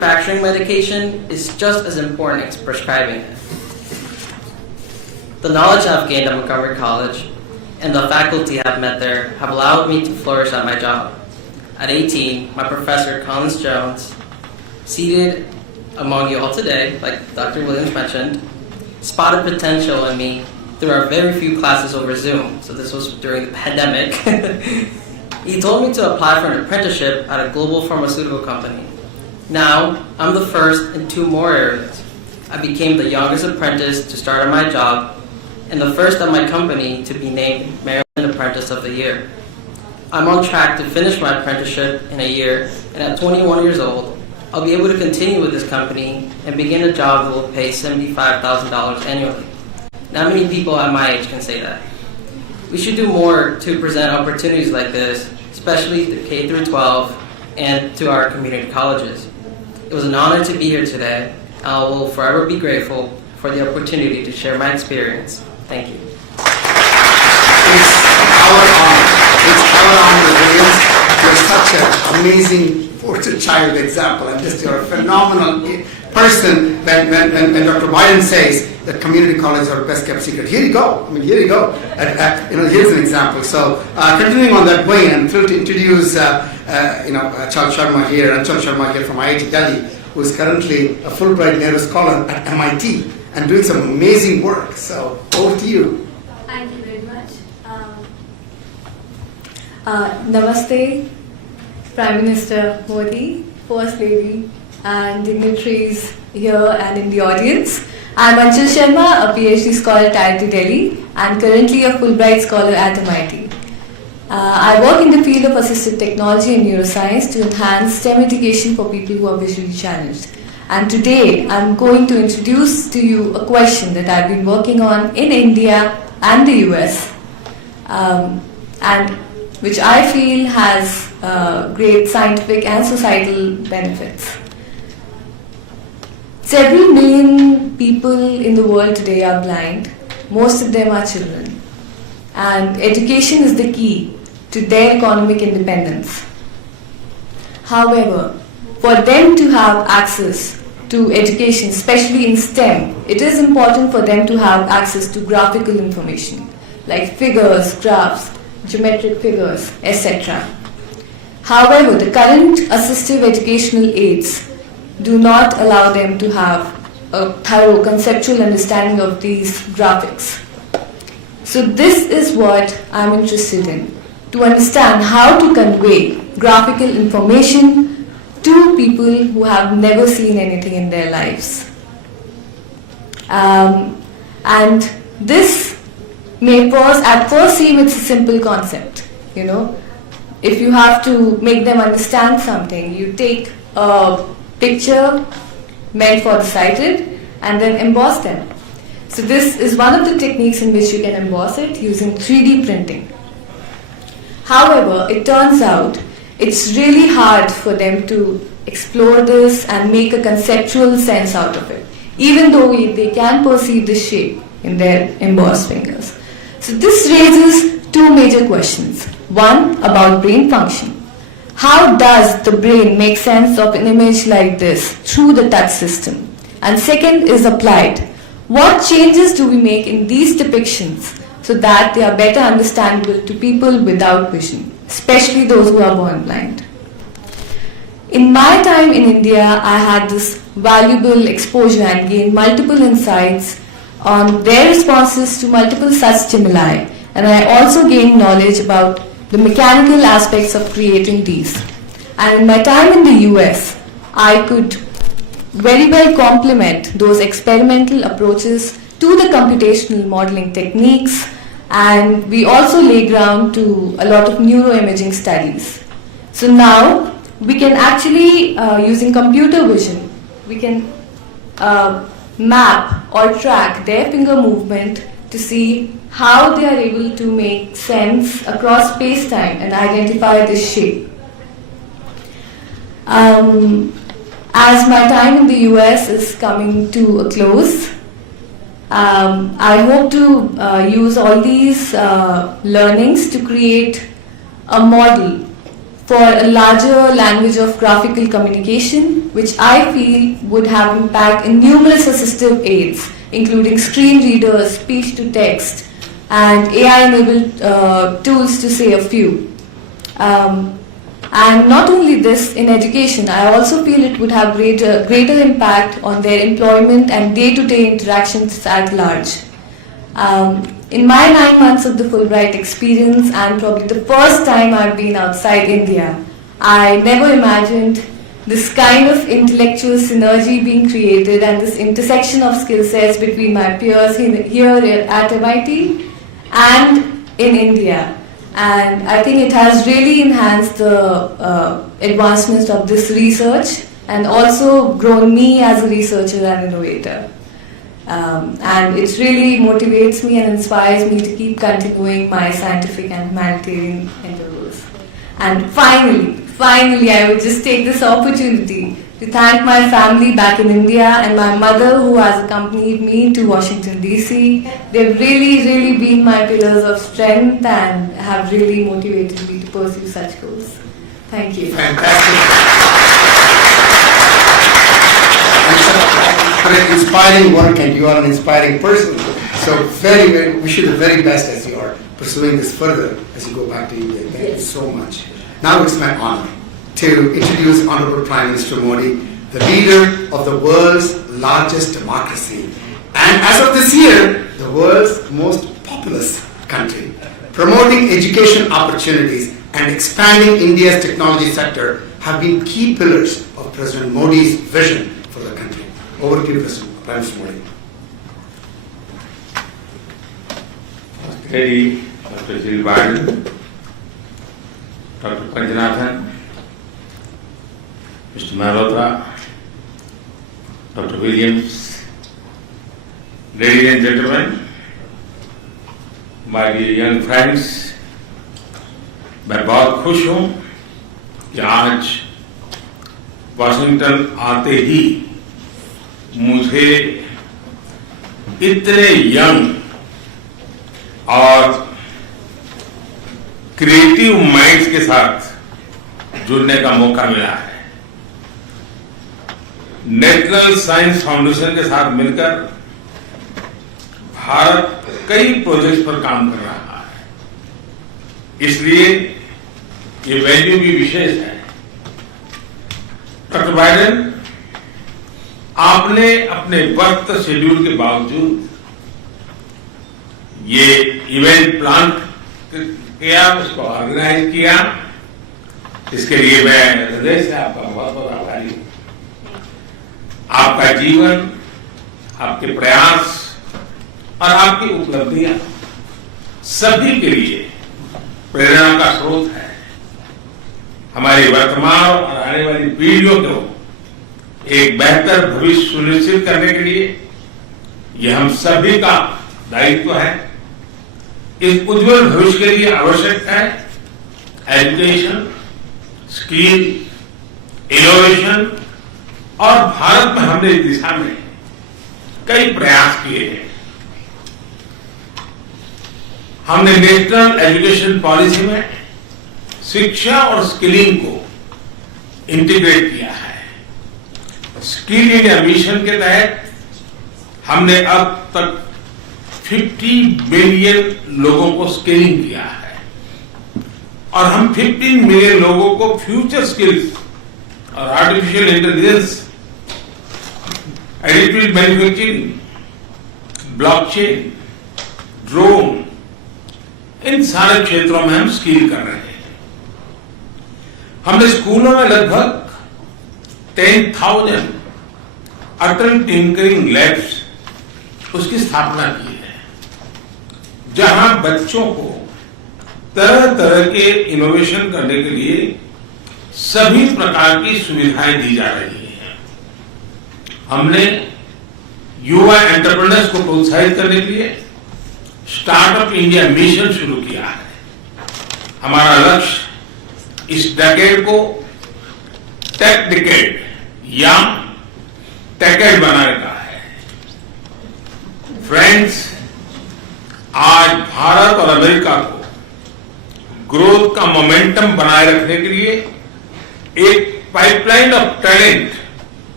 Manufacturing medication is just as important as prescribing it. The knowledge I've gained at Montgomery College and the faculty I've met there have allowed me to flourish at my job. At 18, my professor, Collins Jones, seated among you all today, like Dr. Williams mentioned, spotted potential in me through our very few classes over Zoom. So this was during the pandemic. He told me to apply for an apprenticeship at a global pharmaceutical company. Now, I'm the first in 2 more areas. I became the youngest apprentice to start at my job and the first at my company to be named Maryland Apprentice of the Year. I'm on track to finish my apprenticeship in a year, and at 21 years old, I'll be able to continue with this company and begin a job that will pay $75,000 annually. Not many people at my age can say that. We should do more to present opportunities like this, especially to K through 12 and to our community colleges. It was an honor to be here today. I will forever be grateful for the opportunity to share my experience. Thank you. It's our honor. It's our honor, Williams. You're such an amazing poster child example, and just you're a phenomenal person. When Dr. Biden says that community colleges are best kept secret, here you go. I mean, here you go. Here's an example. So, continuing on that way, I'm thrilled to introduce Achal Sharma here, Achal Sharma here from IIT Delhi, who is currently a Fulbright Nehru Scholar at MIT and doing some amazing work. So, over to you. Thank you very much. Namaste, Prime Minister Modi, First Lady, and dignitaries here and in the audience. I'm Achal Sharma, a PhD scholar at IIT Delhi and currently a Fulbright Scholar at MIT. I work in the field of assistive technology and neuroscience to enhance STEM education for people who are visually challenged. And today I'm going to introduce to you a question that I've been working on in India and the US, and which I feel has great scientific and societal benefits. Several million people in the world today are blind. Most of them are children. And education is the key to their economic independence. However, for them to have access to education, especially in STEM, it is important for them to have access to graphical information, like figures, graphs, geometric figures, etc. However, the current assistive educational aids do not allow them to have a thorough conceptual understanding of these graphics. So this is what I'm interested in, to understand how to convey graphical information to people who have never seen anything in their lives. And this may at first seem it's a simple concept. If you have to make them understand something, you take a picture meant for the sighted and then emboss them. So this is one of the techniques in which you can emboss it using 3D printing. However, it turns out it's really hard for them to explore this and make a conceptual sense out of it, even though they can perceive the shape in their embossed fingers. So this raises 2 major questions. One, about brain function. How does the brain make sense of an image like this through the touch system? And second is applied. What changes do we make in these depictions so that they are better understandable to people without vision, especially those who are born blind? In my time in India, I had this valuable exposure and gained multiple insights on their responses to multiple such stimuli, and I also gained knowledge about the mechanical aspects of creating these. And in my time in the US, I could very well complement those experimental approaches to the computational modeling techniques, and we also lay ground to a lot of neuroimaging studies. So now we can actually, using computer vision, we can map or track their finger movement to see how they are able to make sense across space-time and identify this shape. As my time in the US is coming to a close, I hope to use all these learnings to create a model for a larger language of graphical communication which I feel would have impact in numerous assistive aids, including screen readers, speech to text, and AI-enabled tools, to say a few. And not only this, in education, I also feel it would have greater impact on their employment and day-to-day interactions at large. In my 9 months of the Fulbright experience, and probably the first time I've been outside India, I never imagined this kind of intellectual synergy being created and this intersection of skill sets between my peers here at MIT and in India. And I think it has really enhanced the advancements of this research and also grown me as a researcher and innovator. And it really motivates me and inspires me to keep continuing my scientific and humanitarian endeavors. And finally, I would just take this opportunity to thank my family back in India and my mother, who has accompanied me to Washington, D.C. They've really been my pillars of strength and have really motivated me to pursue such goals. Thank you. Fantastic. For an inspiring work, and you are an inspiring person. So very, wish you the very best as you are pursuing this further as you go back to India. Thank you so much. Now it's my honor to introduce Honorable Prime Minister Modi, the leader of the world's largest democracy, and as of this year, the world's most populous country. Promoting education opportunities and expanding India's technology sector have been key pillars of President Modi's vision for the country. Over to you, President Prime Minister Modi. Lady Dr. Jill Biden, Dr. Panjanathan, Mr. Malhotra, Dr. Williams, ladies and gentlemen, my dear young friends, मैं बहुत खुश हूँ कि आज Washington आते ही मुझे इतने young और क्रिएटिव माइंड्स के साथ जुड़ने का मौका मिला है। नेशनल साइंस फाउंडेशन के साथ मिलकर भारत कई प्रोजेक्ट्स पर काम कर रहा है, इसलिए ये वैल्यू भी विशेष है। डॉक्टर बाइडेन, आपने अपने वक्त शेड्यूल के बावजूद ये इवेंट प्लान किया, उसको ऑर्गेनाइज किया, इसके लिए मैं हृदय से आपका बहुत बहुत आभारी हूं। आपका जीवन, आपके प्रयास और आपकी उपलब्धियां सभी के लिए प्रेरणा का स्रोत है। हमारी वर्तमान और आने वाली पीढ़ियों को एक बेहतर भविष्य सुनिश्चित करने के लिए यह हम सभी का दायित्व है। इस उज्जवल भविष्य के लिए आवश्यक है एजुकेशन, स्किल, इनोवेशन, और भारत में हमने इस दिशा में कई प्रयास किए हैं। हमने नेशनल एजुकेशन पॉलिसी में शिक्षा और स्किलिंग को इंटीग्रेट किया है। स्किल इंडिया मिशन के तहत हमने अब तक 50 मिलियन लोगों को स्किलिंग किया है और हम 15 मिलियन लोगों को फ्यूचर स्किल्स और artificial intelligence, additive manufacturing, blockchain, drone, इन सारे क्षेत्रों में हम स्किल कर रहे हैं। हमने स्कूलों में लगभग 10,000 अटल टिंकरिंग लैब्स उसकी स्थापना की है, जहां बच्चों को तरह तरह के इनोवेशन करने के लिए सभी प्रकार की सुविधाएं दी जा रही हैं। हमने युवा एंटरप्रेन्योर्स को प्रोत्साहित करने के लिए स्टार्टअप इंडिया मिशन शुरू किया है। हमारा लक्ष्य इस डेकेड को टेक डेकेड या टेकेड बनाने का है। फ्रेंड्स, आज भारत और अमेरिका को ग्रोथ का मोमेंटम बनाए रखने के लिए एक पाइपलाइन ऑफ टैलेंट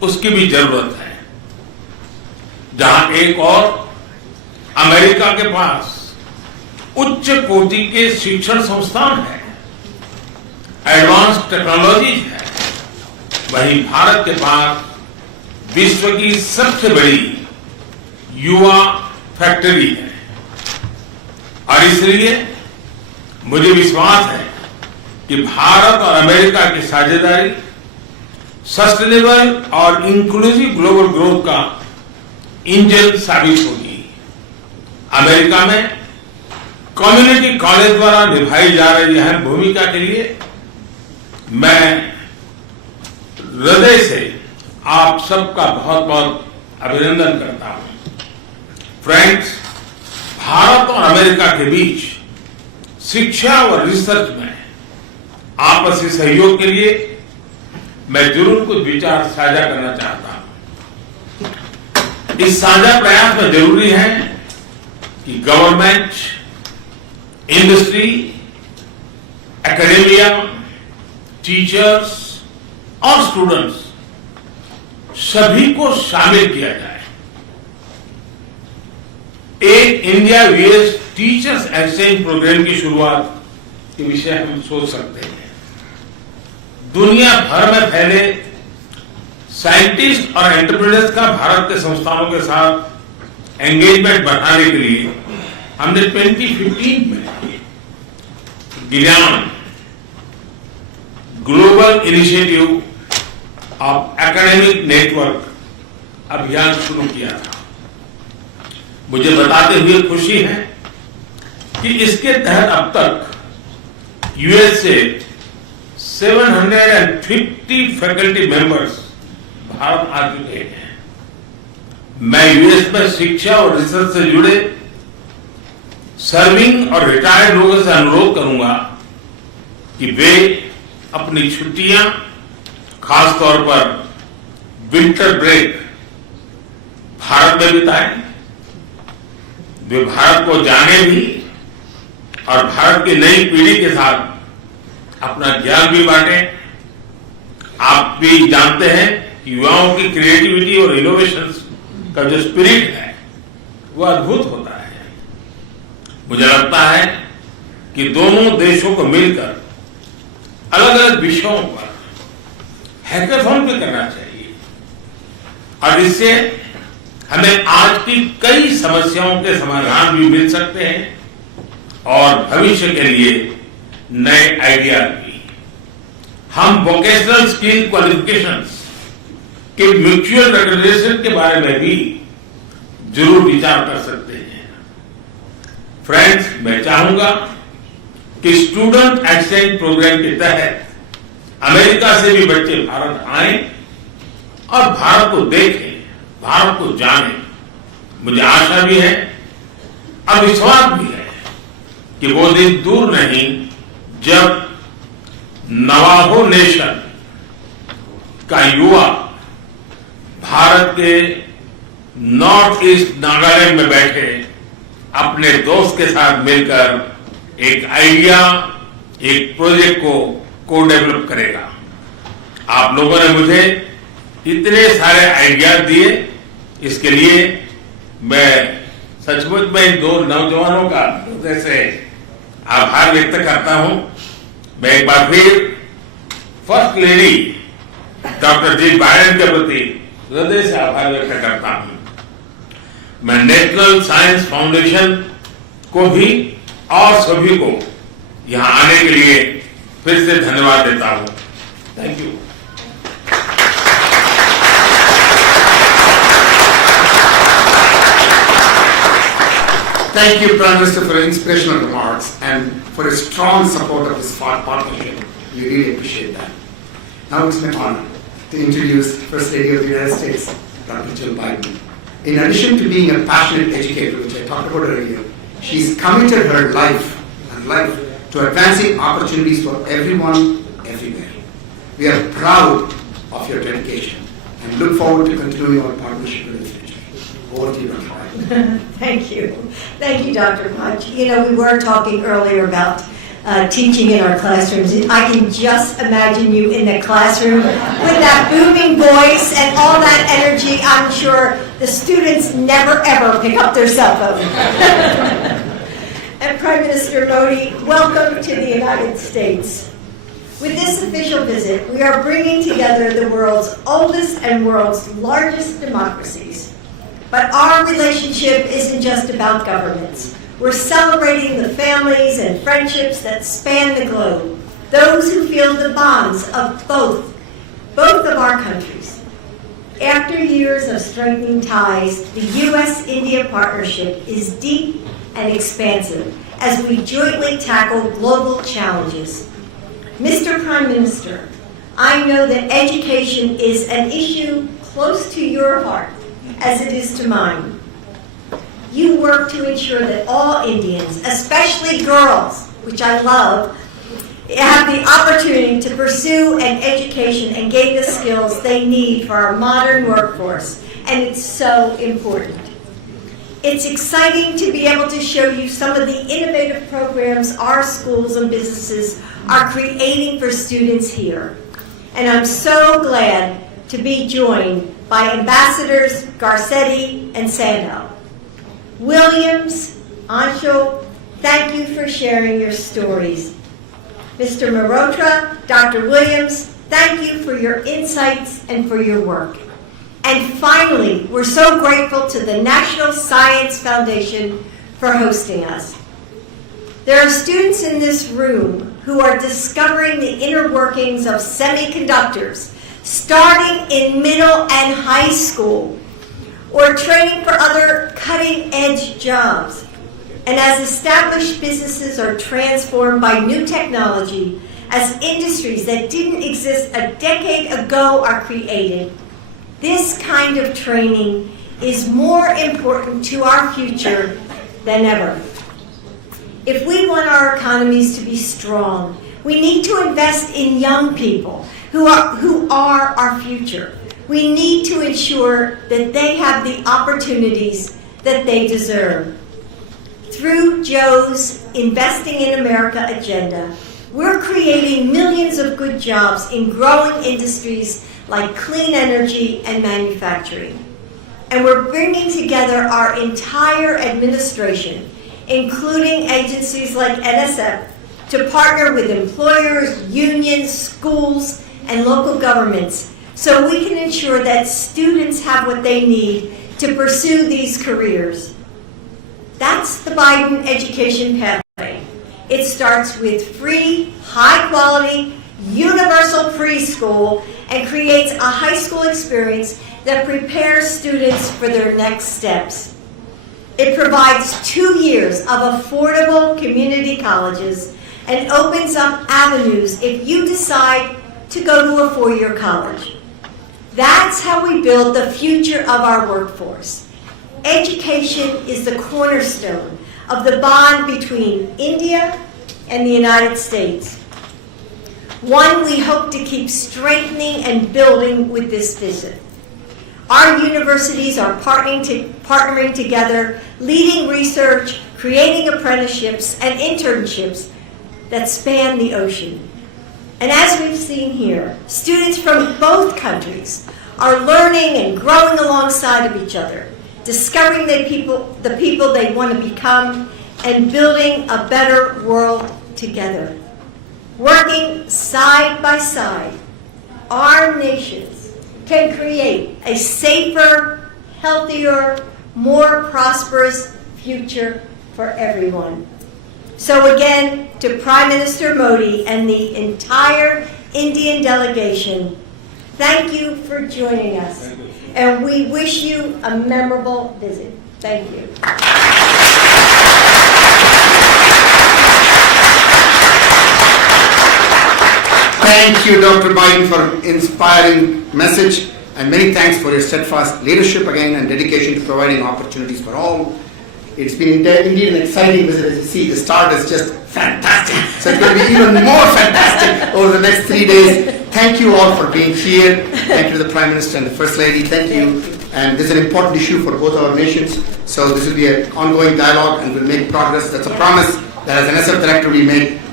उसकी भी जरूरत है। जहां एक और अमेरिका के पास उच्च कोटि के शिक्षण संस्थान है, एडवांस टेक्नोलॉजी है, वहीं भारत के पास विश्व की सबसे बड़ी युवा फैक्ट्री है। और इसलिए मुझे विश्वास है कि भारत और अमेरिका की साझेदारी सस्टेनेबल और इंक्लूसिव ग्लोबल ग्रोथ का इंजन साबित होगी। अमेरिका में कम्युनिटी कॉलेज द्वारा निभाई जा रही अहम भूमिका के लिए मैं हृदय से आप सबका बहुत बहुत अभिनंदन करता हूं। फ्रेंड्स, भारत और अमेरिका के बीच शिक्षा और रिसर्च में आपसी सहयोग के लिए मैं जरूर कुछ विचार साझा करना चाहता हूं। इस साझा प्रयास में जरूरी है कि गवर्नमेंट, इंडस्ट्री, एकेडेमिया, टीचर्स और स्टूडेंट्स सभी को शामिल किया जाए। एक India US teachers exchange programme की शुरुआत के विषय हम सोच सकते हैं। दुनिया भर में फैले साइंटिस्ट और एंटरप्रेन्योर्स का भारत के संस्थानों के साथ एंगेजमेंट बढ़ाने के लिए हमने 2015 में ज्ञान global initiative of academic network अभियान शुरू किया था। मुझे बताते हुए खुशी है कि इसके तहत अब तक यूएस से 750 फैकल्टी मेंबर्स भारत आ चुके हैं। मैं यूएस में शिक्षा और रिसर्च से जुड़े सर्विंग और रिटायर्ड लोगों से अनुरोध करूंगा कि वे अपनी छुट्टियां, खासतौर पर विंटर ब्रेक, भारत में बिताएं। वे भारत को जाने भी और भारत की नई पीढ़ी के साथ अपना ज्ञान भी बांटें। आप भी जानते हैं कि युवाओं की क्रिएटिविटी और इनोवेशन का जो स्पिरिट है वो अद्भुत होता है। मुझे लगता है कि दोनों देशों को मिलकर अलग अलग विषयों पर हैकाथॉन भी करना चाहिए और इससे हमें आज की कई समस्याओं के समाधान भी मिल सकते हैं और भविष्य के लिए नए आइडिया भी। हम वोकेशनल स्किल क्वालिफिकेशंस के म्यूचुअल रिकग्निशन के बारे में भी जरूर विचार कर सकते हैं। फ्रेंड्स, मैं चाहूंगा कि स्टूडेंट एक्सचेंज प्रोग्राम के तहत अमेरिका से भी बच्चे भारत आएं और भारत को देखें, भारत को जाने। मुझे आशा भी है और विश्वास भी है कि वो दिन दूर नहीं जब नवाहो नेशन का युवा भारत के नॉर्थ ईस्ट नागालैंड में बैठे अपने दोस्त के साथ मिलकर एक आइडिया, एक प्रोजेक्ट को डेवलप करेगा। आप लोगों ने मुझे इतने सारे आइडियाज दिए, इसके लिए मैं सचमुच में इन दो नौजवानों का हृदय से आभार व्यक्त करता हूं। मैं एक बार फिर फर्स्ट लेडी डॉक्टर जी बाइडेन के प्रति हृदय से आभार व्यक्त करता हूं। मैं नेशनल साइंस फाउंडेशन को भी और सभी को यहां आने के लिए फिर से धन्यवाद देता हूं। Thank you. Thank you, Prime Minister, for your inspirational remarks and for your strong support of this partnership. We really appreciate that. Now it's my honor to introduce First Lady of the United States, Dr. Jill Biden. In addition to being a passionate educator, which I talked about earlier, she's committed her life to advancing opportunities for everyone, everywhere. We are proud of your dedication and look forward to continuing our partnership in the future. Over to you, Dr. Biden. Thank you. Thank you, Dr. Mudge. You know, we were talking earlier about teaching in our classrooms. I can just imagine you in the classroom with that booming voice and all that energy. I'm sure the students never ever pick up their cell phone. And Prime Minister Modi, welcome to the United States. With this official visit, we are bringing together the world's oldest and world's largest democracies. But our relationship isn't just about governments. We're celebrating the families and friendships that span the globe, those who feel the bonds of both of our countries. After years of strengthening ties, the U.S.-India partnership is deep and expansive as we jointly tackle global challenges. Mr. Prime Minister, I know that education is an issue close to your heart, as it is to mine. You work to ensure that all Indians, especially girls, which I love, have the opportunity to pursue an education and gain the skills they need for our modern workforce, and it's so important. It's exciting to be able to show you some of the innovative programs our schools and businesses are creating for students here. And I'm so glad to be joined by Ambassadors Garcetti and Sandow. Williams, Anshul, thank you for sharing your stories. Mr. Mehrotra, Dr. Williams, thank you for your insights and for your work. And finally, we're so grateful to the National Science Foundation for hosting us. There are students in this room who are discovering the inner workings of semiconductors, starting in middle and high school, or training for other cutting-edge jobs. And as established businesses are transformed by new technology, as industries that didn't exist a decade ago are created, this kind of training is more important to our future than ever. If we want our economies to be strong, we need to invest in young people who are our future. We need to ensure that they have the opportunities that they deserve. Through Joe's Investing in America agenda, we're creating millions of good jobs in growing industries like clean energy and manufacturing. And we're bringing together our entire administration, including agencies like NSF, to partner with employers, unions, schools, and local governments so we can ensure that students have what they need to pursue these careers. That's the Biden education pathway. It starts with free, high-quality, universal preschool and creates a high school experience that prepares students for their next steps. It provides 2 years of affordable community colleges and opens up avenues if you decide to go to a 4-year college. That's how we build the future of our workforce. Education is the cornerstone of the bond between India and the United States. One we hope to keep strengthening and building with this visit. Our universities are partnering together, leading research, creating apprenticeships and internships that span the ocean. And as we've seen here, students from both countries are learning and growing alongside of each other, discovering the people they want to become, and building a better world together. Working side by side, our nations can create a safer, healthier, more prosperous future for everyone. So again, to Prime Minister Modi and the entire Indian delegation, thank you for joining us. And we wish you a memorable visit. Thank you. Thank you, Dr. Biden, for inspiring message, and many thanks for your steadfast leadership again and dedication to providing opportunities for all. It's been indeed an exciting visit. As you see, the start is just fantastic. So it's going to be even more fantastic over the next 3 days. Thank you all for being here. Thank you to the Prime Minister and the First Lady. Thank you. And this is an important issue for both our nations. So this will be an ongoing dialogue and we'll make progress. That's a promise that as an SF Director we made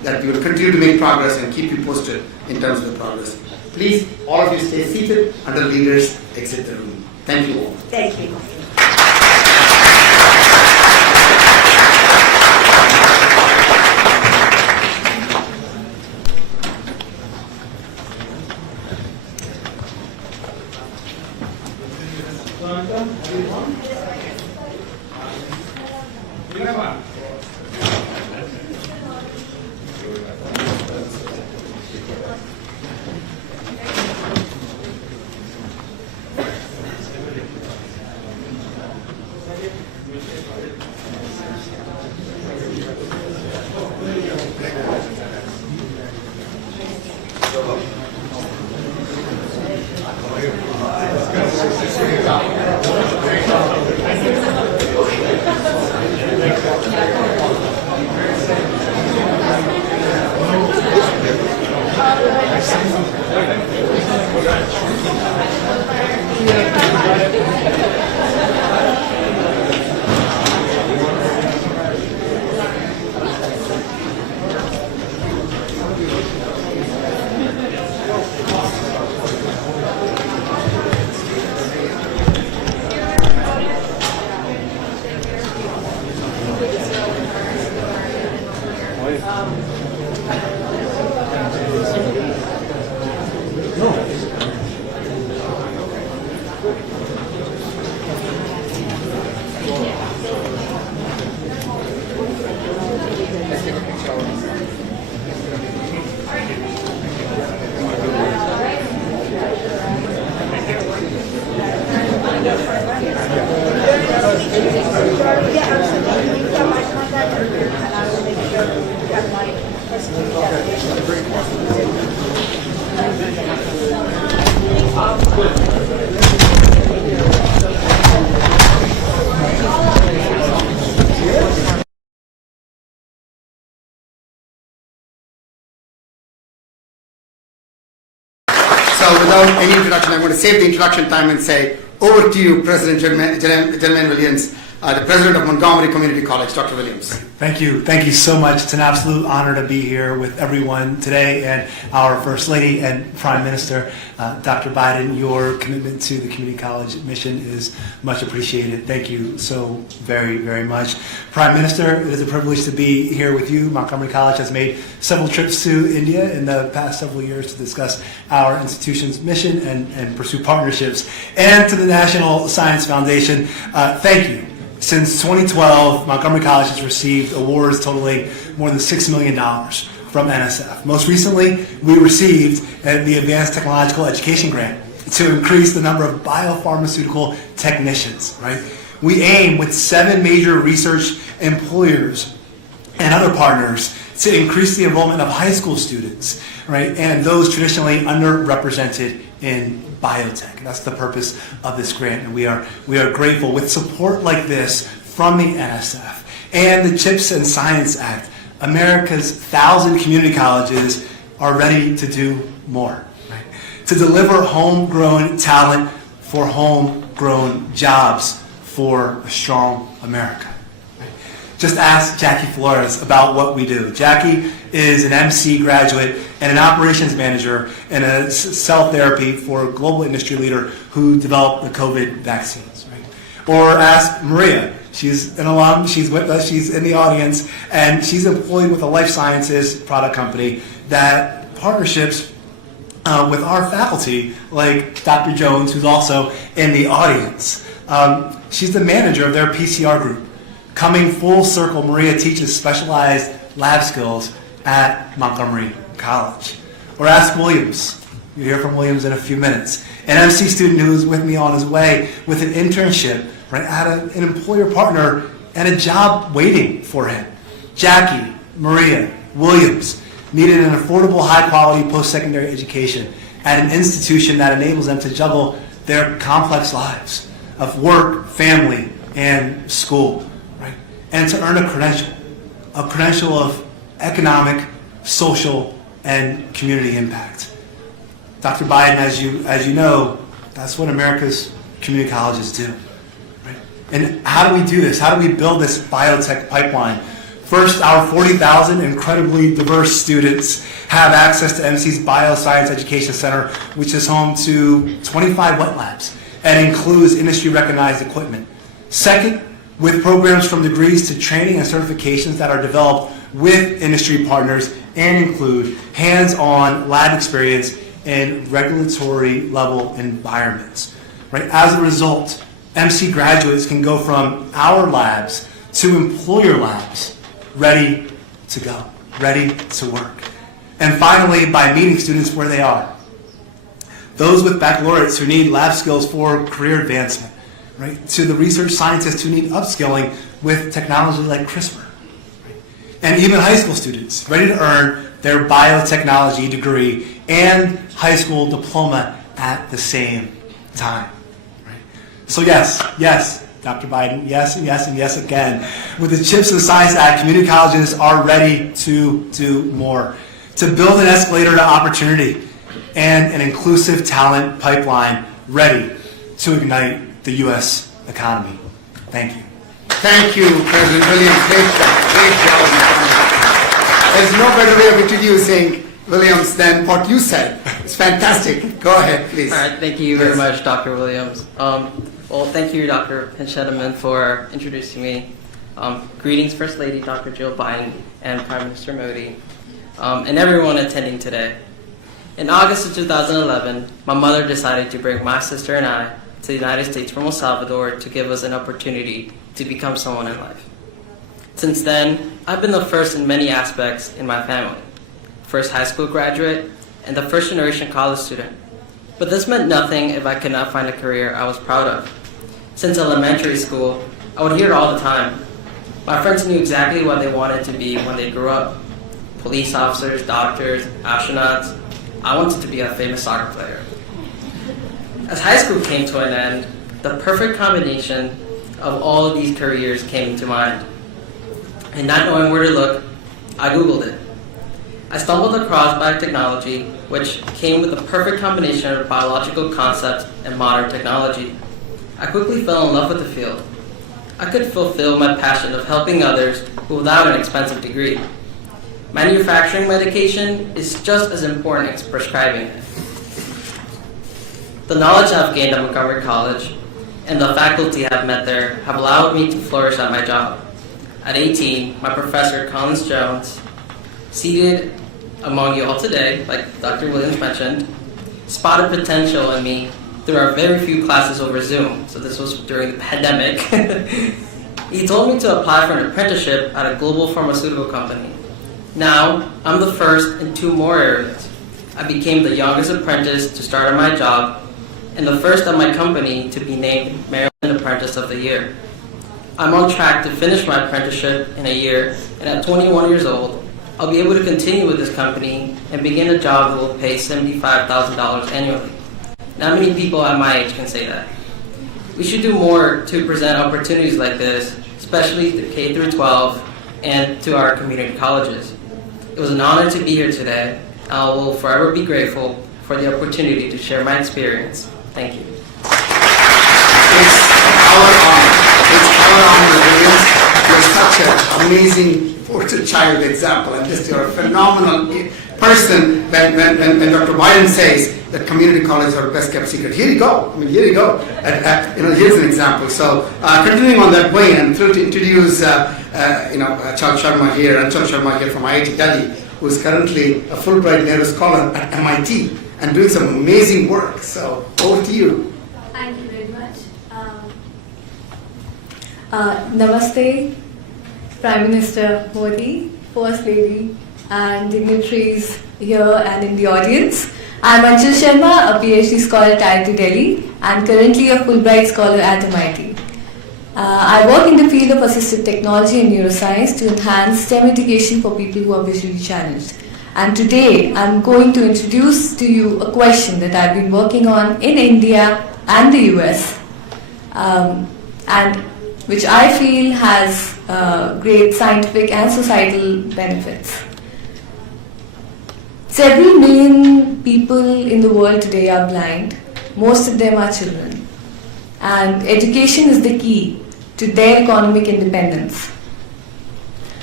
that we will continue to make progress and keep you posted in terms of the progress. Please, all of you stay seated until leaders exit the room. Thank you all. Thank you. So without any introduction, I'm going to save the introduction time and say, over to you, President Jermaine Williams, the President of Montgomery Community College, Dr. Williams. Thank you. Thank you so much. It's an absolute honor to be here with everyone today and our First Lady and Prime Minister, Dr. Biden. Your commitment to the community college mission is much appreciated. Thank you so very, very much. Prime Minister, it is a privilege to be here with you. Montgomery College has made several trips to India in the past several years to discuss our institution's mission and pursue partnerships. And to the National Science Foundation, thank you. Since 2012, Montgomery College has received awards totaling more than $6 million from NSF. Most recently, we received the Advanced Technological Education Grant to increase the number of biopharmaceutical technicians, right? We aim with 7 major research employers and other partners to increase the enrollment of high school students, right? And those traditionally underrepresented in biotech. That's the purpose of this grant, and we are grateful. With support like this from the NSF and the CHIPS and Science Act, America's 1,000 community colleges are ready to do more, right? To deliver homegrown talent for homegrown jobs for a strong America. Just ask Jackie Flores about what we do. Jackie is an MC graduate and an operations manager in a cell therapy for a global industry leader who developed the COVID vaccines. Right? Or ask Maria. She's an alum. She's with us. She's in the audience. And she's employed with a life sciences product company that partnerships with our faculty, like Dr. Jones, who's also in the audience. She's the manager of their PCR group. Coming full circle, Maria teaches specialized lab skills at Montgomery College. Or ask Williams. You'll hear from Williams in a few minutes. An MC student who is with me on his way with an internship, right, at an employer partner and a job waiting for him. Jackie, Maria, Williams needed an affordable, high-quality post-secondary education at an institution that enables them to juggle their complex lives of work, family, and school. And to earn a credential of economic, social, and community impact. Dr. Biden, as you know, that's what America's community colleges do. Right? And how do we do this? How do we build this biotech pipeline First, our 40,000 incredibly diverse students have access to MC's Bioscience Education Center, which is home to 25 wet labs and includes industry-recognized equipment. Second, with programs from degrees to training and certifications that are developed with industry partners and include hands-on lab experience in regulatory level environments. Right? As a result, MC graduates can go from our labs to employer labs, ready to go, ready to work. And finally, by meeting students where they are. Those with baccalaureates who need lab skills for career advancement, right? To the research scientists who need upskilling with technology like CRISPR. Right? And even high school students ready to earn their biotechnology degree and high school diploma at the same time. Right? So yes, Dr. Biden, yes, and yes, and yes again. With the CHIPS and Science Act, community colleges are ready to do more, to build an escalator to opportunity and an inclusive talent pipeline ready to ignite the U.S. economy. Thank you. Thank you, President Williams. Great job. There's no better way of introducing Williams than what you said. It's fantastic. Go ahead, please. All right, thank you very much, Dr. Williams. Well, thank you, Dr. Pinchettaman, for introducing me. Greetings, First Lady Dr. Jill Biden and Prime Minister Modi, and everyone attending today. In August of 2011, my mother decided to bring my sister and I to the United States from El Salvador to give us an opportunity to become someone in life. Since then, I've been the first in many aspects in my family. First high school graduate and the first generation college student. But this meant nothing if I could not find a career I was proud of. Since elementary school, I would hear it all the time. My friends knew exactly what they wanted to be when they grew up. Police officers, doctors, astronauts. I wanted to be a famous soccer player. As high school came to an end, the perfect combination of all of these careers came to mind. And not knowing where to look, I Googled it. I stumbled across biotechnology, which came with the perfect combination of biological concepts and modern technology. I quickly fell in love with the field. I could fulfill my passion of helping others without an expensive degree. Manufacturing medication is just as important as prescribing it. The knowledge I've gained at Montgomery College and the faculty I've met there have allowed me to flourish at my job. At 18, my professor, Collins Jones, seated among you all today, like Dr. Williams mentioned, spotted potential in me through our very few classes over Zoom. So this was during the pandemic. He told me to apply for an apprenticeship at a global pharmaceutical company. Now, I'm the first in 2 more areas. I became the youngest apprentice to start at my job and the first at my company to be named Maryland Apprentice of the Year. I'm on track to finish my apprenticeship in a year, and at 21 years old, I'll be able to continue with this company and begin a job that will pay $75,000 annually. Not many people at my age can say that. We should do more to present opportunities like this, especially to K through 12 and to our community colleges. It was an honor to be here today. I will forever be grateful for the opportunity to share my experience. Thank you. It's our honor. It's our honor, Williams. You're such an amazing poster child example, and just you're a phenomenal person when Dr. Biden says that community colleges are best kept secret. Here you go. I mean, here you go. Here's an example. So, continuing on that way, and thrilled to introduce Chal Sharma here, and Chal Sharma here from IIT Delhi, who is currently a Fulbright Nehru Scholar at MIT and doing some amazing work. So, over to you. Thank you very much. Namaste, Prime Minister Modi, First Lady, and dignitaries here and in the audience. I'm Anshul Sharma, a PhD scholar at IIT Delhi and currently a Fulbright Scholar at MIT. I work in the field of assistive technology and neuroscience to enhance STEM education for people who are visually challenged. And today I'm going to introduce to you a question that I've been working on in India and the US, and which I feel has great scientific and societal benefits. Several million people in the world today are blind. Most of them are children. And education is the key to their economic independence.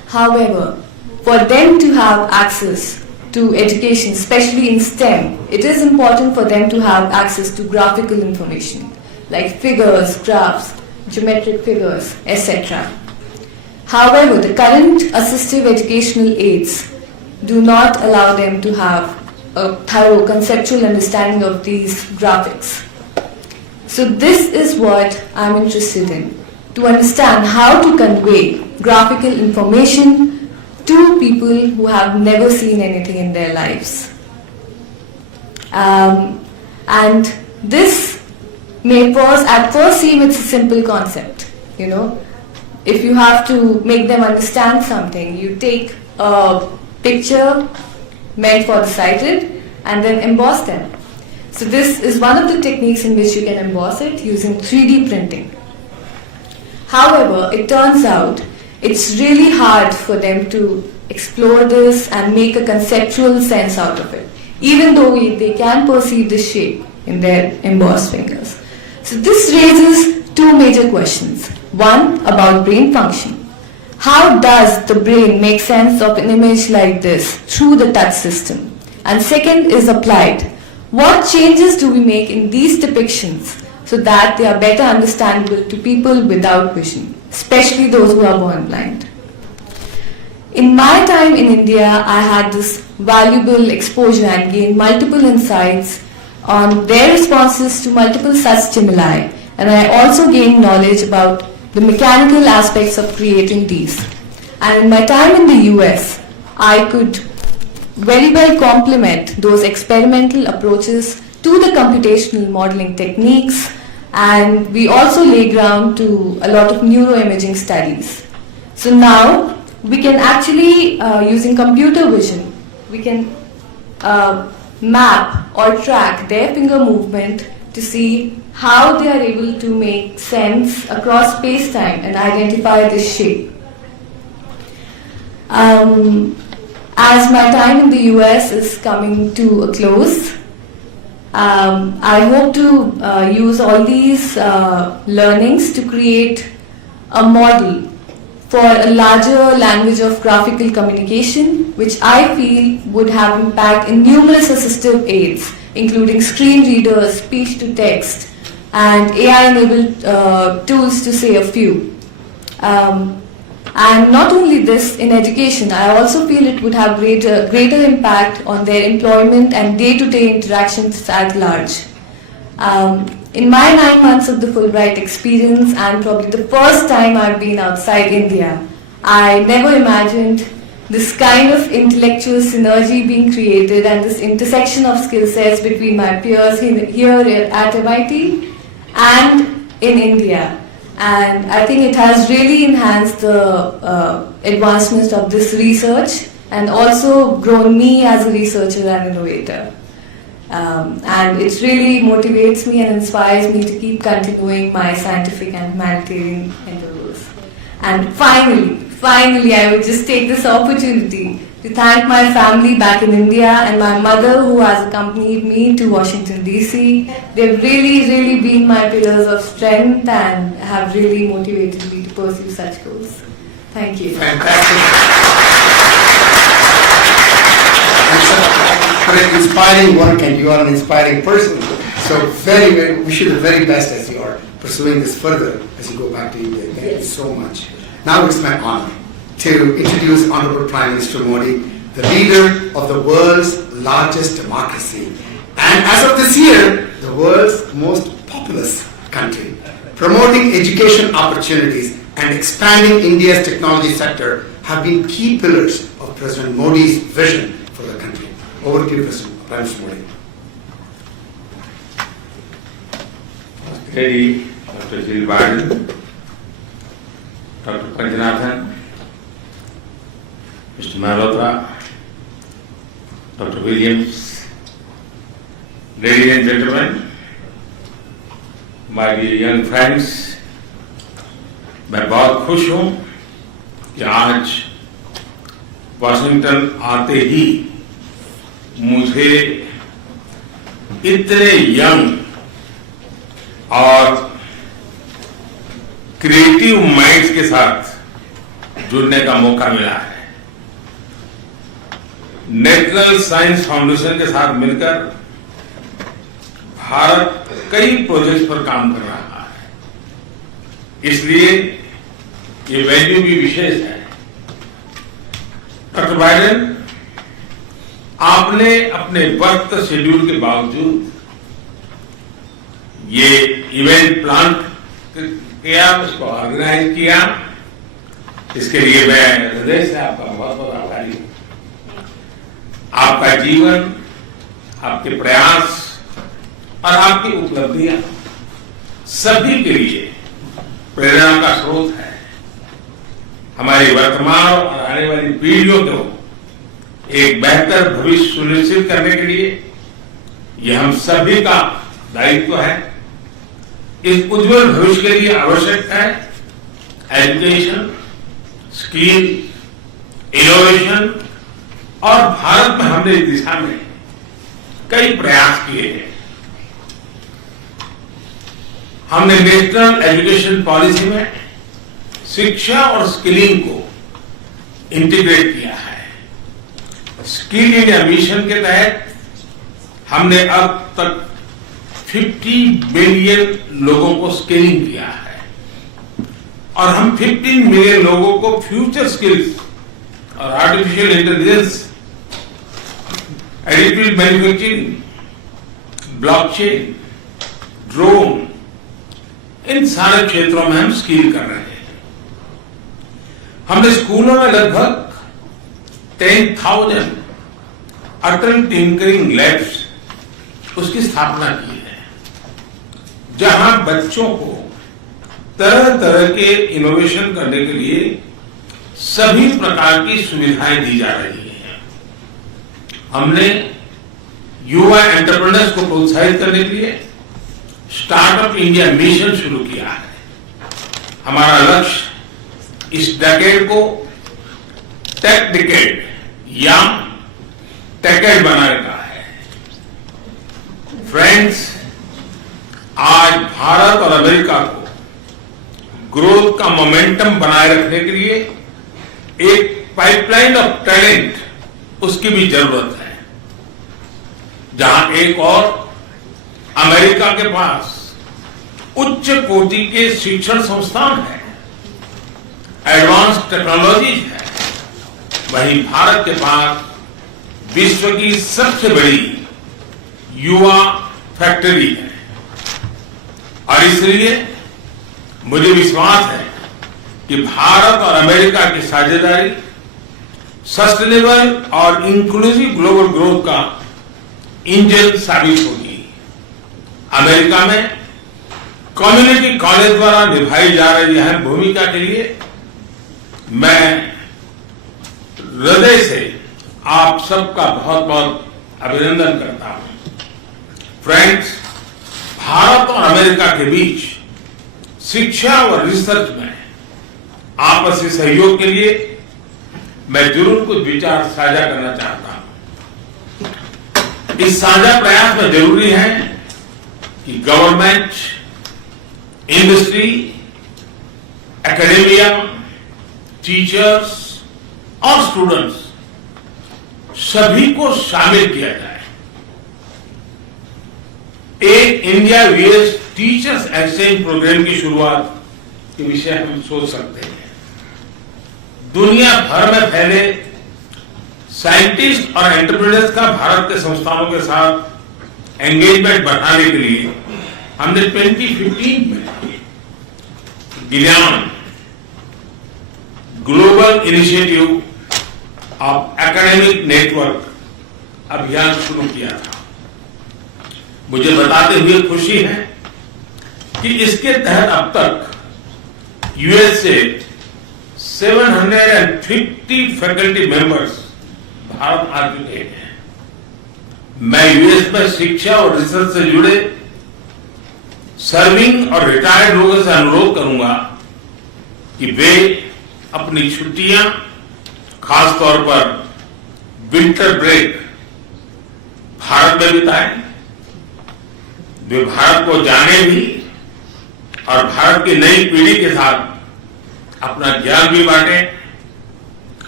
However, for them to have access to education, especially in STEM, it is important for them to have access to graphical information like figures, graphs, geometric figures, etc. However, the current assistive educational aids do not allow them to have a thorough conceptual understanding of these graphics. So this is what I'm interested in, to understand how to convey graphical information to people who have never seen anything in their lives. And this may at first seem it's a simple concept, If you have to make them understand something, you take a picture meant for the sighted and then emboss them. So this is one of the techniques in which you can emboss it using 3D printing. However, it turns out it's really hard for them to explore this and make a conceptual sense out of it, even though they can perceive the shape in their embossed fingers. So this raises two major questions. One, about brain function. How does the brain make sense of an image like this through the touch system? And second is applied. What changes do we make in these depictions so that they are better understandable to people without vision, especially those who are born blind? In my time in India, I had this valuable exposure and gained multiple insights on their responses to multiple such stimuli, and I also gained knowledge about the mechanical aspects of creating these. And in my time in the US, I could very well complement those experimental approaches to the computational modeling techniques, and we also lay ground to a lot of neuroimaging studies. So now we can actually, using computer vision, we can map or track their finger movement to see how they are able to make sense across space-time and identify this shape. As my time in the US is coming to a close, I hope to use all these learnings to create a model for a larger language of graphical communication, which I feel would have impact in numerous assistive aids, including screen readers, speech-to-text, and AI-enabled tools, to say a few. And not only this, in education, I also feel it would have greater impact on their employment and day-to-day interactions at large. In my 9 months of the Fulbright experience, and probably the first time I've been outside India, I never imagined this kind of intellectual synergy being created and this intersection of skill sets between my peers here at MIT and in India. And I think it has really enhanced the advancement of this research and also grown me as a researcher and innovator. And it really motivates me and inspires me to keep continuing my scientific and humanitarian endeavors. And finally, I would just take this opportunity to thank my family back in India and my mother, who has accompanied me to Washington, D.C. They've really been my pillars of strength and have really motivated me to pursue such goals. Thank you. Fantastic. It's an inspiring work, and you are an inspiring person. So very, wish you the very best as you are pursuing this further as you go back to India. Thank you so much. Now it's my honor to introduce Honorable Prime Minister Modi, the leader of the world's largest democracy, and as of this year, the world's most populous country. Promoting education opportunities and expanding India's technology sector have been key pillars of President Modi's vision for the country. Over to you, President Prime Minister Modi. Lady Dr. Jill Biden, Dr. Panjanathan, Mr. Malhotra, Dr. Williams, ladies and gentlemen, my dear young friends, मैं बहुत खुश हूँ कि आज Washington आते ही मुझे इतने young और क्रिएटिव माइंड्स के साथ जुड़ने का मौका मिला है। नेशनल साइंस फाउंडेशन के साथ मिलकर भारत कई प्रोजेक्ट्स पर काम कर रहा है, इसलिए ये वैल्यू भी विशेष है। डॉक्टर बाइडेन, आपने अपने वक्त शेड्यूल के बावजूद ये इवेंट प्लान किया, उसको ऑर्गेनाइज किया, इसके लिए मैं हृदय से आपका बहुत बहुत आभारी हूं। आपका जीवन, आपके प्रयास और आपकी उपलब्धियां सभी के लिए प्रेरणा का स्रोत है। हमारी वर्तमान और आने वाली पीढ़ियों को एक बेहतर भविष्य सुनिश्चित करने के लिए यह हम सभी का दायित्व है। इस उज्जवल भविष्य के लिए आवश्यक है एजुकेशन, स्किल, इनोवेशन, और भारत में हमने इस दिशा में कई प्रयास किए हैं। हमने नेशनल एजुकेशन पॉलिसी में शिक्षा और स्किलिंग को इंटीग्रेट किया है। स्किल इंडिया मिशन के तहत हमने अब तक 50 मिलियन लोगों को स्किलिंग किया है और हम 15 मिलियन लोगों को फ्यूचर स्किल्स और artificial intelligence, additive manufacturing, blockchain, drone, इन सारे क्षेत्रों में हम स्किल कर रहे हैं। हमने स्कूलों में लगभग 10,000 अटल टिंकरिंग लैब्स उसकी स्थापना की है, जहां बच्चों को तरह तरह के इनोवेशन करने के लिए सभी प्रकार की सुविधाएं दी जा रही हैं। हमने युवा एंटरप्रेन्योर्स को प्रोत्साहित करने के लिए स्टार्टअप इंडिया मिशन शुरू किया है। हमारा लक्ष्य इस डेकेड को टेक डिकेड या टेकेड बनाने का है। फ्रेंड्स, आज भारत और अमेरिका को ग्रोथ का मोमेंटम बनाए रखने के लिए एक पाइपलाइन ऑफ टैलेंट उसकी भी जरूरत है। जहां एक और अमेरिका के पास उच्च कोटि के शिक्षण संस्थान है, एडवांस टेक्नोलॉजी है, वहीं भारत के पास विश्व की सबसे बड़ी युवा फैक्ट्री है। और इसलिए मुझे विश्वास है कि भारत और अमेरिका की साझेदारी सस्टेनेबल और इंक्लूसिव ग्लोबल ग्रोथ का इंजन साबित होगी। अमेरिका में कम्युनिटी कॉलेज द्वारा निभाई जा रही अहम भूमिका के लिए मैं हृदय से आप सबका बहुत बहुत अभिनंदन करता हूं। फ्रेंड्स, भारत और अमेरिका के बीच शिक्षा और रिसर्च में आपसी सहयोग के लिए मैं जरूर कुछ विचार साझा करना चाहता हूं। इस साझा प्रयास में जरूरी है कि गवर्नमेंट, इंडस्ट्री, एकेडेमिया, टीचर्स और स्टूडेंट्स सभी को शामिल किया जाए। एक India US teachers exchange programme की शुरुआत के विषय हम सोच सकते हैं। दुनिया भर में फैले साइंटिस्ट और एंटरप्रेन्योर्स का भारत के संस्थानों के साथ एंगेजमेंट बढ़ाने के लिए हमने 2015 में ज्ञान global initiative of academic network अभियान शुरू किया था। मुझे बताते हुए खुशी है कि इसके तहत अब तक यूएस से 750 फैकल्टी मेंबर्स भारत आ चुके हैं। मैं यूएस में शिक्षा और रिसर्च से जुड़े सर्विंग और रिटायर्ड लोगों से अनुरोध करूंगा कि वे अपनी छुट्टियां, खासतौर पर विंटर ब्रेक, भारत में बिताएं। वे भारत को जाने भी और भारत की नई पीढ़ी के साथ अपना ज्ञान भी बांटें।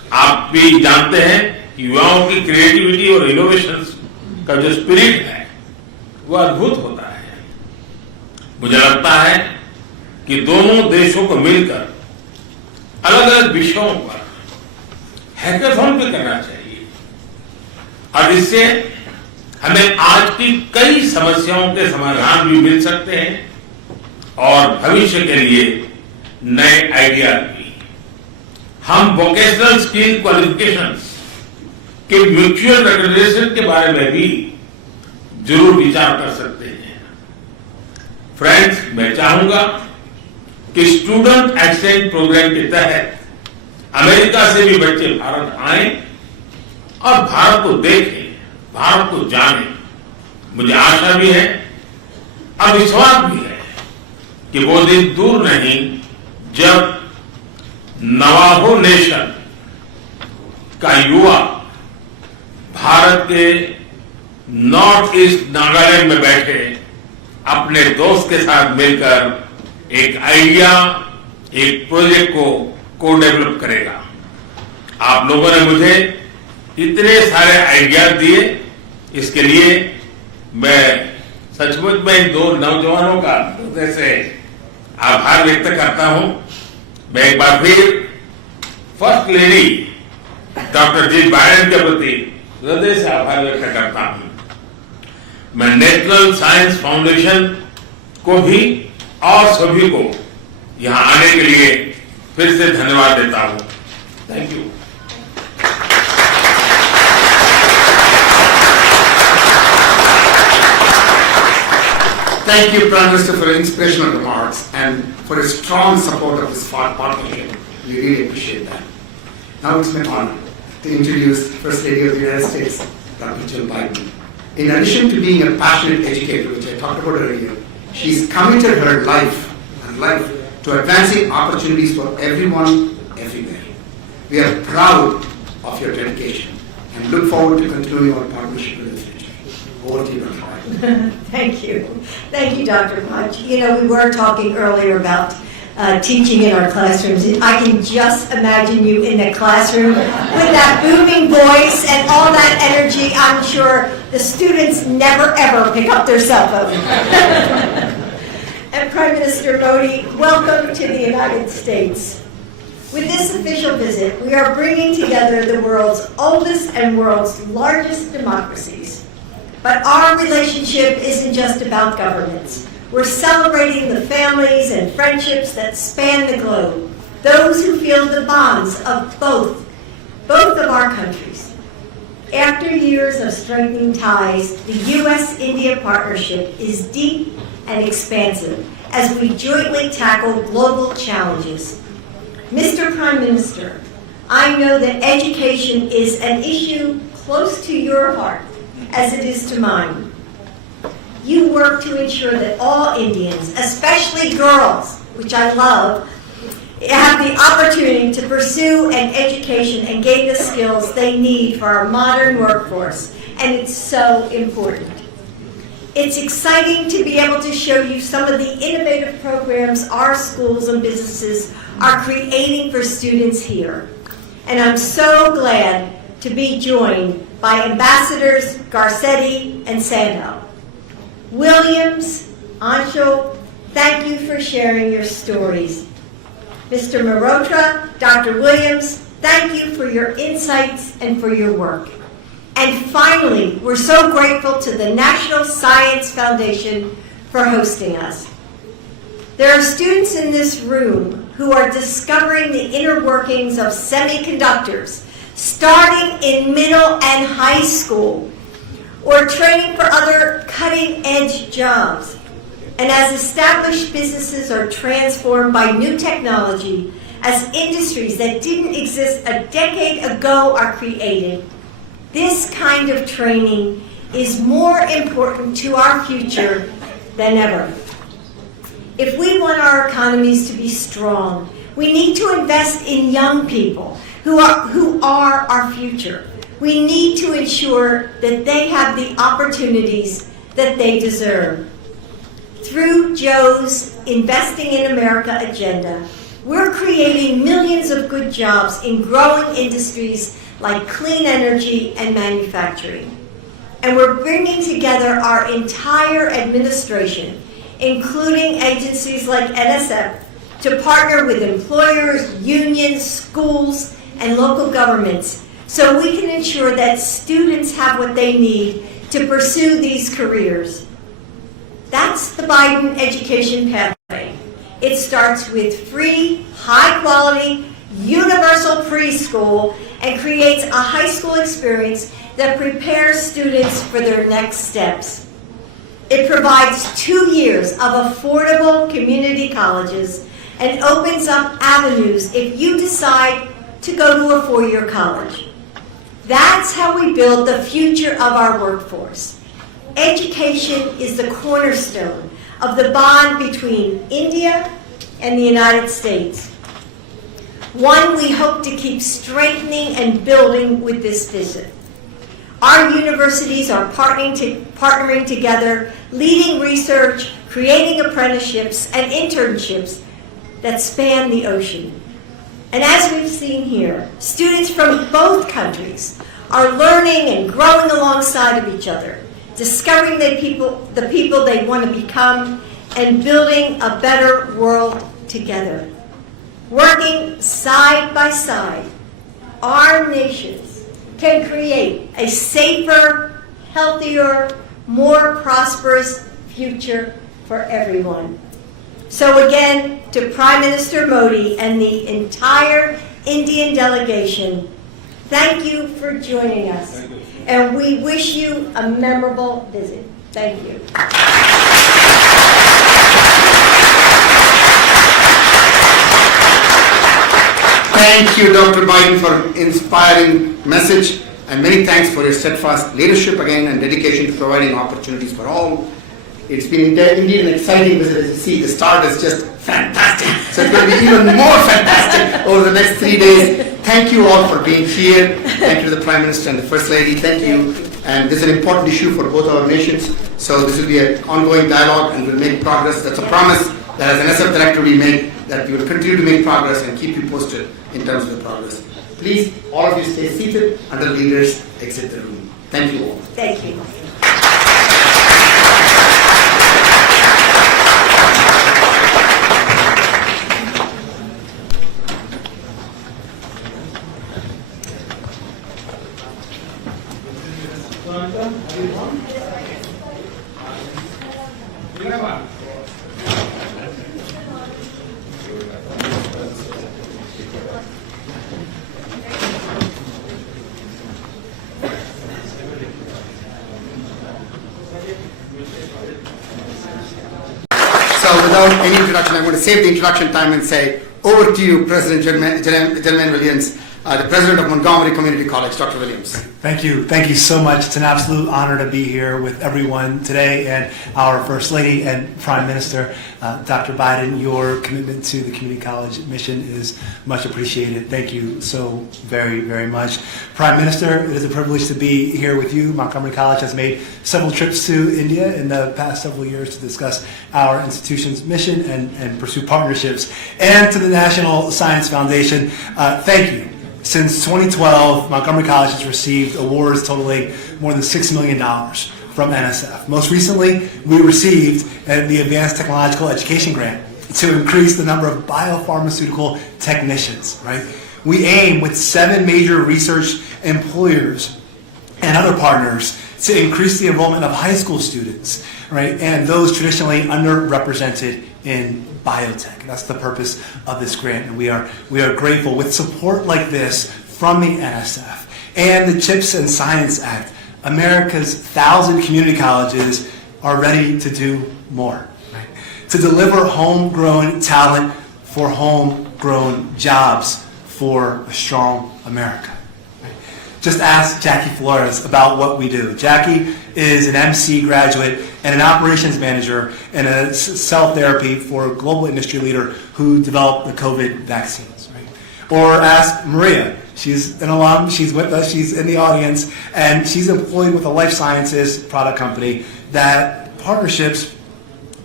आप भी जानते हैं कि युवाओं की क्रिएटिविटी और इनोवेशन का जो स्पिरिट है वो अद्भुत होता है। मुझे लगता है कि दोनों देशों को मिलकर अलग अलग विषयों पर हैकाथॉन भी करना चाहिए और इससे हमें आज की कई समस्याओं के समाधान भी मिल सकते हैं और भविष्य के लिए नए आइडिया भी। हम वोकेशनल स्किल क्वालिफिकेशंस के म्यूचुअल रिकग्निशन के बारे में भी जरूर विचार कर सकते हैं। फ्रेंड्स, मैं चाहूंगा कि स्टूडेंट एक्सचेंज प्रोग्राम के तहत अमेरिका से भी बच्चे भारत आएं और भारत को देखें, भारत को जानें। मुझे आशा भी है और विश्वास भी है कि वो दिन दूर नहीं जब नवाहो नेशन का युवा भारत के नॉर्थ ईस्ट नागालैंड में बैठे अपने दोस्त के साथ मिलकर एक आइडिया, एक प्रोजेक्ट को डेवलप करेगा। आप लोगों ने मुझे इतने सारे आइडियाज दिए, इसके लिए मैं सचमुच में इन दो नौजवानों का हृदय से आभार व्यक्त करता हूं। मैं एक बार फिर फर्स्ट लेडी डॉक्टर जी बाइडेन के प्रति हृदय से आभार व्यक्त करता हूं। मैं नेशनल साइंस फाउंडेशन को भी और सभी को यहां आने के लिए फिर से धन्यवाद देता हूं। Thank you. Thank you, Prime Minister, for your inspirational remarks and for your strong support of this partnership. We really appreciate that. Now it's my honor to introduce First Lady of the United States, Dr. Jill Biden. In addition to being a passionate educator, which I talked about earlier, she's committed her life to advancing opportunities for everyone, everywhere. We are proud of your dedication and look forward to continuing our partnership in the future. Over to you, Dr. Biden. Thank you. Thank you, Dr. Punch. You know, we were talking earlier about teaching in our classrooms. I can just imagine you in the classroom with that booming voice and all that energy. I'm sure the students never ever pick up their cell phone. And Prime Minister Modi, welcome to the United States. With this official visit, we are bringing together the world's oldest and world's largest democracies. But our relationship isn't just about governments. We're celebrating the families and friendships that span the globe, those who feel the bonds of both of our countries. After years of strengthening ties, the U.S.-India partnership is deep and expansive as we jointly tackle global challenges. Mr. Prime Minister, I know that education is an issue close to your heart, as it is to mine. You work to ensure that all Indians, especially girls, which I love, have the opportunity to pursue an education and gain the skills they need for our modern workforce, and it's so important. It's exciting to be able to show you some of the innovative programs our schools and businesses are creating for students here. And I'm so glad to be joined by Ambassadors Garcetti and Sandow. Williams, Anshul, thank you for sharing your stories. Mr. Marotra, Dr. Williams, thank you for your insights and for your work. And finally, we're so grateful to the National Science Foundation for hosting us. There are students in this room who are discovering the inner workings of semiconductors, starting in middle and high school, or training for other cutting-edge jobs. And as established businesses are transformed by new technology, as industries that didn't exist a decade ago are created, this kind of training is more important to our future than ever. If we want our economies to be strong, we need to invest in young people who are our future. We need to ensure that they have the opportunities that they deserve. Through Joe's Investing in America agenda, We're creating millions of good jobs in growing industries like clean energy and manufacturing. And we're bringing together our entire administration, including agencies like NSF, to partner with employers, unions, schools, and local governments so we can ensure that students have what they need to pursue these careers. That's the Biden education pathway. It starts with free, high-quality, universal preschool and creates a high school experience that prepares students for their next steps. It provides 2 years of affordable community colleges and opens up avenues if you decide to go to a 4-year college. That's how we build the future of our workforce. Education is the cornerstone of the bond between India and the United States. One we hope to keep strengthening and building with this visit. Our universities are partnering together, leading research, creating apprenticeships and internships that span the ocean. And as we've seen here, students from both countries are learning and growing alongside of each other, discovering the people they want to become, and building a better world together. Working side by side, our nations can create a safer, healthier, more prosperous future for everyone. So again, to Prime Minister Modi and the entire Indian delegation, thank you for joining us. And we wish you a memorable visit. Thank you. Thank you, Dr. Biden, for inspiring message, and many thanks for your steadfast leadership again and dedication to providing opportunities for all. It's been indeed an exciting visit. As you see, the start is just fantastic. So it's going to be even more fantastic over the next 3 days. Thank you all for being here. Thank you to the Prime Minister and the First Lady. Thank you. And this is an important issue for both our nations. So this will be an ongoing dialogue and we'll make progress. That's a promise that as an SF Director we make, that we will continue to make progress and keep you posted in terms of the progress. Please, all of you stay seated until leaders exit the room. Thank you all. Thank you. So without any introduction, I'm going to save the introduction time and say, over to you, President Gentleman Williams, the President of Montgomery Community College, Dr. Williams. Thank you. Thank you so much. It's an absolute honor to be here with everyone today, and our First Lady and Prime Minister, Dr. Biden. Your commitment to the community college mission is much appreciated. Thank you so very, very much. Prime Minister, it is a privilege to be here with you. Montgomery College has made several trips to India in the past several years to discuss our institution's mission and pursue partnerships. And to the National Science Foundation, thank you. Since 2012, Montgomery College has received awards totaling more than $6 million from NSF. Most recently, we received the Advanced Technological Education Grant to increase the number of biopharmaceutical technicians, right? We aim with 7 major research employers and other partners to increase the enrollment of high school students, right? And those traditionally underrepresented in biotech. That's the purpose of this grant, and we are grateful. With support like this from the NSF and the CHIPS and Science Act, America's 1,000 community colleges are ready to do more, right? To deliver homegrown talent for homegrown jobs for a strong America. Just ask Jackie Flores about what we do. Jackie is an MC graduate and an operations manager in a cell therapy for a global industry leader who developed the COVID vaccines. Right? Or ask Maria. She's an alum. She's with us. She's in the audience. And she's employed with a life sciences product company that partnerships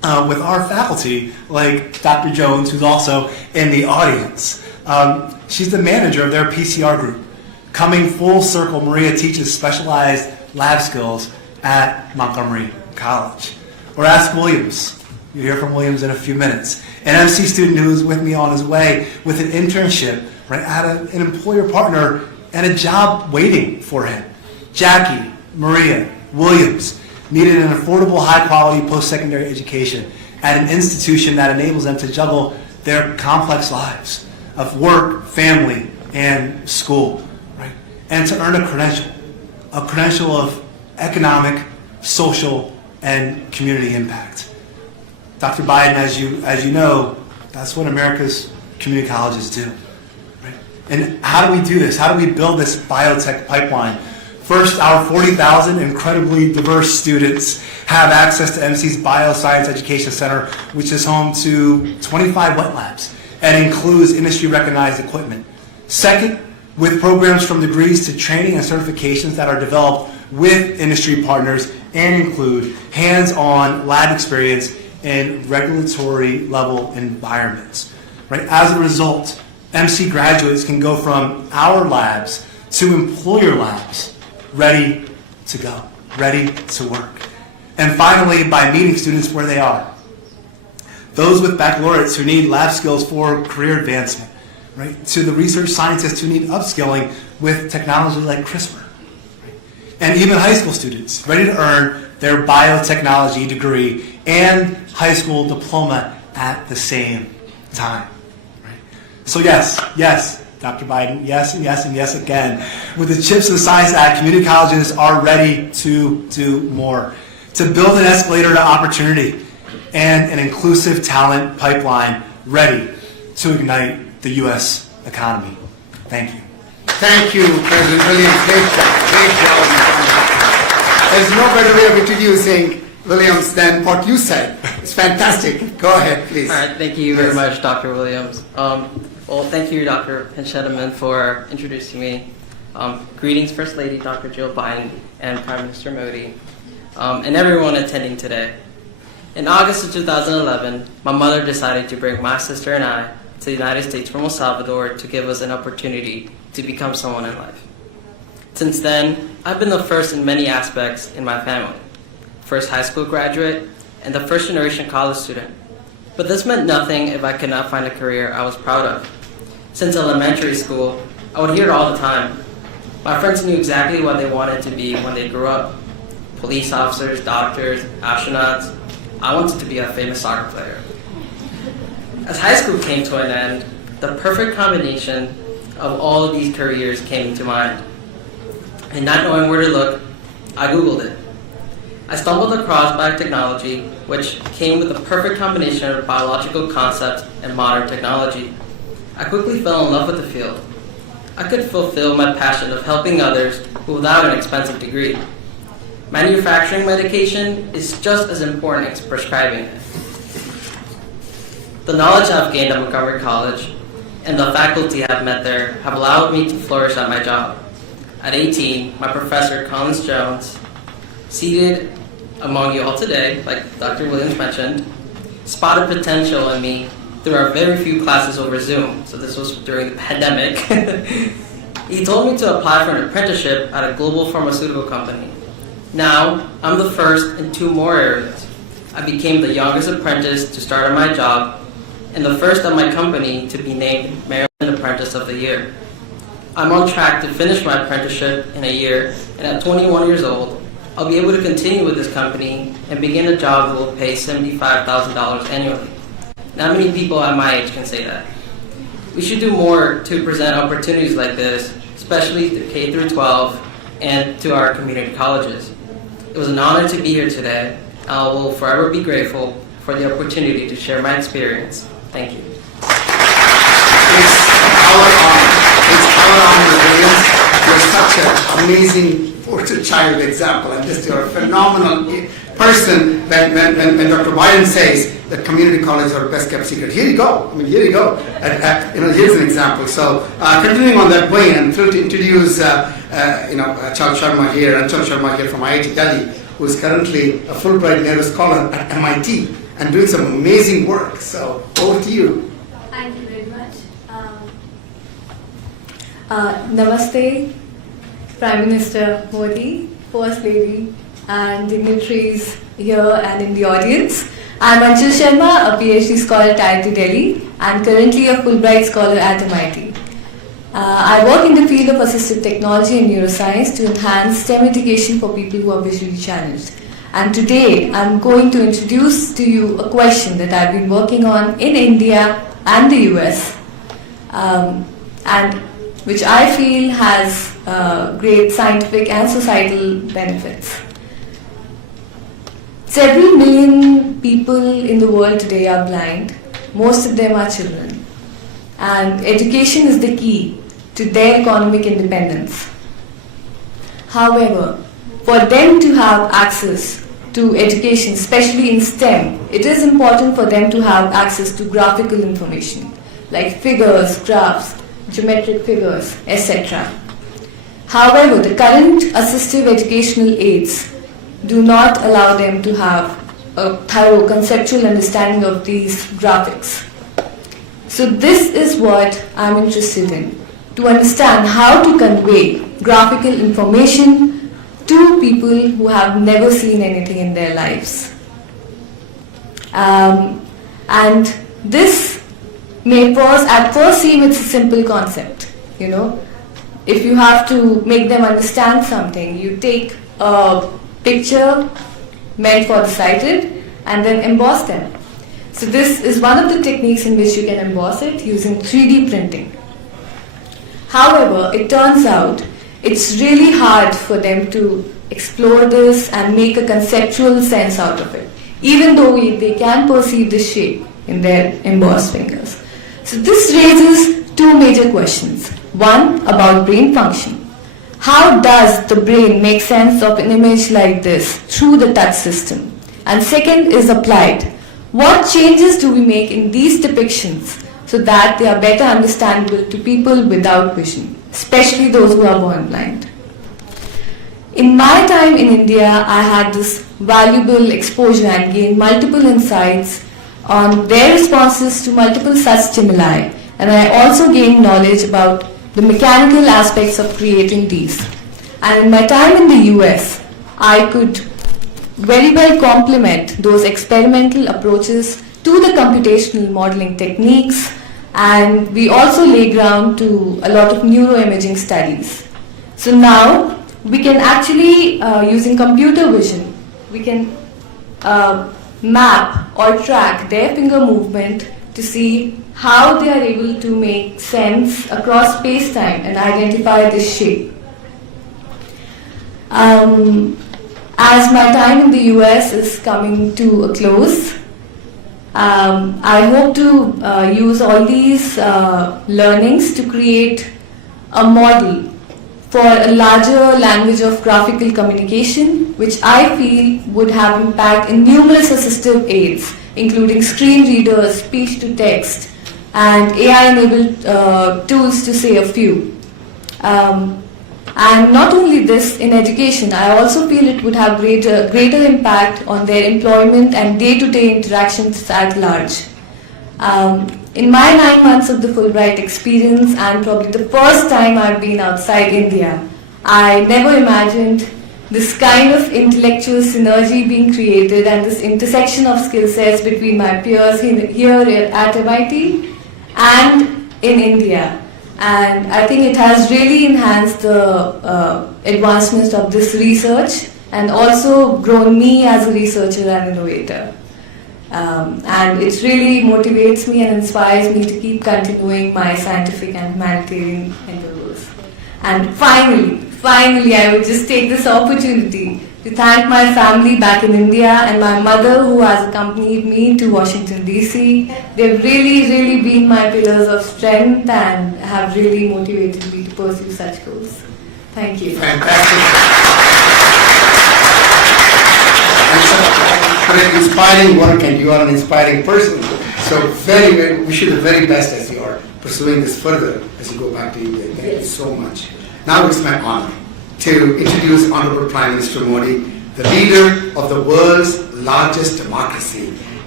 with our faculty, like Dr. Jones, who's also in the audience. She's the manager of their PCR group. Coming full circle, Maria teaches specialized lab skills at Montgomery College. Or ask Williams. You'll hear from Williams in a few minutes. An MC student who is with me on his way with an internship, right, at an employer partner and a job waiting for him. Jackie, Maria, Williams needed an affordable, high-quality post-secondary education at an institution that enables them to juggle their complex lives of work, family, and school, right? And to earn a credential of economic, social, and community impact. Dr. Biden, as you know, that's what America's community colleges do. Right? And how do we do this? How do we build this biotech pipeline? First, our 40,000 incredibly diverse students have access to MC's Bioscience Education Center, which is home to 25 wet labs and includes industry-recognized equipment. Second, with programs from degrees to training and certifications that are developed with industry partners and include hands-on lab experience in regulatory level environments. Right? As a result, MC graduates can go from our labs to employer labs, ready to go, ready to work. And finally, by meeting students where they are. Those with baccalaureates who need lab skills for career advancement, right? To the research scientists who need upskilling with technology like CRISPR. Right? And even high school students ready to earn their biotechnology degree and high school diploma at the same time. Right? So yes, Dr. Biden, yes and yes and yes again. With the CHIPS and Science Act, community colleges are ready to do more, to build an escalator to opportunity and an inclusive talent pipeline ready to ignite the U.S. economy. Thank you. Thank you, President Williams. Great job. Great job. There's no better way of introducing Williams than what you said. It's fantastic. Go ahead, please. All right, thank you very much, Dr. Williams. Well, thank you, Dr. Pinchettaman, for introducing me. Greetings, First Lady Dr. Jill Biden and Prime Minister Modi, and everyone attending today. In August of 2011, my mother decided to bring my sister and I to the United States from El Salvador to give us an opportunity to become someone in life. Since then, I've been the first in many aspects in my family. First high school graduate, and the first generation college student. But this meant nothing if I could not find a career I was proud of. Since elementary school, I would hear it all the time. My friends knew exactly what they wanted to be when they grew up. Police officers, doctors, astronauts. I wanted to be a famous soccer player. As high school came to an end, the perfect combination of all of these careers came to mind. And not knowing where to look, I Googled it. I stumbled across biotechnology, which came with the perfect combination of biological concepts and modern technology. I quickly fell in love with the field. I could fulfill my passion of helping others without an expensive degree. Manufacturing medication is just as important as prescribing it. The knowledge I've gained at Montgomery College and the faculty I've met there have allowed me to flourish at my job. At 18, my professor, Collins Jones, seated among you all today, like Dr. Williams mentioned, spotted potential in me through our very few classes over Zoom. So this was during the pandemic. He told me to apply for an apprenticeship at a global pharmaceutical company. Now, I'm the first in 2 more areas. I became the youngest apprentice to start at my job and the first at my company to be named Maryland Apprentice of the Year. I'm on track to finish my apprenticeship in a year, and at 21 years old, I'll be able to continue with this company and begin a job that will pay $75,000 annually. Not many people at my age can say that. We should do more to present opportunities like this, especially to K through 12 and to our community colleges. It was an honor to be here today. I will forever be grateful for the opportunity to share my experience. Thank you. It's our honor. It's our honor, Williams. You're such an amazing portrait child example, and just you're a phenomenal person when Dr. Biden says that community colleges are best kept secret. Here you go. I mean, here you go. Here's an example. So, continuing on that way, I'm thrilled to introduce Achal Sharma here from IIT Delhi, who is currently a Fulbright Nehru Scholar at MIT. and doing some amazing work. So over to you. Thank you very much. Namaste, Prime Minister Modi, First Lady, and dignitaries here and in the audience. I'm Anshul Sharma, a PhD scholar at IIT Delhi and currently a Fulbright scholar at MIT. I work in the field of assistive technology and neuroscience to enhance STEM education for people who are visually challenged. And today I'm going to introduce to you a question that I've been working on in India and the US, and which I feel has great scientific and societal benefits. Several million people in the world today are blind. Most of them are children. And education is the key to their economic independence. However, for them to have access to education, especially in STEM, it is important for them to have access to graphical information, like figures, graphs, geometric figures, etc. However, the current assistive educational aids do not allow them to have a thorough conceptual understanding of these graphics. So this is what I'm interested in, to understand how to convey graphical information to people who have never seen anything in their lives. And this may at first seem it's a simple concept, you know. If you have to make them understand something, you take a picture meant for the sighted and then emboss them. So this is one of the techniques in which you can emboss it using 3D printing. However, it turns out it's really hard for them to explore this and make a conceptual sense out of it, even though they can perceive the shape in their embossed fingers. So this raises two major questions. One, about brain function. How does the brain make sense of an image like this through the touch system? And second is applied. What changes do we make in these depictions so that they are better understandable to people without vision, especially those who are born blind? In my time in India, I had this valuable exposure and gained multiple insights on their responses to multiple such stimuli, and I also gained knowledge about the mechanical aspects of creating these. And in my time in the US, I could very well complement those experimental approaches to the computational modeling techniques, and we also lay ground to a lot of neuroimaging studies. So now we can actually, using computer vision, we can map or track their finger movement to see how they are able to make sense across space-time and identify this shape. As my time in the US is coming to a close, I hope to use all these learnings to create a model for a larger language of graphical communication, which I feel would have impact in numerous assistive aids, including screen readers, speech-to-text, and AI-enabled tools, to say a few. And not only this, in education, I also feel it would have greater impact on their employment and day-to-day interactions at large. In my 9 months of the Fulbright experience, and probably the first time I've been outside India, I never imagined this kind of intellectual synergy being created and this intersection of skill sets between my peers here at MIT and in India. And I think it has really enhanced the advancement of this research and also grown me as a researcher and innovator. And it really motivates me and inspires me to keep continuing my scientific and humanitarian endeavors. And finally, I would just take this opportunity to thank my family back in India and my mother, who has accompanied me to Washington, D.C. They've really been my pillars of strength and have really motivated me to pursue such goals. Thank you. Fantastic. For an inspiring work, and you are an inspiring person. So we wish you the very best as you are pursuing this further as you go back to India. Thank you so much. Now it's my honor to introduce Honorable Prime Minister Modi, the leader of the world's largest democracy,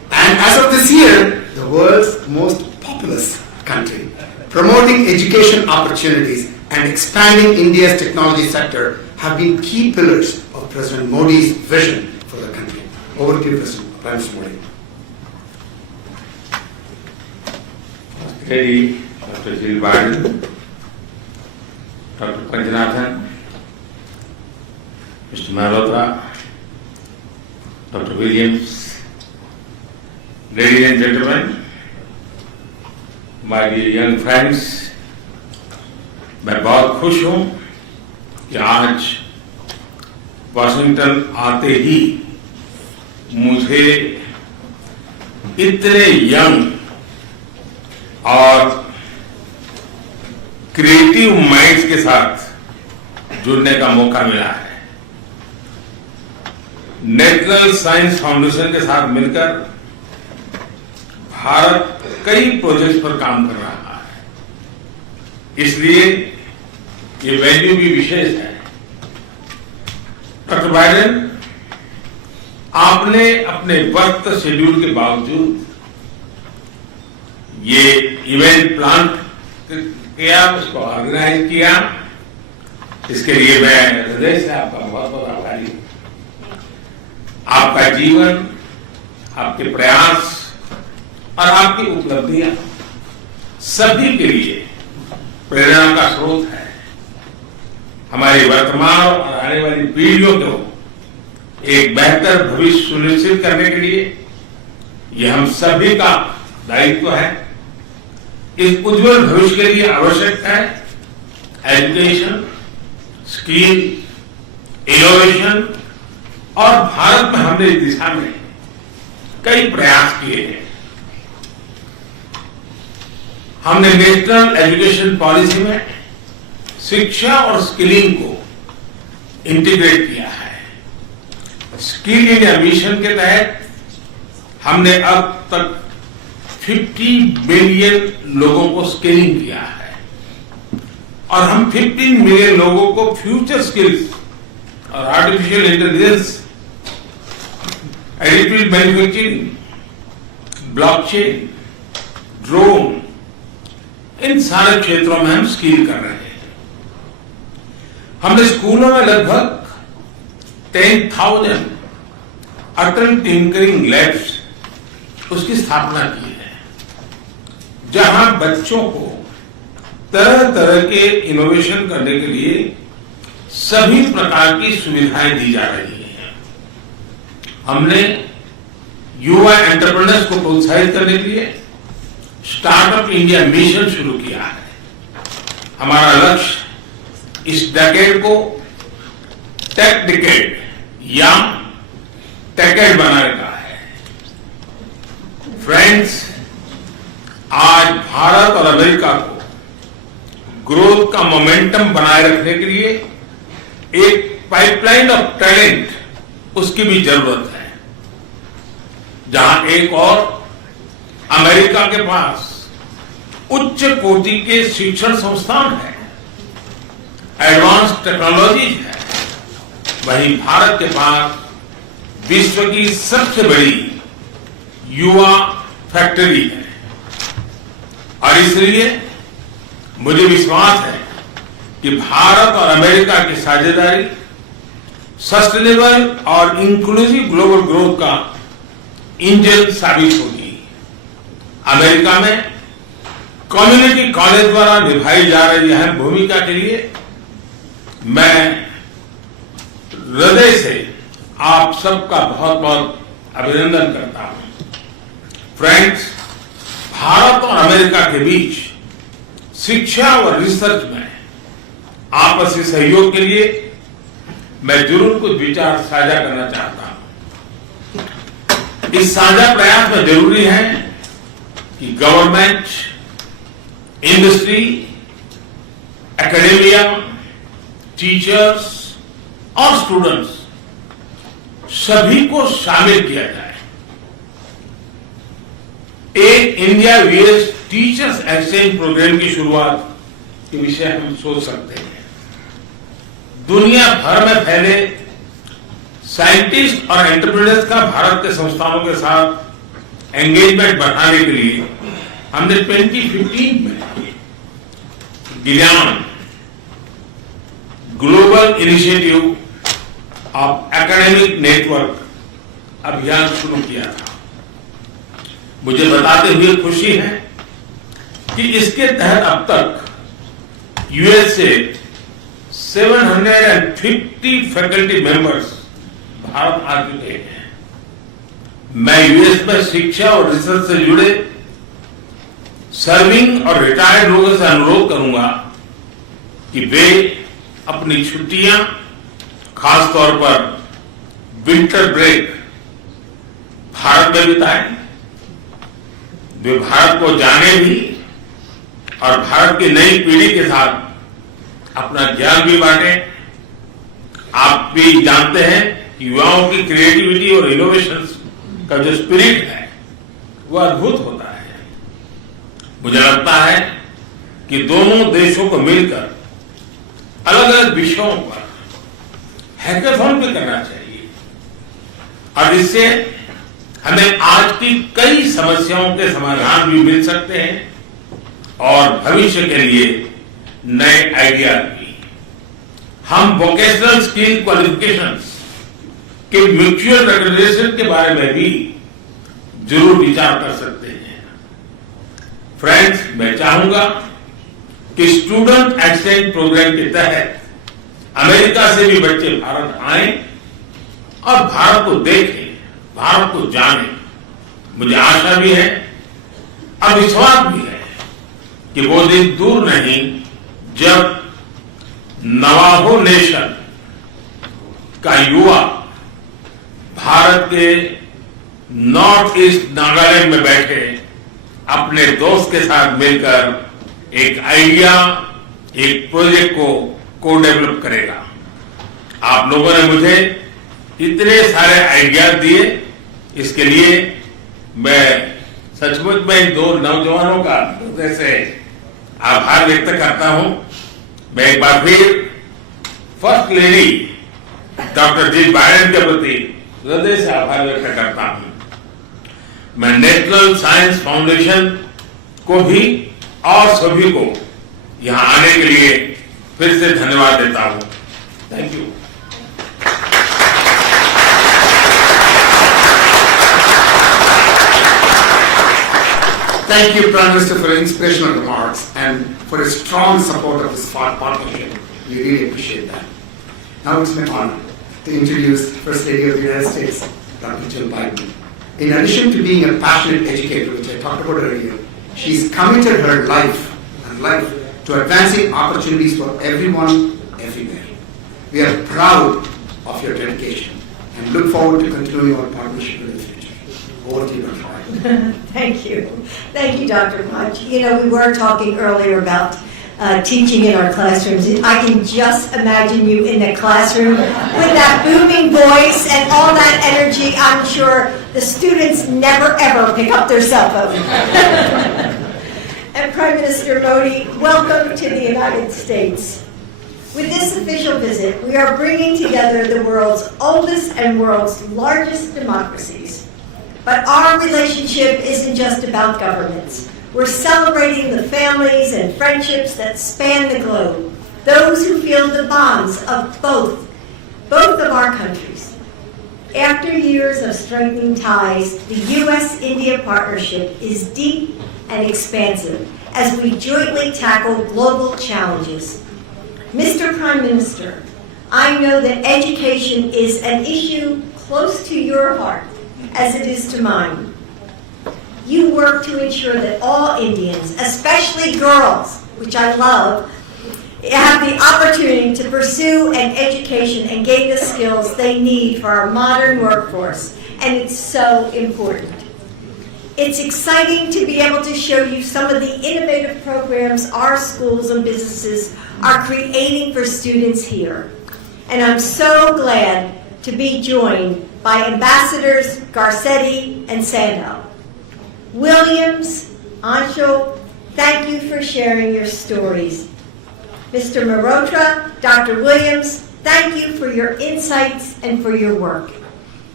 and as of this year, the world's most populous country. Promoting education opportunities and expanding India's technology sector have been key pillars of President Modi's vision for the country. Over to you, President Prime Minister Modi. Lady Dr. Jill Biden, Dr. Panjanathan, Mr. Malhotra, Dr. Williams, ladies and gentlemen, my dear young friends, मैं बहुत खुश हूं कि आज Washington आते ही मुझे इतने young और क्रिएटिव माइंड्स के साथ जुड़ने का मौका मिला है। नेशनल साइंस फाउंडेशन के साथ मिलकर भारत कई प्रोजेक्ट्स पर काम कर रहा है, इसलिए ये वैल्यू भी विशेष है। डॉक्टर बाइडेन, आपने अपने वक्त शेड्यूल के बावजूद ये इवेंट प्लान किया, उसको ऑर्गेनाइज किया, इसके लिए मैं हृदय से आपका बहुत बहुत आभारी हूं। आपका जीवन, आपके प्रयास और आपकी उपलब्धियां सभी के लिए प्रेरणा का स्रोत है। हमारी वर्तमान और आने वाली पीढ़ियों को एक बेहतर भविष्य सुनिश्चित करने के लिए यह हम सभी का दायित्व है। इस उज्जवल भविष्य के लिए आवश्यक है एजुकेशन, स्किल, इनोवेशन, और भारत में हमने इस दिशा में कई प्रयास किए हैं। हमने नेशनल एजुकेशन पॉलिसी में शिक्षा और स्किलिंग को इंटीग्रेट किया है। स्किल इंडिया मिशन के तहत हमने अब तक 50 मिलियन लोगों को स्किलिंग किया है और हम 15 मिलियन लोगों को फ्यूचर स्किल्स और artificial intelligence, additive manufacturing, blockchain, drone, इन सारे क्षेत्रों में हम स्किल कर रहे हैं। हमने स्कूलों में लगभग 10,000 अटल टिंकरिंग लैब्स उसकी स्थापना की है, जहां बच्चों को तरह तरह के इनोवेशन करने के लिए सभी प्रकार की सुविधाएं दी जा रही हैं। हमने युवा एंटरप्रेन्योर्स को प्रोत्साहित करने के लिए स्टार्टअप इंडिया मिशन शुरू किया है। हमारा लक्ष्य इस डेकेड को टेक डिकेड या टेकेड बनाने का है। फ्रेंड्स, आज भारत और अमेरिका को ग्रोथ का मोमेंटम बनाए रखने के लिए एक पाइपलाइन ऑफ टैलेंट उसकी भी जरूरत है। जहां एक और अमेरिका के पास उच्च कोटि के शिक्षण संस्थान है, एडवांस टेक्नोलॉजी है, वहीं भारत के पास विश्व की सबसे बड़ी युवा फैक्ट्री है। और इसलिए मुझे विश्वास है कि भारत और अमेरिका की साझेदारी सस्टेनेबल और इंक्लूसिव ग्लोबल ग्रोथ का इंजन साबित होगी। अमेरिका में कम्युनिटी कॉलेज द्वारा निभाई जा रही अहम भूमिका के लिए मैं हृदय से आप सबका बहुत बहुत अभिनंदन करता हूं। फ्रेंड्स, भारत और अमेरिका के बीच शिक्षा और रिसर्च में आपसी सहयोग के लिए मैं जरूर कुछ विचार साझा करना चाहता हूं। इस साझा प्रयास में जरूरी है कि गवर्नमेंट, इंडस्ट्री, एकेडेमिया, टीचर्स और स्टूडेंट्स सभी को शामिल किया जाए। एक India US teachers exchange programme की शुरुआत के विषय हम सोच सकते हैं। दुनिया भर में फैले साइंटिस्ट और एंटरप्रेन्योर्स का भारत के संस्थानों के साथ एंगेजमेंट बढ़ाने के लिए हमने 2015 में गियान global initiative of academic network अभियान शुरू किया था। मुझे बताते हुए खुशी है कि इसके तहत अब तक यूएस से 750 फैकल्टी मेंबर्स भारत आ चुके हैं। मैं यूएस में शिक्षा और रिसर्च से जुड़े सर्विंग और रिटायर्ड लोगों से अनुरोध करूंगा कि वे अपनी छुट्टियां, खासतौर पर विंटर ब्रेक, भारत में बिताएं। वे भारत को जाने भी और भारत की नई पीढ़ी के साथ अपना ज्ञान भी बांटें। आप भी जानते हैं कि युवाओं की क्रिएटिविटी और इनोवेशन का जो स्पिरिट है वो अद्भुत होता है। मुझे लगता है कि दोनों देशों को मिलकर अलग अलग विषयों पर हैकाथॉन भी करना चाहिए और इससे हमें आज की कई समस्याओं के समाधान भी मिल सकते हैं और भविष्य के लिए नए आइडिया भी। हम वोकेशनल स्किल क्वालिफिकेशंस के म्यूचुअल रिकग्निशन के बारे में भी जरूर विचार कर सकते हैं। फ्रेंड्स, मैं चाहूंगा कि स्टूडेंट एक्सचेंज प्रोग्राम के तहत अमेरिका से भी बच्चे भारत आएं और भारत को देखें, भारत को जानें। मुझे आशा भी है और विश्वास भी है कि वो दिन दूर नहीं जब नवाहो नेशन का युवा भारत के नॉर्थ ईस्ट नागालैंड में बैठे अपने दोस्त के साथ मिलकर एक आइडिया, एक प्रोजेक्ट को डेवलप करेगा। आप लोगों ने मुझे इतने सारे आइडियाज दिए, इसके लिए मैं सचमुच में इन दो नौजवानों का हृदय से आभार व्यक्त करता हूं। मैं एक बार फिर first lady doctor Jill Biden के प्रति हृदय से आभार व्यक्त करता हूं। मैं नेशनल साइंस फाउंडेशन को भी और सभी को यहां आने के लिए फिर से धन्यवाद देता हूं। Thank you. Thank you, Prime Minister, for your inspirational remarks and for your strong support of this partnership. We really appreciate that. Now it's my honor to introduce First Lady of the United States, Dr. Jill Biden. In addition to being a passionate educator, which I talked about earlier, she's committed her life to advancing opportunities for everyone, everywhere. We are proud of your dedication and look forward to continuing our partnership in the future. Over to you, Dr. Biden. Thank you. Thank you, Dr. Punch. You know, we were talking earlier about teaching in our classrooms. I can just imagine you in the classroom with that booming voice and all that energy. I'm sure the students never ever pick up their cell phone. And Prime Minister Modi, welcome to the United States. With this official visit, we are bringing together the world's oldest and world's largest democracies. But our relationship isn't just about governments. We're celebrating the families and friendships that span the globe, those who feel the bonds of both of our countries. After years of strengthening ties, the U.S.-India partnership is deep and expansive as we jointly tackle global challenges. Mr. Prime Minister, I know that education is an issue close to your heart, as it is to mine. You work to ensure that all Indians, especially girls, which I love, have the opportunity to pursue an education and gain the skills they need for our modern workforce, and it's so important. It's exciting to be able to show you some of the innovative programs our schools and businesses are creating for students here. And I'm so glad to be joined by Ambassadors Garcetti and Sandel. Williams, Anshul, thank you for sharing your stories. Mr. Marotra, Dr. Williams, thank you for your insights and for your work.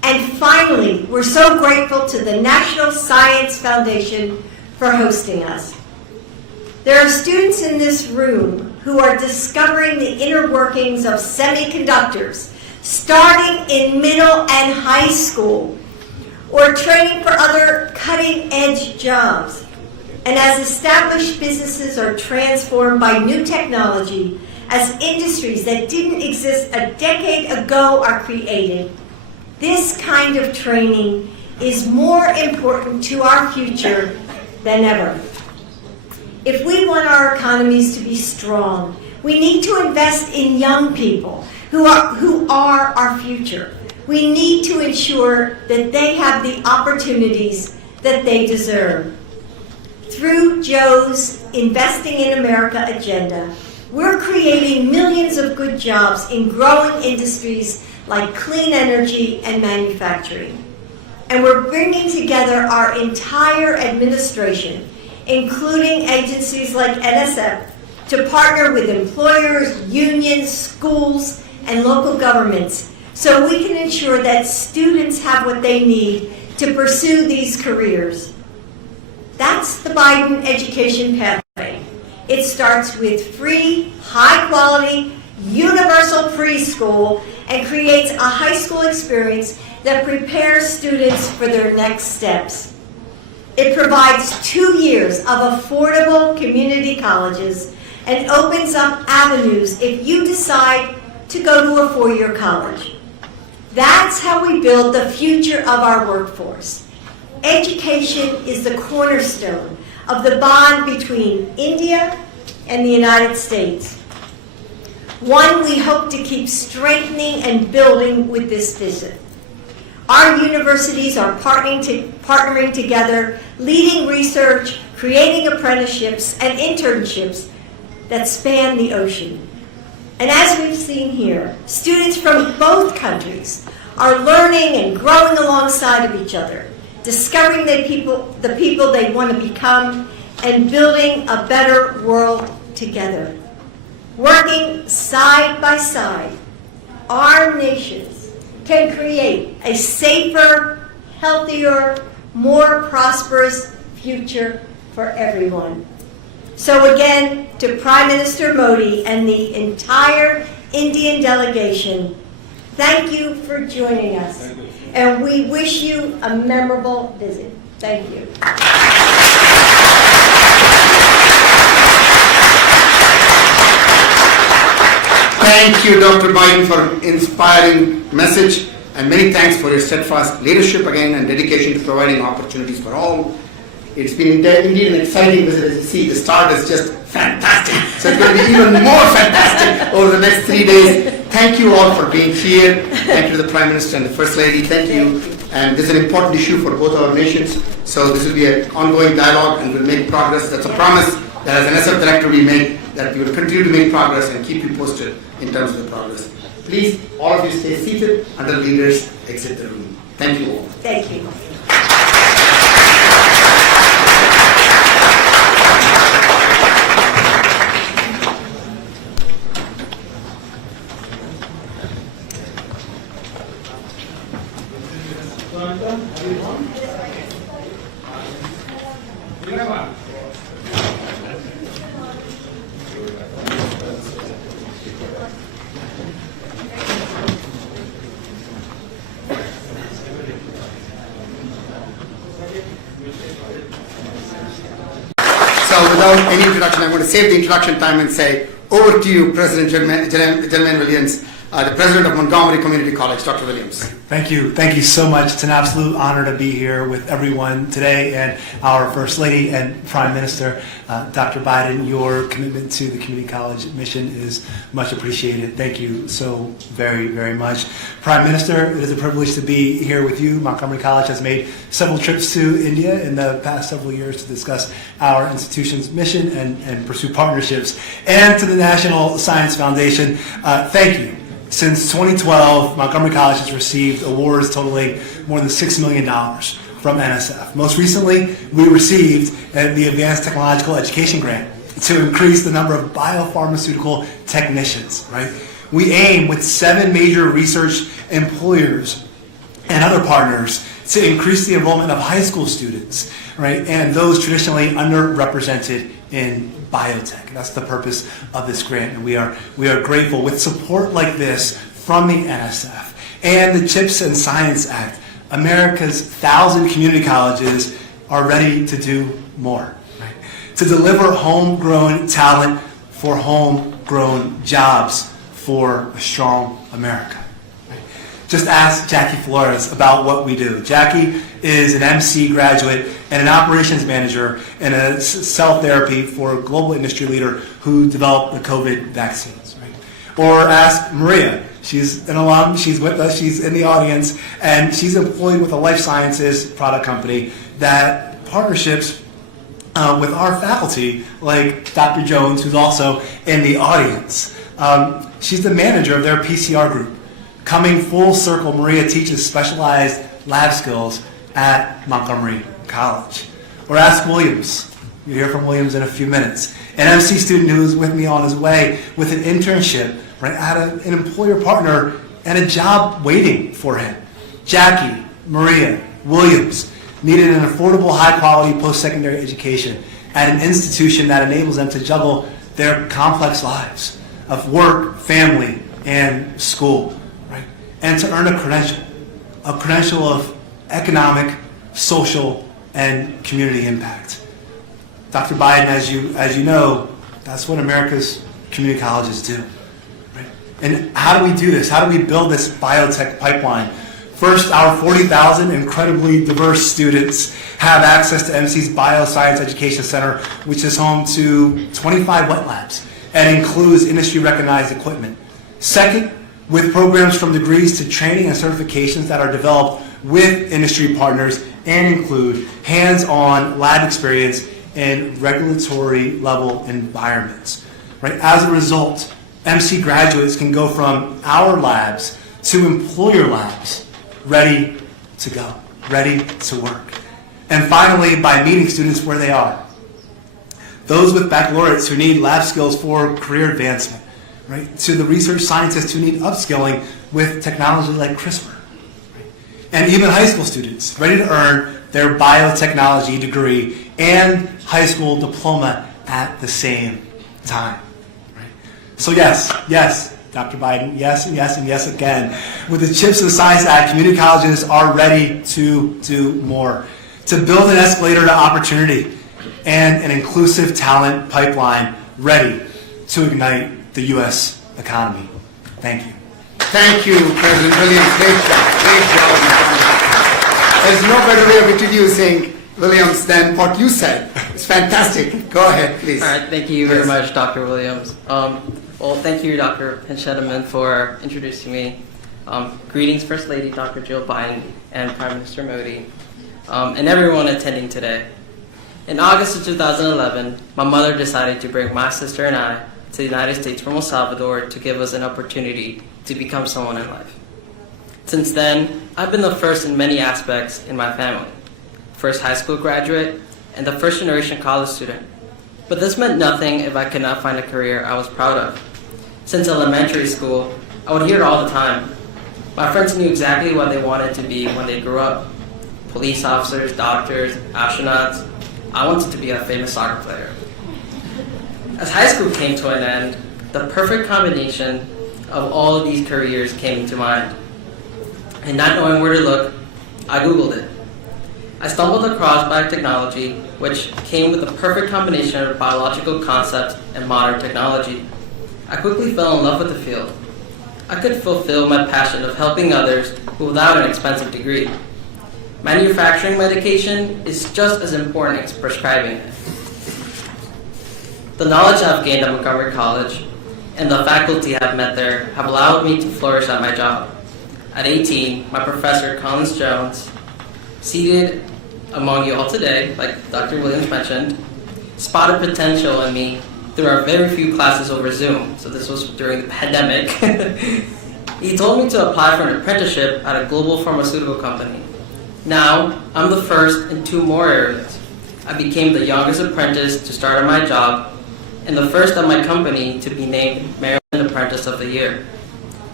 And finally, we're so grateful to the National Science Foundation for hosting us. There are students in this room who are discovering the inner workings of semiconductors, starting in middle and high school, or training for other cutting-edge jobs. And as established businesses are transformed by new technology, as industries that didn't exist a decade ago are created, this kind of training is more important to our future than ever. If we want our economies to be strong, we need to invest in young people who are our future. We need to ensure that they have the opportunities that they deserve. Through Joe's Investing in America agenda, we're creating millions of good jobs in growing industries like clean energy and manufacturing. And we're bringing together our entire administration, including agencies like NSF, to partner with employers, unions, schools, and local governments so we can ensure that students have what they need to pursue these careers. That's the Biden education pathway. It starts with free, high-quality, universal preschool and creates a high school experience that prepares students for their next steps. It provides 2 years of affordable community colleges and opens up avenues if you decide to go to a 4-year college. That's how we build the future of our workforce. Education is the cornerstone of the bond between India and the United States. One we hope to keep strengthening and building with this visit. Our universities are partnering together, leading research, creating apprenticeships and internships that span the ocean. And as we've seen here, students from both countries are learning and growing alongside of each other, discovering the people they want to become, and building a better world together. Working side by side, our nations can create a safer, healthier, more prosperous future for everyone. So again, to Prime Minister Modi and the entire Indian delegation, thank you for joining us. And we wish you a memorable visit. Thank you. Thank you, Dr. Biden, for inspiring message, and many thanks for your steadfast leadership again and dedication to providing opportunities for all. It's been indeed an exciting visit. As you see, the start is just fantastic. So it's going to be even more fantastic over the next 3 days. Thank you all for being here. Thank you to the Prime Minister and the First Lady. Thank you. And this is an important issue for both our nations. So this will be an ongoing dialogue and we'll make progress. That's a promise that as an SF Director we made, that we will continue to make progress and keep you posted in terms of the progress. Please, all of you stay seated until leaders exit the room. Thank you all. Thank you. So without any introduction, I'm going to save the introduction time and say, over to you, President Jermaine Williams, the President of Montgomery Community College, Dr. Williams. Thank you. Thank you so much. It's an absolute honor to be here with everyone today, and our First Lady and Prime Minister, Dr. Biden. Your commitment to the community college mission is much appreciated. Thank you so very, very much. Prime Minister, it is a privilege to be here with you. Montgomery College has made several trips to India in the past several years to discuss our institution's mission and pursue partnerships. And to the National Science Foundation, thank you. Since 2012, Montgomery College has received awards totaling more than $6 million from NSF. Most recently, we received the Advanced Technological Education Grant to increase the number of biopharmaceutical technicians, right? We aim with 7 major research employers and other partners to increase the enrollment of high school students, right, and those traditionally underrepresented in biotech. That's the purpose of this grant, and we are grateful. With support like this from the NSF and the CHIPS and Science Act, America's 1,000 community colleges are ready to do more, right? To deliver homegrown talent for homegrown jobs for a strong America. Right? Just ask Jackie Flores about what we do. Jackie is an MC graduate and an operations manager in a cell therapy for a global industry leader who developed the COVID vaccines. Right? Or ask Maria. She's an alum, she's with us, she's in the audience, and she's employed with a life sciences product company that partnerships with our faculty, like Dr. Jones, who's also in the audience. She's the manager of their PCR group. Coming full circle, Maria teaches specialized lab skills at Montgomery College. Or ask Williams. You'll hear from Williams in a few minutes. An MC student who was with me on his way with an internship, right, had an employer partner and a job waiting for him. Jackie, Maria, Williams needed an affordable, high-quality post-secondary education at an institution that enables them to juggle their complex lives of work, family, and school, right? And to earn a credential of economic, social, and community impact. Dr. Biden, as you know, that's what America's community colleges do. Right? And how do we do this? How do we build this biotech pipeline? First, our 40,000 incredibly diverse students have access to MC's Bioscience Education Center, which is home to 25 wet labs and includes industry-recognized equipment. Second, with programs from degrees to training and certifications that are developed with industry partners and include hands-on lab experience in regulatory level environments. Right? As a result, MC graduates can go from our labs to employer labs, ready to go, ready to work. And finally, by meeting students where they are. Those with baccalaureates who need lab skills for career advancement, right? To the research scientists who need upskilling with technology like CRISPR. Right? And even high school students ready to earn their biotechnology degree and high school diploma at the same time. Right? So yes, Dr. Biden, yes, and yes, and yes again. With the CHIPS and Science Act, community colleges are ready to do more, to build an escalator to opportunity and an inclusive talent pipeline ready to ignite the U.S. economy. Thank you. Thank you, President Williams. Great job. There's no better way of introducing Williams than what you said. It's fantastic. Go ahead, please. All right, thank you very much, Dr. Williams. Well, thank you, Dr. Pinchettaman, for introducing me. Greetings, First Lady Dr. Jill Biden and Prime Minister Modi, and everyone attending today. In August of 2011, my mother decided to bring my sister and I to the United States from El Salvador to give us an opportunity to become someone in life. Since then, I've been the first in many aspects in my family. First high school graduate and the first generation college student. But this meant nothing if I could not find a career I was proud of. Since elementary school, I would hear it all the time. My friends knew exactly what they wanted to be when they grew up. Police officers, doctors, astronauts. I wanted to be a famous soccer player. As high school came to an end, the perfect combination of all of these careers came into mind. And not knowing where to look, I Googled it. I stumbled across biotechnology, which came with the perfect combination of biological concepts and modern technology. I quickly fell in love with the field. I could fulfill my passion of helping others without an expensive degree. Manufacturing medication is just as important as prescribing it. The knowledge I've gained at Montgomery College and the faculty I've met there have allowed me to flourish at my job. At 18, my professor, Collins Jones, seated among you all today, like Dr. Williams mentioned, spotted potential in me through our very few classes over Zoom. So this was during the pandemic. He told me to apply for an apprenticeship at a global pharmaceutical company. Now, I'm the first in 2 more areas. I became the youngest apprentice to start at my job and the first at my company to be named Maryland Apprentice of the Year.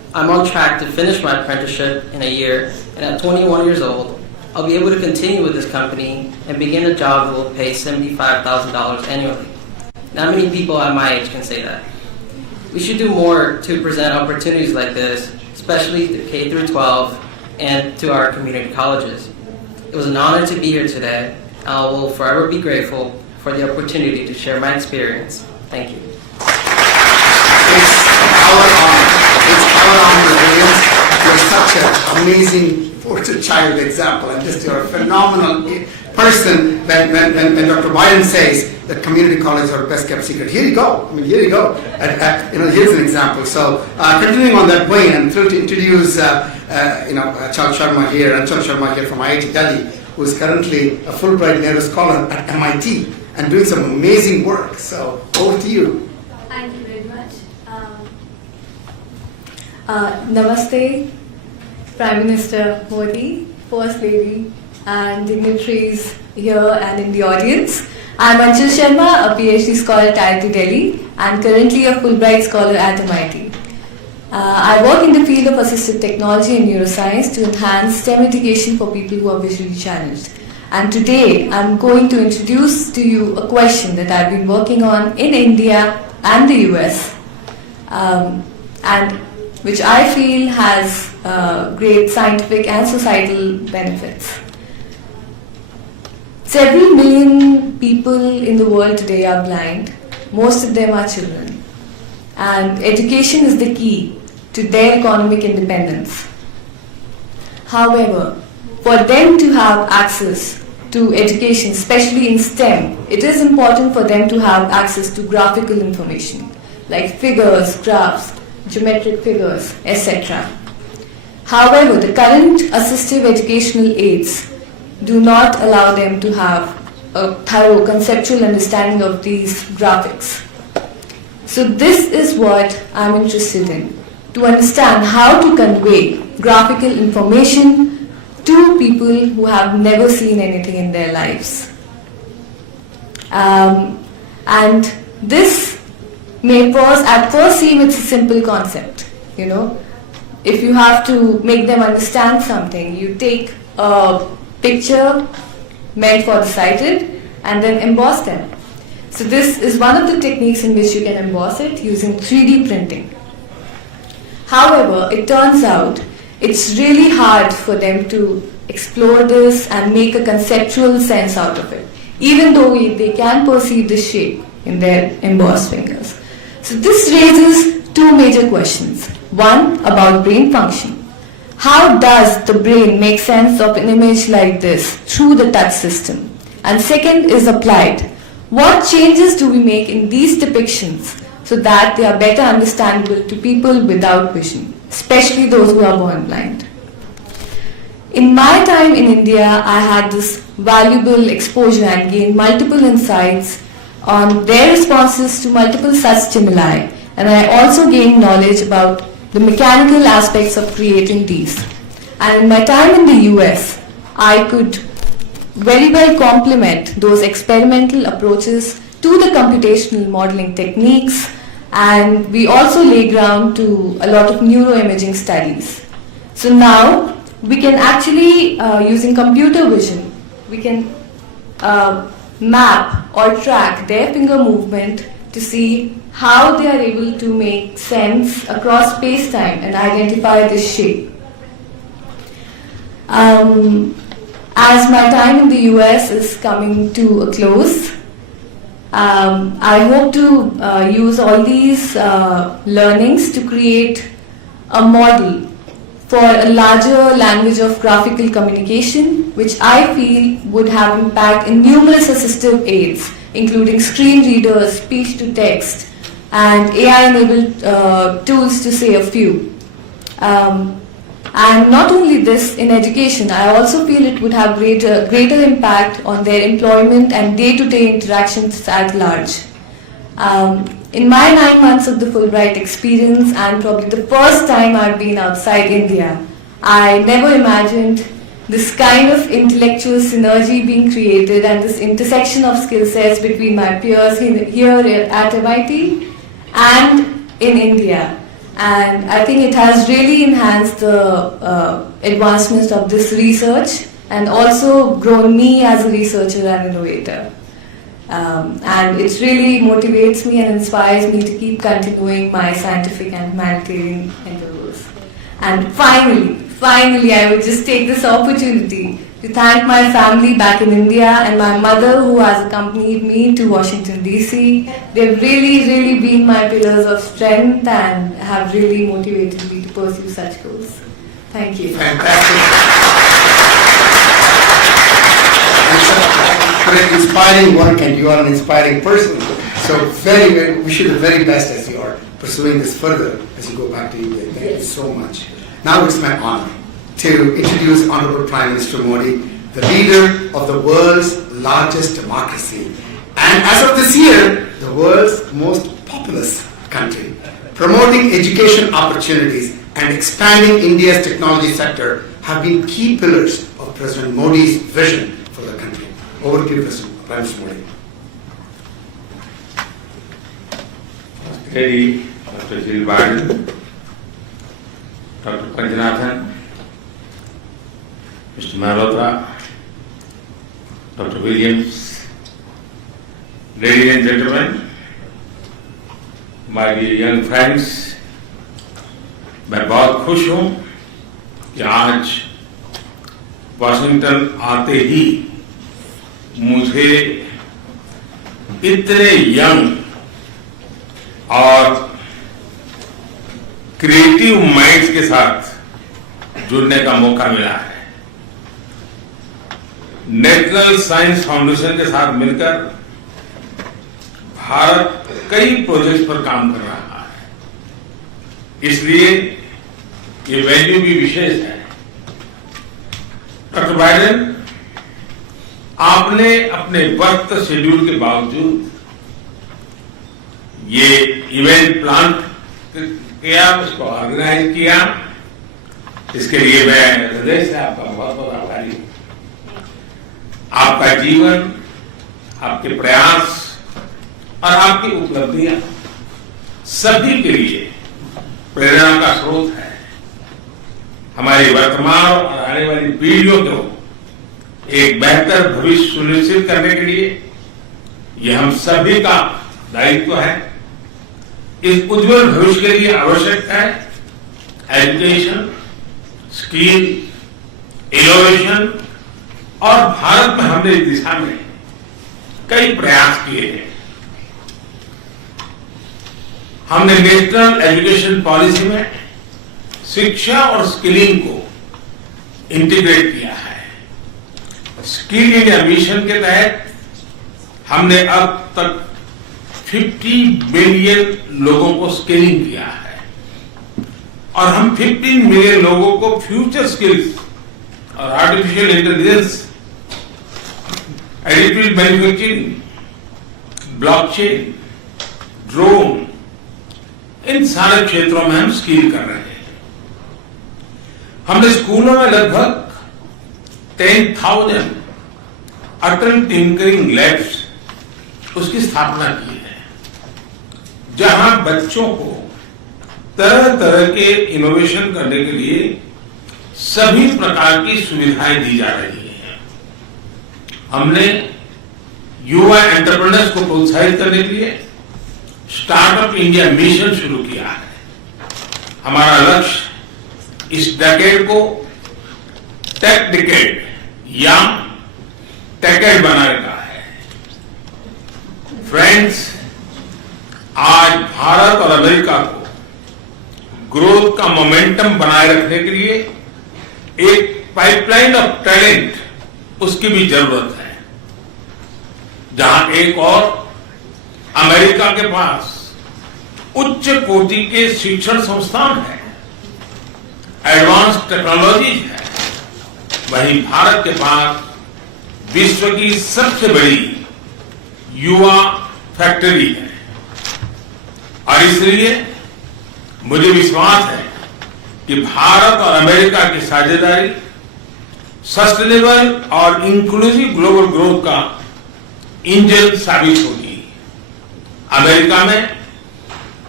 I'm on track to finish my apprenticeship in a year, and at 21 years old, I'll be able to continue with this company and begin a job that will pay $75,000 annually. Not many people at my age can say that. We should do more to present opportunities like this, especially to K through 12 and to our community colleges. It was an honor to be here today. I will forever be grateful for the opportunity to share my experience. Thank you. It's our honor. It's our honor, Williams. You're such an amazing poster child example, and just you're a phenomenal person when Dr. Biden says that community colleges are best kept secret. Here you go. I mean, here you go. Here's an example. So, continuing on that vein, I'm thrilled to introduce Chal Sharma here, and Chal Sharma here from IIT Delhi, who is currently a Fulbright Nehru Scholar at MIT and doing some amazing work. So, over to you. Thank you very much. Namaste, Prime Minister Modi, First Lady, and dignitaries here and in the audience. I'm Anshul Sharma, a PhD scholar at IIT Delhi and currently a Fulbright scholar at MIT. I work in the field of assistive technology and neuroscience to enhance STEM education for people who are visually challenged. And today I'm going to introduce to you a question that I've been working on in India and the US, and which I feel has great scientific and societal benefits. Several million people in the world today are blind. Most of them are children. And education is the key to their economic independence. However, for them to have access to education, especially in STEM, it is important for them to have access to graphical information, like figures, graphs, geometric figures, etc. However, the current assistive educational aids do not allow them to have a thorough conceptual understanding of these graphics. So this is what I'm interested in, to understand how to convey graphical information to people who have never seen anything in their lives. And this may at first seem it's a simple concept, If you have to make them understand something, you take a picture meant for the sighted and then emboss them. So this is one of the techniques in which you can emboss it using 3D printing. However, it turns out it's really hard for them to explore this and make a conceptual sense out of it, even though they can perceive the shape in their embossed fingers. So this raises two major questions. One, about brain function. How does the brain make sense of an image like this through the touch system? And second is applied. What changes do we make in these depictions so that they are better understandable to people without vision, especially those who are born blind? In my time in India, I had this valuable exposure and gained multiple insights on their responses to multiple such stimuli, and I also gained knowledge about the mechanical aspects of creating these. And in my time in the US, I could very well complement those experimental approaches to the computational modeling techniques, and we also lay ground to a lot of neuroimaging studies. So now we can actually, using computer vision, we can map or track their finger movement to see how they are able to make sense across space-time and identify this shape. As my time in the US is coming to a close, I hope to use all these learnings to create a model for a larger language of graphical communication, which I feel would have impact in numerous assistive aids, including screen readers, speech-to-text, and AI-enabled tools, to say a few. And not only this, in education, I also feel it would have greater impact on their employment and day-to-day interactions at large. In my 9 months of the Fulbright experience, and probably the first time I've been outside India, I never imagined this kind of intellectual synergy being created and this intersection of skill sets between my peers here at MIT and in India. and I think it has really enhanced the advancement of this research and also grown me as a researcher and innovator. And it really motivates me and inspires me to keep continuing my scientific and humanitarian endeavors. And finally, I would just take this opportunity to thank my family back in India and my mother who has accompanied me to Washington DC. They've really been my pillars of strength and have really motivated me to pursue such goals. Thank you. Fantastic. It's an inspiring work, and you are an inspiring person. So very, wish you the very best as you are pursuing this further as you go back to India. Thank you so much. Now it's my honor to introduce Honorable Prime Minister Modi, the leader of the world's largest democracy, and as of this year, the world's most populous country. Promoting education opportunities and expanding India's technology sector have been key pillars of President Modi's vision for the country. Over to you, Prime Minister Modi. Lady Dr. Jill Biden, Dr. Panjanathan, Mr. Malhotra, Dr. Williams, ladies and gentlemen, my dear young friends, मैं बहुत खुश हूं कि आज Washington आते ही मुझे इतने young और क्रिएटिव माइंड्स के साथ जुड़ने का मौका मिला है। नेशनल साइंस फाउंडेशन के साथ मिलकर भारत कई प्रोजेक्ट्स पर काम कर रहा है, इसलिए ये वैल्यू भी विशेष है। डॉक्टर बाइडेन, आपने अपने वक्त शेड्यूल के बावजूद ये इवेंट प्लान किया, उसको ऑर्गेनाइज किया, इसके लिए मैं हृदय से आपका बहुत बहुत आभारी हूं। आपका जीवन, आपके प्रयास और आपकी उपलब्धियां सभी के लिए प्रेरणा का स्रोत है। हमारी वर्तमान और आने वाली पीढ़ियों को एक बेहतर भविष्य सुनिश्चित करने के लिए यह हम सभी का दायित्व है। इस उज्जवल भविष्य के लिए आवश्यक है एजुकेशन, स्किल, इनोवेशन, और भारत में हमने इस दिशा में कई प्रयास किए हैं। हमने नेशनल एजुकेशन पॉलिसी में शिक्षा और स्किलिंग को इंटीग्रेट किया है। स्किल इंडिया मिशन के तहत हमने अब तक 50 मिलियन लोगों को स्किलिंग किया है और हम 15 मिलियन लोगों को फ्यूचर स्किल्स और artificial intelligence, additive manufacturing, blockchain, drone, इन सारे क्षेत्रों में हम स्किल कर रहे हैं। हमने स्कूलों में लगभग 10,000 अटल टिंकरिंग लैब्स उसकी स्थापना की है, जहां बच्चों को तरह तरह के इनोवेशन करने के लिए सभी प्रकार की सुविधाएं दी जा रही हैं। हमने युवा एंटरप्रेन्योर्स को प्रोत्साहित करने के लिए स्टार्टअप इंडिया मिशन शुरू किया है। हमारा लक्ष्य इस डेकेड को टेक डिकेड या टेकेड बनाने का है। फ्रेंड्स, आज भारत और अमेरिका को ग्रोथ का मोमेंटम बनाए रखने के लिए एक पाइपलाइन ऑफ टैलेंट, उसकी भी जरूरत है। जहां एक और अमेरिका के पास उच्च कोटि के शिक्षण संस्थान है, एडवांस टेक्नोलॉजी है, वहीं भारत के पास विश्व की सबसे बड़ी युवा फैक्ट्री है। और इसलिए मुझे विश्वास है कि भारत और अमेरिका की साझेदारी सस्टेनेबल और इंक्लूसिव ग्लोबल ग्रोथ का इंजन साबित होगी। अमेरिका में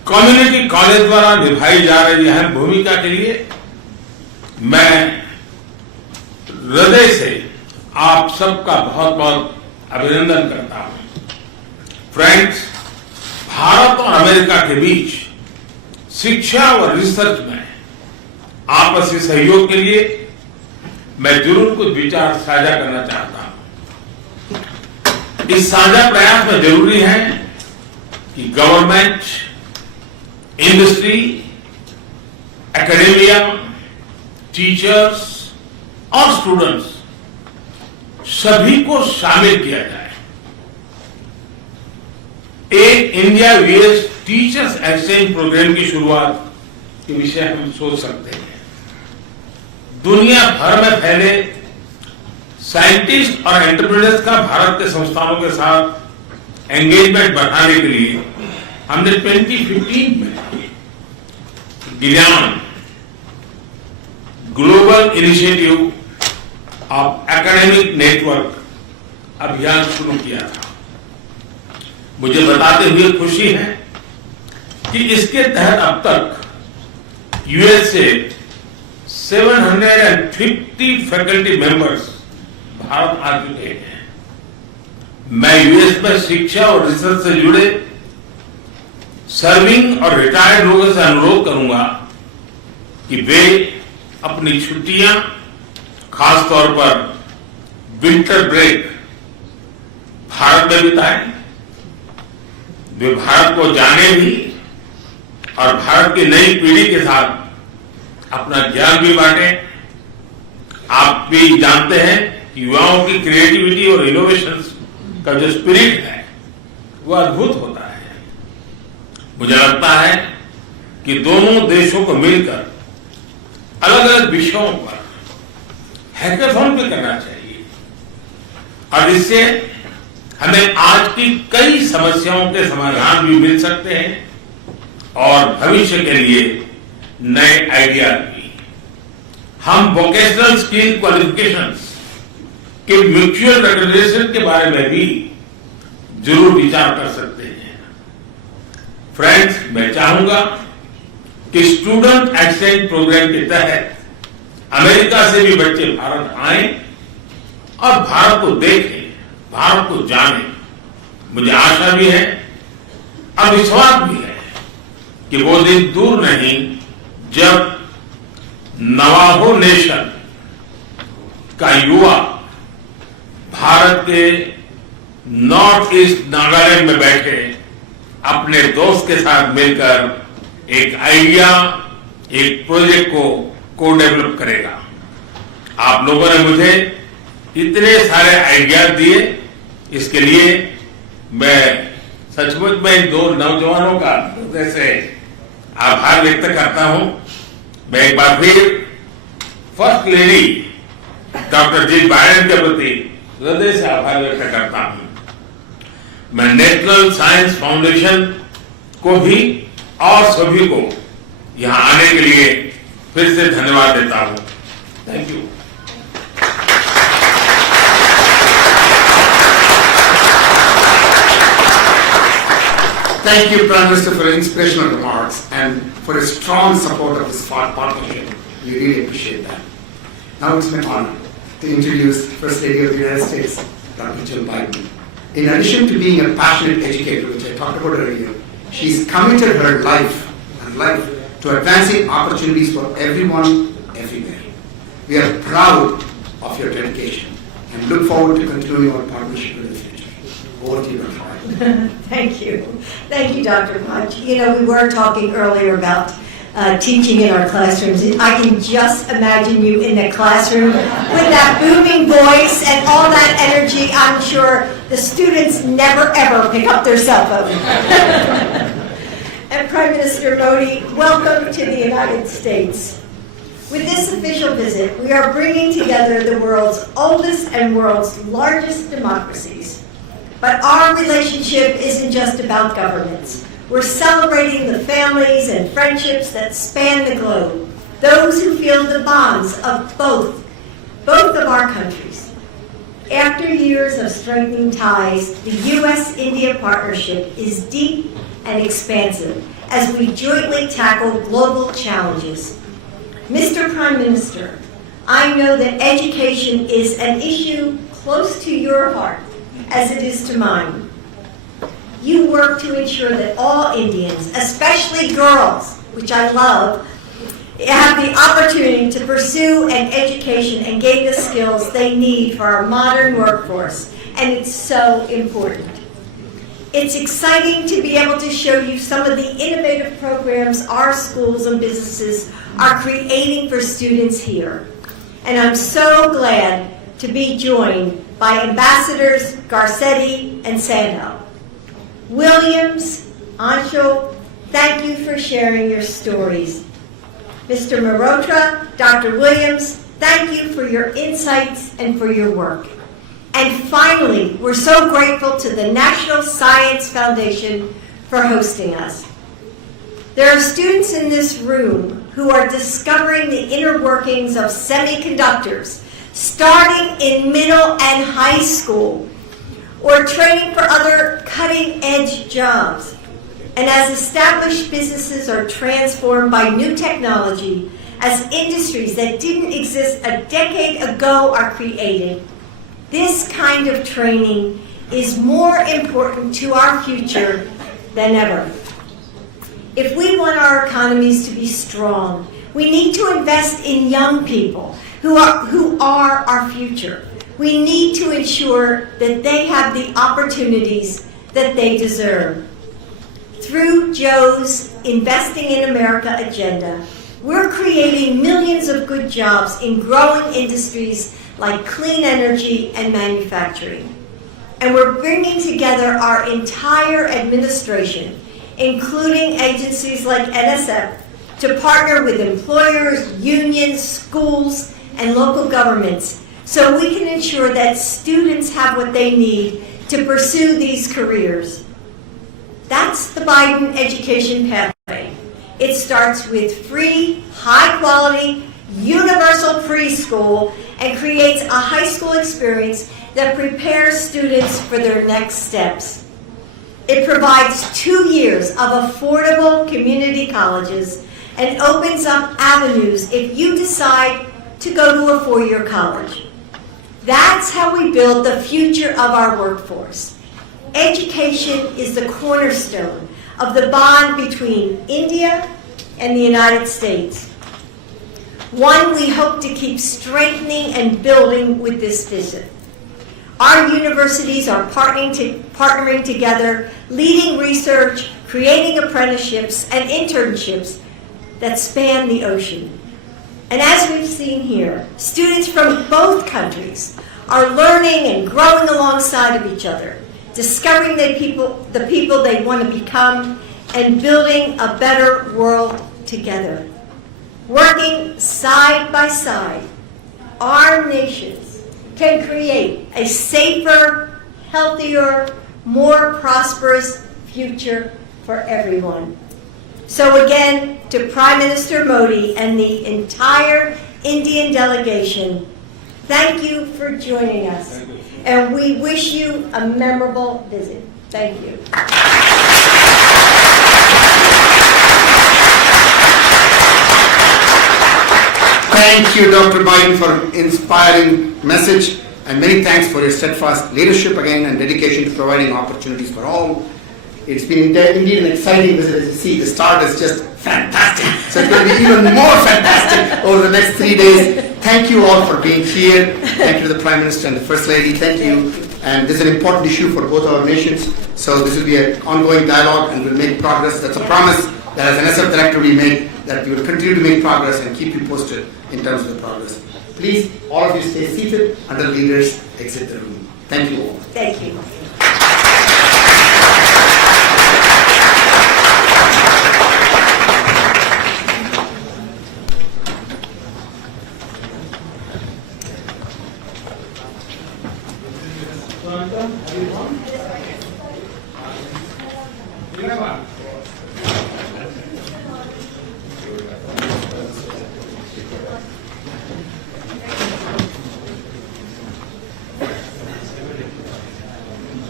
कम्युनिटी कॉलेज द्वारा निभाई जा रही अहम भूमिका के लिए मैं हृदय से आप सबका बहुत बहुत अभिनंदन करता हूं। फ्रेंड्स, भारत और अमेरिका के बीच शिक्षा और रिसर्च में आपसी सहयोग के लिए मैं जरूर कुछ विचार साझा करना चाहता हूं। इस साझा प्रयास में जरूरी है कि गवर्नमेंट, इंडस्ट्री, एकेडेमिया, टीचर्स और स्टूडेंट्स सभी को शामिल किया जाए। एक India US teachers exchange programme की शुरुआत के विषय हम सोच सकते हैं। दुनिया भर में फैले साइंटिस्ट और एंटरप्रेन्योर्स का भारत के संस्थानों के साथ एंगेजमेंट बढ़ाने के लिए हमने 2015 में ज्ञान global initiative of academic network अभियान शुरू किया था। मुझे बताते हुए खुशी है कि इसके तहत अब तक यूएस से 750 फैकल्टी मेंबर्स भारत आ चुके हैं। मैं यूएस में शिक्षा और रिसर्च से जुड़े सर्विंग और रिटायर्ड लोगों से अनुरोध करूंगा कि वे अपनी छुट्टियां, खासतौर पर विंटर ब्रेक, भारत में बिताएं। वे भारत को जाने भी और भारत की नई पीढ़ी के साथ अपना ज्ञान भी बांटें। आप भी जानते हैं कि युवाओं की क्रिएटिविटी और इनोवेशन का जो स्पिरिट है वो अद्भुत होता है। मुझे लगता है कि दोनों देशों को मिलकर अलग अलग विषयों पर हैकाथॉन भी करना चाहिए और इससे हमें आज की कई समस्याओं के समाधान भी मिल सकते हैं और भविष्य के लिए नए आइडिया भी। हम वोकेशनल स्किल क्वालिफिकेशंस के म्यूचुअल रिकग्निशन के बारे में भी जरूर विचार कर सकते हैं। फ्रेंड्स, मैं चाहूंगा कि स्टूडेंट एक्सचेंज प्रोग्राम के तहत अमेरिका से भी बच्चे भारत आएं और भारत को देखें, भारत को जानें। मुझे आशा भी है और विश्वास भी है कि वो दिन दूर नहीं जब नवाहो नेशन का युवा भारत के नॉर्थ ईस्ट नागालैंड में बैठे अपने दोस्त के साथ मिलकर एक आइडिया, एक प्रोजेक्ट को डेवलप करेगा। आप लोगों ने मुझे इतने सारे आइडियाज दिए, इसके लिए मैं सचमुच में इन दो नौजवानों का हृदय से आभार व्यक्त करता हूं। मैं एक बार फिर फर्स्ट लेडी डॉक्टर जी बाइडेन के प्रति हृदय से आभार व्यक्त करता हूं। मैं नेशनल साइंस फाउंडेशन को भी और सभी को यहां आने के लिए फिर से धन्यवाद देता हूं। Thank you. Thank you, Prime Minister, for your inspirational remarks and for a strong support of this partnership. We really appreciate that. Now it's my honor to introduce First Lady of the United States, Dr. Jill Biden. In addition to being a passionate educator, which I talked about earlier, she's committed her life to advancing opportunities for everyone, everywhere. We are proud of your dedication and look forward to continuing our partnership in the future. Over to you, Dr. Biden. Thank you. Thank you, Dr. Punch. You know, we were talking earlier about teaching in our classrooms. I can just imagine you in the classroom with that booming voice and all that energy. I'm sure the students never ever pick up their cell phone. And Prime Minister Modi, welcome to the United States. With this official visit, we are bringing together the world's oldest and world's largest democracies. But our relationship isn't just about governments. We're celebrating the families and friendships that span the globe, those who feel the bonds of both of our countries. After years of strengthening ties, the U.S.-India partnership is deep and expansive as we jointly tackle global challenges. Mr. Prime Minister, I know that education is an issue close to your heart, as it is to mine. You work to ensure that all Indians, especially girls, which I love, have the opportunity to pursue an education and gain the skills they need for our modern workforce, and it's so important. It's exciting to be able to show you some of the innovative programs our schools and businesses are creating for students here. And I'm so glad to be joined by Ambassadors Garcetti and Sandel. Williams, Anshul, thank you for sharing your stories. Mr. Mehrotra, Dr. Williams, thank you for your insights and for your work. And finally, we're so grateful to the National Science Foundation for hosting us. There are students in this room who are discovering the inner workings of semiconductors, starting in middle and high school, or training for other cutting-edge jobs. And as established businesses are transformed by new technology, as industries that didn't exist a decade ago are created, this kind of training is more important to our future than ever. If we want our economies to be strong, we need to invest in young people who are our future. We need to ensure that they have the opportunities that they deserve. Through Joe's Investing in America agenda, we're creating millions of good jobs in growing industries like clean energy and manufacturing. And we're bringing together our entire administration, including agencies like NSF, to partner with employers, unions, schools, and local governments so we can ensure that students have what they need to pursue these careers. That's the Biden education pathway. It starts with free, high-quality, universal preschool and creates a high school experience that prepares students for their next steps. It provides 2 years of affordable community colleges and opens up avenues if you decide to go to a four-year college. That's how we build the future of our workforce. Education is the cornerstone of the bond between India and the United States. One we hope to keep strengthening and building with this visit. Our universities are partnering together, leading research, creating apprenticeships and internships that span the ocean. And as we've seen here, students from both countries are learning and growing alongside of each other, discovering the people they want to become, and building a better world together. Working side by side, our nations can create a safer, healthier, more prosperous future for everyone. So again, to Prime Minister Modi and the entire Indian delegation, thank you for joining us. And we wish you a memorable visit. Thank you. Thank you, Dr. Biden, for inspiring message, and many thanks for your steadfast leadership again and dedication to providing opportunities for all. It's been indeed an exciting visit. As you see, the start is just fantastic. So it's going to be even more fantastic over the next 3 days. Thank you all for being here. Thank you to the Prime Minister and the First Lady. Thank you. And this is an important issue for both our nations. So this will be an ongoing dialogue and we'll make progress. That's a promise that as an NSF director we make, that we will continue to make progress and keep you posted in terms of the progress. Please, all of you stay seated until leaders exit the room. Thank you all. Thank you.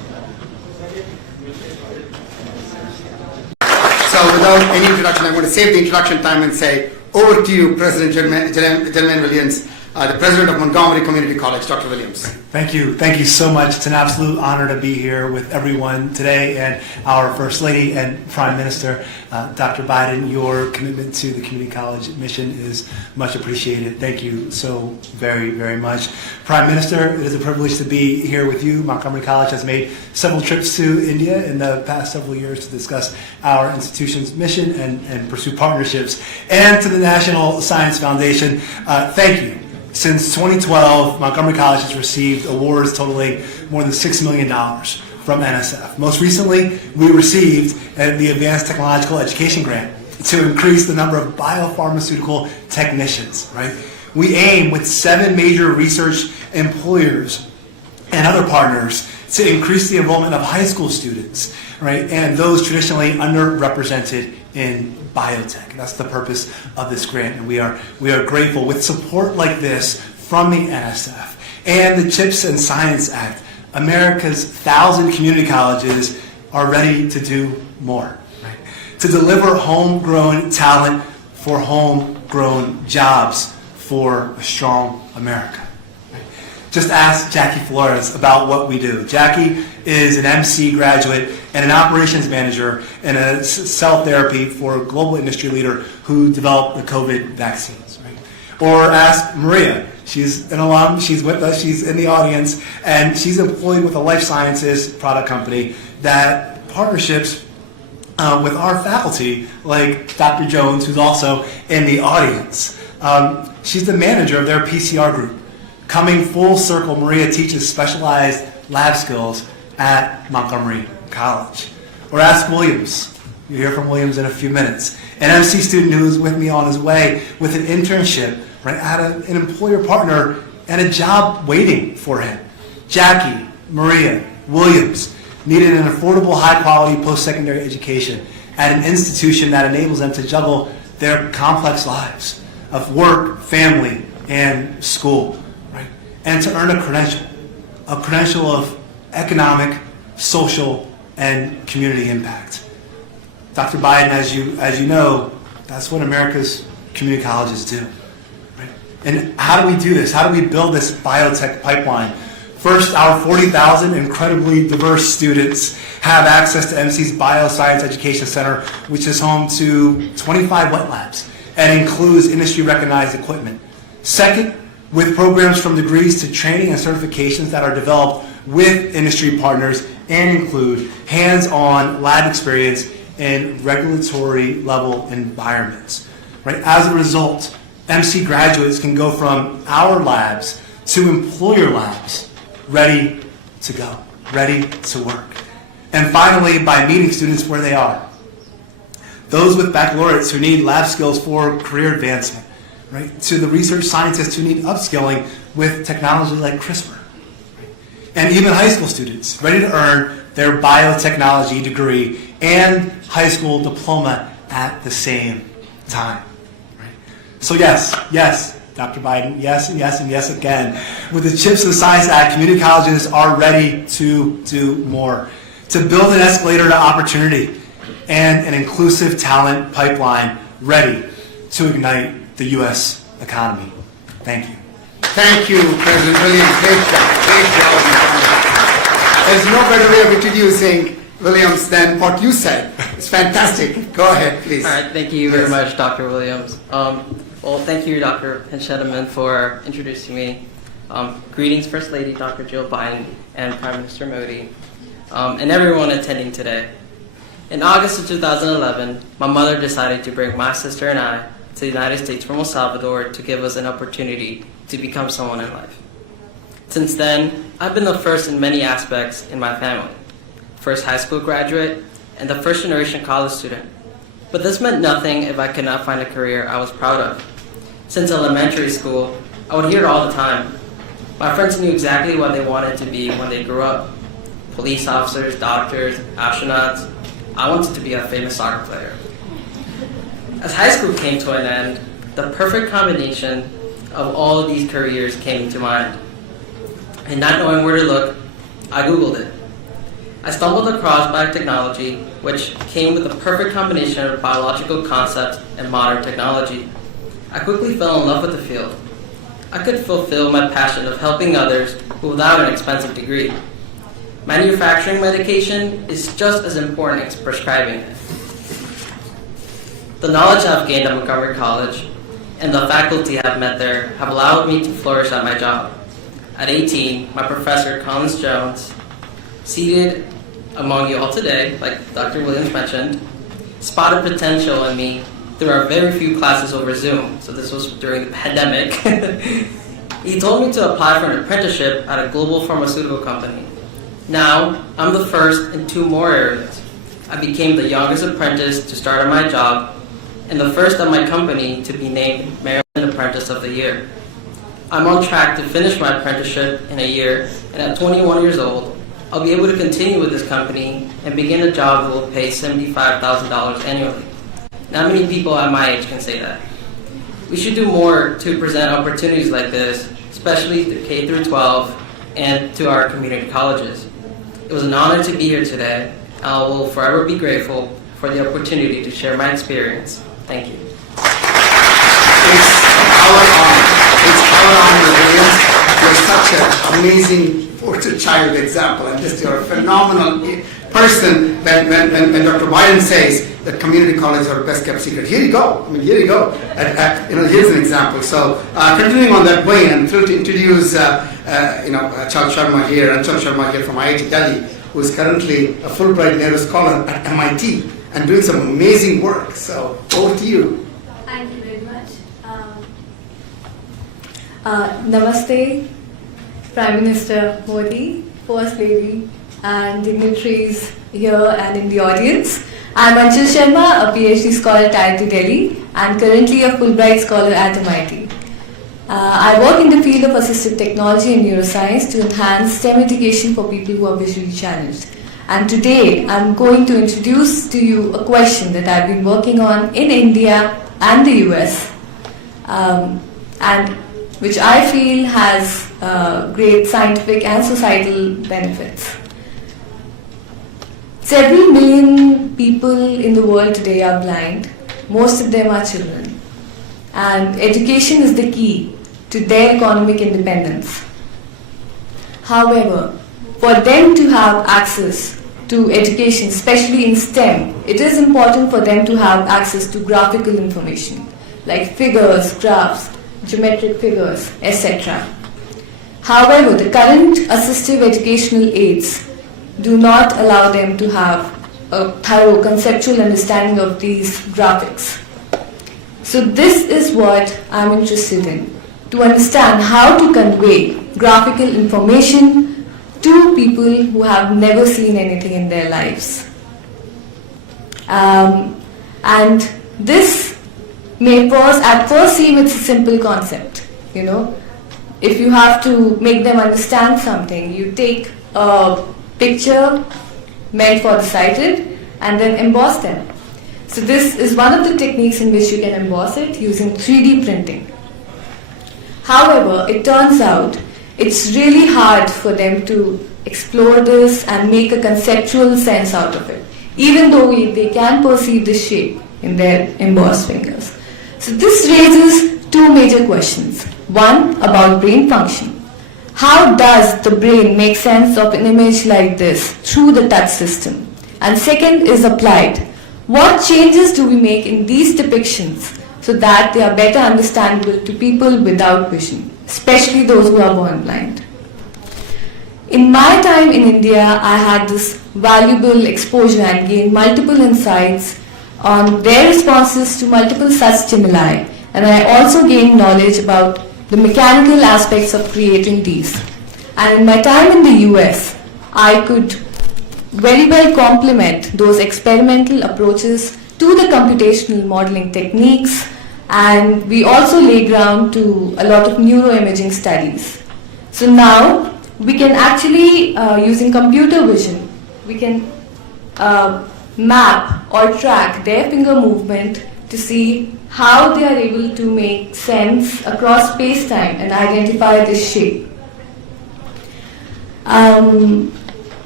without any introduction, I'm going to save the introduction time and say, over to you, President Jermaine Williams, the President of Montgomery Community College, Dr. Williams. Thank you. Thank you so much. It's an absolute honor to be here with everyone today, and our First Lady and Prime Minister, Dr. Biden. Your commitment to the community college mission is much appreciated. Thank you so very, very much. Prime Minister, it is a privilege to be here with you. Montgomery College has made several trips to India in the past several years to discuss our institution's mission and pursue partnerships. And to the National Science Foundation, thank you. Since 2012, Montgomery College has received awards totaling more than $6 million from NSF. Most recently, we received the Advanced Technological Education Grant to increase the number of biopharmaceutical technicians, right? We aim with 7 major research employers and other partners to increase the enrollment of high school students, right? And those traditionally underrepresented in biotech. That's the purpose of this grant, and we are grateful. With support like this from the NSF and the CHIPS and Science Act, America's 1,000 community colleges are ready to do more, right? To deliver homegrown talent for homegrown jobs for a strong America. Just ask Jackie Flores about what we do. Jackie is an MC graduate and an operations manager in a cell therapy for a global industry leader who developed the COVID vaccines. Right? Or ask Maria. She's an alum. She's with us. She's in the audience. And she's employed with a life sciences product company that partnerships with our faculty, like Dr. Jones, who's also in the audience. She's the manager of their PCR group. Coming full circle, Maria teaches specialized lab skills at Montgomery College. Or ask Williams. You'll hear from Williams in a few minutes. An MC student who is with me on his way with an internship, right, at an employer partner and a job waiting for him. Jackie, Maria, Williams needed an affordable, high-quality post-secondary education at an institution that enables them to juggle their complex lives of work, family, and school. And to earn a credential of economic, social, and community impact. Dr. Biden, as you know, that's what America's community colleges do. Right? And how do we do this? How do we build this biotech pipeline? First, our 40,000 incredibly diverse students have access to MC's Bioscience Education Center, which is home to 25 wet labs and includes industry-recognized equipment. Second, with programs from degrees to training and certifications that are developed with industry partners and include hands-on lab experience in regulatory level environments. Right? As a result, MC graduates can go from our labs to employer labs, ready to go, ready to work. And finally, by meeting students where they are. Those with baccalaureates who need lab skills for career advancement. Right, to the research scientists who need upskilling with technology like CRISPR. Right? And even high school students ready to earn their biotechnology degree and high school diploma at the same time. Right? So yes, Dr. Biden, yes, and yes, and yes again. With the CHIPS and Science Act, community colleges are ready to do more. To build an escalator to opportunity and an inclusive talent pipeline ready to ignite the U.S. economy. Thank you. Thank you, President Williams. Great job. Great job. There's no better way of introducing Williams than what you said. It's fantastic. Go ahead, please. All right, thank you very much, Dr. Williams. Well, thank you, Dr. Henschedeman, for introducing me. Greetings, First Lady Dr. Jill Biden and Prime Minister Modi, and everyone attending today. In August of 2011, my mother decided to bring my sister and I to the United States from El Salvador to give us an opportunity to become someone in life. Since then, I've been the first in many aspects in my family. First high school graduate and the first generation college student. But this meant nothing if I could not find a career I was proud of. Since elementary school, I would hear it all the time. My friends knew exactly what they wanted to be when they grew up. Police officers, doctors, astronauts. I wanted to be a famous soccer player. As high school came to an end, the perfect combination of all of these careers came to mind. And not knowing where to look, I Googled it. I stumbled across biotechnology, which came with a perfect combination of biological concepts and modern technology. I quickly fell in love with the field. I could fulfill my passion of helping others without an expensive degree. Manufacturing medication is just as important as prescribing it. The knowledge I've gained at Montgomery College and the faculty I've met there have allowed me to flourish at my job. At 18, my professor, Collins Jones, seated among you all today, like Dr. Williams mentioned, spotted potential in me through our very few classes over Zoom. So this was during the pandemic. He told me to apply for an apprenticeship at a global pharmaceutical company. Now, I'm the first in 2 more areas. I became the youngest apprentice to start at my job and the first at my company to be named Maryland Apprentice of the Year. I'm on track to finish my apprenticeship in a year, and at 21 years old, I'll be able to continue with this company and begin a job that will pay $75,000 annually. Not many people at my age can say that. We should do more to present opportunities like this, especially to K through 12 and to our community colleges. It was an honor to be here today. I will forever be grateful for the opportunity to share my experience. Thank you. It's our honor. It's our honor, Williams. You're such an amazing poster child example, and just you're a phenomenal person. When Dr. Biden says that community colleges are the best kept secret, here you go. I mean, here you go. Here's an example. So, continuing on that way, I'm thrilled to introduce Achal Sharma here, from IIT Delhi, who is currently a Fulbright Nehru Scholar at MIT and doing some amazing work. So, over to you. Thank you very much. Namaste, Prime Minister Modi, First Lady, and dignitaries here and in the audience. I'm Achal Sharma, a PhD scholar at IIT Delhi and currently a Fulbright Scholar at MIT. I work in the field of assistive technology and neuroscience to enhance STEM education for people who are visually challenged. And today I'm going to introduce to you a question that I've been working on in India and the US, and which I feel has great scientific and societal benefits. Several million people in the world today are blind. Most of them are children. And education is the key to their economic independence. However, for them to have access to education, especially in STEM, it is important for them to have access to graphical information, like figures, graphs, geometric figures, etc. However, the current assistive educational aids do not allow them to have a thorough conceptual understanding of these graphics. So this is what I'm interested in, to understand how to convey graphical information to people who have never seen anything in their lives. And this may at first seem it's a simple concept, If you have to make them understand something, you take a picture meant for the sighted and then emboss them. So this is one of the techniques in which you can emboss it using 3D printing. However, it turns out it's really hard for them to explore this and make a conceptual sense out of it, even though they can perceive the shape in their embossed fingers. So this raises 2 major questions. One, about brain function. How does the brain make sense of an image like this through the touch system? And second is applied. What changes do we make in these depictions so that they are better understandable to people without vision, especially those who are born blind? In my time in India, I had this valuable exposure and gained multiple insights on their responses to multiple such stimuli, and I also gained knowledge about the mechanical aspects of creating these. And in my time in the US, I could very well complement those experimental approaches to the computational modeling techniques, and we also lay ground to a lot of neuroimaging studies. So now we can actually, using computer vision, we can map or track their finger movement to see how they are able to make sense across space-time and identify this shape.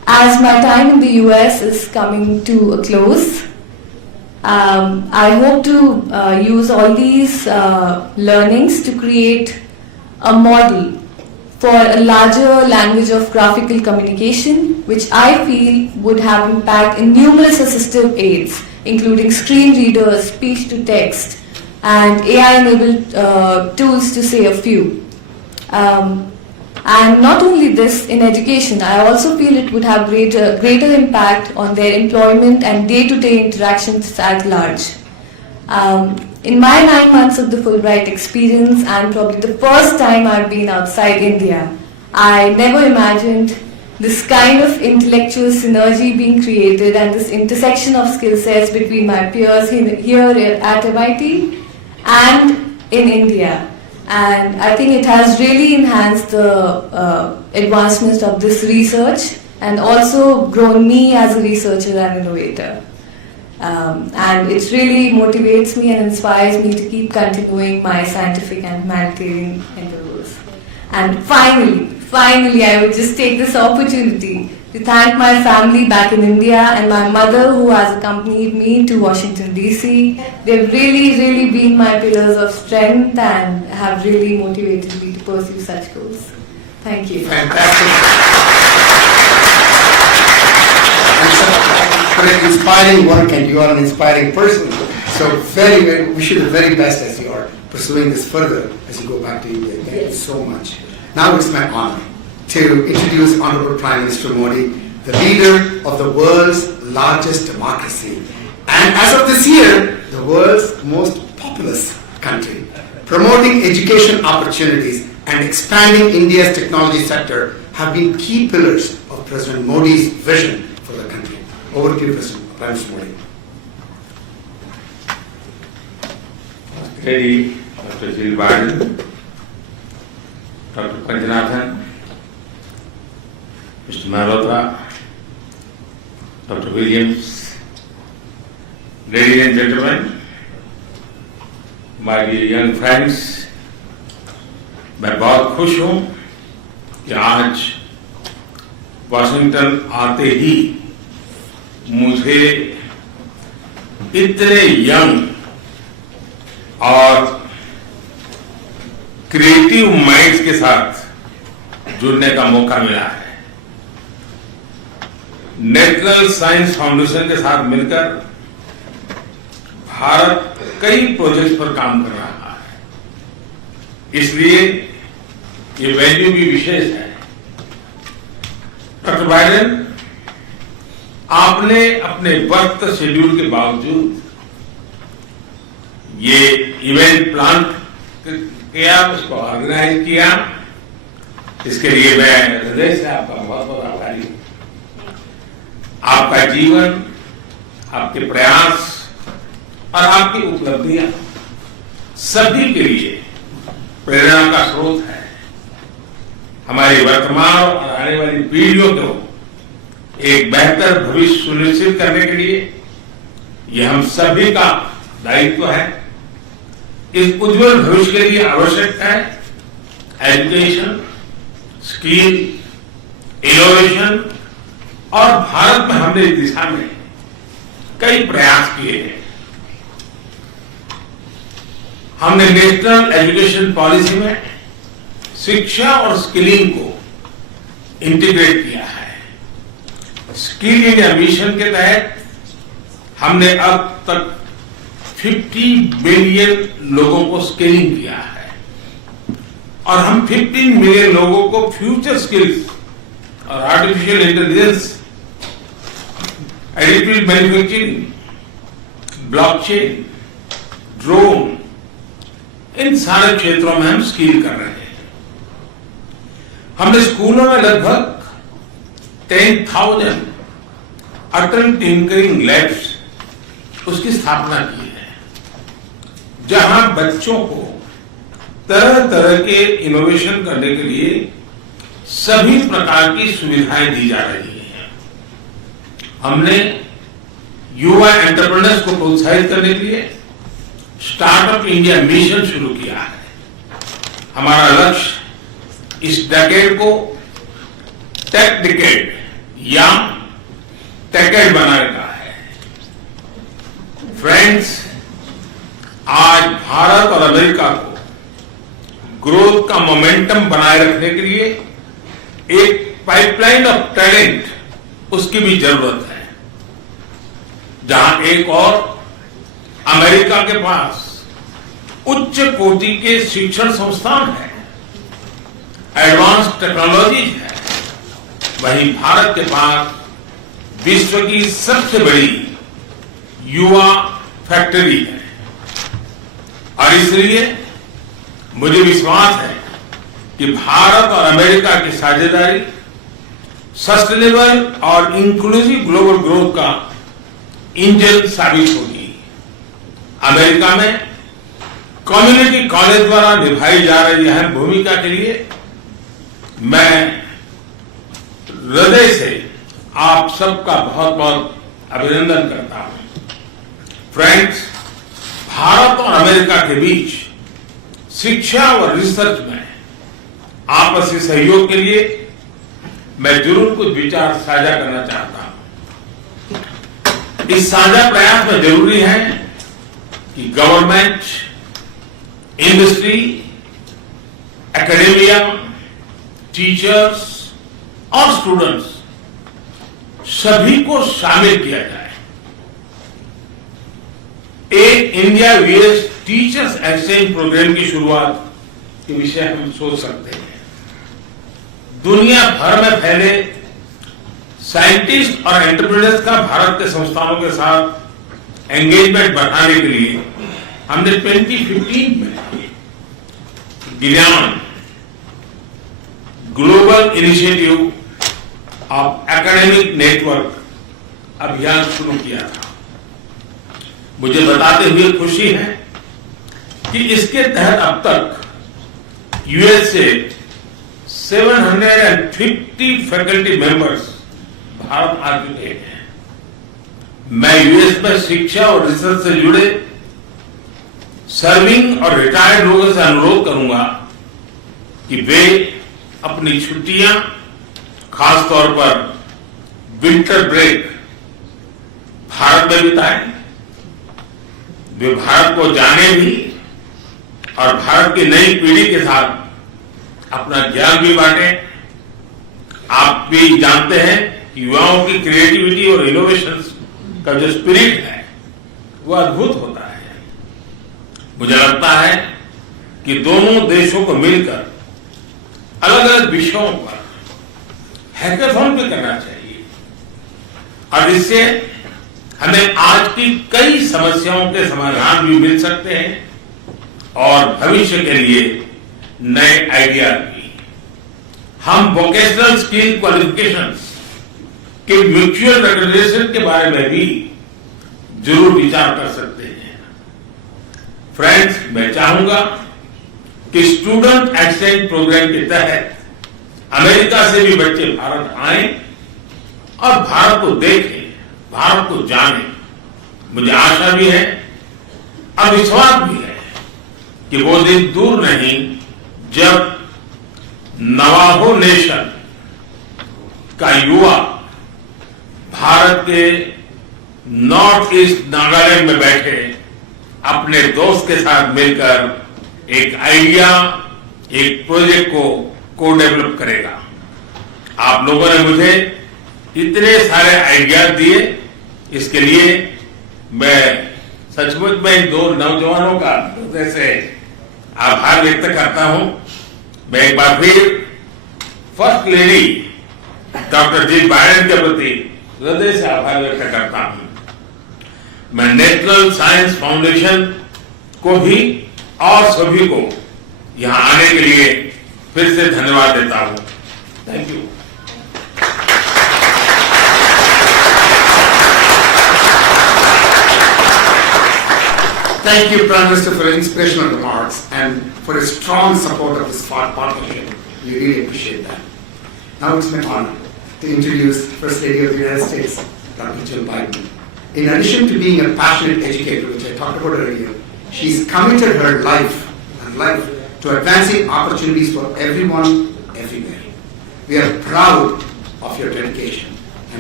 As my time in the US is coming to a close, I hope to use all these learnings to create a model for a larger language of graphical communication, which I feel would have impact in numerous assistive aids, including screen readers, speech to text, and AI-enabled tools, to say a few. And not only this, in education, I also feel it would have greater impact on their employment and day-to-day interactions at large. In my 9 months of the Fulbright experience, and probably the first time I've been outside India, I never imagined this kind of intellectual synergy being created and this intersection of skill sets between my peers here at MIT and in India. And I think it has really enhanced the advancement of this research and also grown me as a researcher and innovator. And it really motivates me and inspires me to keep continuing my scientific and humanitarian endeavors. And finally, I would just take this opportunity to thank my family back in India and my mother, who has accompanied me to Washington, D.C. They've really been my pillars of strength and have really motivated me to pursue such goals. Thank you. Fantastic. For an inspiring work, and you are an inspiring person. So very, wish you the very best as you are pursuing this further as you go back to India. Thank you so much. Now it's my honor to introduce Honorable Prime Minister Modi, the leader of the world's largest democracy, and as of this year, the world's most populous country. Promoting education opportunities and expanding India's technology sector have been key pillars of President Modi's vision for the country. Over to you, President Prime Minister Modi. Lady Dr. Jill Biden, Dr. Panjanathan, Mr. Malhotra, Dr. Williams, ladies and gentlemen, my dear young friends, मैं बहुत खुश हूँ कि आज Washington आते ही मुझे इतने young और क्रिएटिव माइंड्स के साथ जुड़ने का मौका मिला है। नेशनल साइंस फाउंडेशन के साथ मिलकर भारत कई प्रोजेक्ट्स पर काम कर रहा है, इसलिए ये वैल्यू भी विशेष है। डॉक्टर बाइडेन, आपने अपने वक्त शेड्यूल के बावजूद ये इवेंट प्लान किया, उसको ऑर्गेनाइज किया, इसके लिए मैं हृदय से आपका बहुत बहुत आभारी हूं। आपका जीवन, आपके प्रयास और आपकी उपलब्धियां सभी के लिए प्रेरणा का स्रोत है। हमारी वर्तमान और आने वाली पीढ़ियों को एक बेहतर भविष्य सुनिश्चित करने के लिए यह हम सभी का दायित्व है। इस उज्जवल भविष्य के लिए आवश्यक है एजुकेशन, स्किल, इनोवेशन, और भारत में हमने इस दिशा में कई प्रयास किए हैं। हमने नेशनल एजुकेशन पॉलिसी में शिक्षा और स्किलिंग को इंटीग्रेट किया है। स्किल इंडिया मिशन के तहत हमने अब तक 50 बिलियन लोगों को स्किलिंग किया है और हम 15 मिलियन लोगों को फ्यूचर स्किल्स और artificial intelligence, additive manufacturing, blockchain, drone, इन सारे क्षेत्रों में हम स्किल कर रहे हैं। हमने स्कूलों में लगभग 10,000 अटल टिंकरिंग लैब्स उसकी स्थापना की है, जहां बच्चों को तरह तरह के इनोवेशन करने के लिए सभी प्रकार की सुविधाएं दी जा रही हैं। हमने युवा एंटरप्रेन्योर्स को प्रोत्साहित करने के लिए स्टार्टअप इंडिया मिशन शुरू किया है। हमारा लक्ष्य इस डेकेड को टेक डिकेड या टैकेट बनाने का है। फ्रेंड्स, आज भारत और अमेरिका को ग्रोथ का मोमेंटम बनाए रखने के लिए एक पाइपलाइन ऑफ टैलेंट उसकी भी जरूरत है। जहां एक और अमेरिका के पास उच्च कोटि के शिक्षण संस्थान है, एडवांस टेक्नोलॉजी है, वहीं भारत के पास विश्व की सबसे बड़ी युवा फैक्ट्री है। और इसलिए मुझे विश्वास है कि भारत और अमेरिका की साझेदारी सस्टेनेबल और इंक्लूसिव ग्लोबल ग्रोथ का इंजन साबित होगी। अमेरिका में कम्युनिटी कॉलेज द्वारा निभाई जा रही अहम भूमिका के लिए मैं हृदय से आप सबका बहुत बहुत अभिनंदन करता हूं। फ्रेंड्स, भारत और अमेरिका के बीच शिक्षा और रिसर्च में आपसी सहयोग के लिए मैं जरूर कुछ विचार साझा करना चाहता हूं। इस साझा प्रयास में जरूरी है कि गवर्नमेंट, इंडस्ट्री, एकेडेमिया, टीचर्स और स्टूडेंट्स सभी को शामिल किया जाए। एक India US teachers exchange programme की शुरुआत के विषय हम सोच सकते हैं। दुनिया भर में फैले साइंटिस्ट और एंटरप्रेन्योर्स का भारत के संस्थानों के साथ एंगेजमेंट बढ़ाने के लिए हमने 2015 में ज्ञान global initiative of academic network अभियान शुरू किया था। मुझे बताते हुए खुशी है कि इसके तहत अब तक यूएस से 750 फैकल्टी मेंबर्स भारत आ चुके हैं। मैं यूएस में शिक्षा और रिसर्च से जुड़े सर्विंग और रिटायर्ड लोगों से अनुरोध करूंगा कि वे अपनी छुट्टियां, खासतौर पर विंटर ब्रेक, भारत में बिताएं। वे भारत को जाने भी और भारत की नई पीढ़ी के साथ अपना ज्ञान भी बांटें। आप भी जानते हैं कि युवाओं की क्रिएटिविटी और इनोवेशन का जो स्पिरिट है वो अद्भुत होता है। मुझे लगता है कि दोनों देशों को मिलकर अलग अलग विषयों पर हैकाथॉन भी करना चाहिए और इससे हमें आज की कई समस्याओं के समाधान भी मिल सकते हैं और भविष्य के लिए नए आइडिया भी। हम वोकेशनल स्किल क्वालिफिकेशंस के म्यूचुअल रिकग्निशन के बारे में भी जरूर विचार कर सकते हैं। फ्रेंड्स, मैं चाहूंगा कि स्टूडेंट एक्सचेंज प्रोग्राम के तहत अमेरिका से भी बच्चे भारत आएं और भारत को देखें, भारत को जाने। मुझे आशा भी है और विश्वास भी है कि वो दिन दूर नहीं जब नवाहो नेशन का युवा भारत के नॉर्थ ईस्ट नागालैंड में बैठे अपने दोस्त के साथ मिलकर एक आइडिया, एक प्रोजेक्ट को डेवलप करेगा। आप लोगों ने मुझे इतने सारे आइडियाज दिए, इसके लिए मैं सचमुच में इन दो नौजवानों का हृदय से आभार व्यक्त करता हूं। मैं एक बार फिर first lady doctor Jill Biden के प्रति हृदय से आभार व्यक्त करता हूं। मैं नेशनल साइंस फाउंडेशन को भी और सभी को यहां आने के लिए फिर से धन्यवाद देता हूं। Thank you. Thank you, Prime Minister, for your inspirational remarks and for your strong support of this partnership. We really appreciate that. Now it's my honor to introduce First Lady of the United States, Dr. Jill Biden. In addition to being a passionate educator, which I talked about earlier, she's committed her life to advancing opportunities for everyone, everywhere. We are proud of your dedication.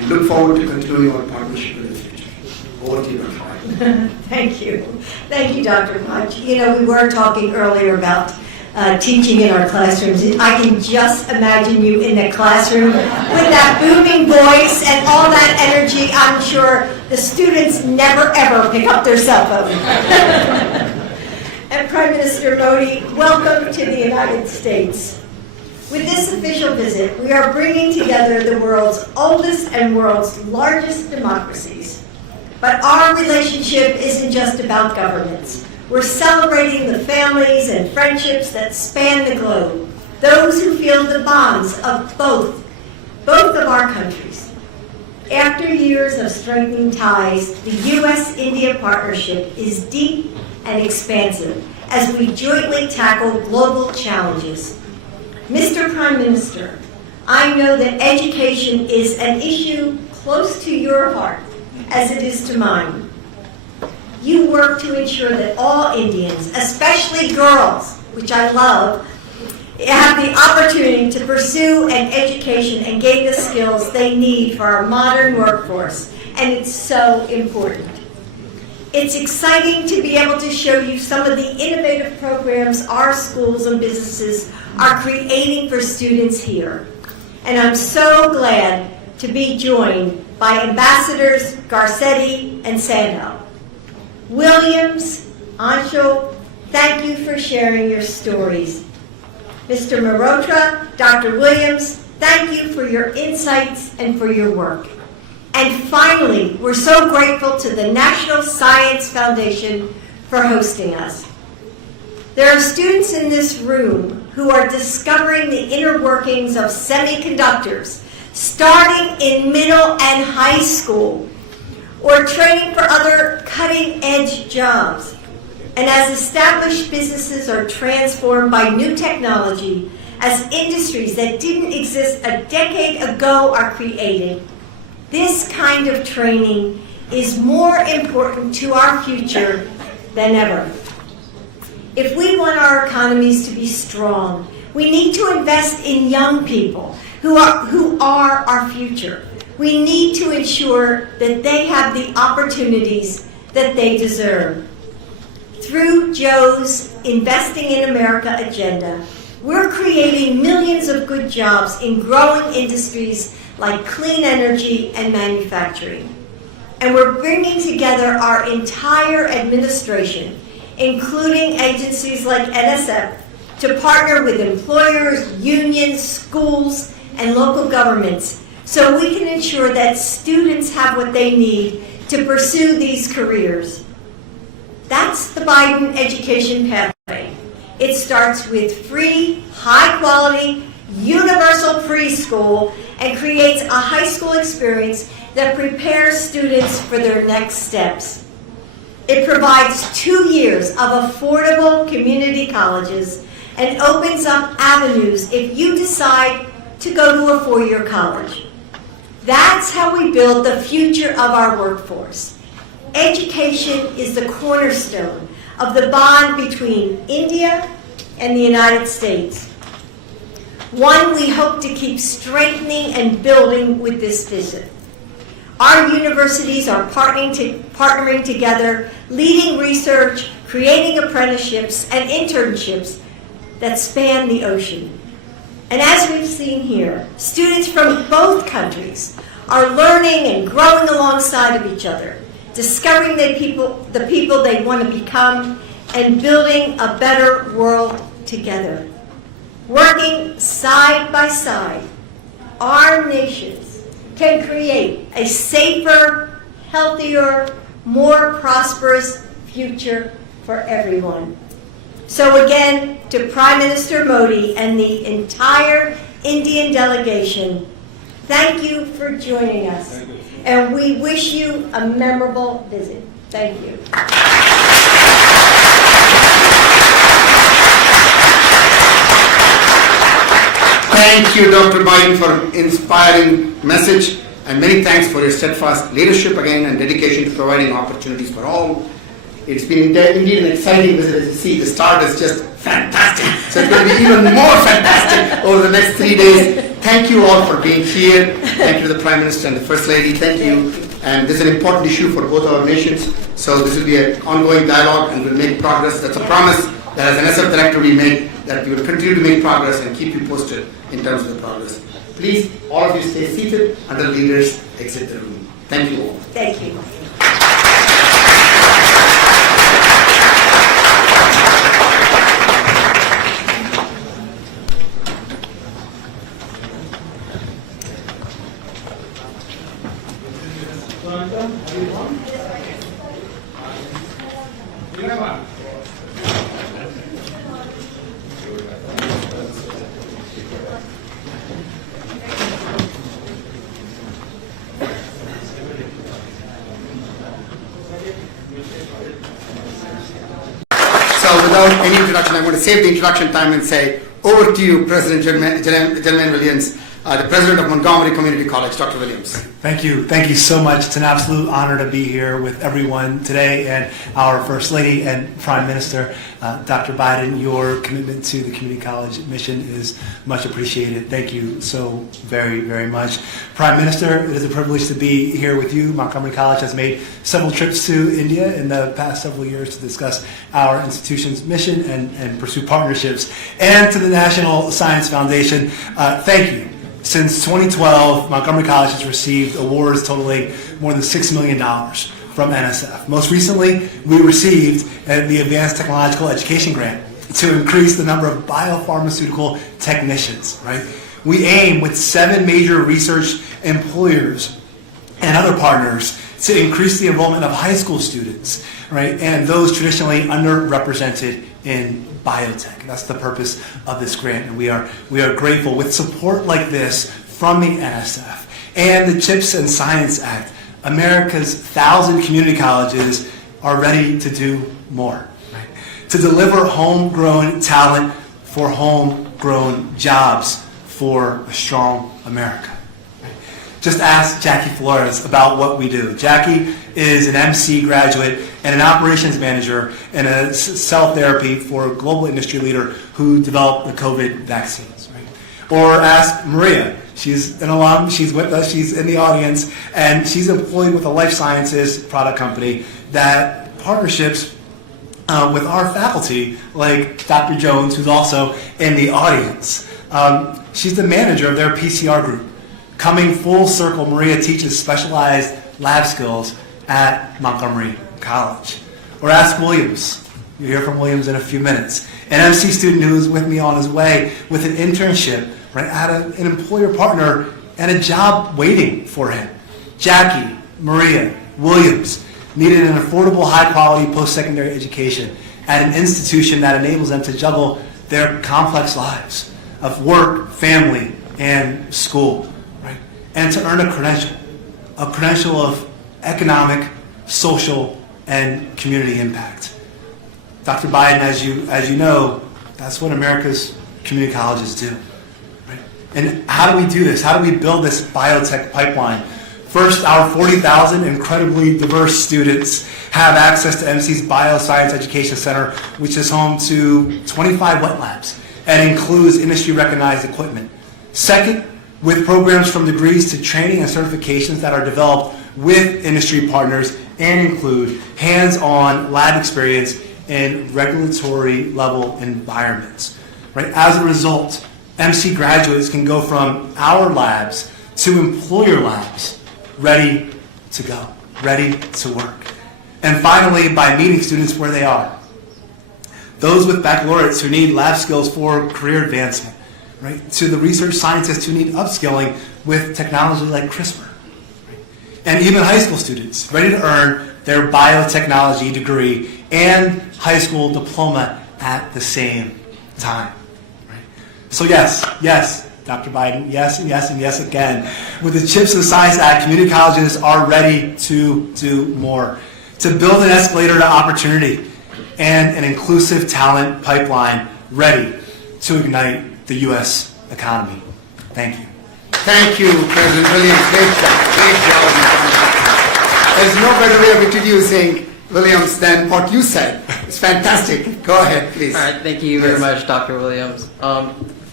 and look forward to continuing our partnership in the future. Over to you, Dr. Biden. Thank you. Thank you, Dr. Punch. You know, we were talking earlier about teaching in our classrooms. I can just imagine you in the classroom with that booming voice and all that energy. I'm sure the students never ever pick up their cell phone. And Prime Minister Modi, welcome to the United States. With this official visit, we are bringing together the world's oldest and world's largest democracies. But our relationship isn't just about governments. We're celebrating the families and friendships that span the globe, those who feel the bonds of both of our countries. After years of strengthening ties, the U.S.-India partnership is deep and expansive as we jointly tackle global challenges. Mr. Prime Minister, I know that education is an issue close to your heart, as it is to mine. You work to ensure that all Indians, especially girls, which I love, have the opportunity to pursue an education and gain the skills they need for our modern workforce, and it's so important. It's exciting to be able to show you some of the innovative programs our schools and businesses are creating for students here. And I'm so glad to be joined by Ambassadors Garcetti and Sandel. Williams, Anshul, thank you for sharing your stories. Mr. Mehrotra, Dr. Williams, thank you for your insights and for your work. And finally, we're so grateful to the National Science Foundation for hosting us. There are students in this room who are discovering the inner workings of semiconductors, starting in middle and high school, or training for other cutting-edge jobs. And as established businesses are transformed by new technology, as industries that didn't exist a decade ago are created, this kind of training is more important to our future than ever. If we want our economies to be strong, we need to invest in young people who are our future. We need to ensure that they have the opportunities that they deserve. Through Joe's Investing in America agenda, we're creating millions of good jobs in growing industries like clean energy and manufacturing. And we're bringing together our entire administration, including agencies like NSF, to partner with employers, unions, schools, and local governments so we can ensure that students have what they need to pursue these careers. That's the Biden education pathway. It starts with free, high-quality, universal preschool and creates a high school experience that prepares students for their next steps. It provides 2 years of affordable community colleges and opens up avenues if you decide to go to a 4-year college. That's how we build the future of our workforce. Education is the cornerstone of the bond between India and the United States. One we hope to keep strengthening and building with this visit. Our universities are partnering together, leading research, creating apprenticeships and internships that span the ocean. And as we've seen here, students from both countries are learning and growing alongside of each other, discovering the people they want to become, and building a better world together. Working side by side, our nations can create a safer, healthier, more prosperous future for everyone. So again, to Prime Minister Modi and the entire Indian delegation, thank you for joining us. And we wish you a memorable visit. Thank you. Thank you, Dr. Biden, for inspiring message, and many thanks for your steadfast leadership again and dedication to providing opportunities for all. It's been indeed an exciting visit. As you see, the start is just fantastic. So it's going to be even more fantastic over the next 3 days. thank you all for being here. Thank you to the Prime Minister and the First Lady. Thank you. And this is an important issue for both our nations. So this will be an ongoing dialogue and we'll make progress. That's a promise that as an SF Director we make, that we will continue to make progress and keep you posted in terms of the progress. Please, all of you stay seated until leaders exit the room. Thank you all. Thank you. So without any introduction, I'm going to save the introduction time and say, over to you, President Jermaine Williams, the President of Montgomery Community College, Dr. Williams. Thank you. Thank you so much. It's an absolute honor to be here with everyone today and our First Lady and Prime Minister, Dr. Biden. Your commitment to the community college mission is much appreciated. Thank you so very, very much. Prime Minister, it is a privilege to be here with you. Montgomery College has made several trips to India in the past several years to discuss our institution's mission and pursue partnerships. And to the National Science Foundation, thank you. Since 2012, Montgomery College has received awards totaling more than $6 million from NSF. Most recently, we received the Advanced Technological Education Grant to increase the number of biopharmaceutical technicians, right? We aim with 7 major research employers and other partners to increase the enrollment of high school students, right? And those traditionally underrepresented in biotech. That's the purpose of this grant, and we are grateful. With support like this from the NSF and the CHIPS and Science Act, America's 1,000 community colleges are ready to do more, right? To deliver homegrown talent for homegrown jobs for a strong America. Just ask Jackie Flores about what we do. Jackie is an MC graduate and an operations manager in a cell therapy for a global industry leader who developed the COVID vaccines. Right? Or ask Maria. She's an alum. She's with us. She's in the audience. And she's employed with a life sciences product company that partnerships with our faculty, like Dr. Jones, who's also in the audience. She's the manager of their PCR group. Coming full circle, Maria teaches specialized lab skills at Montgomery College. Or ask Williams. You'll hear from Williams in a few minutes. An MC student who is with me on his way with an internship, right, at an employer partner and a job waiting for him. Jackie, Maria, Williams needed an affordable, high-quality post-secondary education at an institution that enables them to juggle their complex lives of work, family, and school. And to earn a credential of economic, social, and community impact. Dr. Biden, as you know, that's what America's community colleges do. Right? And how do we do this? How do we build this biotech pipeline? First, our 40,000 incredibly diverse students have access to MC's Bioscience Education Center, which is home to 25 wet labs and includes industry-recognized equipment. Second, with programs from degrees to training and certifications that are developed with industry partners and include hands-on lab experience in regulatory level environments. Right? As a result, MC graduates can go from our labs to employer labs, ready to go, ready to work. And finally, by meeting students where they are. Those with baccalaureates who need lab skills for career advancement. Right, to the research scientists who need upskilling with technology like CRISPR. Right? And even high school students ready to earn their biotechnology degree and high school diploma at the same time. Right? So yes, Dr. Biden, yes, and yes, and yes again. With the CHIPS and Science Act, community colleges are ready to do more. To build an escalator to opportunity and an inclusive talent pipeline ready to ignite the U.S. economy. Thank you. Thank you, President Williams. Great job. Great job. There's no better way of introducing Williams than what you said. It's fantastic. Go ahead, please. All right, thank you very much, Dr. Williams.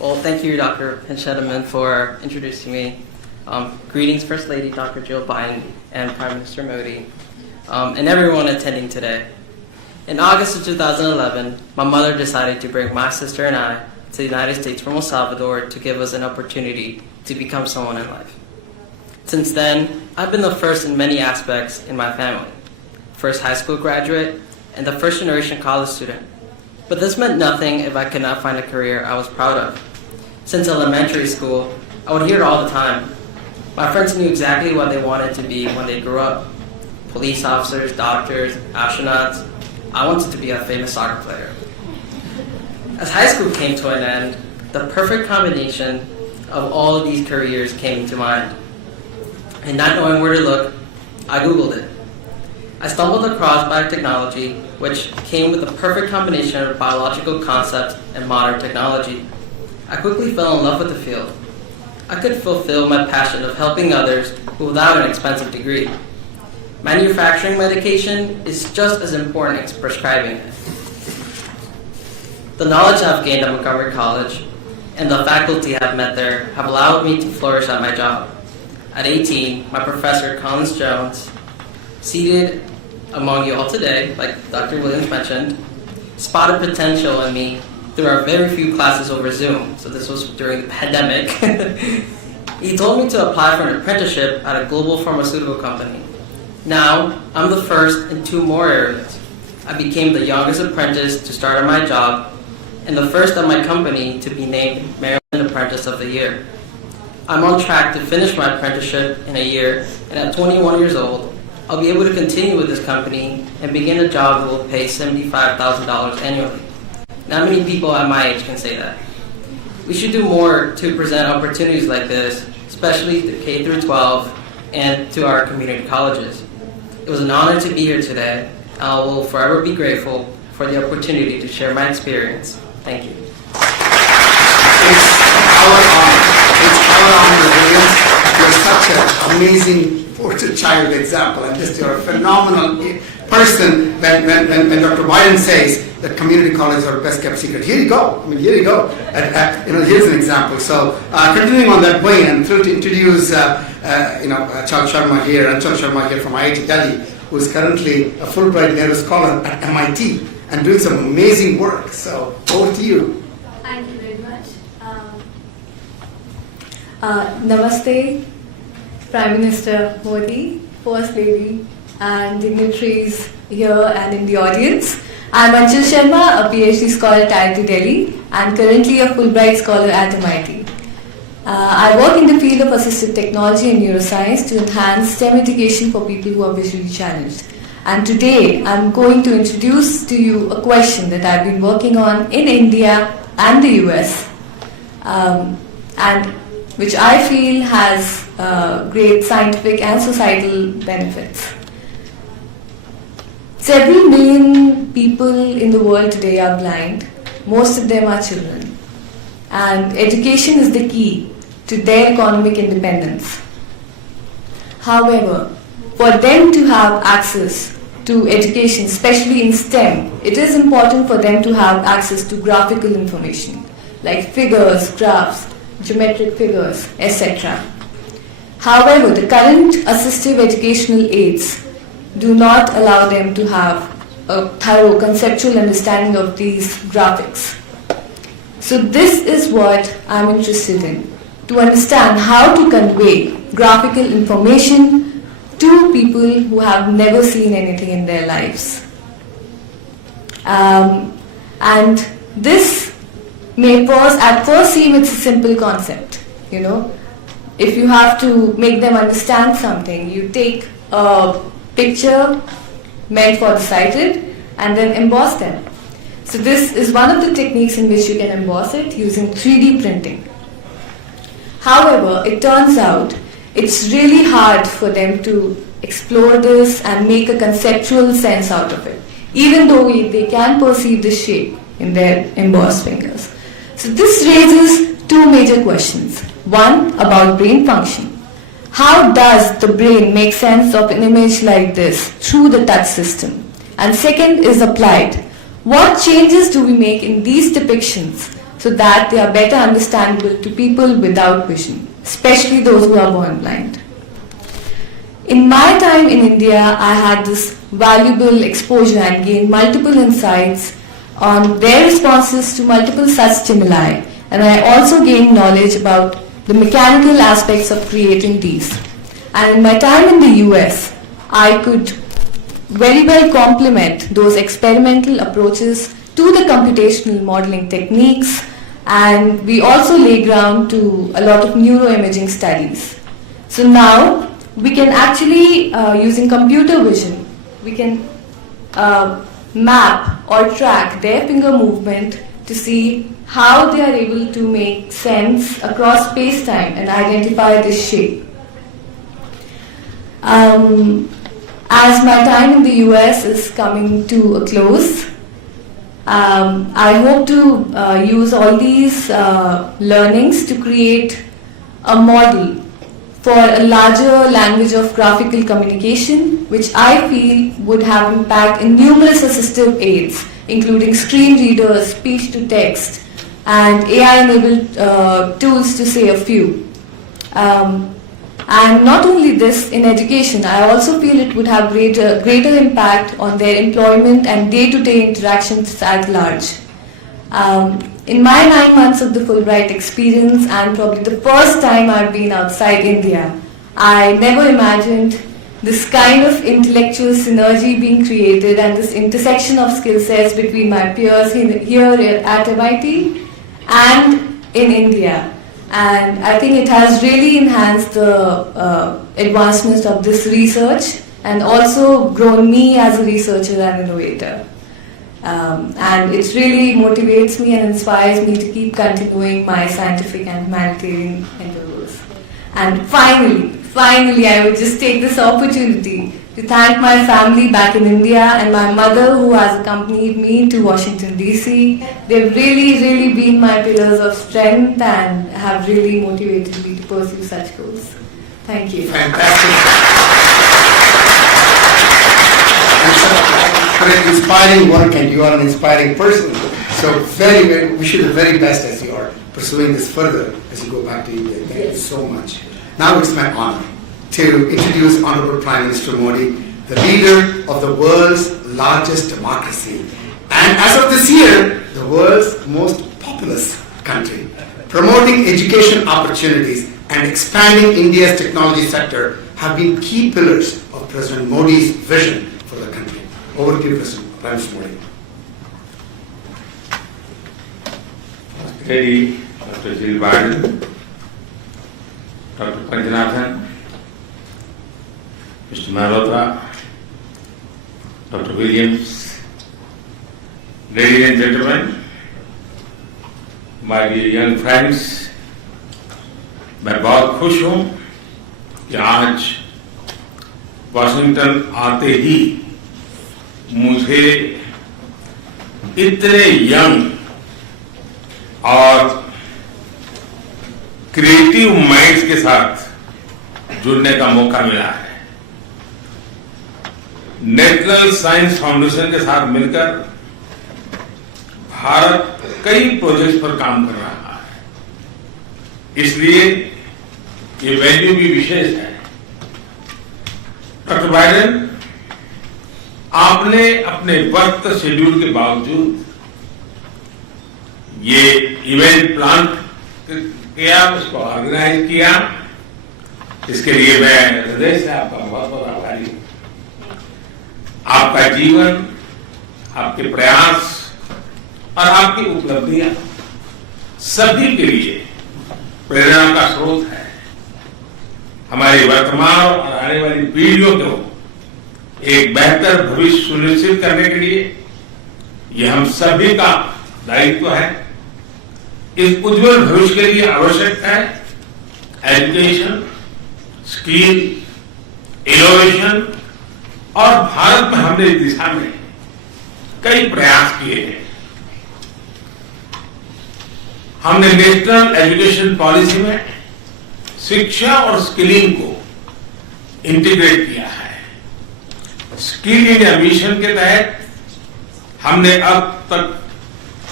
Well, thank you, Dr. Pinchettaman, for introducing me. Greetings, First Lady Dr. Jill Biden and Prime Minister Modi, and everyone attending today. In August of 2011, my mother decided to bring my sister and I to the United States from El Salvador to give us an opportunity to become someone in life. Since then, I've been the first in many aspects in my family. First high school graduate and the first generation college student. But this meant nothing if I could not find a career I was proud of. Since elementary school, I would hear it all the time. My friends knew exactly what they wanted to be when they grew up. Police officers, doctors, astronauts. I wanted to be a famous soccer player. As high school came to an end, the perfect combination of all of these careers came to mind. And not knowing where to look, I Googled it. I stumbled across biotechnology, which came with the perfect combination of biological concepts and modern technology. I quickly fell in love with the field. I could fulfill my passion of helping others without an expensive degree. Manufacturing medication is just as important as prescribing it. The knowledge I've gained at Montgomery College and the faculty I've met there have allowed me to flourish at my job. At 18, my professor, Collins Jones, seated among you all today, like Dr. Williams mentioned, spotted potential in me through our very few classes over Zoom. So this was during the pandemic. He told me to apply for an apprenticeship at a global pharmaceutical company. Now, I'm the first in 2 more areas. I became the youngest apprentice to start at my job and the first at my company to be named Maryland Apprentice of the Year. I'm on track to finish my apprenticeship in a year, and at 21 years old, I'll be able to continue with this company and begin a job that will pay $75,000 annually. Not many people at my age can say that. We should do more to present opportunities like this, especially to K through 12 and to our community colleges. It was an honor to be here today. I will forever be grateful for the opportunity to share my experience. Thank you. It's our honor. It's our honor, Williams. You're such an amazing poster child example, and just you're a phenomenal person. When Dr. Biden says that community colleges are best kept secret, here you go. I mean, here you go. Here's an example. So, continuing on that way, and thrilled to introduce Chal Sharma here, and Chal Sharma here from IIT Delhi, who is currently a Fulbright Nehru Scholar at MIT and doing some amazing work. So, over to you. Thank you very much. Namaste, Prime Minister Modi, First Lady, and dignitaries here and in the audience. I'm Anchal Sharma, a PhD scholar at IIT Delhi and currently a Fulbright Scholar at MIT. I work in the field of assistive technology and neuroscience to enhance STEM education for people who are visually challenged. And today I'm going to introduce to you a question that I've been working on in India and the US, and which I feel has great scientific and societal benefits. Several million people in the world today are blind. Most of them are children. And education is the key to their economic independence. However, for them to have access to education, especially in STEM, it is important for them to have access to graphical information, like figures, graphs, geometric figures, etc. However, the current assistive educational aids do not allow them to have a thorough conceptual understanding of these graphics. So this is what I'm interested in, to understand how to convey graphical information to people who have never seen anything in their lives. And this may at first seem it's a simple concept, If you have to make them understand something, you take a picture meant for the sighted and then emboss them. So this is one of the techniques in which you can emboss it using 3D printing. However, it turns out it's really hard for them to explore this and make a conceptual sense out of it, even though they can perceive the shape in their embossed fingers. So this raises 2 major questions. One, about brain function. How does the brain make sense of an image like this through the touch system? And second is applied. What changes do we make in these depictions so that they are better understandable to people without vision, especially those who are born blind. In my time in India, I had this valuable exposure and gained multiple insights on their responses to multiple such stimuli, and I also gained knowledge about the mechanical aspects of creating these. And in my time in the US, I could very well complement those experimental approaches to the computational modeling techniques, and we also lay ground to a lot of neuroimaging studies. So now we can actually, using computer vision, we can map or track their finger movement to see how they are able to make sense across space-time and identify this shape. As my time in the US is coming to a close, I hope to use all these learnings to create a model for a larger language of graphical communication, which I feel would have impact in numerous assistive aids, including screen readers, speech-to-text, and AI-enabled tools, to say a few. And not only this, in education, I also feel it would have greater impact on their employment and day-to-day interactions at large. In my 9 months of the Fulbright experience, and probably the first time I've been outside India, I never imagined this kind of intellectual synergy being created and this intersection of skill sets between my peers here at MIT and in India. And I think it has really enhanced the advancement of this research and also grown me as a researcher and innovator. And it really motivates me and inspires me to keep continuing my scientific and humanitarian endeavors. And finally, I would just take this opportunity to thank my family back in India and my mother, who has accompanied me to Washington, D.C. They've really been my pillars of strength and have really motivated me to pursue such goals. Thank you. Fantastic. It's an inspiring work, and you are an inspiring person. So very, wish you the very best as you are pursuing this further as you go back to India. Thank you so much. Now it's my honor to introduce Honorable Prime Minister Modi, the leader of the world's largest democracy, and as of this year, the world's most populous country. Promoting education opportunities and expanding India's technology sector have been key pillars of President Modi's vision for the country. Over to you, President Prime Minister Modi. Lady Dr. Jill Biden, Dr. Panjanathan, Mr. Malhotra, Dr. Williams, ladies and gentlemen, my dear young friends, मैं बहुत खुश हूँ कि आज Washington आते ही मुझे इतने young और क्रिएटिव माइंड्स के साथ जुड़ने का मौका मिला है। नेशनल साइंस फाउंडेशन के साथ मिलकर भारत कई प्रोजेक्ट्स पर काम कर रहा है, इसलिए ये वैल्यू भी विशेष है। डॉक्टर बाइडेन, आपने अपने वक्त शेड्यूल के बावजूद ये इवेंट प्लान किया, उसको ऑर्गेनाइज किया, इसके लिए मैं हृदय से आपका बहुत बहुत आभारी हूं। आपका जीवन, आपके प्रयास और आपकी उपलब्धियां सभी के लिए प्रेरणा का स्रोत है। हमारी वर्तमान और आने वाली पीढ़ियों को एक बेहतर भविष्य सुनिश्चित करने के लिए यह हम सभी का दायित्व है। इस उज्जवल भविष्य के लिए आवश्यक है एजुकेशन, स्किल, इनोवेशन, और भारत में हमने इस दिशा में कई प्रयास किए हैं। हमने नेशनल एजुकेशन पॉलिसी में शिक्षा और स्किलिंग को इंटीग्रेट किया है। स्किल इंडिया मिशन के तहत हमने अब तक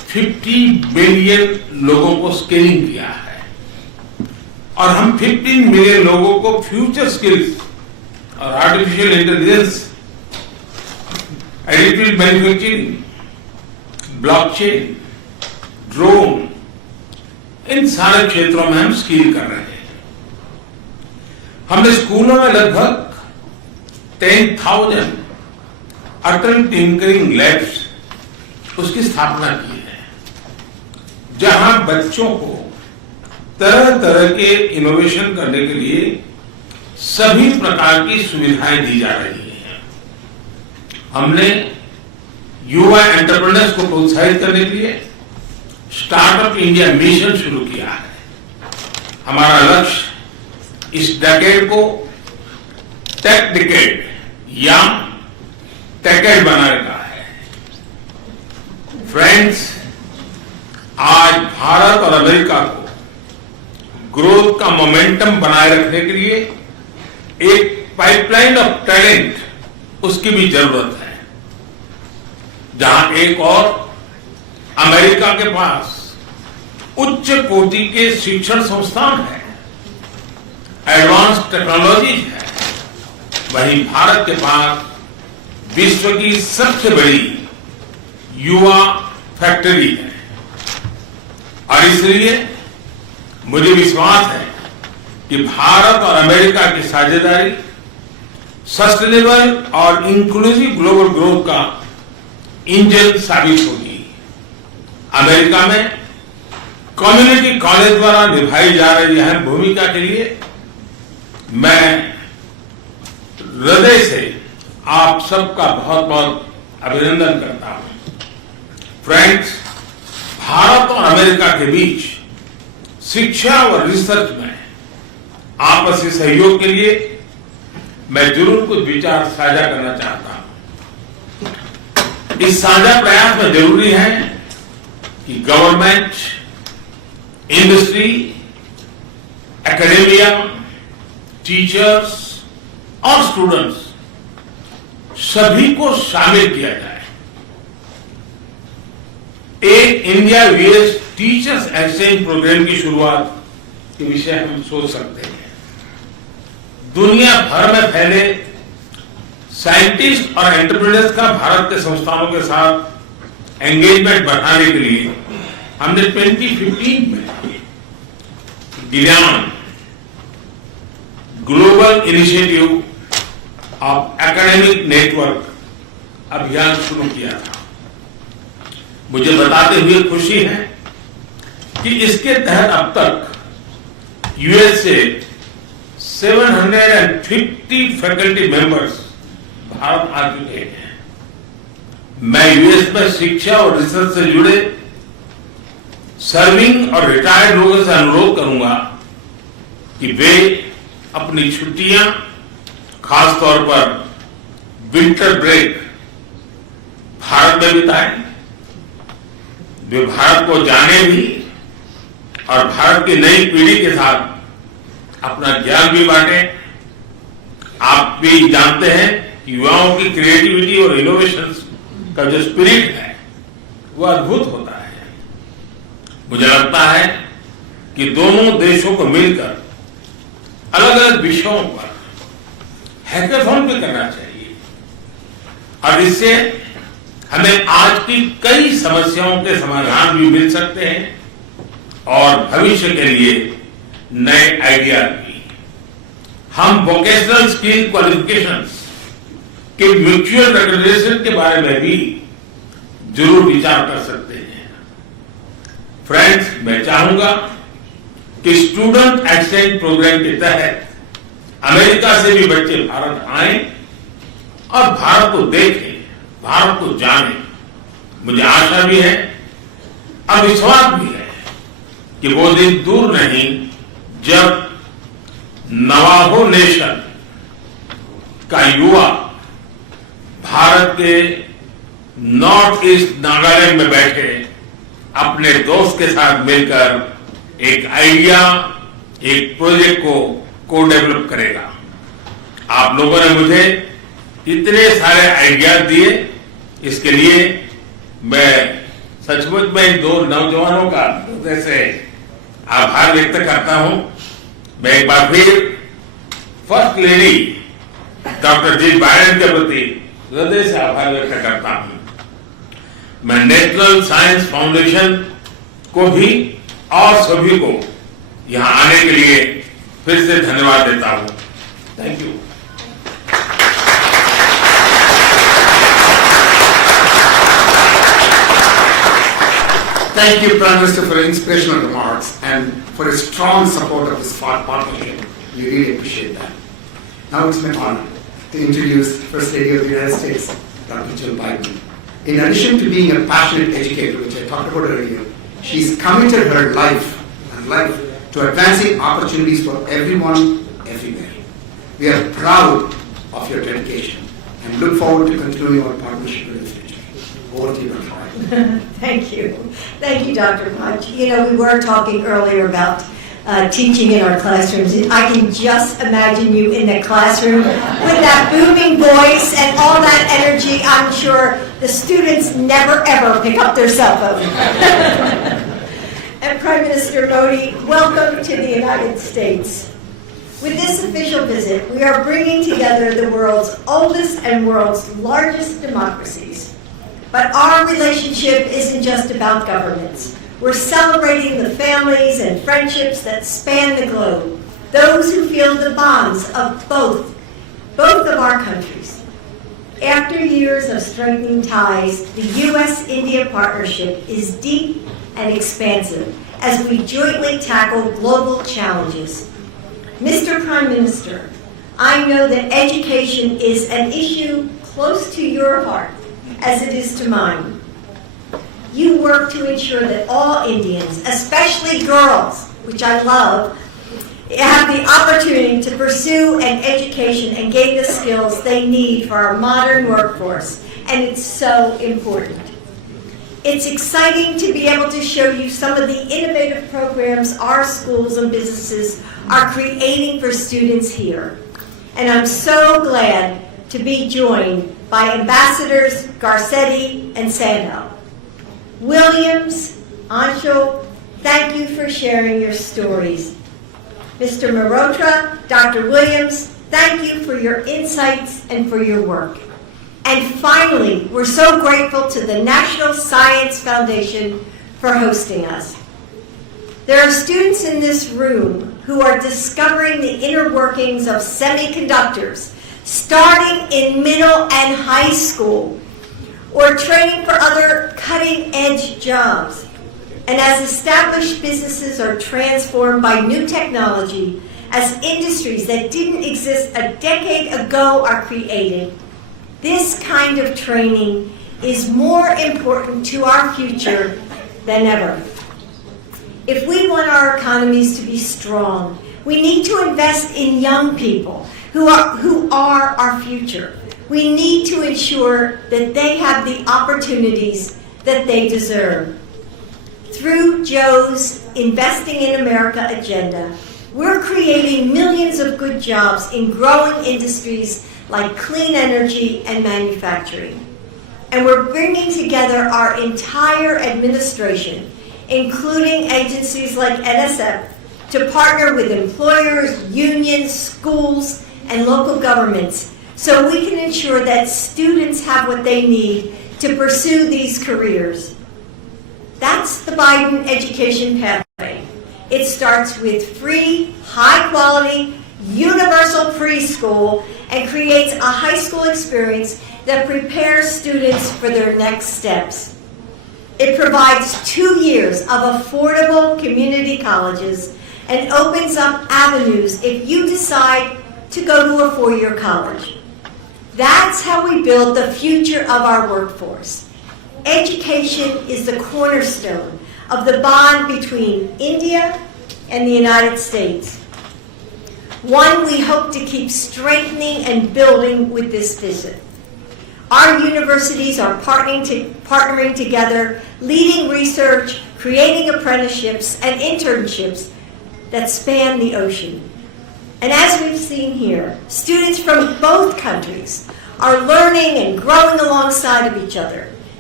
50 मिलियन लोगों को स्किलिंग किया है और हम 15 मिलियन लोगों को फ्यूचर स्किल्स और artificial intelligence, additive manufacturing, blockchain, drone, इन सारे क्षेत्रों में हम स्किल कर रहे हैं। हमने स्कूलों में लगभग 10,000 अटल टिंकरिंग लैब्स उसकी स्थापना की है, जहां बच्चों को तरह तरह के इनोवेशन करने के लिए सभी प्रकार की सुविधाएं दी जा रही हैं। हमने युवा एंटरप्रेन्योर्स को प्रोत्साहित करने के लिए स्टार्टअप इंडिया मिशन शुरू किया है। हमारा लक्ष्य इस डेकेड को टेक डिकेड या टेकेड बनाने का है। फ्रेंड्स, आज भारत और अमेरिका को ग्रोथ का मोमेंटम बनाए रखने के लिए एक पाइपलाइन ऑफ टैलेंट उसकी भी जरूरत है, जहां एक और अमेरिका के पास उच्च कोटि के शिक्षण संस्थान है, एडवांस टेक्नोलॉजी है, वहीं भारत के पास विश्व की सबसे बड़ी युवा फैक्ट्री है। और इसलिए मुझे विश्वास है कि भारत और अमेरिका की साझेदारी सस्टेनेबल और इंक्लूसिव ग्लोबल ग्रोथ का इंजन साबित होगी। अमेरिका में कम्युनिटी कॉलेज द्वारा निभाई जा रही अहम भूमिका के लिए मैं हृदय से आप सबका बहुत बहुत अभिनंदन करता हूं। फ्रेंड्स, भारत और अमेरिका के बीच शिक्षा और रिसर्च में आपसी सहयोग के लिए मैं जरूर कुछ विचार साझा करना चाहता हूं। इस साझा प्रयास में जरूरी है कि गवर्नमेंट, इंडस्ट्री, एकेडेमिया, टीचर्स और स्टूडेंट्स सभी को शामिल किया जाए। एक India US teachers exchange programme की शुरुआत के विषय हम सोच सकते हैं। दुनिया भर में फैले साइंटिस्ट और एंटरप्रेन्योर्स का भारत के संस्थानों के साथ एंगेजमेंट बढ़ाने के लिए हमने 2015 में ज्ञान global initiative of academic network अभियान शुरू किया था। मुझे बताते हुए खुशी है कि इसके तहत अब तक यूएस से 750 फैकल्टी मेंबर्स भारत आ चुके हैं। मैं यूएस में शिक्षा और रिसर्च से जुड़े सर्विंग और रिटायर्ड लोगों से अनुरोध करूंगा कि वे अपनी छुट्टियां, खासतौर पर विंटर ब्रेक, भारत में बिताएं। वे भारत को जाने भी और भारत की नई पीढ़ी के साथ अपना ज्ञान भी बांटें। आप भी जानते हैं कि युवाओं की क्रिएटिविटी और इनोवेशन का जो स्पिरिट है वो अद्भुत होता है। मुझे लगता है कि दोनों देशों को मिलकर अलग अलग विषयों पर हैकाथॉन भी करना चाहिए और इससे हमें आज की कई समस्याओं के समाधान भी मिल सकते हैं और भविष्य के लिए नए आइडिया भी। हम वोकेशनल स्किल क्वालिफिकेशंस के म्यूचुअल रिकग्निशन के बारे में भी जरूर विचार कर सकते हैं। फ्रेंड्स, मैं चाहूंगा कि स्टूडेंट एक्सचेंज प्रोग्राम के तहत अमेरिका से भी बच्चे भारत आएं और भारत को देखें, भारत को जाने। मुझे आशा भी है और विश्वास भी है कि वो दिन दूर नहीं जब नवाहो नेशन का युवा भारत के नॉर्थ ईस्ट नागालैंड में बैठे अपने दोस्त के साथ मिलकर एक आइडिया, एक प्रोजेक्ट को डेवलप करेगा। आप लोगों ने मुझे इतने सारे आइडियाज दिए, इसके लिए मैं सचमुच मैं इन दो नौजवानों का हृदय से आभार व्यक्त करता हूं। मैं एक बार फिर फर्स्ट लेडी डॉक्टर जी बाइडेन के प्रति हृदय से आभार व्यक्त करता हूं। मैं नेशनल साइंस फाउंडेशन को भी और सभी को यहां आने के लिए फिर से धन्यवाद देता हूं। Thank you. Thank you, Prime Minister, for your inspirational remarks and for your strong support of this partnership. We really appreciate that. Now it's my honor to introduce First Lady of the United States, Dr. Jill Biden. In addition to being a passionate educator, which I talked about earlier, she's committed her life to advancing opportunities for everyone, everywhere. We are proud of your dedication and look forward to continuing our partnership in the future. Over to you, Dr. Biden. Thank you. Thank you, Dr. Punch. You know, we were talking earlier about teaching in our classrooms. I can just imagine you in the classroom with that booming voice and all that energy. I'm sure the students never ever pick up their cell phone. And Prime Minister Modi, welcome to the United States. With this official visit, we are bringing together the world's oldest and world's largest democracies. But our relationship isn't just about governments. We're celebrating the families and friendships that span the globe, those who feel the bonds of both of our countries. After years of strengthening ties, the U.S.-India partnership is deep and expansive as we jointly tackle global challenges. Mr. Prime Minister, I know that education is an issue close to your heart, as it is to mine. You work to ensure that all Indians, especially girls, which I love, have the opportunity to pursue an education and gain the skills they need for our modern workforce, and it's so important. It's exciting to be able to show you some of the innovative programs our schools and businesses are creating for students here. And I'm so glad to be joined by Ambassadors Garcetti and Sandel. Williams, Anshul, thank you for sharing your stories. Mr. Marotra, Dr. Williams, thank you for your insights and for your work. And finally, we're so grateful to the National Science Foundation for hosting us. There are students in this room who are discovering the inner workings of semiconductors, starting in middle and high school, or training for other cutting-edge jobs. And as established businesses are transformed by new technology, as industries that didn't exist a decade ago are created, this kind of training is more important to our future than ever. If we want our economies to be strong, we need to invest in young people who are our future. We need to ensure that they have the opportunities that they deserve. Through Joe's Investing in America agenda, we're creating millions of good jobs in growing industries like clean energy and manufacturing. And we're bringing together our entire administration, including agencies like NSF, to partner with employers, unions, schools, and local governments so we can ensure that students have what they need to pursue these careers. That's the Biden education pathway. It starts with free, high-quality, universal preschool and creates a high school experience that prepares students for their next steps. It provides 2 years of affordable community colleges and opens up avenues if you decide to go to a 4-year college. That's how we build the future of our workforce. Education is the cornerstone of the bond between India and the United States. One we hope to keep strengthening and building with this visit. Our universities are partnering together, leading research, creating apprenticeships and internships that span the ocean. And as we've seen here, students from both countries are learning and growing alongside of each other,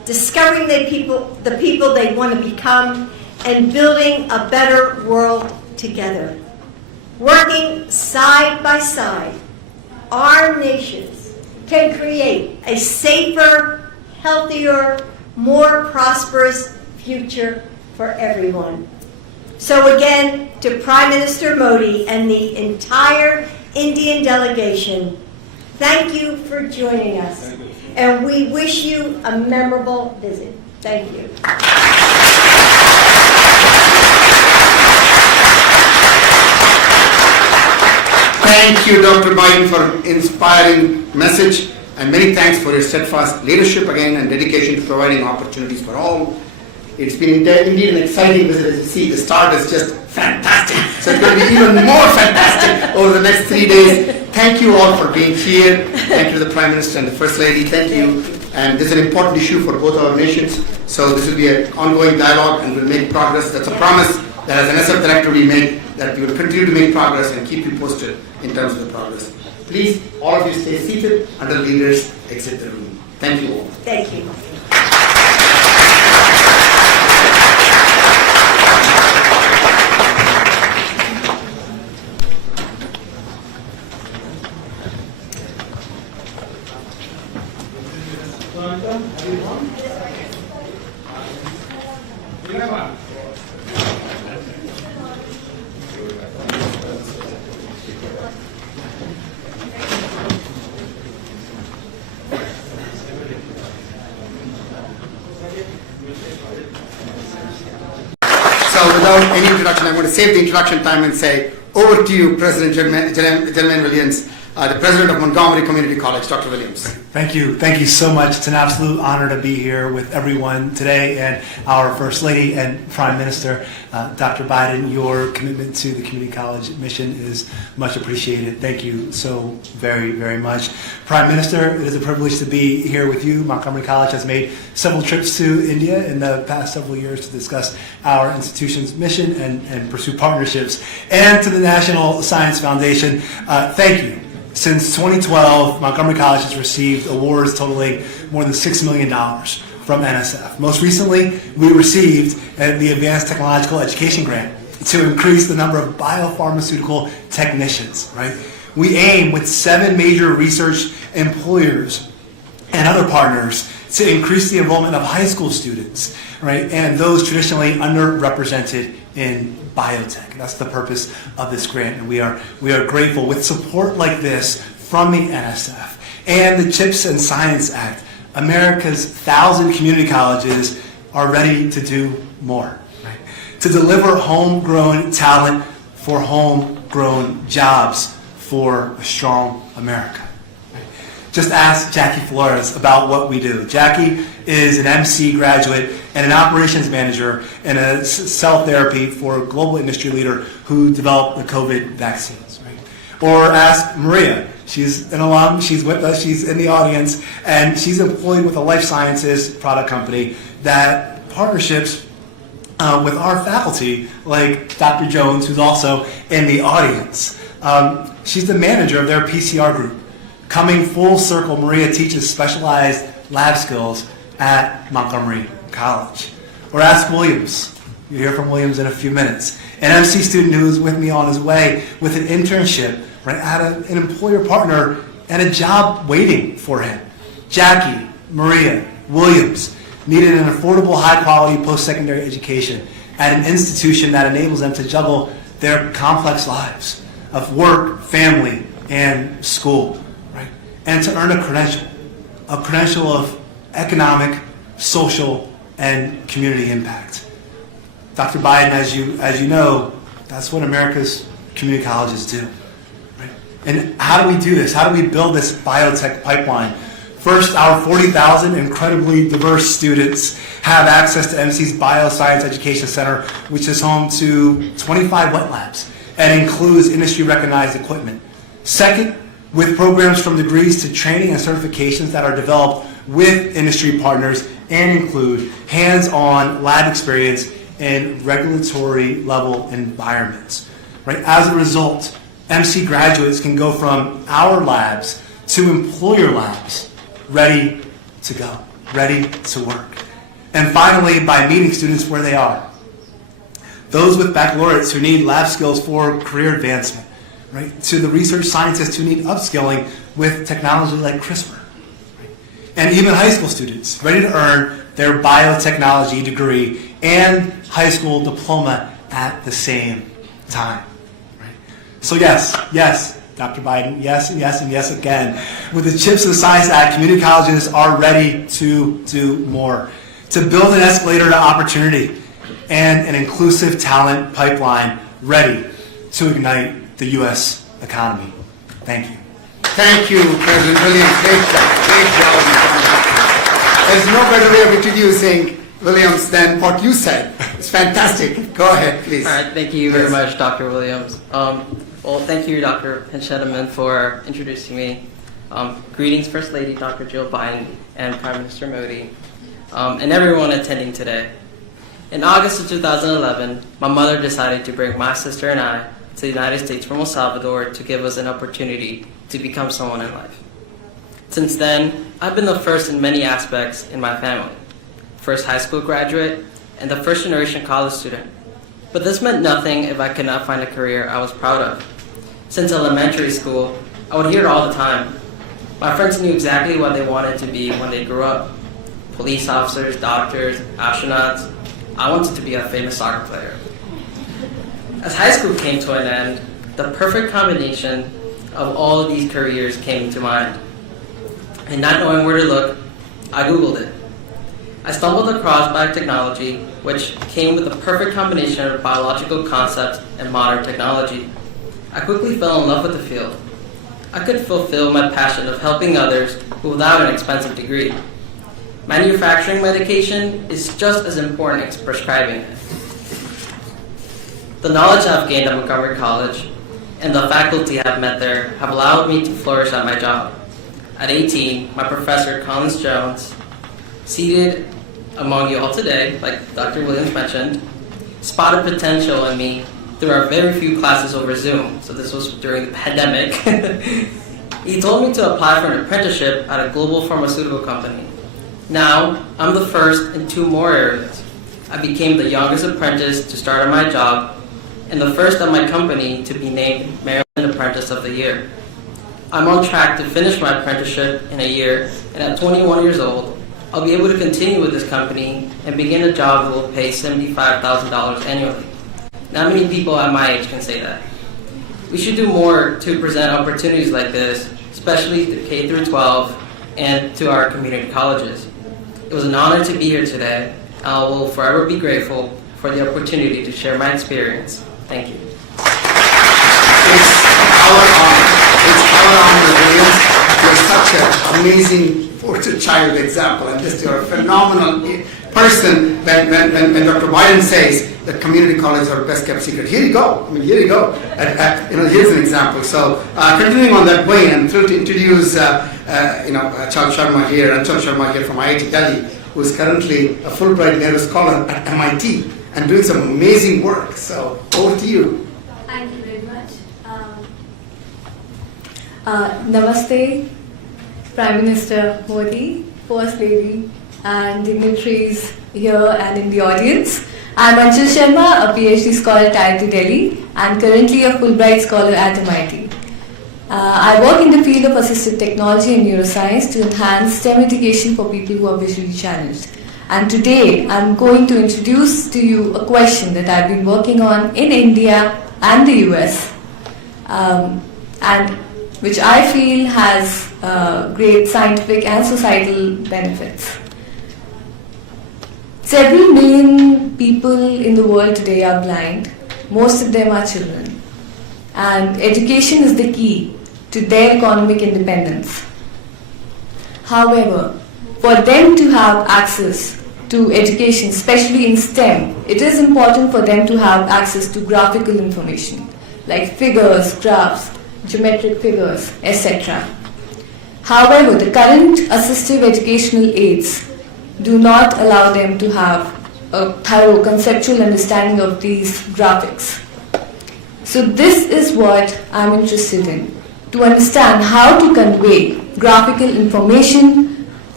discovering the people they want to become, and building a better world together. Working side by side, our nations can create a safer, healthier, more prosperous future for everyone. So again, to Prime Minister Modi and the entire Indian delegation, thank you for joining us. And we wish you a memorable visit. Thank you. Thank you, Dr. Biden, for inspiring message, and many thanks for your steadfast leadership again and dedication to providing opportunities for all. It's been indeed an exciting visit. As you see, the start is just fantastic. So it's going to be even more fantastic over the next 3 days. Thank you all for being here. Thank you to the Prime Minister and the First Lady. Thank you. And this is an important issue for both our nations. So this will be an ongoing dialogue and we'll make progress. That's a promise that as an NSF director we make, that we will continue to make progress and keep you posted in terms of the progress. Please, all of you stay seated until leaders exit the room. Thank you all. Thank you. So without any introduction, I'm going to save the introduction time and say, over to you, President Jermaine Williams, the President of Montgomery Community College, Dr. Williams. Thank you. Thank you so much. It's an absolute honor to be here with everyone today and our First Lady and Prime Minister, Dr. Biden. Your commitment to the community college mission is much appreciated. Thank you so very, very much. Prime Minister, it is a privilege to be here with you. Montgomery College has made several trips to India in the past several years to discuss our institution's mission and pursue partnerships. And to the National Science Foundation, thank you. Since 2012, Montgomery College has received awards totaling more than $6 million from NSF. Most recently, we received the Advanced Technological Education Grant to increase the number of biopharmaceutical technicians, right? We aim with 7 major research employers and other partners to increase the enrollment of high school students, right? And those traditionally underrepresented in biotech. That's the purpose of this grant, and we are grateful. With support like this from the NSF and the CHIPS and Science Act, America's 1,000 community colleges are ready to do more, right? To deliver homegrown talent for homegrown jobs for a strong America. Just ask Jackie Flores about what we do. Jackie is an MC graduate and an operations manager in a cell therapy for a global industry leader who developed the COVID vaccines. Right? Or ask Maria. She's an alum. She's with us. She's in the audience. And she's employed with a life sciences product company that partnerships with our faculty, like Dr. Jones, who's also in the audience. She's the manager of their PCR group. Coming full circle, Maria teaches specialized lab skills at Montgomery College. Or ask Williams. You'll hear from Williams in a few minutes. An MC student who is with me on his way with an internship, right, at an employer partner and a job waiting for him. Jackie, Maria, Williams needed an affordable, high-quality post-secondary education at an institution that enables them to juggle their complex lives of work, family, and school. And to earn a credential of economic, social, and community impact. Dr. Biden, as you know, that's what America's community colleges do. Right? And how do we do this? How do we build this biotech pipeline? First, our 40,000 incredibly diverse students have access to MC's Bioscience Education Center, which is home to 25 wet labs and includes industry-recognized equipment. Second, with programs from degrees to training and certifications that are developed with industry partners and include hands-on lab experience in regulatory level environments. Right? As a result, MC graduates can go from our labs to employer labs, ready to go, ready to work. And finally, by meeting students where they are. Those with baccalaureates who need lab skills for career advancement, right? To the research scientists who need upskilling with technology like CRISPR. Right? And even high school students ready to earn their biotechnology degree and high school diploma at the same time. Right? So yes, Dr. Biden, yes and yes and yes again. With the CHIPS and Science Act, community colleges are ready to do more, to build an escalator to opportunity and an inclusive talent pipeline ready to ignite the U.S. economy. Thank you. Thank you, President Williams. Great job. Great job. There's no better way of introducing Williams than what you said. It's fantastic. Go ahead, please. All right, thank you very Yes. much, Dr. Williams. Well, thank you, Dr. Penchedeman, for introducing me. Greetings, First Lady Dr. Jill Biden and Prime Minister Modi, and everyone attending today. In August of 2011, my mother decided to bring my sister and I to the United States from El Salvador to give us an opportunity to become someone in life. Since then, I've been the first in many aspects in my family. First high school graduate and the first generation college student. But this meant nothing if I could not find a career I was proud of. Since elementary school, I would hear it all the time. My friends knew exactly what they wanted to be when they grew up. Police officers, doctors, astronauts. I wanted to be a famous soccer player. As high school came to an end, the perfect combination of all of these careers came to mind. And not knowing where to look, I Googled it. I stumbled across biotechnology, which came with the perfect combination of biological concepts and modern technology. I quickly fell in love with the field. I could fulfill my passion of helping others without an expensive degree. Manufacturing medication is just as important as prescribing it. The knowledge I've gained at Montgomery College and the faculty I've met there have allowed me to flourish at my job. At 18, my professor, Collins Jones, seated among you all today, like Dr. Williams mentioned, spotted potential in me through our very few classes over Zoom. So this was during the pandemic. He told me to apply for an apprenticeship at a global pharmaceutical company. Now, I'm the first in 2 more areas. I became the youngest apprentice to start at my job and the first at my company to be named Maryland Apprentice of the Year. I'm on track to finish my apprenticeship in a year, and at 21 years old, I'll be able to continue with this company and begin a job that will pay $75,000 annually. Not many people at my age can say that. We should do more to present opportunities like this, especially to K through 12 and to our community colleges. It was an honor to be here today. I will forever be grateful for the opportunity to share my experience. Thank you. It's our honor. It's our honor, Williams. You're such an amazing poster child example, and just you're a phenomenal person when Dr. Biden says that community colleges are best kept secret. Here you go. I mean, here you go. Here's an example. So, continuing on that way, I'm thrilled to introduce Achal Sharma here, Achal Sharma here from IIT Delhi, who is currently a Fulbright Nehru Scholar at MIT and doing some amazing work. So, over to you. Thank you very much. Namaste, Prime Minister Modi, First Lady, and dignitaries here and in the audience. I'm Achal Sharma, a PhD scholar at IIT Delhi and currently a Fulbright Scholar at MIT. I work in the field of assistive technology and neuroscience to enhance STEM education for people who are visually challenged. And today I'm going to introduce to you a question that I've been working on in India and the US, and which I feel has great scientific and societal benefits. Several million people in the world today are blind. Most of them are children. And education is the key to their economic independence. However, for them to have access to education, especially in STEM, it is important for them to have access to graphical information, like figures, graphs, geometric figures, etc. However, the current assistive educational aids do not allow them to have a thorough conceptual understanding of these graphics. So this is what I'm interested in, to understand how to convey graphical information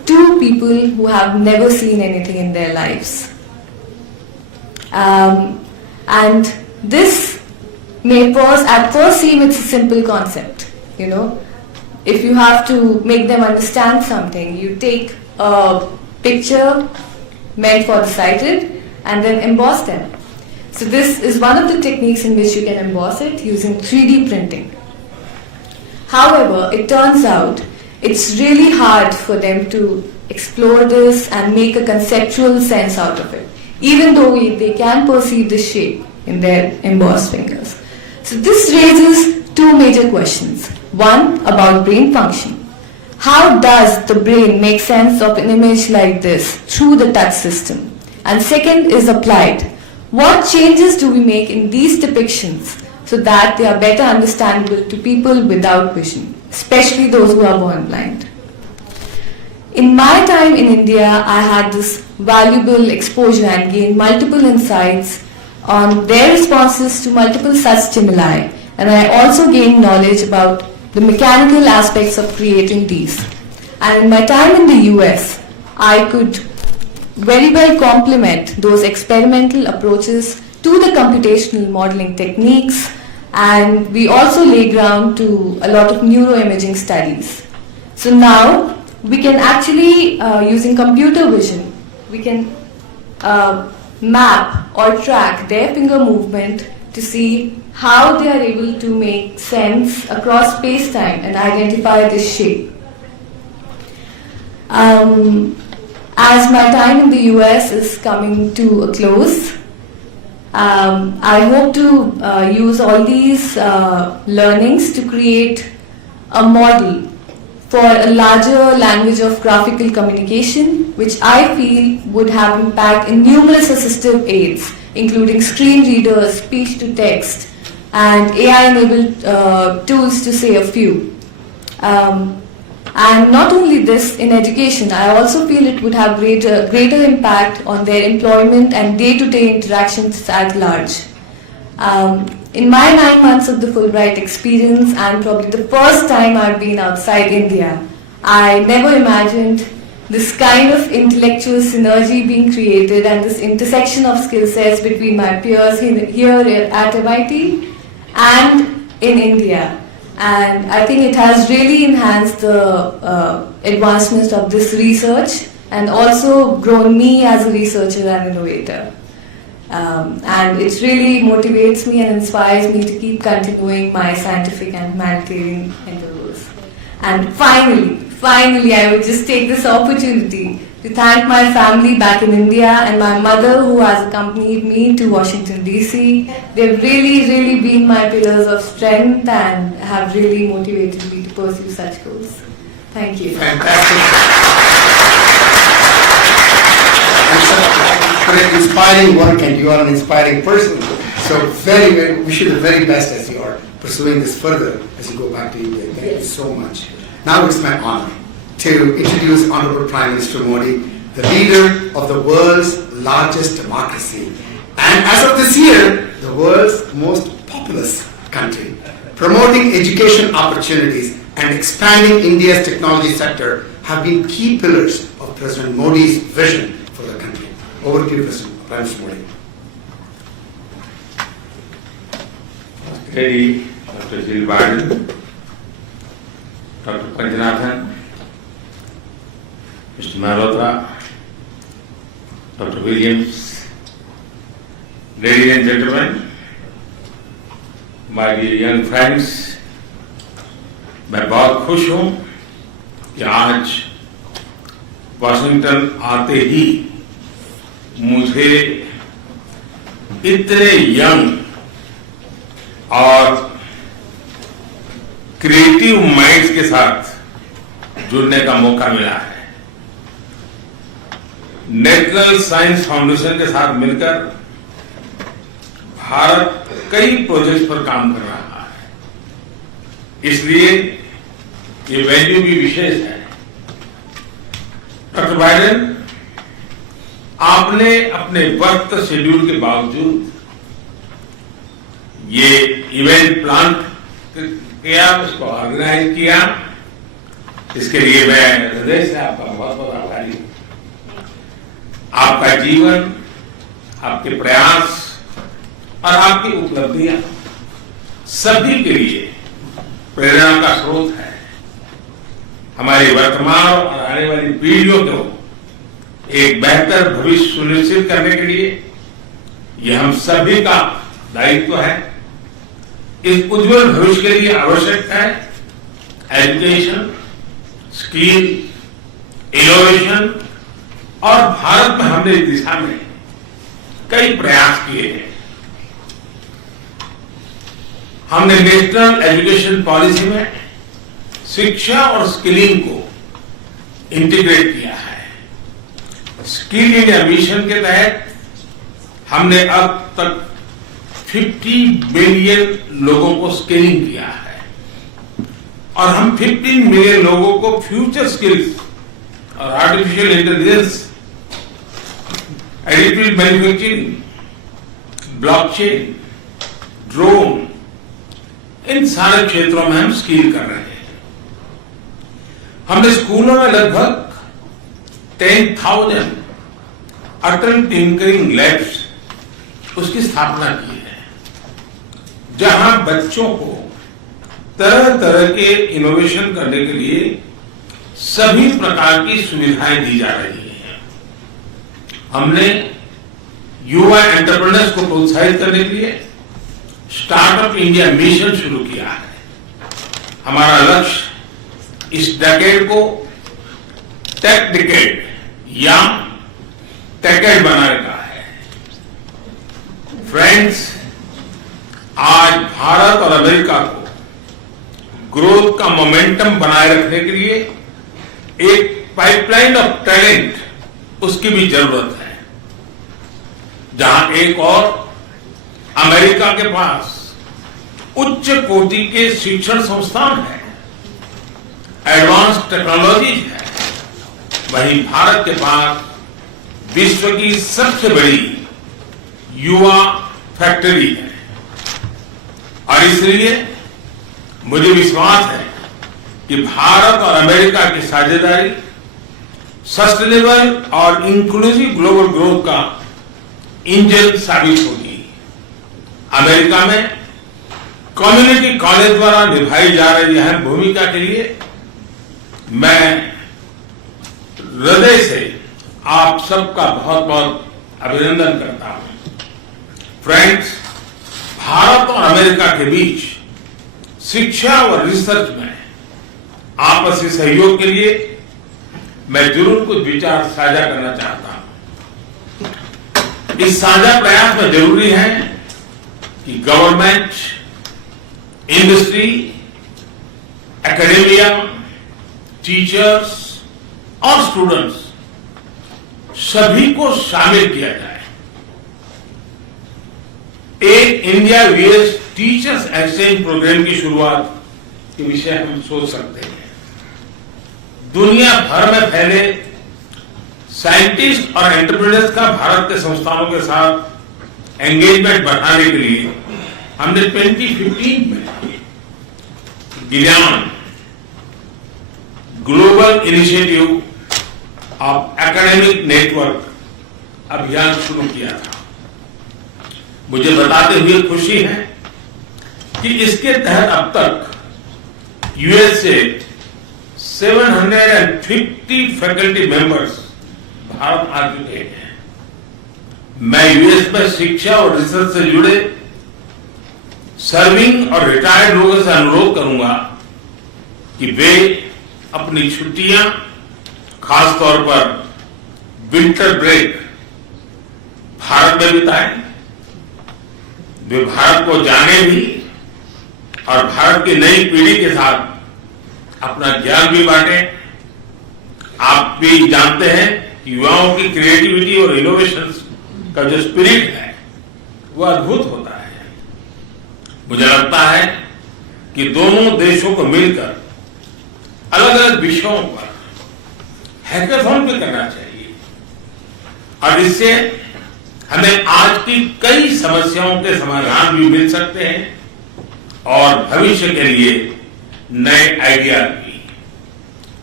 two people who have never seen anything in their lives. And this may at first seem it's a simple concept, you know. If you have to make them understand something, you take a picture meant for the sighted and then emboss them. So this is one of the techniques in which you can emboss it using 3D printing. However, it turns out it's really hard for them to explore this and make a conceptual sense out of it, even though they can perceive the shape in their embossed fingers. So this raises two major questions. One, about brain function. How does the brain make sense of an image like this through the touch system? And second is applied. What changes do we make in these depictions so that they are better understandable to people without vision, especially those who are born blind? In my time in India, I had this valuable exposure and gained multiple insights on their responses to multiple such stimuli, and I also gained knowledge about the mechanical aspects of creating these. And in my time in the US, I could very well complement those experimental approaches to the computational modeling techniques, and we also lay ground to a lot of neuroimaging studies. So now we can actually, using computer vision, we can map or track their finger movement to see how they are able to make sense across space-time and identify this shape. As my time in the US is coming to a close, I hope to use all these learnings to create a model for a larger language of graphical communication, which I feel would have impact in numerous assistive aids, including screen readers, speech-to-text, and AI-enabled tools, to say a few. And not only this, in education, I also feel it would have greater impact on their employment and day-to-day interactions at large. In my 9 months of the Fulbright experience, and probably the first time I've been outside India, I never imagined this kind of intellectual synergy being created and this intersection of skill sets between my peers here at MIT and in India. And I think it has really enhanced the advancement of this research and also grown me as a researcher and innovator. And it really motivates me and inspires me to keep continuing my scientific and humanitarian endeavors. And finally, I would just take this opportunity to thank my family back in India and my mother, who has accompanied me to Washington, D.C. They've really been my pillars of strength and have really motivated me to pursue such goals. Thank you. Fantastic. An inspiring work, and you are an inspiring person. So very, wish you the very best as you are pursuing this further as you go back to India. Thank you so much. Now it's my honor to introduce Honorable Prime Minister Modi, the leader of the world's largest democracy, and as of this year, the world's most populous country. Promoting education opportunities and expanding India's technology sector have been key pillars of President Modi's vision for the country. Over to you, President Prime Minister Modi. Lady Dr. Jill Biden, Dr. Panjanathan, Mr. Malhotra, Dr. Williams, ladies and gentlemen, my dear young friends, मैं बहुत खुश हूँ कि आज Washington आते ही मुझे इतने young और क्रिएटिव माइंड्स के साथ जुड़ने का मौका मिला है। नेशनल साइंस फाउंडेशन के साथ मिलकर भारत कई प्रोजेक्ट्स पर काम कर रहा है, इसलिए ये वैल्यू भी विशेष है। डॉक्टर बाइडेन, आपने अपने वक्त शेड्यूल के बावजूद ये इवेंट प्लान किया, उसको ऑर्गेनाइज किया इसके लिए मैं हृदय से आपका बहुत बहुत आभारी हूं। आपका जीवन, आपके प्रयास और आपकी उपलब्धियां सभी के लिए प्रेरणा का स्रोत है। हमारी वर्तमान और आने वाली पीढ़ियों को एक बेहतर भविष्य सुनिश्चित करने के लिए यह हम सभी का दायित्व है। इस उज्जवल भविष्य के लिए आवश्यक है एजुकेशन, स्किल, इनोवेशन, और भारत में हमने इस दिशा में कई प्रयास किए हैं। हमने नेशनल एजुकेशन पॉलिसी में शिक्षा और स्किलिंग को इंटीग्रेट किया है। स्किल इंडिया मिशन के तहत हमने अब तक 50 मिलियन लोगों को स्किलिंग किया है और हम 15 मिलियन लोगों को फ्यूचर स्किल्स और artificial intelligence, additive manufacturing, blockchain, drone, इन सारे क्षेत्रों में हम स्किल कर रहे हैं। हमने स्कूलों में लगभग 10,000 अटल टिंकरिंग लैब्स उसकी स्थापना की है, जहां बच्चों को तरह तरह के इनोवेशन करने के लिए सभी प्रकार की सुविधाएं दी जा रही हैं। हमने युवा एंटरप्रेन्योर्स को प्रोत्साहित करने के लिए स्टार्टअप इंडिया मिशन शुरू किया है। हमारा लक्ष्य इस डेकेड को टेक डेकेड या टेकेड बनाने का है। फ्रेंड्स, आज भारत और अमेरिका को ग्रोथ का मोमेंटम बनाए रखने के लिए एक पाइपलाइन ऑफ टैलेंट उसकी भी जरूरत है। जहां एक और अमेरिका के पास उच्च कोटि के शिक्षण संस्थान है, एडवांस टेक्नोलॉजी है, वहीं भारत के पास विश्व की सबसे बड़ी युवा फैक्ट्री है। और इसलिए मुझे विश्वास है कि भारत और अमेरिका की साझेदारी सस्टेनेबल और इंक्लूसिव ग्लोबल ग्रोथ का इंजन साबित होगी। अमेरिका में कम्युनिटी कॉलेज द्वारा निभाई जा रही अहम भूमिका के लिए मैं हृदय से आप सबका बहुत बहुत अभिनंदन करता हूं। फ्रेंड्स, भारत और अमेरिका के बीच शिक्षा और रिसर्च में आपसी सहयोग के लिए मैं जरूर कुछ विचार साझा करना चाहता हूं। इस साझा प्रयास में जरूरी है कि गवर्नमेंट, इंडस्ट्री, एकेडेमिया, टीचर्स और स्टूडेंट्स सभी को शामिल किया जाए। एक India US teachers exchange programme की शुरुआत के विषय हम सोच सकते हैं। दुनिया भर में फैले साइंटिस्ट और एंटरप्रेन्योर्स का भारत के संस्थानों के साथ एंगेजमेंट बढ़ाने के लिए हमने 2015 में गियान global initiative of academic network अभियान शुरू किया था। मुझे बताते हुए खुशी है कि इसके तहत अब तक यूएस से 750 फैकल्टी मेंबर्स भारत आ चुके हैं। मैं यूएस में शिक्षा और रिसर्च से जुड़े सर्विंग और रिटायर्ड लोगों से अनुरोध करूंगा कि वे अपनी छुट्टियां, खासतौर पर विंटर ब्रेक, भारत में बिताएं। वे भारत को जाने भी और भारत की नई पीढ़ी के साथ अपना ज्ञान भी बांटें। आप भी जानते हैं कि युवाओं की क्रिएटिविटी और इनोवेशन का जो स्पिरिट है वो अद्भुत होता है। मुझे लगता है कि दोनों देशों को मिलकर अलग अलग विषयों पर हैकाथॉन भी करना चाहिए और इससे हमें आज की कई समस्याओं के समाधान भी मिल सकते हैं और भविष्य के लिए नए आइडिया भी।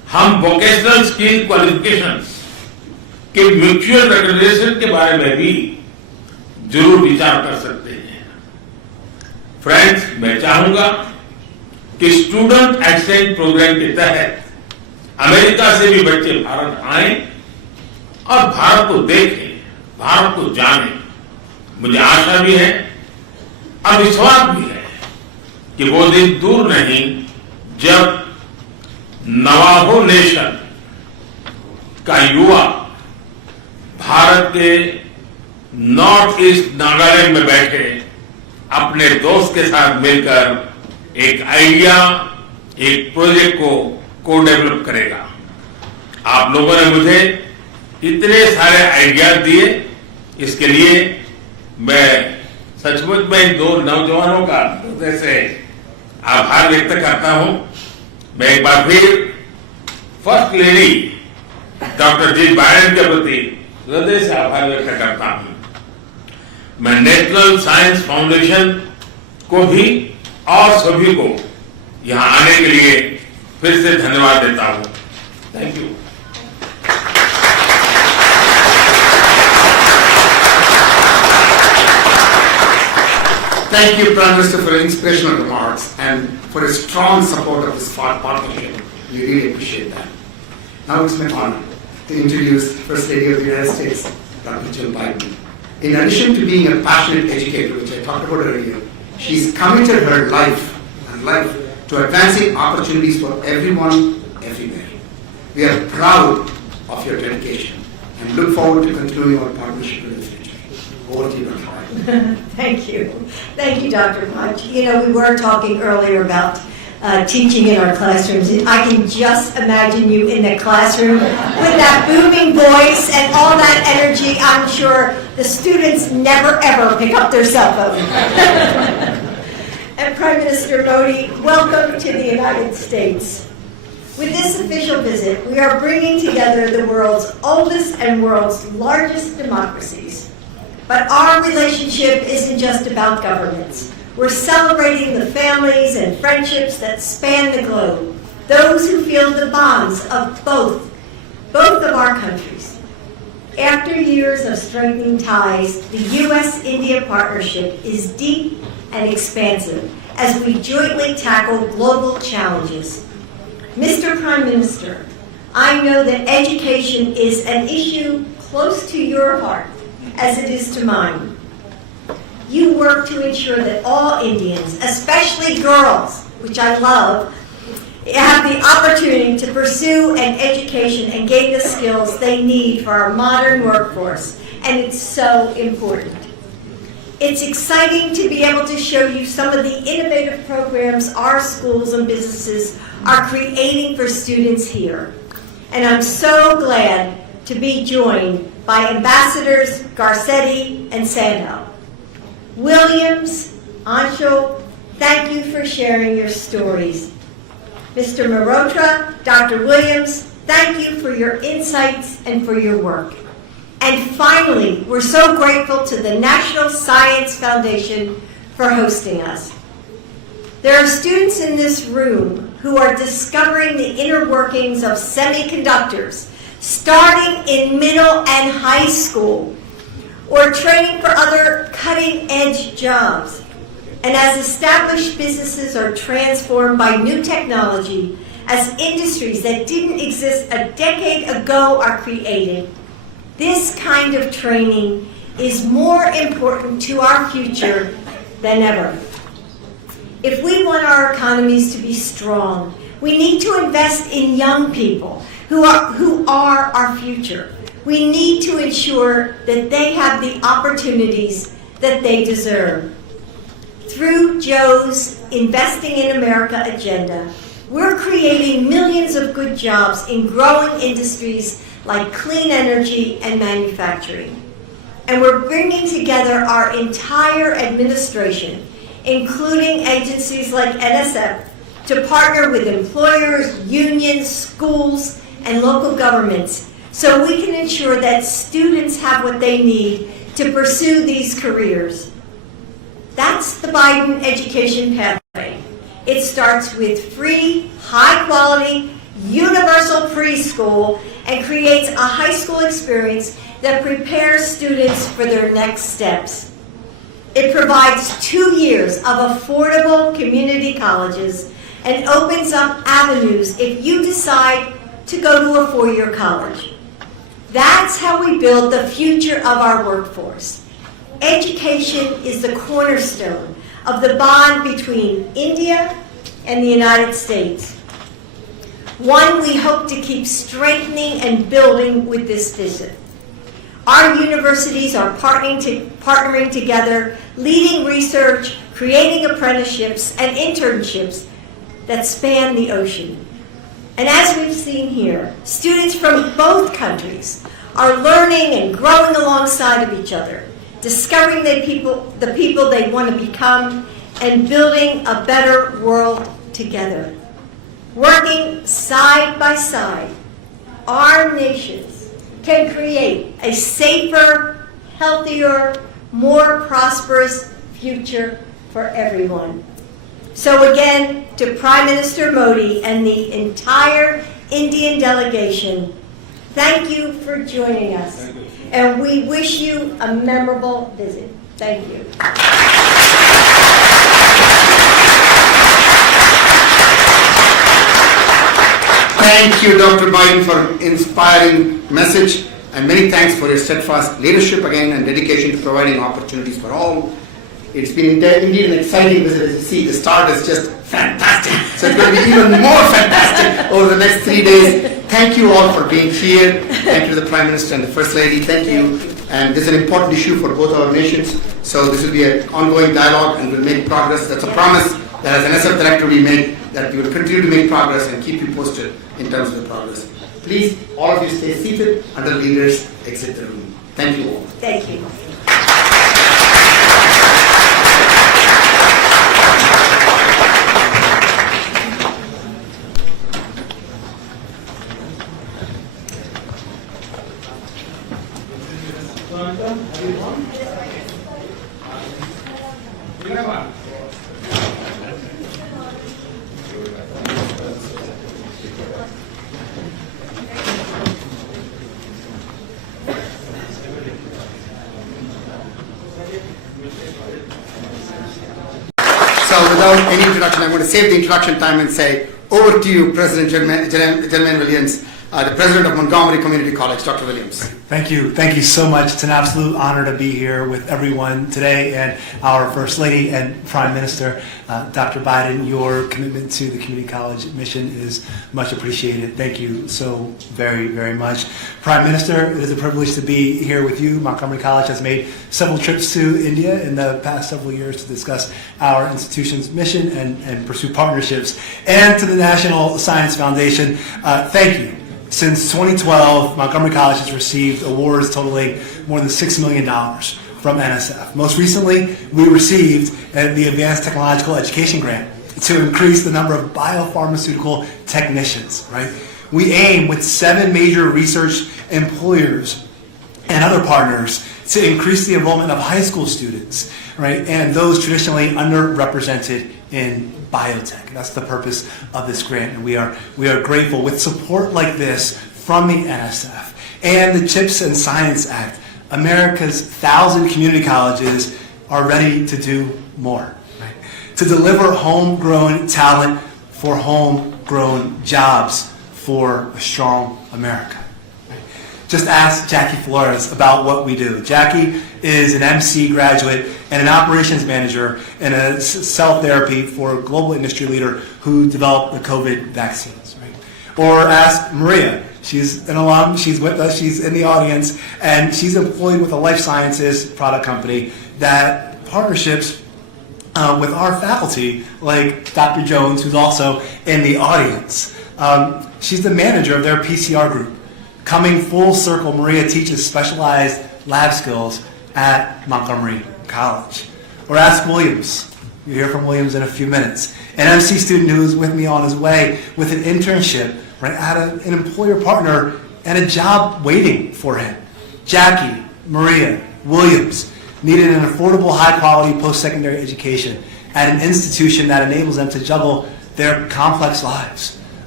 हम वोकेशनल स्किल क्वालिफिकेशंस के म्यूचुअल रिकग्निशन के बारे में भी जरूर विचार कर सकते हैं। फ्रेंड्स, मैं चाहूंगा कि स्टूडेंट एक्सचेंज प्रोग्राम के तहत अमेरिका से भी बच्चे भारत आएं और भारत को देखें, भारत को जानें। मुझे आशा भी है और विश्वास भी है कि वो दिन दूर नहीं जब नवाहो नेशन का युवा भारत के नॉर्थ ईस्ट नागालैंड में बैठे अपने दोस्त के साथ मिलकर एक आइडिया, एक प्रोजेक्ट को डेवलप करेगा। आप लोगों ने मुझे इतने सारे आइडियाज दिए, इसके लिए मैं सचमुच में इन दो नौजवानों का हृदय से आभार व्यक्त करता हूं। मैं एक बार फिर फर्स्ट लेडी डॉक्टर जी बाइडेन के प्रति हृदय से आभार व्यक्त करता हूं। मैं नेशनल साइंस फाउंडेशन को भी और सभी को यहां आने के लिए फिर से धन्यवाद देता हूं। Thank you. Thank you, Prime Minister, for your inspirational remarks and for your strong support of this partnership. We really appreciate that. Now it's my honor to introduce First Lady of the United States, Dr. Jill Biden. In addition to being a passionate educator, which I talked about earlier, she's committed her life to advancing opportunities for everyone, everywhere. We are proud of your dedication and look forward to continuing our partnership in the future. Over to you, Dr. Biden. Thank you. Thank you, Dr. Punch. You know, we were talking earlier about teaching in our classrooms. I can just imagine you in the classroom with that booming voice and all that energy. I'm sure the students never ever pick up their cell phone. And Prime Minister Modi, welcome to the United States. With this official visit, we are bringing together the world's oldest and world's largest democracies. But our relationship isn't just about governments. We're celebrating the families and friendships that span the globe, those who feel the bonds of both of our countries. After years of strengthening ties, the U.S.-India partnership is deep and expansive as we jointly tackle global challenges. Mr. Prime Minister, I know that education is an issue close to your heart, as it is to mine. You work to ensure that all Indians, especially girls, which I love, have the opportunity to pursue an education and gain the skills they need for our modern workforce, and it's so important. It's exciting to be able to show you some of the innovative programs our schools and businesses are creating for students here. And I'm so glad to be joined by Ambassadors Garcetti and Sandow. Williams, Anshul, thank you for sharing your stories. Mr. Marotra, Dr. Williams, thank you for your insights and for your work. And finally, we're so grateful to the National Science Foundation for hosting us. There are students in this room who are discovering the inner workings of semiconductors, starting in middle and high school, or training for other cutting-edge jobs. And as established businesses are transformed by new technology, as industries that didn't exist a decade ago are created, this kind of training is more important to our future than ever. If we want our economies to be strong, we need to invest in young people who are our future. We need to ensure that they have the opportunities that they deserve. Through Joe's Investing in America agenda, we're creating millions of good jobs in growing industries like clean energy and manufacturing. And we're bringing together our entire administration, including agencies like NSF, to partner with employers, unions, schools, and local governments so we can ensure that students have what they need to pursue these careers. That's the Biden education pathway. It starts with free, high-quality, universal preschool, and creates a high school experience that prepares students for their next steps. It provides 2 years of affordable community colleges and opens up avenues if you decide to go to a 4-year college. That's how we build the future of our workforce. Education is the cornerstone of the bond between India and the United States. One we hope to keep strengthening and building with this visit. Our universities are partnering together, leading research, creating apprenticeships and internships that span the ocean. And as we've seen here, students from both countries are learning and growing alongside of each other, discovering the people they want to become, and building a better world together. Working side by side, our nations can create a safer, healthier, more prosperous future for everyone. So again, to Prime Minister Modi and the entire Indian delegation, thank you for joining us. Thank you. And we wish you a memorable visit. Thank you. Thank you, Dr. Biden, for inspiring message, and many thanks for your steadfast leadership again and dedication to providing opportunities for all. It's been indeed an exciting visit. As you see, the start is just fantastic. So it's going to be even more fantastic over the next 3 days. Thank you all for being here. Thank you to the Prime Minister and the First Lady. Thank you. And this is an important issue for both our nations. So this will be an ongoing dialogue and we'll make progress. That's a promise that as an SF Director we make, that we will continue to make progress and keep you posted in terms of the progress. Please, all of you stay seated until leaders exit the room. Thank you all. Thank you. So without any introduction, I'm going to save the introduction time and say, over to you, President Jermaine Williams, the President of Montgomery Community College, Dr. Williams. Thank you. Thank you so much. It's an absolute honor to be here with everyone today, and our First Lady and Prime Minister, Dr. Biden. Your commitment to the community college mission is much appreciated. Thank you so very, very much. Prime Minister, it is a privilege to be here with you. Montgomery College has made several trips to India in the past several years to discuss our institution's mission and pursue partnerships. And to the National Science Foundation, thank you. Since 2012, Montgomery College has received awards totaling more than $6 million from NSF. Most recently, we received the Advanced Technological Education Grant to increase the number of biopharmaceutical technicians, right? We aim with 7 major research employers and other partners to increase the enrollment of high school students, right? And those traditionally underrepresented in biotech. That's the purpose of this grant, and we are grateful. With support like this from the NSF and the CHIPS and Science Act, America's 1,000 community colleges are ready to do more, right? To deliver homegrown talent for homegrown jobs for a strong America. Just ask Jackie Flores about what we do. Jackie is an MC graduate and an operations manager in a cell therapy for a global industry leader who developed the COVID vaccines. Right? Or ask Maria. She's an alum. She's with us. She's in the audience. And she's employed with a life sciences product company that partnerships with our faculty, like Dr. Jones, who's also in the audience. She's the manager of their PCR group. Coming full circle, Maria teaches specialized lab skills at Montgomery College. Or ask Williams. You'll hear from Williams in a few minutes. An MC student who is with me on his way with an internship, right, at an employer partner and a job waiting for him. Jackie, Maria, Williams needed an affordable, high-quality post-secondary education at an institution that enables them to juggle their complex lives.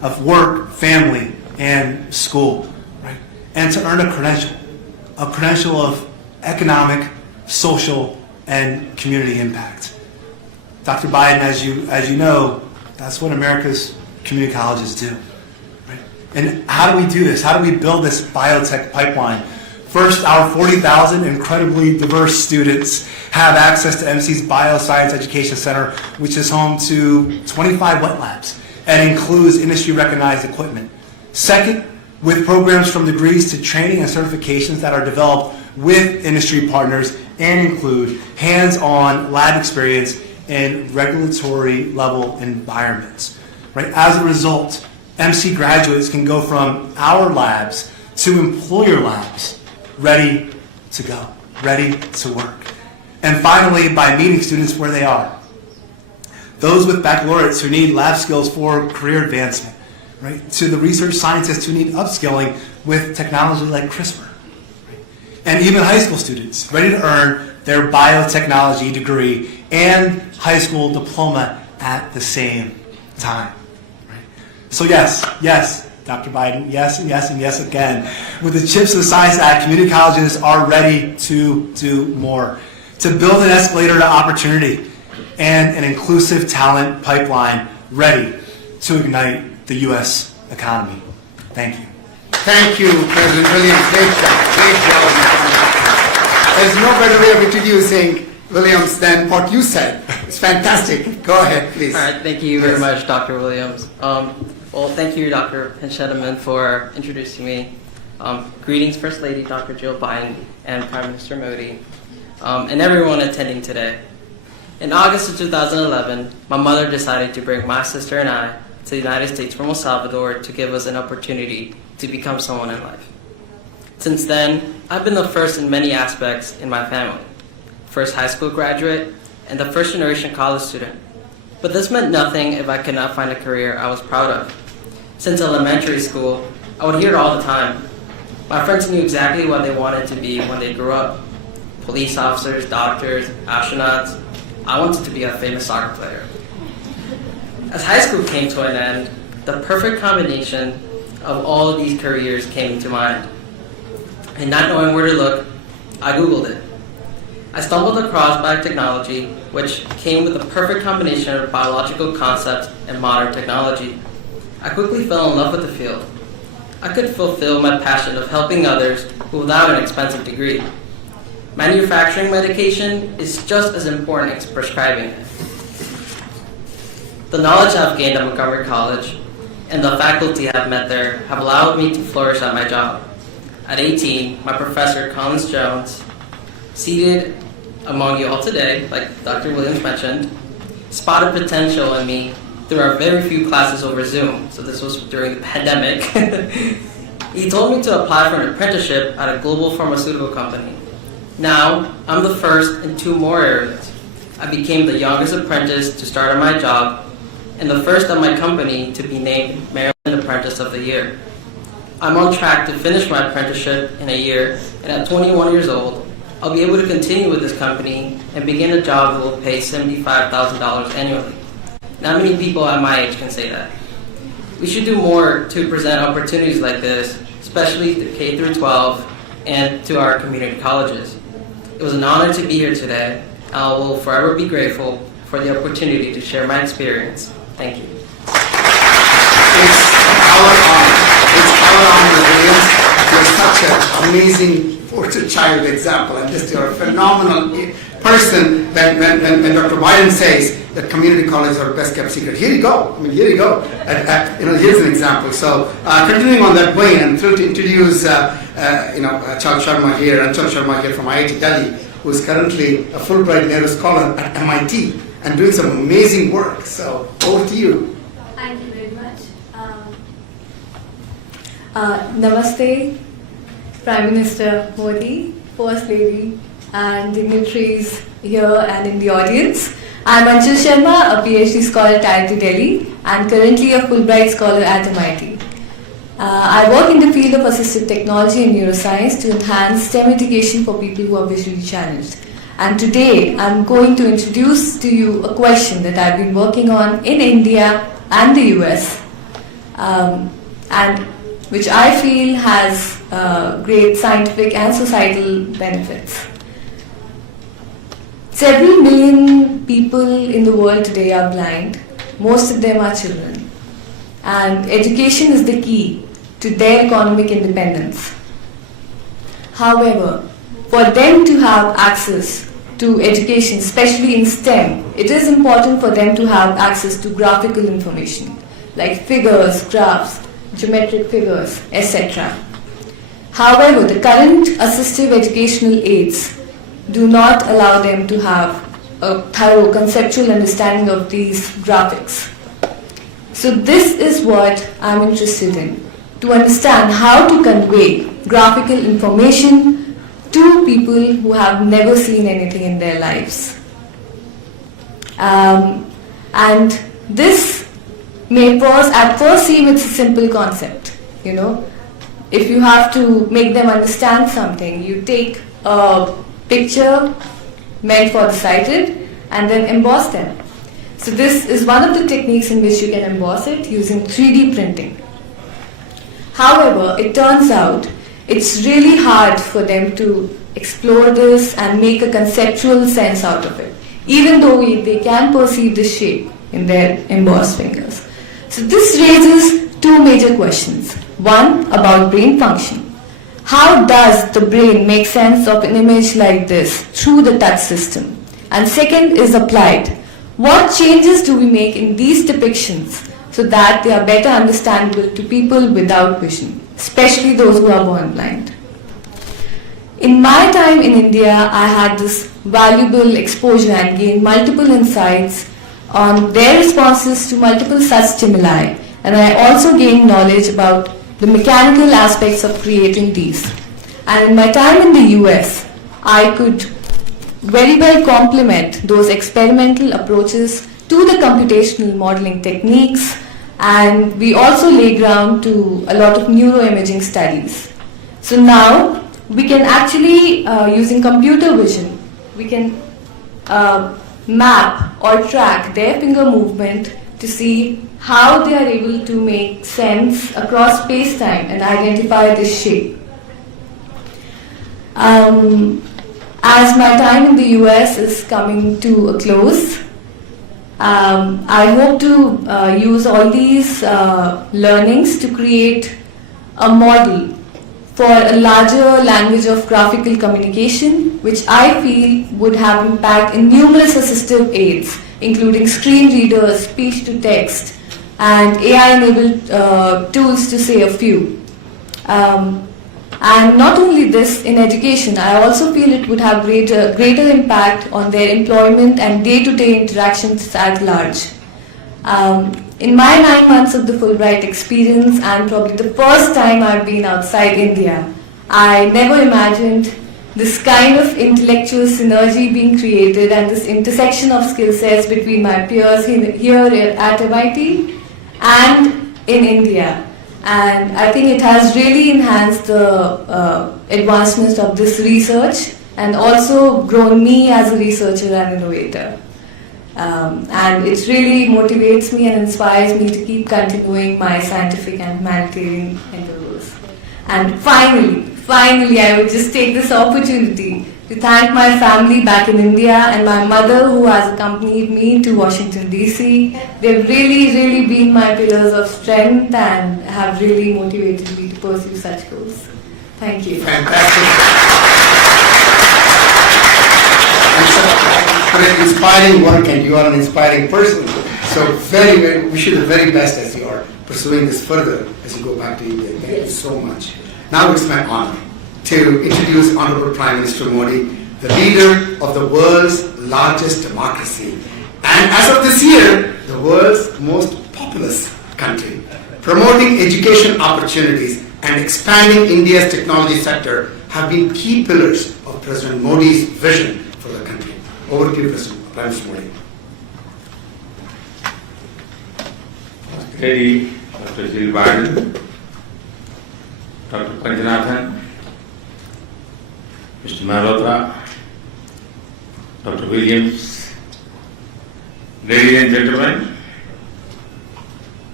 of work, family, and school, right? And to earn a credential of economic, social, and community impact. Dr. Biden, as you know, that's what America's community colleges do, right? And how do we do this? How do we build this biotech pipeline? First, our 40,000 incredibly diverse students have access to MC's Bioscience Education Center, which is home to 25 wet labs and includes industry-recognized equipment. Second, with programs from degrees to training and certifications that are developed with industry partners and include hands-on lab experience in regulatory level environments. Right? As a result, MC graduates can go from our labs to employer labs, ready to go, ready to work. And finally, by meeting students where they are. Those with baccalaureates who need lab skills for career advancement, right? To the research scientists who need upskilling with technology like CRISPR. And even high school students ready to earn their biotechnology degree and high school diploma at the same time. Right? So yes, Dr. Biden, yes, and yes again. With the CHIPS and Science Act, community colleges are ready to do more, to build an escalator to opportunity and an inclusive talent pipeline ready to ignite the U.S. economy. Thank you. Thank you, President Williams. Great job. There's no better way of introducing Williams than what you said. It's fantastic. Go ahead, please. All right, thank you very much, Dr. Williams. Well, thank you, Dr. Pinchettaman, for introducing me. Greetings, First Lady Dr. Jill Biden and Prime Minister Modi, and everyone attending today. In August of 2011, my mother decided to bring my sister and I to the United States from El Salvador to give us an opportunity to become someone in life. Since then, I've been the first in many aspects in my family. First high school graduate and the first generation college student. But this meant nothing if I could not find a career I was proud of. Since elementary school, I would hear it all the time. My friends knew exactly what they wanted to be when they grew up. Police officers, doctors, astronauts. I wanted to be a famous soccer player. As high school came to an end, the perfect combination of all of these careers came to mind. And not knowing where to look, I Googled it. I stumbled across biotechnology, which came with the perfect combination of biological concepts and modern technology. I quickly fell in love with the field. I could fulfill my passion of helping others without an expensive degree. Manufacturing medication is just as important as prescribing it. The knowledge I've gained at Montgomery College and the faculty I've met there have allowed me to flourish at my job. At 18, my professor, Collins Jones, seated among you all today, like Dr. Williams mentioned, spotted potential in me through our very few classes over Zoom. So this was during the pandemic. He told me to apply for an apprenticeship at a global pharmaceutical company. Now, I'm the first in 2 more areas. I became the youngest apprentice to start at my job and the first at my company to be named Maryland Apprentice of the Year. I'm on track to finish my apprenticeship in a year, and at 21 years old, I'll be able to continue with this company and begin a job that will pay $75,000 annually. Not many people at my age can say that. We should do more to present opportunities like this, especially to K through 12 and to our community colleges. It was an honor to be here today. I will forever be grateful for the opportunity to share my experience. Thank you. It's our honor. It's our honor, Williams. You're such an amazing poster child example, and just you're a phenomenal person when Dr. Biden says that community colleges are best kept secret. Here you go. Here you go. Here's an example. So continuing on that way, I'm thrilled to introduce Achal Sharma here from IIT Delhi, who is currently a Fulbright Nehru Scholar at MIT and doing some amazing work. So over to you. Thank you very much. Namaste, Prime Minister Modi, First Lady, and dignitaries here and in the audience. I'm Achal Sharma, a PhD scholar at IIT Delhi and currently a Fulbright Scholar at MIT. I work in the field of assistive technology and neuroscience to enhance STEM education for people who are visually challenged. And today I'm going to introduce to you a question that I've been working on in India and the US. and which I feel has great scientific and societal benefits. Several million people in the world today are blind. Most of them are children. And education is the key to their economic independence. However, for them to have access to education, especially in STEM, it is important for them to have access to graphical information, like figures, graphs, geometric figures, etc. However, the current assistive educational aids do not allow them to have a thorough conceptual understanding of these graphics. So this is what I'm interested in, to understand how to convey graphical information to people who have never seen anything in their lives. And this may at first seem it's a simple concept, you know. If you have to make them understand something, you take a picture meant for the sighted and then emboss them. So this is one of the techniques in which you can emboss it using 3D printing. However, it turns out it's really hard for them to explore this and make a conceptual sense out of it, even though they can perceive the shape in their embossed fingers. So this raises two major questions. One, about brain function. How does the brain make sense of an image like this through the touch system? And second is applied. What changes do we make in these depictions so that they are better understandable to people without vision, especially those who are born blind? In my time in India, I had this valuable exposure and gained multiple insights on their responses to multiple such stimuli, and I also gained knowledge about the mechanical aspects of creating these. And in my time in the US, I could very well complement those experimental approaches to the computational modeling techniques, and we also lay ground to a lot of neuroimaging studies. So now we can actually, using computer vision, we can map or track their finger movement to see how they are able to make sense across space-time and identify this shape. As my time in the US is coming to a close, I hope to use all these learnings to create a model for a larger language of graphical communication, which I feel would have impact in numerous assistive aids, including screen readers, speech-to-text, and AI-enabled tools, to say a few. And not only this, in education, I also feel it would have greater impact on their employment and day-to-day interactions at large. In my 9 months of the Fulbright experience, and probably the first time I've been outside India, I never imagined this kind of intellectual synergy being created and this intersection of skill sets between my peers here at MIT and in India. And I think it has really enhanced the advancement of this research and also grown me as a researcher and innovator. And it really motivates me and inspires me to keep continuing my scientific and humanitarian endeavors. And finally, I would just take this opportunity to thank my family back in India and my mother, who has accompanied me to Washington, D.C. They've really been my pillars of strength and have really motivated me to pursue such goals. Thank you. Fantastic. For an inspiring work, and you are an inspiring person. So very, wish you the very best as you are pursuing this further as you go back to India. Thank you so much. Now it's my honor to introduce Honorable Prime Minister Modi, the leader of the world's largest democracy, and as of this year, the world's most populous country. Promoting education opportunities and expanding India's technology sector have been key pillars of President Modi's vision for the country. Over to you, President Prime Minister Modi. Lady Dr. Jill Biden, Dr. Panjanathan, Mr. Malhotra, Dr. Williams, ladies and gentlemen,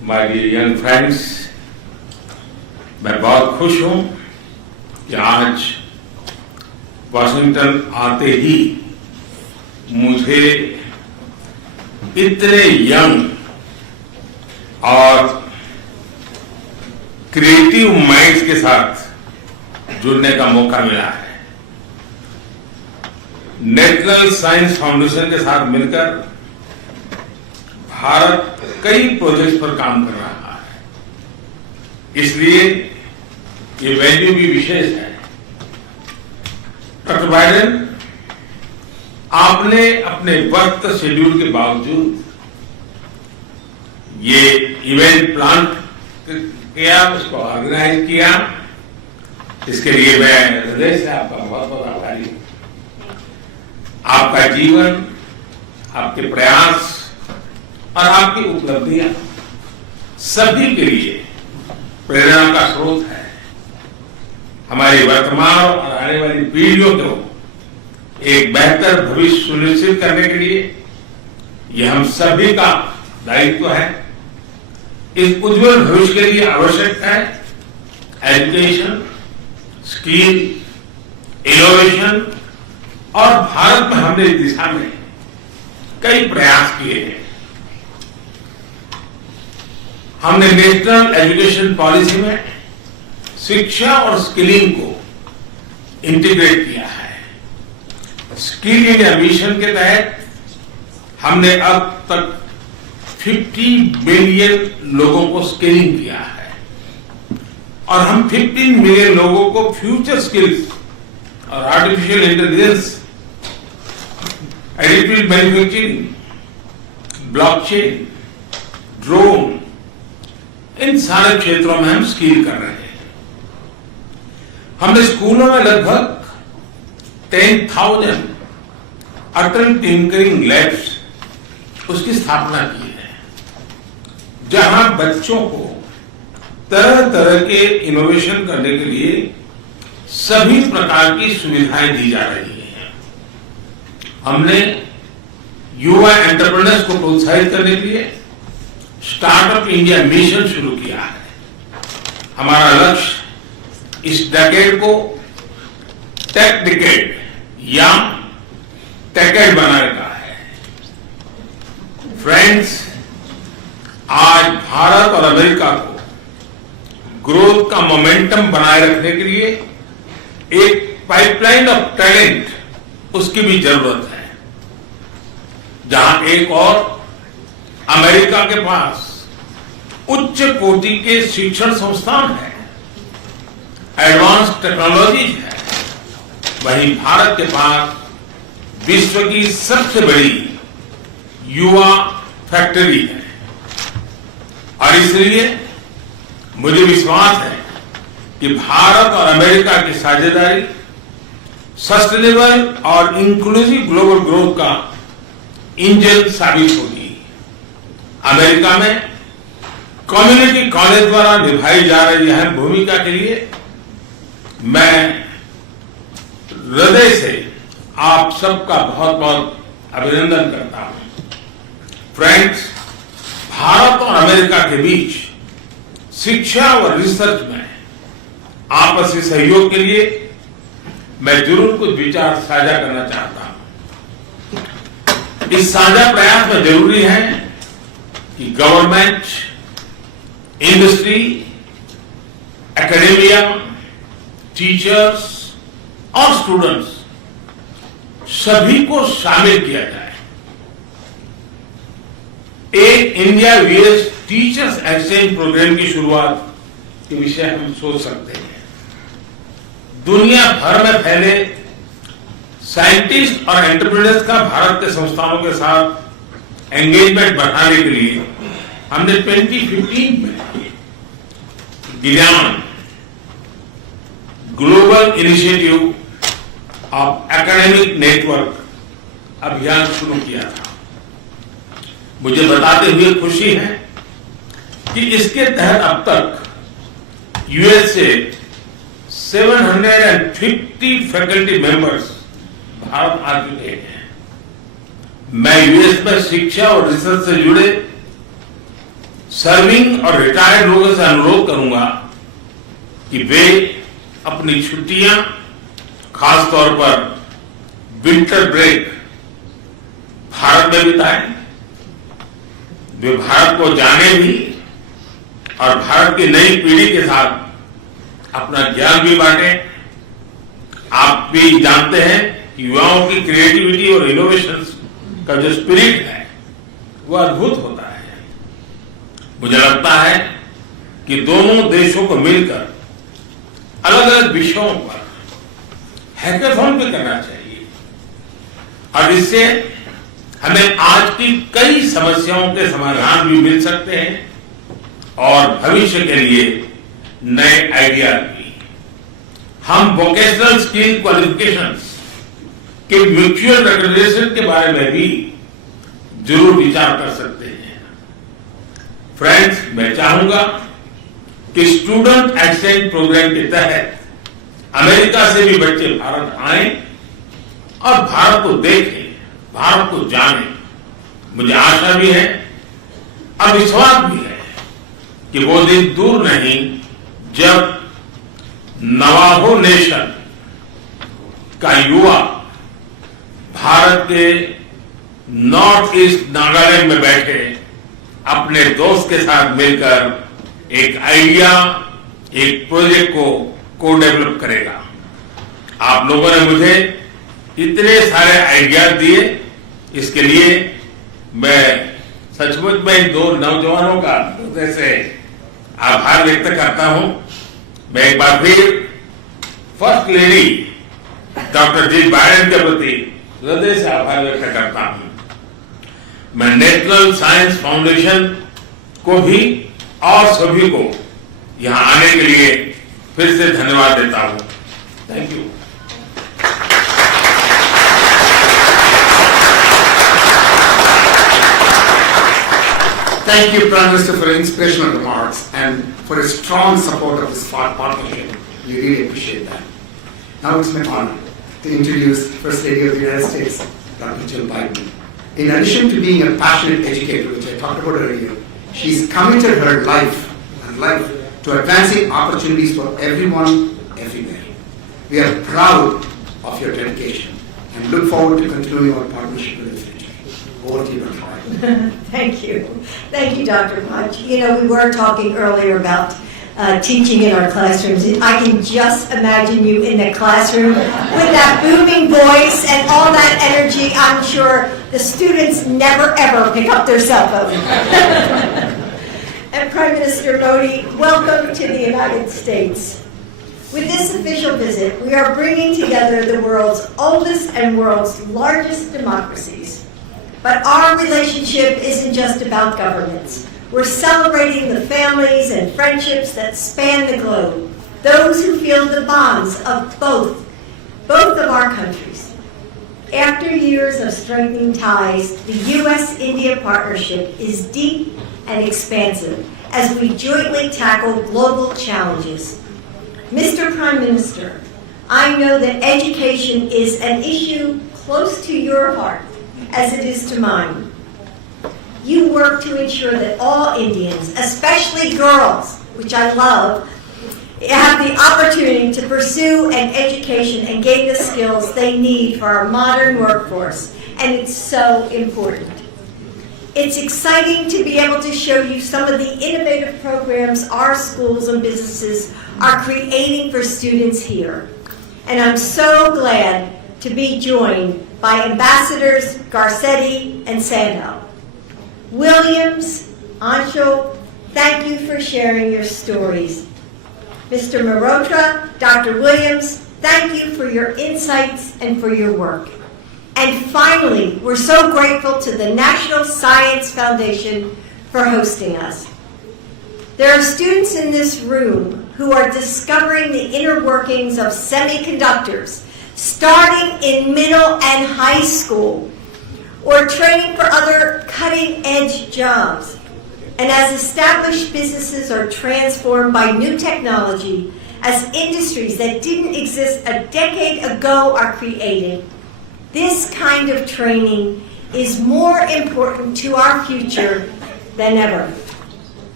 my dear young friends, मैं बहुत खुश हूं कि आज Washington आते ही मुझे इतने young और क्रिएटिव माइंड्स के साथ जुड़ने का मौका मिला है। नेशनल साइंस फाउंडेशन के साथ मिलकर भारत कई प्रोजेक्ट्स पर काम कर रहा है, इसलिए ये वैल्यू भी विशेष है। डॉक्टर बाइडेन, आपने अपने वक्त शेड्यूल के बावजूद ये इवेंट प्लान किया, उसको ऑर्गेनाइज किया, इसके लिए मैं हृदय से आपका बहुत बहुत आभारी हूं। आपका जीवन, आपके प्रयास और आपकी उपलब्धियां सभी के लिए प्रेरणा का स्रोत है। हमारी वर्तमान और आने वाली पीढ़ियों को एक बेहतर भविष्य सुनिश्चित करने के लिए यह हम सभी का दायित्व है। इस उज्जवल भविष्य के लिए आवश्यक है एजुकेशन, स्किल, इनोवेशन, और भारत में हमने इस दिशा में कई प्रयास किए हैं। हमने नेशनल एजुकेशन पॉलिसी में शिक्षा और स्किलिंग को इंटीग्रेट किया है। स्किल इंडिया मिशन के तहत हमने अब तक 50 मिलियन लोगों को स्किलिंग किया है और हम 15 मिलियन लोगों को फ्यूचर स्किल्स और artificial intelligence, additive manufacturing, blockchain, drone, इन सारे क्षेत्रों में हम स्किल कर रहे हैं। हमने स्कूलों में लगभग 10,000 अटल टिंकरिंग लैब्स उसकी स्थापना की है, जहां बच्चों को तरह तरह के इनोवेशन करने के लिए सभी प्रकार की सुविधाएं दी जा रही हैं। हमने युवा एंटरप्रेन्योर्स को प्रोत्साहित करने के लिए स्टार्टअप इंडिया मिशन शुरू किया है। हमारा लक्ष्य इस डेकेड को टेक डिकेड या टेकेड बनाने का है। फ्रेंड्स, आज भारत और अमेरिका को ग्रोथ का मोमेंटम बनाए रखने के लिए एक पाइपलाइन ऑफ टैलेंट उसकी भी जरूरत है। जहां एक और अमेरिका के पास उच्च कोटि के शिक्षण संस्थान है, एडवांस टेक्नोलॉजी है, वहीं भारत के पास विश्व की सबसे बड़ी युवा फैक्ट्री है। और इसलिए मुझे विश्वास है कि भारत और अमेरिका की साझेदारी सस्टेनेबल और इंक्लूसिव ग्लोबल ग्रोथ का इंजन साबित होगी। अमेरिका में कम्युनिटी कॉलेज द्वारा निभाई जा रही अहम भूमिका के लिए मैं हृदय से आप सबका बहुत बहुत अभिनंदन करता हूं। फ्रेंड्स, भारत और अमेरिका के बीच शिक्षा और रिसर्च में आपसी सहयोग के लिए मैं जरूर कुछ विचार साझा करना चाहता हूं। इस साझा प्रयास में जरूरी है कि गवर्नमेंट, इंडस्ट्री, एकेडेमिया, टीचर्स और स्टूडेंट्स सभी को शामिल किया जाए। एक India US teachers exchange programme की शुरुआत के विषय हम सोच सकते हैं। दुनिया भर में फैले साइंटिस्ट और एंटरप्रेन्योर्स का भारत के संस्थानों के साथ एंगेजमेंट बढ़ाने के लिए हमने 2015 में Gillian global initiative of academic network अभियान शुरू किया था। मुझे बताते हुए खुशी है कि इसके तहत अब तक यूएस से 750 फैकल्टी मेंबर्स भारत आ चुके हैं। मैं यूएस में शिक्षा और रिसर्च से जुड़े सर्विंग और रिटायर्ड लोगों से अनुरोध करूंगा कि वे अपनी छुट्टियां, खास तौर पर विंटर ब्रेक, भारत में बिताएं। वे भारत को जाने भी और भारत की नई पीढ़ी के साथ अपना ज्ञान भी बांटें। आप भी जानते हैं कि युवाओं की क्रिएटिविटी और इनोवेशन का जो स्पिरिट है वो अद्भुत होता है। मुझे लगता है कि दोनों देशों को मिलकर अलग अलग विषयों पर हैकाथॉन भी करना चाहिए और इससे हमें आज की कई समस्याओं के समाधान भी मिल सकते हैं और भविष्य के लिए नए आइडिया भी। हम वोकेशनल स्किल क्वालिफिकेशंस के म्यूचुअल रिकग्निशन के बारे में भी जरूर विचार कर सकते हैं। फ्रेंड्स, मैं चाहूंगा कि स्टूडेंट एक्सचेंज प्रोग्राम के तहत अमेरिका से भी बच्चे भारत आएं और भारत को देखें, भारत को जानें। मुझे आशा भी है और विश्वास भी है कि वो दिन दूर नहीं जब नवाहो नेशन का युवा भारत के नॉर्थ ईस्ट नागालैंड में बैठे अपने दोस्त के साथ मिलकर एक आइडिया, एक प्रोजेक्ट को डेवलप करेगा। आप लोगों ने मुझे इतने सारे आइडियाज दिए, इसके लिए मैं सचमुच में इन दो नौजवानों का हृदय से आभार व्यक्त करता हूं। मैं एक बार फिर first lady doctor Jill Biden के प्रति हृदय से आभार व्यक्त करता हूं। मैं नेशनल साइंस फाउंडेशन को भी और सभी को यहां आने के लिए फिर से धन्यवाद देता हूं। Thank you. Thank you, Prime Minister, for your inspirational remarks and for your strong support of this partnership. We really appreciate that. Now it's my honor to introduce First Lady of the United States, Dr. Jill Biden. In addition to being a passionate educator, which I talked about earlier, she's committed her life to advancing opportunities for everyone, everywhere. We are proud of your dedication and look forward to continuing our partnership in the future. Over to you, Dr. Biden. Thank you. Thank you, Dr. Punch. You know, we were talking earlier about teaching in our classrooms. I can just imagine you in the classroom with that booming voice and all that energy. I'm sure the students never ever pick up their cell phone. And Prime Minister Modi, welcome to the United States. With this official visit, we are bringing together the world's oldest and world's largest democracies. But our relationship isn't just about governments. We're celebrating the families and friendships that span the globe, those who feel the bonds of both of our countries. After years of strengthening ties, the U.S.-India partnership is deep and expansive as we jointly tackle global challenges. Mr. Prime Minister, I know that education is an issue close to your heart, as it is to mine. You work to ensure that all Indians, especially girls, which I love, have the opportunity to pursue an education and gain the skills they need for our modern workforce, and it's so important. It's exciting to be able to show you some of the innovative programs our schools and businesses are creating for students here. And I'm so glad to be joined by Ambassadors Garcetti and Sandel. Williams, Anshul, thank you for sharing your stories. Mr. Marotra, Dr. Williams, thank you for your insights and for your work. And finally, we're so grateful to the National Science Foundation for hosting us. There are students in this room who are discovering the inner workings of semiconductors, starting in middle and high school, or training for other cutting-edge jobs. And as established businesses are transformed by new technology, as industries that didn't exist a decade ago are created, this kind of training is more important to our future than ever.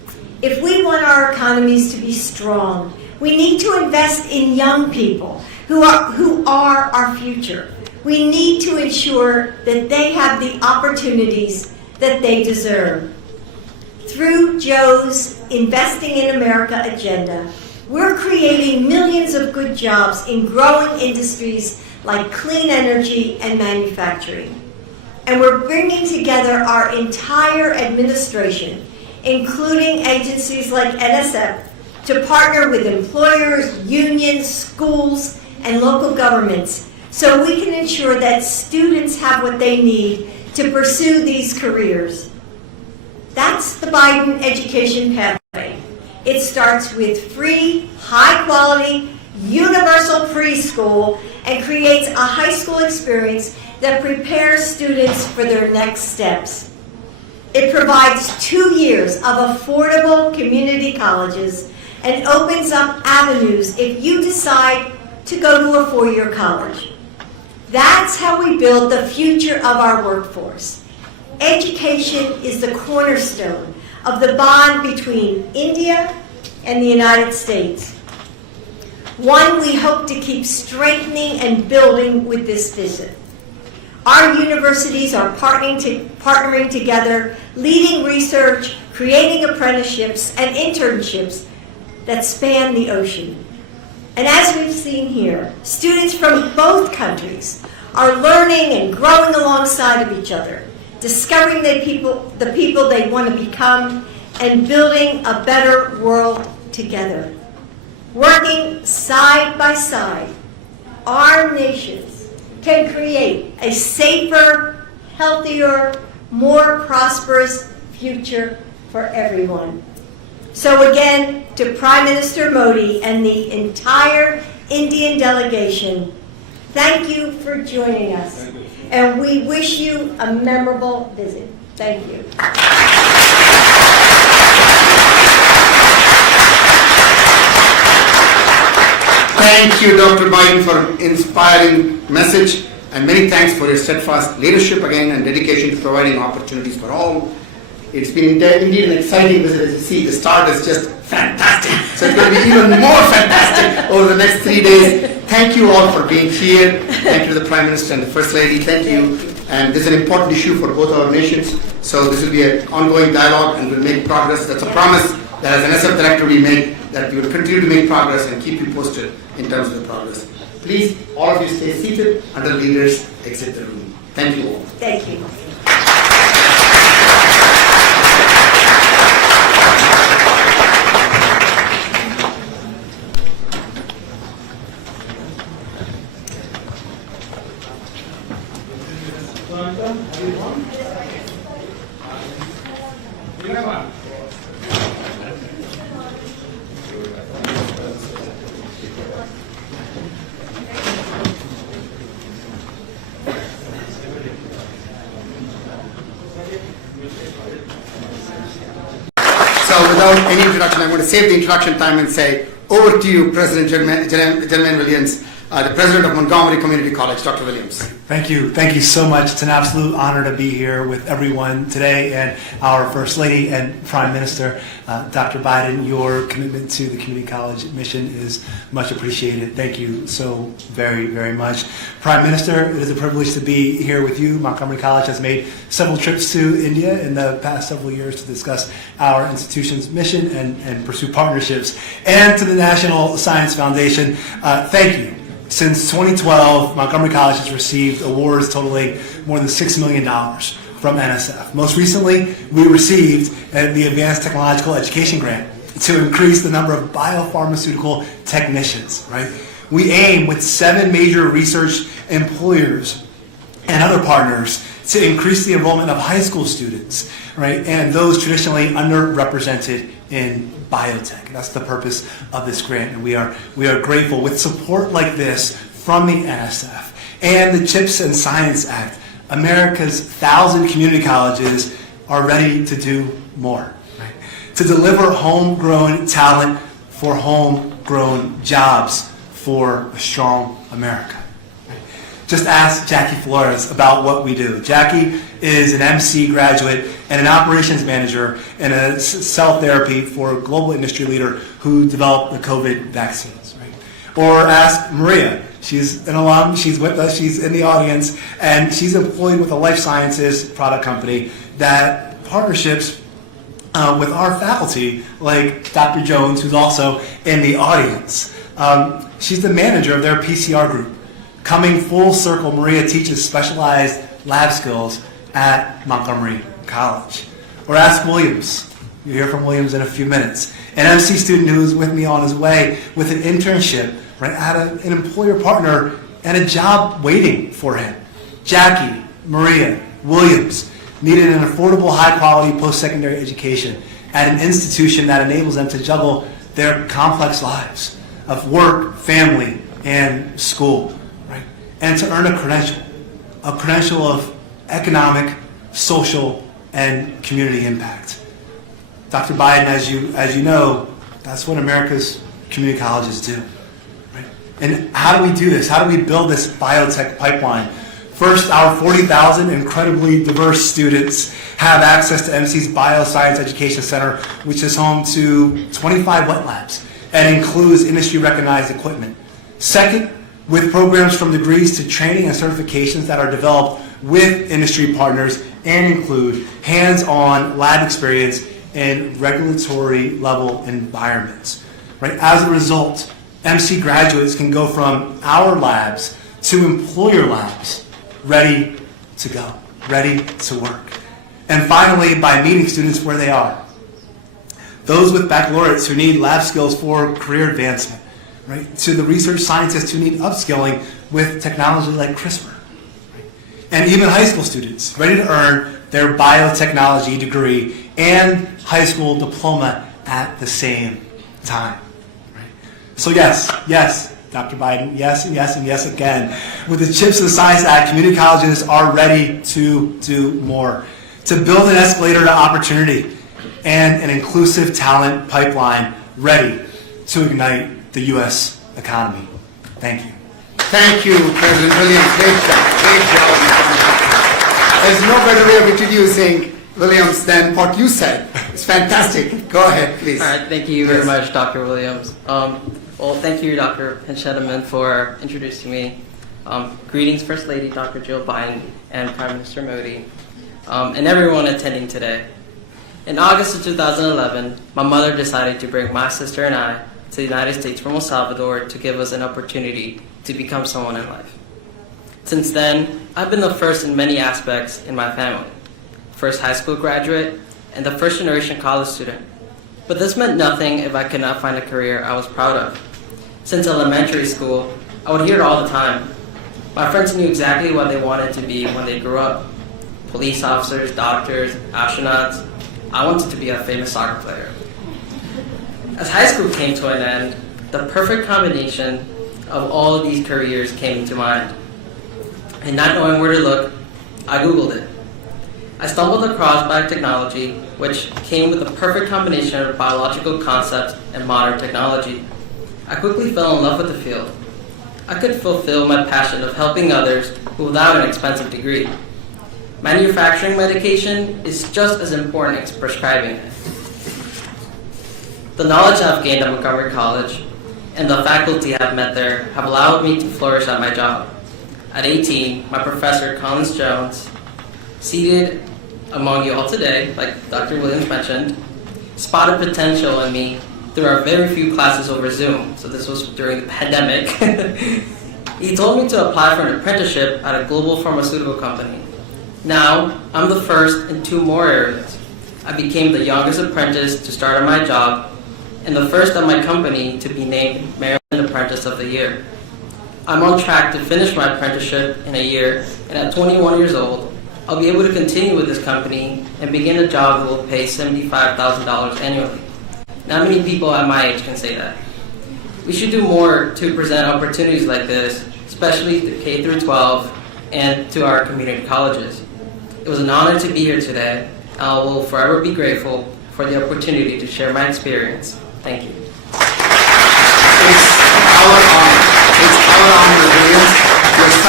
If we want our economies to be strong, we need to invest in young people who are our future. We need to ensure that they have the opportunities that they deserve. Through Joe's Investing in America agenda, we're creating millions of good jobs in growing industries like clean energy and manufacturing. And we're bringing together our entire administration, including agencies like NSF, to partner with employers, unions, schools, and local governments so we can ensure that students have what they need to pursue these careers. That's the Biden education pathway. It starts with free, high-quality, universal preschool and creates a high school experience that prepares students for their next steps. It provides 2 years of affordable community colleges and opens up avenues if you decide to go to a 4-year college. That's how we build the future of our workforce. Education is the cornerstone of the bond between India and the United States. One we hope to keep strengthening and building with this visit. Our universities are partnering together, leading research, creating apprenticeships and internships that span the ocean. And as we've seen here, students from both countries are learning and growing alongside of each other, discovering the people they want to become, and building a better world together. Working side by side, our nations can create a safer, healthier, more prosperous future for everyone. So again, to Prime Minister Modi and the entire Indian delegation, thank you for joining us. And we wish you a memorable visit. Thank you. Thank you, Dr. Biden, for inspiring message, and many thanks for your steadfast leadership again and dedication to providing opportunities for all. It's been indeed an exciting visit. As you see, the start is just fantastic. So it's going to be even more fantastic over the next 3 days. Thank you all for being here. Thank you to the Prime Minister and the First Lady. Thank you. And this is an important issue for both our nations. So this will be an ongoing dialogue and we'll make progress. That's a promise that as an NSF Director we make, that we will continue to make progress and keep you posted in terms of the progress. Please, all of you stay seated until leaders exit the room. Thank you all. Thank you. So without any introduction, I'm going to save the introduction time and say, over to you, President Jermaine Williams, the President of Montgomery Community College, Dr. Williams. Thank you. Thank you so much. It's an absolute honor to be here with everyone today and our First Lady and Prime Minister, Dr. Biden. Your commitment to the community college mission is much appreciated. Thank you so very, very much. Prime Minister, it is a privilege to be here with you. Montgomery College has made several trips to India in the past several years to discuss our institution's mission and pursue partnerships. And to the National Science Foundation, thank you. Since 2012, Montgomery College has received awards totaling more than $6 million from NSF. Most recently, we received the Advanced Technological Education Grant to increase the number of biopharmaceutical technicians, right? We aim with 7 major research employers and other partners to increase the enrollment of high school students, right? And those traditionally underrepresented in biotech. That's the purpose of this grant, and we are grateful. With support like this from the NSF and the CHIPS and Science Act, America's 1,000 community colleges are ready to do more, right? To deliver homegrown talent for homegrown jobs for a strong America. Right? just ask Jackie Flores about what we do. Jackie is an MC graduate and an operations manager in a cell therapy for a global industry leader who developed the COVID vaccines. Right? Or ask Maria. She's an alum, she's with us, she's in the audience, and she's employed with a life sciences product company that partnerships with our faculty, like Dr. Jones, who's also in the audience. She's the manager of their PCR group. Coming full circle, Maria teaches specialized lab skills at Montgomery College. Or ask Williams. You'll hear from Williams in a few minutes. An MC student who is with me on his way with an internship, right, had an employer partner and a job waiting for him. Jackie, Maria, Williams needed an affordable, high-quality post-secondary education at an institution that enables them to juggle their complex lives of work, family, and school, right? And to earn a credential of economic, social, and community impact. Dr. Biden, as you know, that's what America's community colleges do. Right? And how do we do this? How do we build this biotech pipeline? First, our 40,000 incredibly diverse students have access to MC's Bioscience Education Center, which is home to 25 wet labs and includes industry-recognized equipment. Second, with programs from degrees to training and certifications that are developed with industry partners and include hands-on lab experience in regulatory level environments. Right? As a result, MC graduates can go from our labs to employer labs, ready to go, ready to work. And finally, by meeting students where they are. Those with baccalaureates who need lab skills for career advancement, right? To the research scientists who need upskilling with technology like CRISPR. Right? And even high school students ready to earn their biotechnology degree and high school diploma at the same time. Right? So yes, Dr. Biden, yes and yes and yes again. With the CHIPS and Science Act, community colleges are ready to do more, to build an escalator to opportunity and an inclusive talent pipeline ready to ignite the U.S. economy. Thank you. Thank you, President Williams. Great job. There's no better way of introducing Williams than what you said. It's fantastic. Go ahead, please. All right, thank you very much, Dr. Williams. Well, thank you, Dr. Penchedeman, for introducing me. Greetings, First Lady Dr. Jill Biden and Prime Minister Modi, and everyone attending today. In August of 2011, my mother decided to bring my sister and I to the United States from El Salvador to give us an opportunity to become someone in life. Since then, I've been the first in many aspects in my family. First high school graduate and the first generation college student. But this meant nothing if I could not find a career I was proud of. Since elementary school, I would hear it all the time. My friends knew exactly what they wanted to be when they grew up. Police officers, doctors, astronauts. I wanted to be a famous soccer player. As high school came to an end, the perfect combination of all of these careers came into mind. And not knowing where to look, I Googled it. I stumbled across biotechnology, which came with the perfect combination of biological concepts and modern technology. I quickly fell in love with the field. I could fulfill my passion of helping others without an expensive degree. Manufacturing medication is just as important as prescribing it. The knowledge I've gained at Montgomery College and the faculty I've met there have allowed me to flourish at my job. At 18, my professor, Collins Jones, seated among you all today, like Dr. Williams mentioned, spotted potential in me through our very few classes over Zoom. So this was during the pandemic. He told me to apply for an apprenticeship at a global pharmaceutical company. Now, I'm the first in 2 more areas. I became the youngest apprentice to start at my job and the first at my company to be named Maryland Apprentice of the Year. I'm on track to finish my apprenticeship in a year, and at 21 years old, I'll be able to continue with this company and begin a job that will pay $75,000 annually. Not many people at my age can say that. We should do more to present opportunities like this, especially to K through 12 and to our community colleges. It was an honor to be here today. I will forever be grateful for the opportunity to share my experience. Thank you. It's our honor. It's our honor, Williams. You're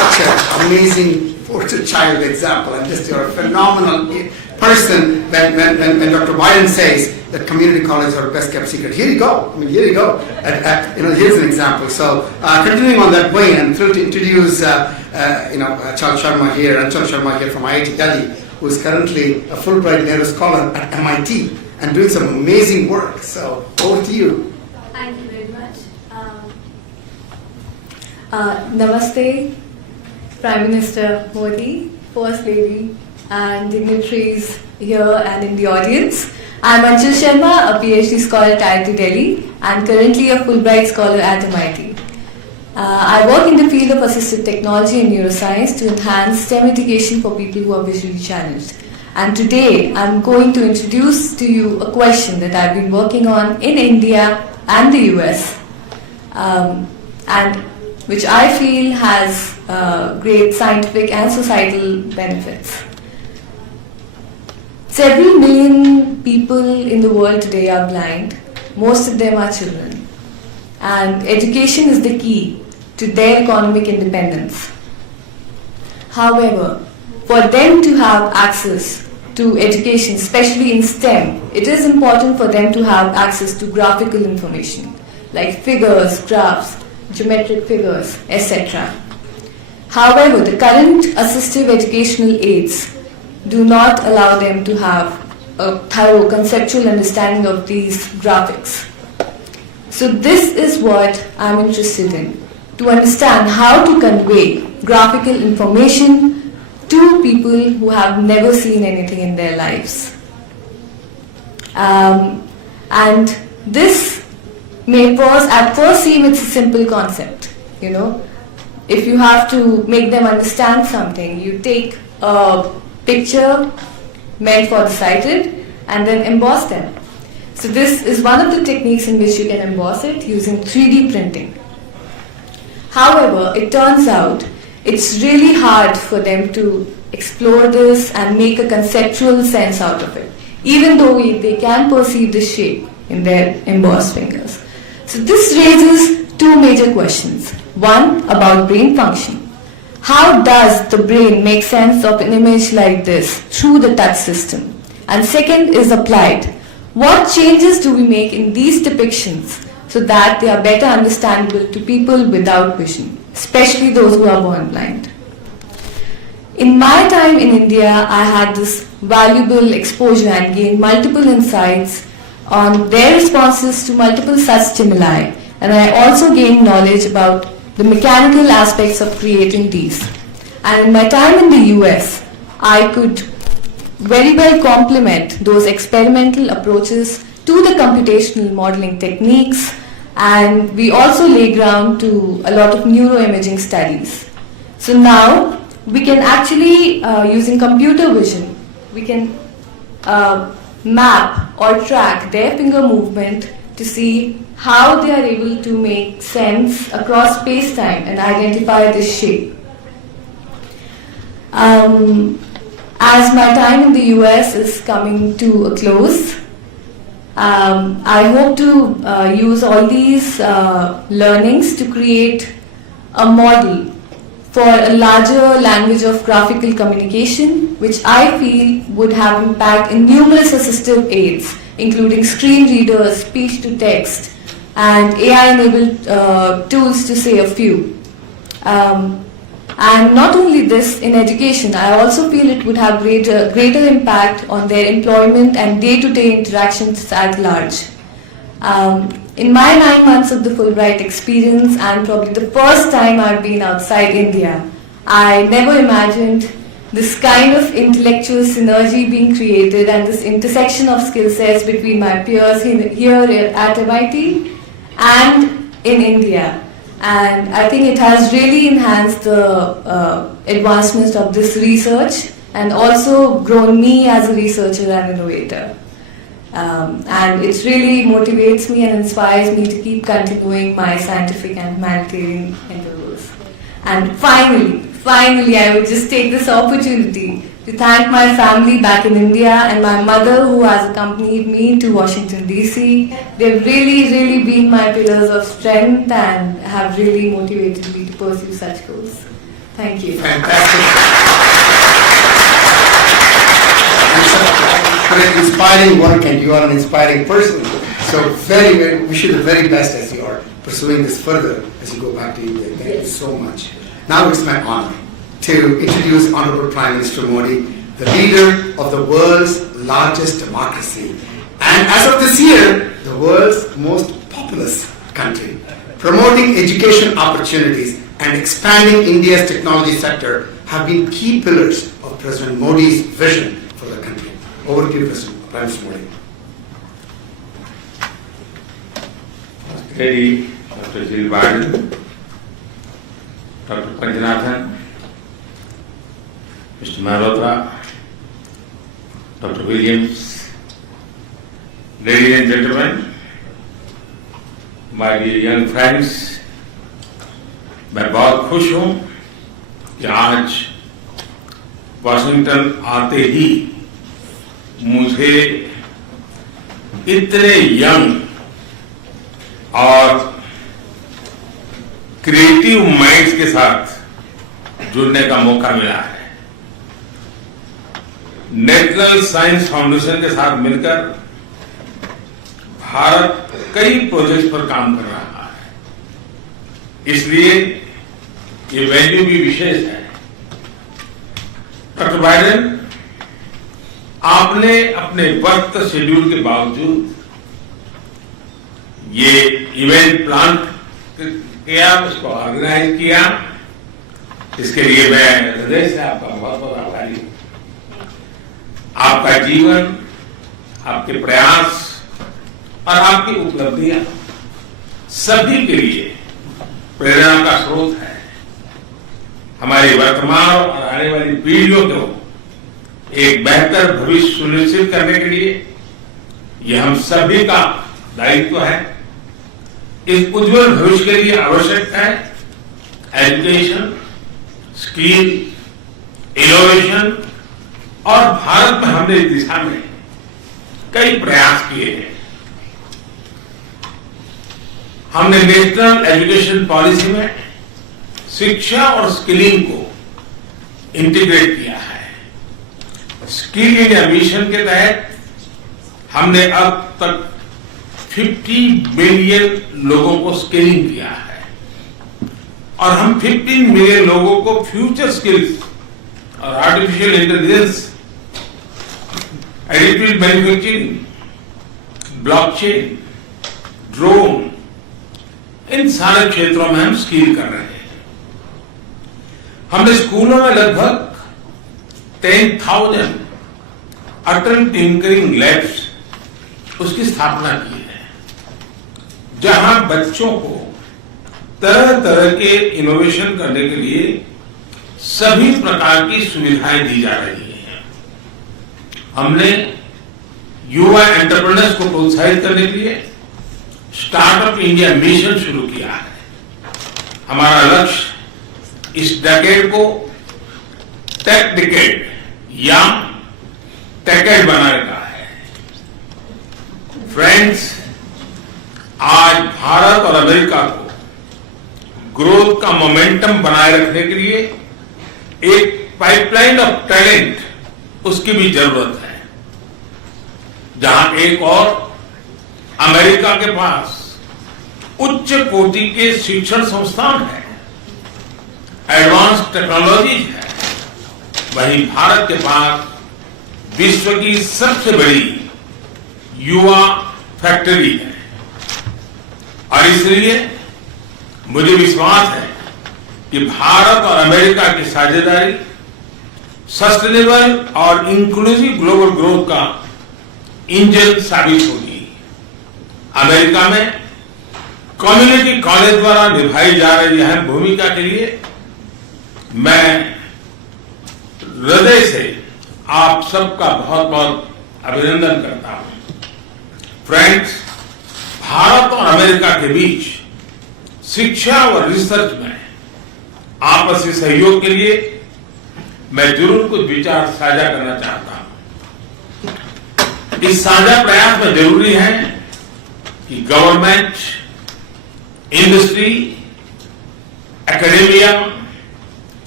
such an amazing poster child example, and just you're a phenomenal person when Dr. Biden says that community colleges are best kept secret. Here you go. I mean, here you go. Here's an example. So continuing on that way, I'm thrilled to introduce Achal Sharma here, Achal Sharma here from IIT Delhi, who is currently a Fulbright Nehru Scholar at MIT and doing some amazing work. So over to you. Thank you very much. Namaste, Prime Minister Modi, First Lady, and dignitaries here and in the audience. I'm Achal Sharma, a PhD scholar at IIT Delhi and currently a Fulbright Scholar at MIT. I work in the field of assistive technology and neuroscience to enhance STEM education for people who are visually challenged. And today I'm going to introduce to you a question that I've been working on in India and the US, and which I feel has great scientific and societal benefits. Several million people in the world today are blind. Most of them are children. And education is the key to their economic independence. However, for them to have access to education, especially in STEM, it is important for them to have access to graphical information, like figures, graphs, geometric figures, etc. However, the current assistive educational aids do not allow them to have a thorough conceptual understanding of these graphics. So this is what I'm interested in, to understand how to convey graphical information to people who have never seen anything in their lives. And this may at first seem it's a simple concept, If you have to make them understand something, you take a picture meant for the sighted and then emboss them. So this is one of the techniques in which you can emboss it using 3D printing. However, it turns out it's really hard for them to explore this and make a conceptual sense out of it, even though they can perceive the shape in their embossed fingers. So this raises two major questions. One, about brain function. How does the brain make sense of an image like this through the touch system? And second is applied. What changes do we make in these depictions so that they are better understandable to people without vision, especially those who are born blind? In my time in India, I had this valuable exposure and gained multiple insights on their responses to multiple such stimuli, and I also gained knowledge about the mechanical aspects of creating these. And in my time in the US, I could very well complement those experimental approaches to the computational modeling techniques, and we also lay ground to a lot of neuroimaging studies. So now we can actually, using computer vision, we can map or track their finger movement to see how they are able to make sense across space-time and identify this shape. As my time in the US is coming to a close, I hope to use all these learnings to create a model for a larger language of graphical communication, which I feel would have impact in numerous assistive aids, including screen readers, speech-to-text, and AI-enabled tools, to say a few. And not only this, in education, I also feel it would have greater impact on their employment and day-to-day interactions at large. In my 9 months of the Fulbright experience, and probably the first time I've been outside India, I never imagined this kind of intellectual synergy being created and this intersection of skill sets between my peers here at MIT and in India. And I think it has really enhanced the advancement of this research and also grown me as a researcher and innovator. And it really motivates me and inspires me to keep continuing my scientific and humanitarian endeavors. And finally, I would just take this opportunity to thank my family back in India and my mother, who has accompanied me to Washington, D.C. They've really been my pillars of strength and have really motivated me to pursue such goals. Thank you. Fantastic. It's an inspiring work, and you are an inspiring person. So very, wish you the very best as you are pursuing this further as you go back to India. Thank you so much. Now it's my honor to introduce Honorable Prime Minister Modi, the leader of the world's largest democracy, and as of this year, the world's most populous country. Promoting education opportunities and expanding India's technology sector have been key pillars of President Modi's vision for the country. Over to you, Prime Minister Modi. Lady Dr. Jill Biden, Dr. Panjanathan, Mr. Malhotra, Dr. Williams, ladies and gentlemen, my dear young friends, मैं बहुत खुश हूं कि आज Washington आते ही मुझे इतने young और क्रिएटिव माइंड्स के साथ जुड़ने का मौका मिला है। नेशनल साइंस फाउंडेशन के साथ मिलकर भारत कई प्रोजेक्ट्स पर काम कर रहा है, इसलिए ये वैल्यू भी विशेष है। डॉक्टर बाइडेन, आपने अपने वक्त शेड्यूल के बावजूद ये इवेंट प्लान किया, उसको ऑर्गेनाइज किया, इसके लिए मैं हृदय से आपका बहुत बहुत आभारी हूं। आपका जीवन, आपके प्रयास और आपकी उपलब्धियां सभी के लिए प्रेरणा का स्रोत है। हमारी वर्तमान और आने वाली पीढ़ियों को एक बेहतर भविष्य सुनिश्चित करने के लिए यह हम सभी का दायित्व है। इस उज्जवल भविष्य के लिए आवश्यक है एजुकेशन, स्किल, इनोवेशन, और भारत में हमने इस दिशा में कई प्रयास किए हैं। हमने नेशनल एजुकेशन पॉलिसी में शिक्षा और स्किलिंग को इंटीग्रेट किया है। स्किल इंडिया मिशन के तहत हमने अब तक 50 मिलियन लोगों को स्किलिंग किया है और हम 15 मिलियन लोगों को फ्यूचर स्किल्स और artificial intelligence, additive manufacturing, blockchain, drone, इन सारे क्षेत्रों में हम स्किल कर रहे हैं। हमने स्कूलों में लगभग 10,000 अटल टिंकरिंग लैब्स उसकी स्थापना की है, जहां बच्चों को तरह तरह के इनोवेशन करने के लिए सभी प्रकार की सुविधाएं दी जा रही हैं। हमने युवा एंटरप्रेन्योर्स को प्रोत्साहित करने के लिए स्टार्टअप इंडिया मिशन शुरू किया है। हमारा लक्ष्य इस डेकेड को टेक डेकेड या टेकेड बनाने का है। फ्रेंड्स, आज भारत और अमेरिका को ग्रोथ का मोमेंटम बनाए रखने के लिए एक पाइपलाइन ऑफ टैलेंट, उसकी भी जरूरत है। जहां एक और अमेरिका के पास उच्च कोटि के शिक्षण संस्थान है, एडवांस टेक्नोलॉजी है, वहीं भारत के पास विश्व की सबसे बड़ी युवा फैक्ट्री है। और इसलिए मुझे विश्वास है कि भारत और अमेरिका की साझेदारी सस्टेनेबल और इंक्लूसिव ग्लोबल ग्रोथ का इंजन साबित होगी। अमेरिका में कम्युनिटी कॉलेज द्वारा निभाई जा रही अहम भूमिका के लिए मैं हृदय से आप सबका बहुत बहुत अभिनंदन करता हूं। फ्रेंड्स, भारत और अमेरिका के बीच शिक्षा और रिसर्च में आपसी सहयोग के लिए मैं जरूर कुछ विचार साझा करना चाहता हूं। इस साझा प्रयास में जरूरी है कि गवर्नमेंट, इंडस्ट्री, एकेडेमिया,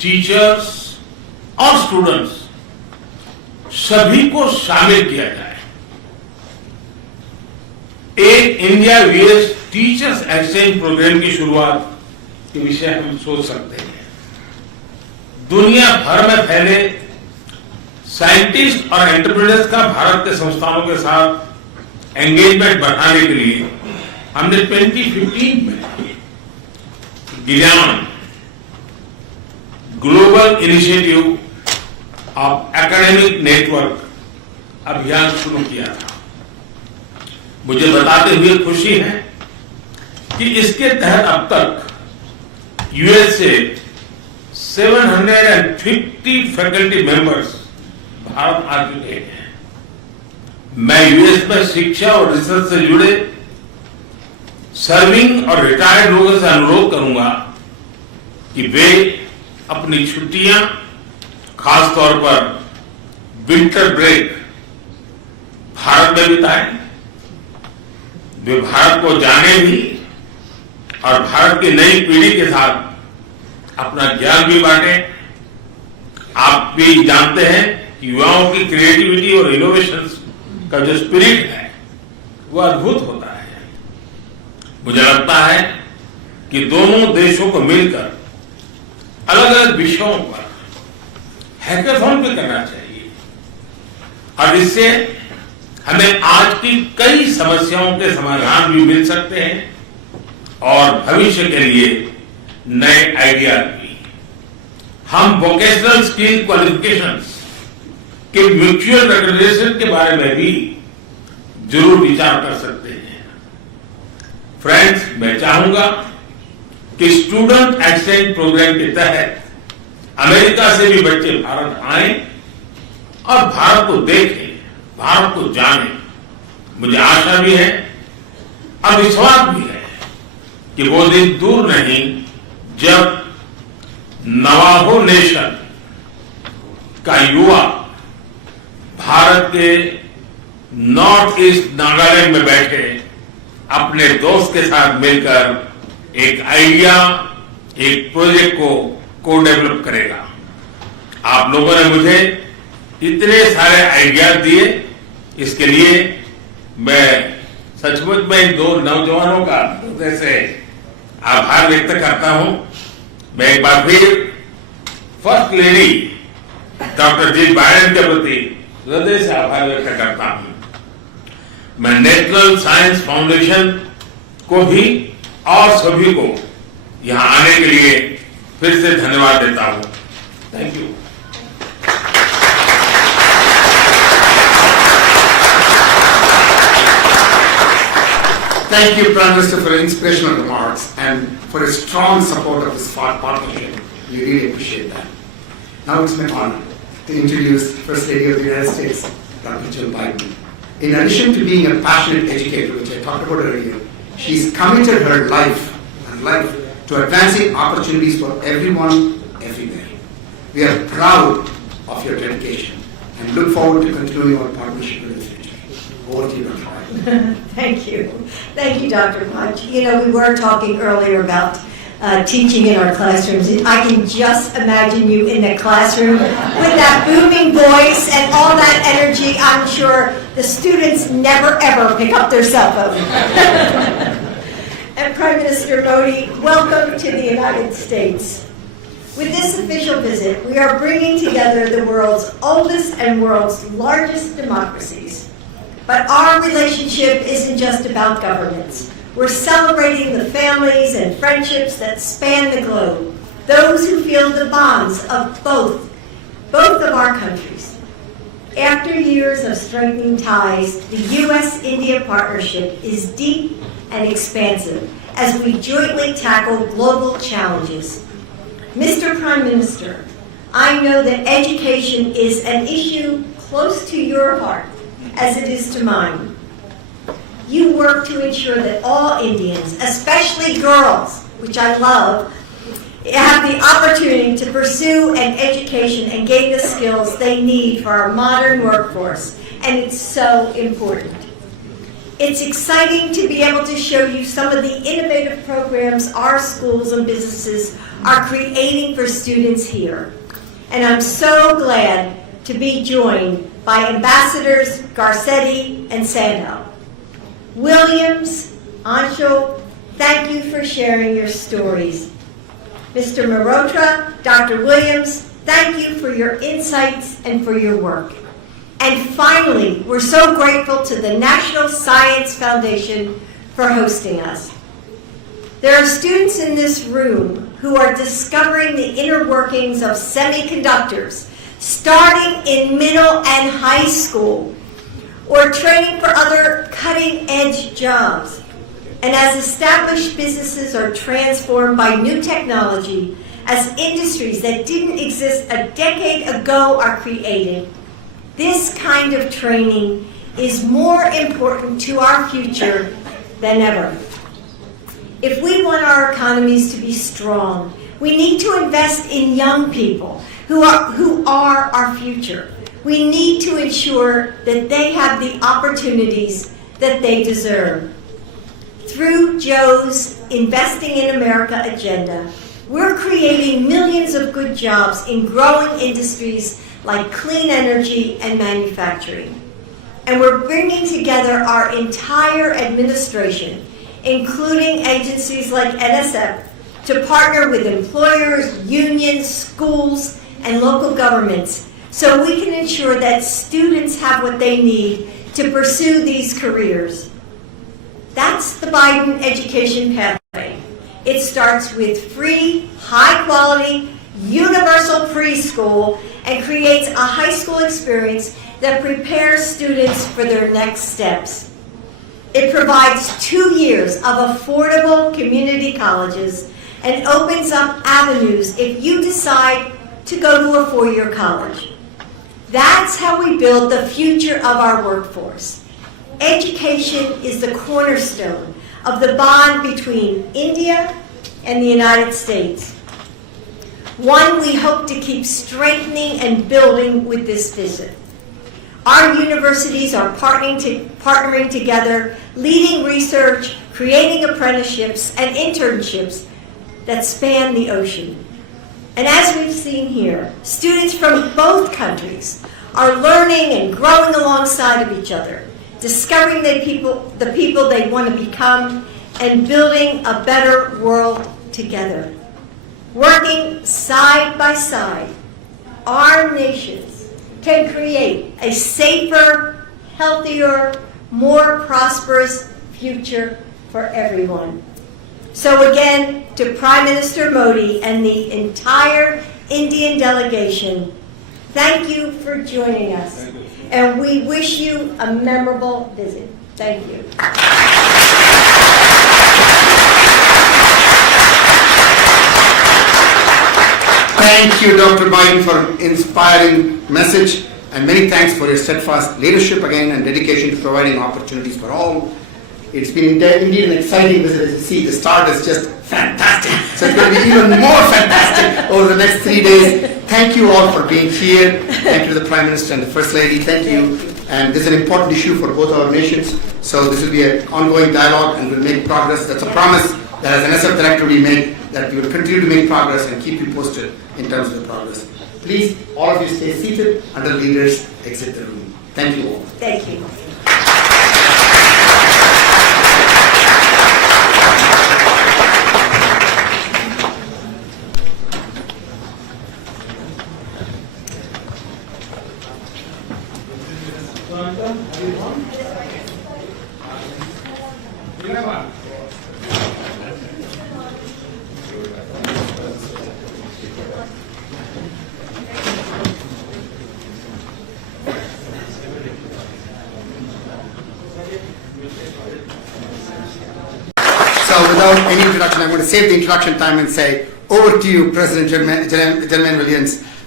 टीचर्स और स्टूडेंट्स सभी को शामिल किया जाए। एक India VS teachers exchange programme की शुरुआत के विषय हम सोच सकते हैं। दुनिया भर में फैले साइंटिस्ट और एंटरप्रेन्योर्स का भारत के संस्थानों के साथ एंगेजमेंट बढ़ाने के लिए हमने 2015 में Gillian global initiative of academic network अभियान शुरू किया था। मुझे बताते हुए खुशी है कि इसके तहत अब तक यूएस से 750 फैकल्टी मेंबर्स भारत आ चुके हैं। मैं यूएस में शिक्षा और रिसर्च से जुड़े सर्विंग और रिटायर्ड लोगों से अनुरोध करूंगा कि वे अपनी छुट्टियां खासतौर पर विंटर ब्रेक भारत में बिताएं। वे भारत को जाने भी और भारत की नई पीढ़ी के साथ अपना ज्ञान भी बांटें। आप भी जानते हैं कि युवाओं की क्रिएटिविटी और इनोवेशन का जो स्पिरिट है वो अद्भुत होता है। मुझे लगता है कि दोनों देशों को मिलकर अलग अलग विषयों पर हैकाथॉन भी करना चाहिए और इससे हमें आज की कई समस्याओं के समाधान भी मिल सकते हैं और भविष्य के लिए नए आइडिया भी। हम वोकेशनल स्किल क्वालिफिकेशंस के म्यूचुअल रिकग्निशन के बारे में भी जरूर विचार कर सकते हैं। फ्रेंड्स, मैं चाहूंगा कि स्टूडेंट एक्सचेंज प्रोग्राम के तहत अमेरिका से भी बच्चे भारत आएं और भारत को देखें, भारत को जानें। मुझे आशा भी है और विश्वास भी है कि वो दिन दूर नहीं जब नवाहो नेशन का युवा भारत के नॉर्थ ईस्ट नागालैंड में बैठे अपने दोस्त के साथ मिलकर एक आइडिया, एक प्रोजेक्ट को डेवलप करेगा। आप लोगों ने मुझे इतने सारे आइडियाज दिए, इसके लिए मैं सचमुच में इन दो नौजवानों का हृदय से आभार व्यक्त करता हूं। मैं एक बार फिर फर्स्ट लेडी डॉक्टर जी बाइडेन के प्रति हृदय से आभार व्यक्त करता हूं। मैं नेशनल साइंस फाउंडेशन को भी और सभी को यहां आने के लिए फिर से धन्यवाद देता हूं। Thank you. Thank you, Prime Minister, for your inspirational remarks and for a strong support of this partnership. We really appreciate that. Now it's my honor to introduce First Lady of the United States, Dr. Jill Biden. In addition to being a passionate educator, which I talked about earlier, she's committed her life to advancing opportunities for everyone, everywhere. We are proud of your dedication and look forward to continuing our partnership in the future. Over to you, Dr. Biden. Thank you. Thank you, Dr. Punch. You know, we were talking earlier about teaching in our classrooms. I can just imagine you in the classroom with that booming voice and all that energy. I'm sure the students never ever pick up their cell phone. And Prime Minister Modi, welcome to the United States. With this official visit, we are bringing together the world's oldest and world's largest democracies. But our relationship isn't just about governments. We're celebrating the families and friendships that span the globe, those who feel the bonds of both of our countries. After years of strengthening ties, the U.S.-India partnership is deep and expansive as we jointly tackle global challenges. Mr. Prime Minister, I know that education is an issue close to your heart, as it is to mine. You work to ensure that all Indians, especially girls, which I love, have the opportunity to pursue an education and gain the skills they need for our modern workforce, and it's so important. It's exciting to be able to show you some of the innovative programs our schools and businesses are creating for students here. And I'm so glad to be joined by Ambassadors Garcetti and Sandho. Williams, Anshul, thank you for sharing your stories. Mr. Mehrotra, Dr. Williams, thank you for your insights and for your work. And finally, we're so grateful to the National Science Foundation for hosting us. There are students in this room who are discovering the inner workings of semiconductors, starting in middle and high school, or training for other cutting-edge jobs. And as established businesses are transformed by new technology, as industries that didn't exist a decade ago are created, this kind of training is more important to our future than ever. If we want our economies to be strong, we need to invest in young people who are our future. We need to ensure that they have the opportunities that they deserve. Through Joe's Investing in America agenda, we're creating millions of good jobs in growing industries like clean energy and manufacturing. And we're bringing together our entire administration, including agencies like NSF, to partner with employers, unions, schools, and local governments so we can ensure that students have what they need to pursue these careers. That's the Biden education pathway. It starts with free, high-quality, universal preschool and creates a high school experience that prepares students for their next steps. It provides 2 years of affordable community colleges and opens up avenues if you decide to go to a four-year college. That's how we build the future of our workforce. Education is the cornerstone of the bond between India and the United States. One we hope to keep strengthening and building with this visit. Our universities are partnering together, leading research, creating apprenticeships and internships that span the ocean. And as we've seen here, students from both countries are learning and growing alongside of each other, discovering the people they want to become, and building a better world together. Working side by side, our nations can create a safer, healthier, more prosperous future for everyone. So again, to Prime Minister Modi and the entire Indian delegation, thank you for joining us. And we wish you a memorable visit. Thank you. Thank you, Dr. Biden, for inspiring message, and many thanks for your steadfast leadership again and dedication to providing opportunities for all. It's been indeed an exciting visit. As you see, the start is just fantastic. So it's going to be even more fantastic over the next 3 days. Thank you all for being here. Thank you to the Prime Minister and the First Lady. Thank you. And this is an important issue for both our nations. So this will be an ongoing dialogue and we'll make progress. That's a promise that as an NSF director we make, that we will continue to make progress and keep you posted in terms of the progress. Please, all of you stay seated until leaders exit the room. Thank you all. Thank you. So without any introduction, I'm going to save the introduction time and say, over to you, President Jermaine Williams.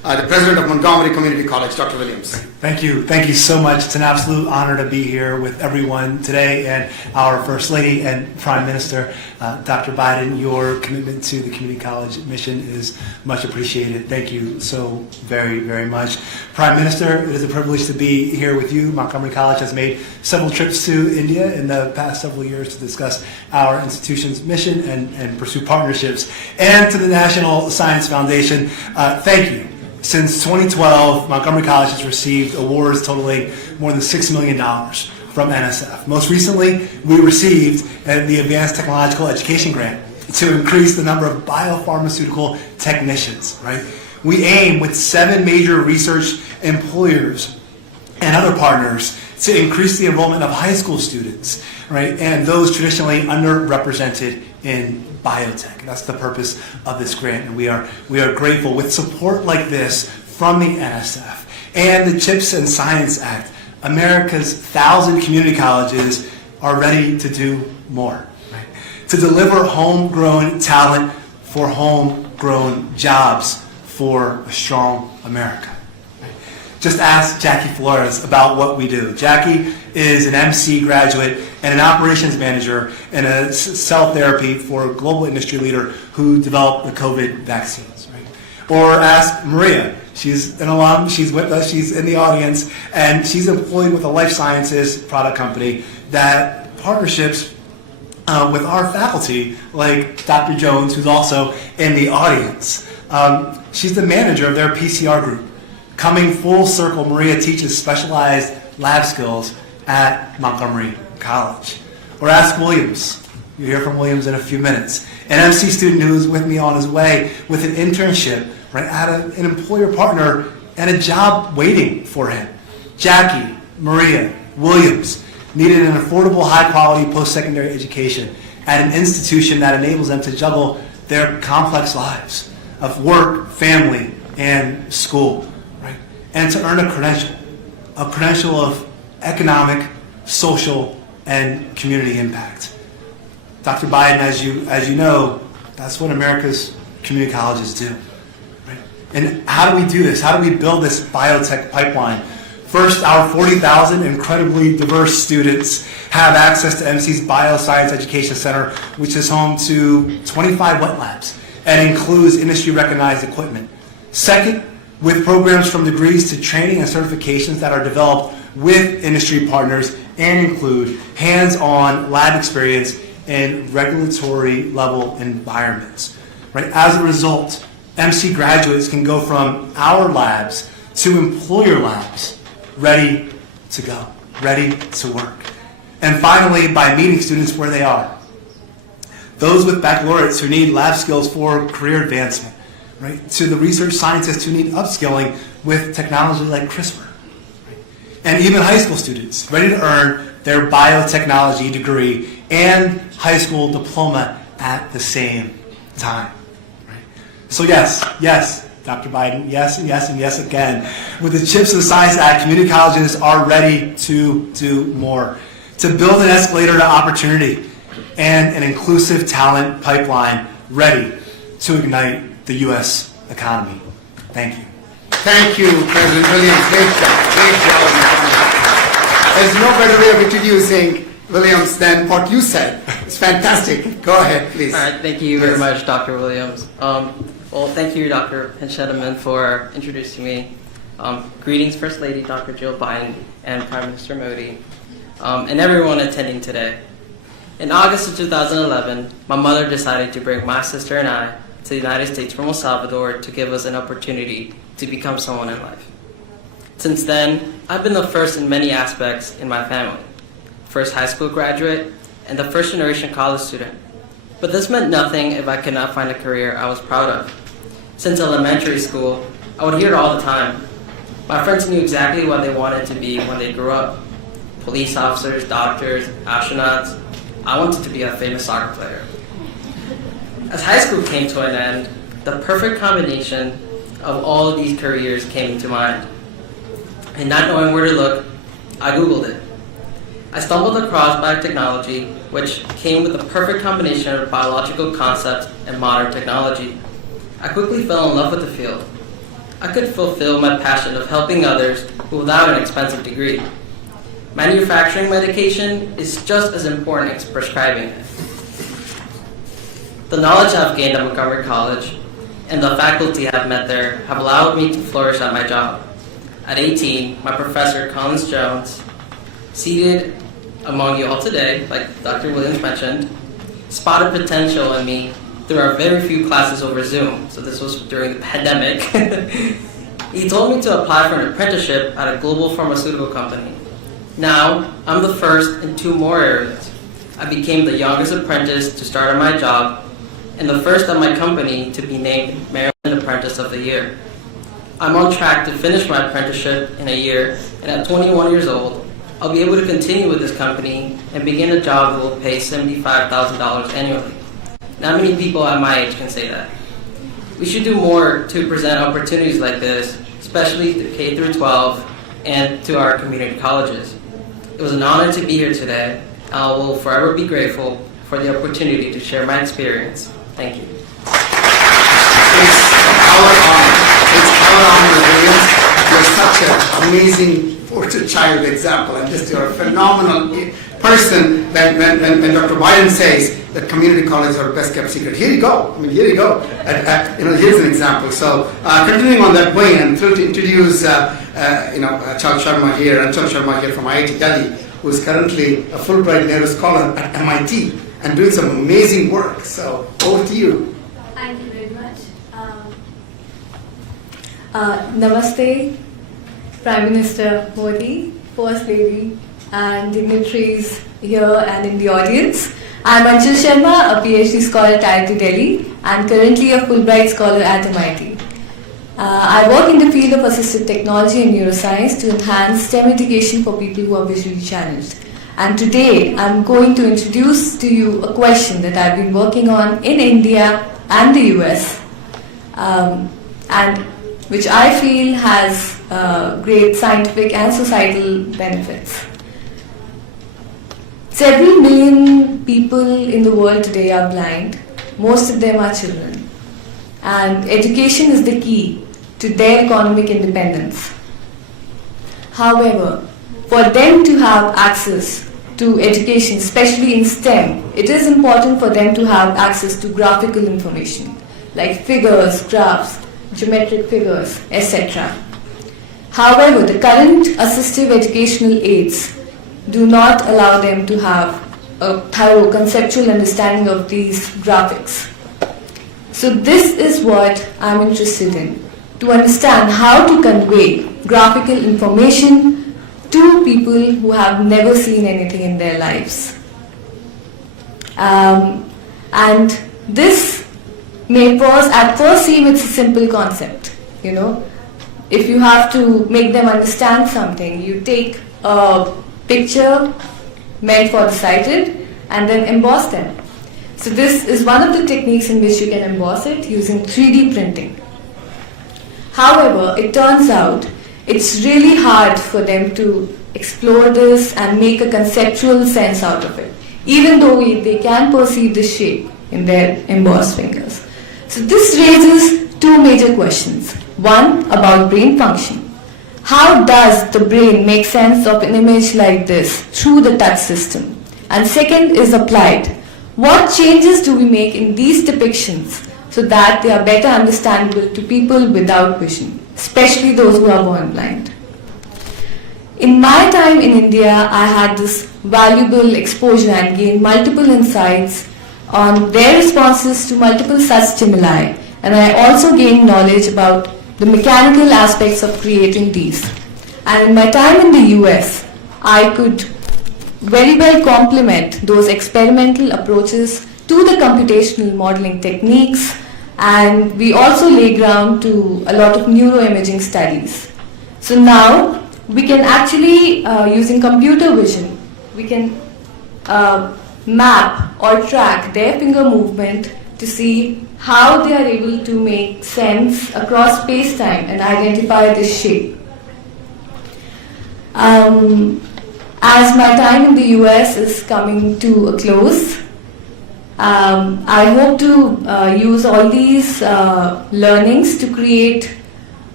the president of Montgomery Community College, Dr. Williams. Thank you. Thank you so much. It's an absolute honor to be here with everyone today, and our First Lady and Prime Minister, Dr. Biden. Your commitment to the community college mission is much appreciated. Thank you so very, very much. Prime Minister, it is a privilege to be here with you. Montgomery College has made several trips to India in the past several years to discuss our institution's mission and pursue partnerships. And to the National Science Foundation, thank you. Since 2012, Montgomery College has received awards totaling more than $6 million from NSF. Most recently, we received the Advanced Technological Education Grant to increase the number of biopharmaceutical technicians, right? We aim with 7 major research employers and other partners to increase the enrollment of high school students, right? And those traditionally underrepresented in biotech. That's the purpose of this grant, and we are grateful. With support like this from the NSF and the CHIPS and Science Act, America's 1,000 community colleges are ready to do more, right? To deliver homegrown talent for homegrown jobs for a strong America. Just ask Jackie Flores about what we do. Jackie is an MC graduate and an operations manager in a cell therapy for a global industry leader who developed the COVID vaccines. Right? Or ask Maria. She's an alum. She's with us. She's in the audience. And she's employed with a life sciences product company that partnerships with our faculty, like Dr. Jones, who's also in the audience. She's the manager of their PCR group. Coming full circle, Maria teaches specialized lab skills at Montgomery College. Or ask Williams. You'll hear from Williams in a few minutes. An MC student who is with me on his way with an internship, right, at an employer partner and a job waiting for him. Jackie, Maria, Williams needed an affordable, high-quality post-secondary education at an institution that enables them to juggle their complex lives of work, family, and school. And to earn a credential of economic, social, and community impact. Dr. Biden, as you know, that's what America's community colleges do. Right? And how do we do this? How do we build this biotech pipeline? First, our 40,000 incredibly diverse students have access to MC's Bioscience Education Center, which is home to 25 wet labs and includes industry-recognized equipment. Second, with programs from degrees to training and certifications that are developed with industry partners and include hands-on lab experience in regulatory level environments. Right? As a result, MC graduates can go from our labs to employer labs, ready to go, ready to work. And finally, by meeting students where they are. Those with baccalaureates who need lab skills for career advancement. Right, to the research scientists who need upskilling with technology like CRISPR. Right? And even high school students ready to earn their biotechnology degree and high school diploma at the same time. Right? So yes, Dr. Biden, yes, and yes, and yes again. With the CHIPS and Science Act, community colleges are ready to do more. To build an escalator to opportunity and an inclusive talent pipeline ready to ignite the U.S. economy. Thank you. Thank you, President Williams. Great job. Great job. There's no better way of introducing Williams than what you said. It's fantastic. Go ahead, please. All right, thank you very much, Dr. Williams. Well, thank you, Dr. Pinchettaman, for introducing me. Greetings, First Lady Dr. Jill Biden and Prime Minister Modi, and everyone attending today. In August of 2011, my mother decided to bring my sister and I to the United States from El Salvador to give us an opportunity to become someone in life. Since then, I've been the first in many aspects in my family. First high school graduate and the first generation college student. But this meant nothing if I could not find a career I was proud of. Since elementary school, I would hear it all the time. My friends knew exactly what they wanted to be when they grew up. Police officers, doctors, astronauts. I wanted to be a famous soccer player. As high school came to an end, the perfect combination of all of these careers came to mind. And not knowing where to look, I Googled it. I stumbled across biotechnology, which came with the perfect combination of biological concepts and modern technology. I quickly fell in love with the field. I could fulfill my passion of helping others without an expensive degree. Manufacturing medication is just as important as prescribing it. The knowledge I've gained at Montgomery College and the faculty I've met there have allowed me to flourish at my job. At 18, my professor, Collins Jones, seated among you all today, like Dr. Williams mentioned, spotted potential in me through our very few classes over Zoom. So this was during the pandemic. He told me to apply for an apprenticeship at a global pharmaceutical company. Now, I'm the first in 2 more areas. I became the youngest apprentice to start at my job and the first at my company to be named Maryland Apprentice of the Year. I'm on track to finish my apprenticeship in a year, and at 21 years old, I'll be able to continue with this company and begin a job that will pay $75,000 annually. Not many people at my age can say that. We should do more to present opportunities like this, especially to K through 12 and to our community colleges. It was an honor to be here today. I will forever be grateful for the opportunity to share my experience. Thank you. It's our honor. It's our honor, Williams. You're such an amazing poster child example, and just you're a phenomenal person when Dr. Biden says that community colleges are best kept secret. Here you go. I mean, here you go. Here's an example. So, continuing on that way, I'm thrilled to introduce Achal Sharma here, from IIT Delhi, who is currently a Fulbright Nehru Scholar at MIT and doing some amazing work. So, over to you. Thank you very much. Namaste, Prime Minister Modi, First Lady, and dignitaries here and in the audience. I'm Achal Sharma, a PhD scholar at IIT Delhi and currently a Fulbright Scholar at MIT. I work in the field of assistive technology and neuroscience to enhance STEM education for people who are visually challenged. And today I'm going to introduce to you a question that I've been working on in India and the US, and which I feel has great scientific and societal benefits. Several million people in the world today are blind. Most of them are children. And education is the key to their economic independence. However, for them to have access to education, especially in STEM, it is important for them to have access to graphical information, like figures, graphs, geometric figures, etc. However, the current assistive educational aids do not allow them to have a thorough conceptual understanding of these graphics. So this is what I'm interested in, to understand how to convey graphical information to people who have never seen anything in their lives. And this may at first seem it's a simple concept, If you have to make them understand something, you take a picture meant for the sighted and then emboss them. So this is one of the techniques in which you can emboss it using 3D printing. However, it turns out it's really hard for them to explore this and make a conceptual sense out of it, even though they can perceive the shape in their embossed fingers. So this raises 2 major questions. One, about brain function. How does the brain make sense of an image like this through the touch system? And second is applied. What changes do we make in these depictions so that they are better understandable to people without vision, especially those who are born blind? In my time in India, I had this valuable exposure and gained multiple insights on their responses to multiple such stimuli, and I also gained knowledge about the mechanical aspects of creating these. And in my time in the US, I could very well complement those experimental approaches to the computational modeling techniques, and we also lay ground to a lot of neuroimaging studies. So now we can actually, using computer vision, we can map or track their finger movement to see how they are able to make sense across space-time and identify this shape. As my time in the US is coming to a close, I hope to use all these learnings to create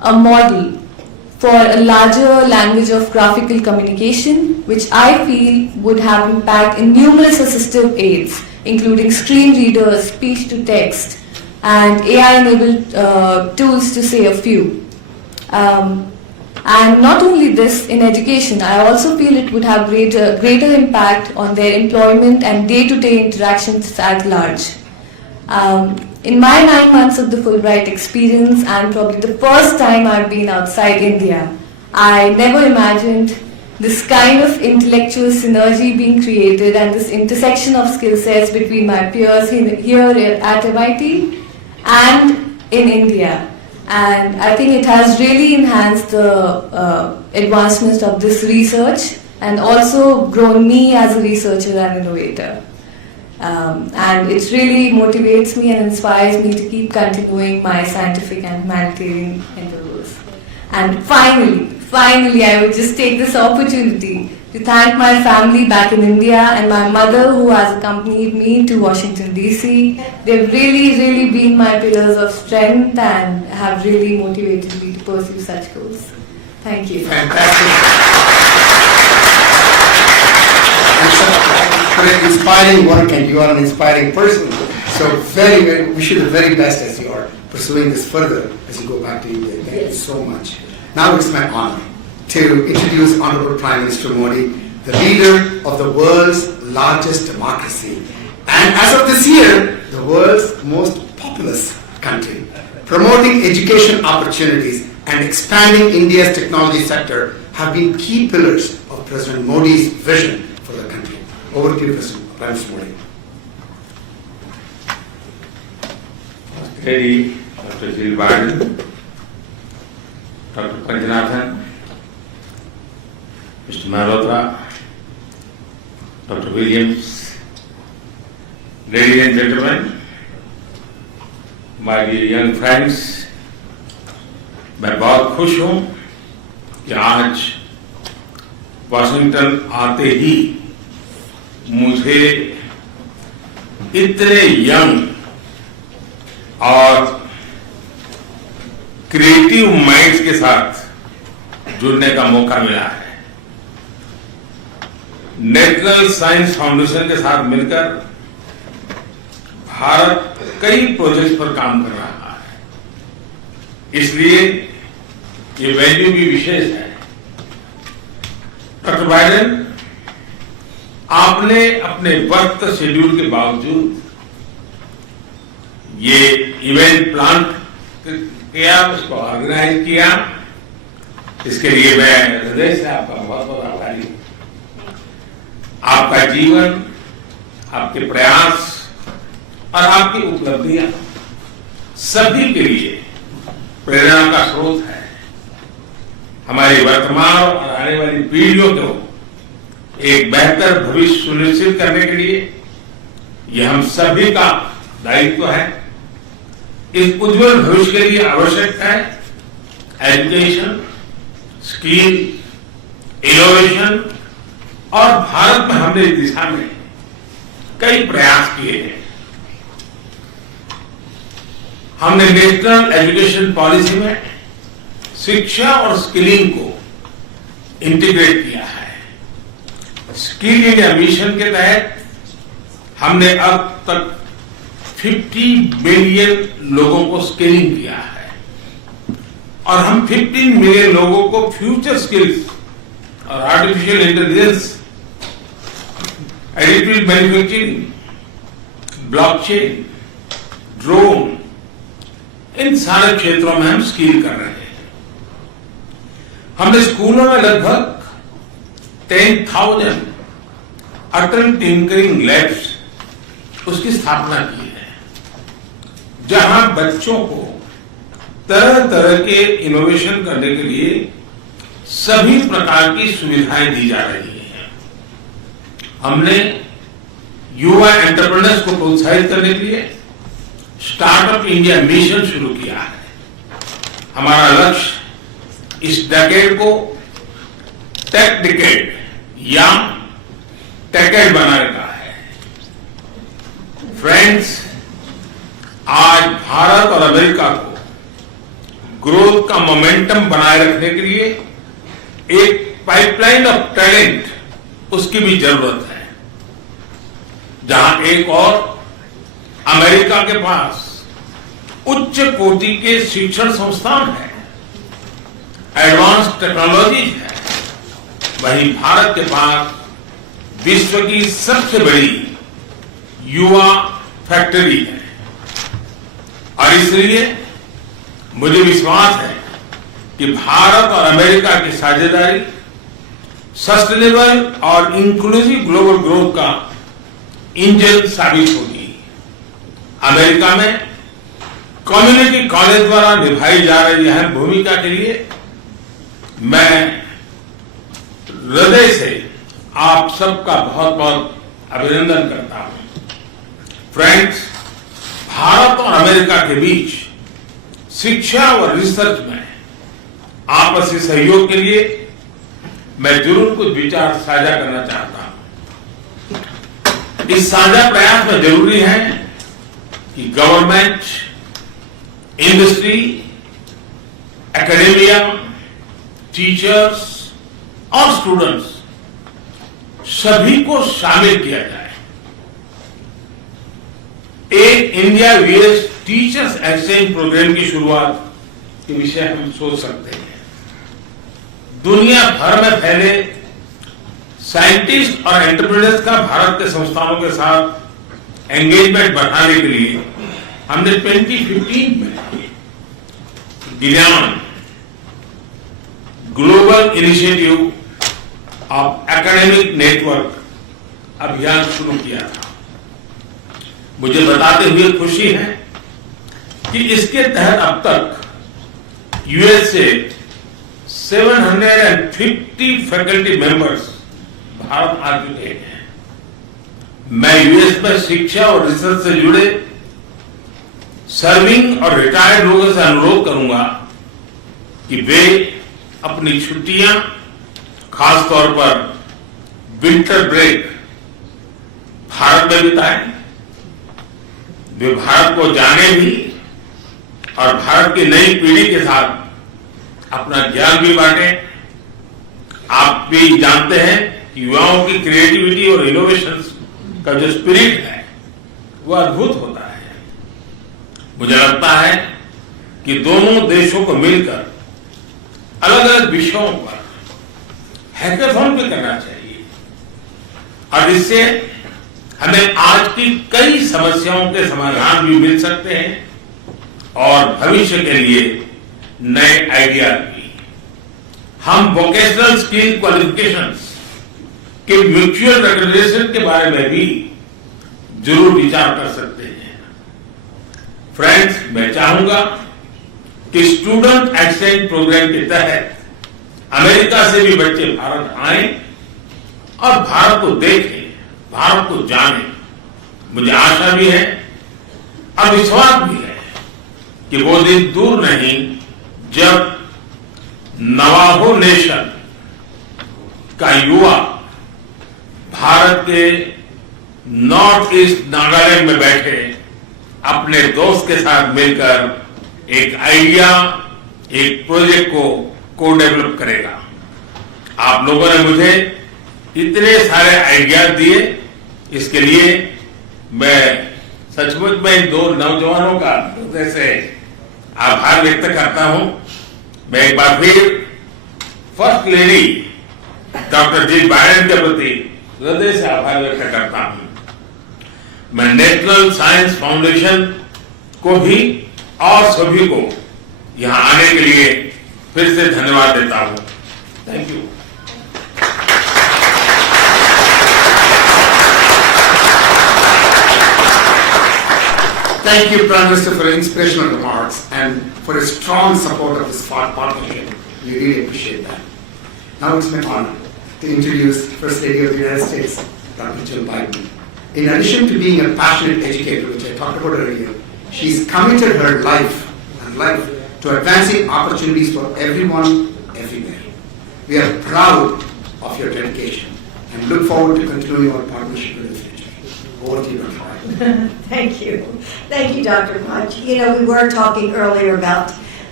a model for a larger language of graphical communication, which I feel would have impact in numerous assistive aids, including screen readers, speech to text, and AI-enabled tools, to say a few. And not only this, in education, I also feel it would have greater impact on their employment and day-to-day interactions at large. In my 9 months of the Fulbright experience, and probably the first time I've been outside India, I never imagined this kind of intellectual synergy being created and this intersection of skill sets between my peers here at MIT and in India. And I think it has really enhanced the advancement of this research and also grown me as a researcher and innovator. And it really motivates me and inspires me to keep continuing my scientific and humanitarian endeavors. And finally, I would just take this opportunity to thank my family back in India and my mother, who has accompanied me to Washington, D.C. They've really been my pillars of strength and have really motivated me to pursue such goals. Thank you. Fantastic. For an inspiring work, and you are an inspiring person. So very, wish you the very best as you are pursuing this further as you go back to India. Thank you so much. Now it's my honor to introduce Honorable Prime Minister Modi, the leader of the world's largest democracy, and as of this year, the world's most populous country. Promoting education opportunities and expanding India's technology sector have been key pillars of President Modi's vision for the country. Over to you, President Prime Minister Modi. Lady Dr. Jill Biden, Dr. Panjanathan, Mr. Malhotra, Dr. Williams, ladies and gentlemen, my dear young friends, मैं बहुत खुश हूँ कि आज Washington आते ही मुझे इतने young और क्रिएटिव माइंड्स के साथ जुड़ने का मौका मिला है। नेशनल साइंस फाउंडेशन के साथ मिलकर भारत कई प्रोजेक्ट्स पर काम कर रहा है, इसलिए ये वैल्यू भी विशेष है। डॉक्टर बाइडेन, आपने अपने वक्त शेड्यूल के बावजूद ये इवेंट प्लान किया, उसको ऑर्गेनाइज किया, इसके लिए मैं हृदय से आपका बहुत बहुत आभारी हूं। आपका जीवन, आपके प्रयास और आपकी उपलब्धियां सभी के लिए प्रेरणा का स्रोत है। हमारी वर्तमान और आने वाली पीढ़ियों को एक बेहतर भविष्य सुनिश्चित करने के लिए यह हम सभी का दायित्व है। इस उज्जवल भविष्य के लिए आवश्यक है एजुकेशन, स्किल, इनोवेशन, और भारत में हमने इस दिशा में कई प्रयास किए हैं। हमने नेशनल एजुकेशन पॉलिसी में शिक्षा और स्किलिंग को इंटीग्रेट किया है। स्किल इंडिया मिशन के तहत हमने अब तक 50 मिलियन लोगों को स्किलिंग किया है और हम 15 मिलियन लोगों को फ्यूचर स्किल्स और artificial intelligence, additive manufacturing, blockchain, drone, इन सारे क्षेत्रों में हम स्किल कर रहे हैं। हमने स्कूलों में लगभग 10,000 अटल टिंकरिंग लैब्स उसकी स्थापना की है, जहां बच्चों को तरह तरह के इनोवेशन करने के लिए सभी प्रकार की सुविधाएं दी जा रही हैं। हमने युवा एंटरप्रेन्योर्स को प्रोत्साहित करने के लिए स्टार्टअप इंडिया मिशन शुरू किया है। हमारा लक्ष्य इस डेकेड को टेक डिकेड या टेकेड बनाने का है। फ्रेंड्स, आज भारत और अमेरिका को ग्रोथ का मोमेंटम मोमेंटम बनाए रखने के लिए एक पाइपलाइन ऑफ टैलेंट उसकी भी जरूरत है। जहां एक और अमेरिका के पास उच्च कोटि के शिक्षण संस्थान है, एडवांस टेक्नोलॉजी है, वहीं भारत के पास विश्व की सबसे बड़ी युवा फैक्ट्री है। और इसलिए मुझे विश्वास है कि भारत और अमेरिका की साझेदारी सस्टेनेबल और इंक्लूसिव ग्लोबल ग्रोथ का इंजन साबित होगी। अमेरिका में कम्युनिटी कॉलेज द्वारा निभाई जा रही अहम भूमिका के लिए मैं हृदय से आप सबका बहुत बहुत अभिनंदन करता हूं। फ्रेंड्स, भारत और अमेरिका के बीच शिक्षा और रिसर्च में आपसी सहयोग के लिए मैं जरूर कुछ विचार साझा करना चाहता हूं। इस साझा प्रयास में जरूरी है कि गवर्नमेंट, इंडस्ट्री, एकेडेमिया, टीचर्स और स्टूडेंट्स सभी को शामिल किया जाए। एक India US teachers exchange programme की शुरुआत के विषय हम सोच सकते हैं। दुनिया भर में फैले साइंटिस्ट और एंटरप्रेन्योर्स का भारत के संस्थानों के साथ एंगेजमेंट बढ़ाने के लिए हमने 2015 में ज्ञान global initiative of academic network अभियान शुरू किया था। मुझे बताते हुए खुशी है कि इसके तहत अब तक यूएस से 750 फैकल्टी मेंबर्स भारत आ चुके हैं। मैं यूएस में शिक्षा और रिसर्च से जुड़े सर्विंग और रिटायर्ड लोगों से अनुरोध करूंगा कि वे अपनी छुट्टियां, खासतौर पर विंटर ब्रेक, भारत में बिताएं। वे भारत को जाने भी और भारत की नई पीढ़ी के साथ अपना ज्ञान भी बांटें। आप भी जानते हैं कि युवाओं की क्रिएटिविटी और इनोवेशन का जो स्पिरिट है वो अद्भुत होता है। मुझे लगता है कि दोनों देशों को मिलकर अलग अलग विषयों पर हैकाथॉन भी करना चाहिए और इससे हमें आज की कई समस्याओं के समाधान भी मिल सकते हैं और भविष्य के लिए नए आइडिया भी। हम वोकेशनल स्किल क्वालिफिकेशंस के म्यूचुअल रिकग्निशन के बारे में भी जरूर विचार कर सकते हैं। फ्रेंड्स, मैं चाहूंगा कि स्टूडेंट एक्सचेंज प्रोग्राम के तहत अमेरिका से भी बच्चे भारत आएं और भारत को देखें, भारत को जाने। मुझे आशा भी है और विश्वास भी है कि वो दिन दूर नहीं जब नवाहो नेशन का युवा भारत के नॉर्थ ईस्ट नागालैंड में बैठे अपने दोस्त के साथ मिलकर एक आइडिया, एक प्रोजेक्ट को डेवलप करेगा। आप लोगों ने मुझे इतने सारे आइडियाज दिए, इसके लिए मैं सचमुच में इन दो नौजवानों का हृदय से आभार व्यक्त करता हूं। मैं एक बार फिर फर्स्ट लेडी डॉक्टर जी बाइडेन के प्रति हृदय से आभार व्यक्त करता हूं। मैं नेशनल साइंस फाउंडेशन को भी और सभी को यहां आने के लिए फिर से धन्यवाद देता हूं। Thank you. Thank you, Prime Minister, for your inspirational remarks and for your strong support of this partnership. We really appreciate that. Now it's my honor to introduce First Lady of the United States, Dr. Jill Biden. In addition to being a passionate educator, which I talked about earlier, she's committed her life to advancing opportunities for everyone, everywhere. We are proud of your dedication and look forward to continuing our partnership in the future. Over to you, Dr. Biden. Thank you. Thank you, Dr. Mudge. You know, we were talking earlier about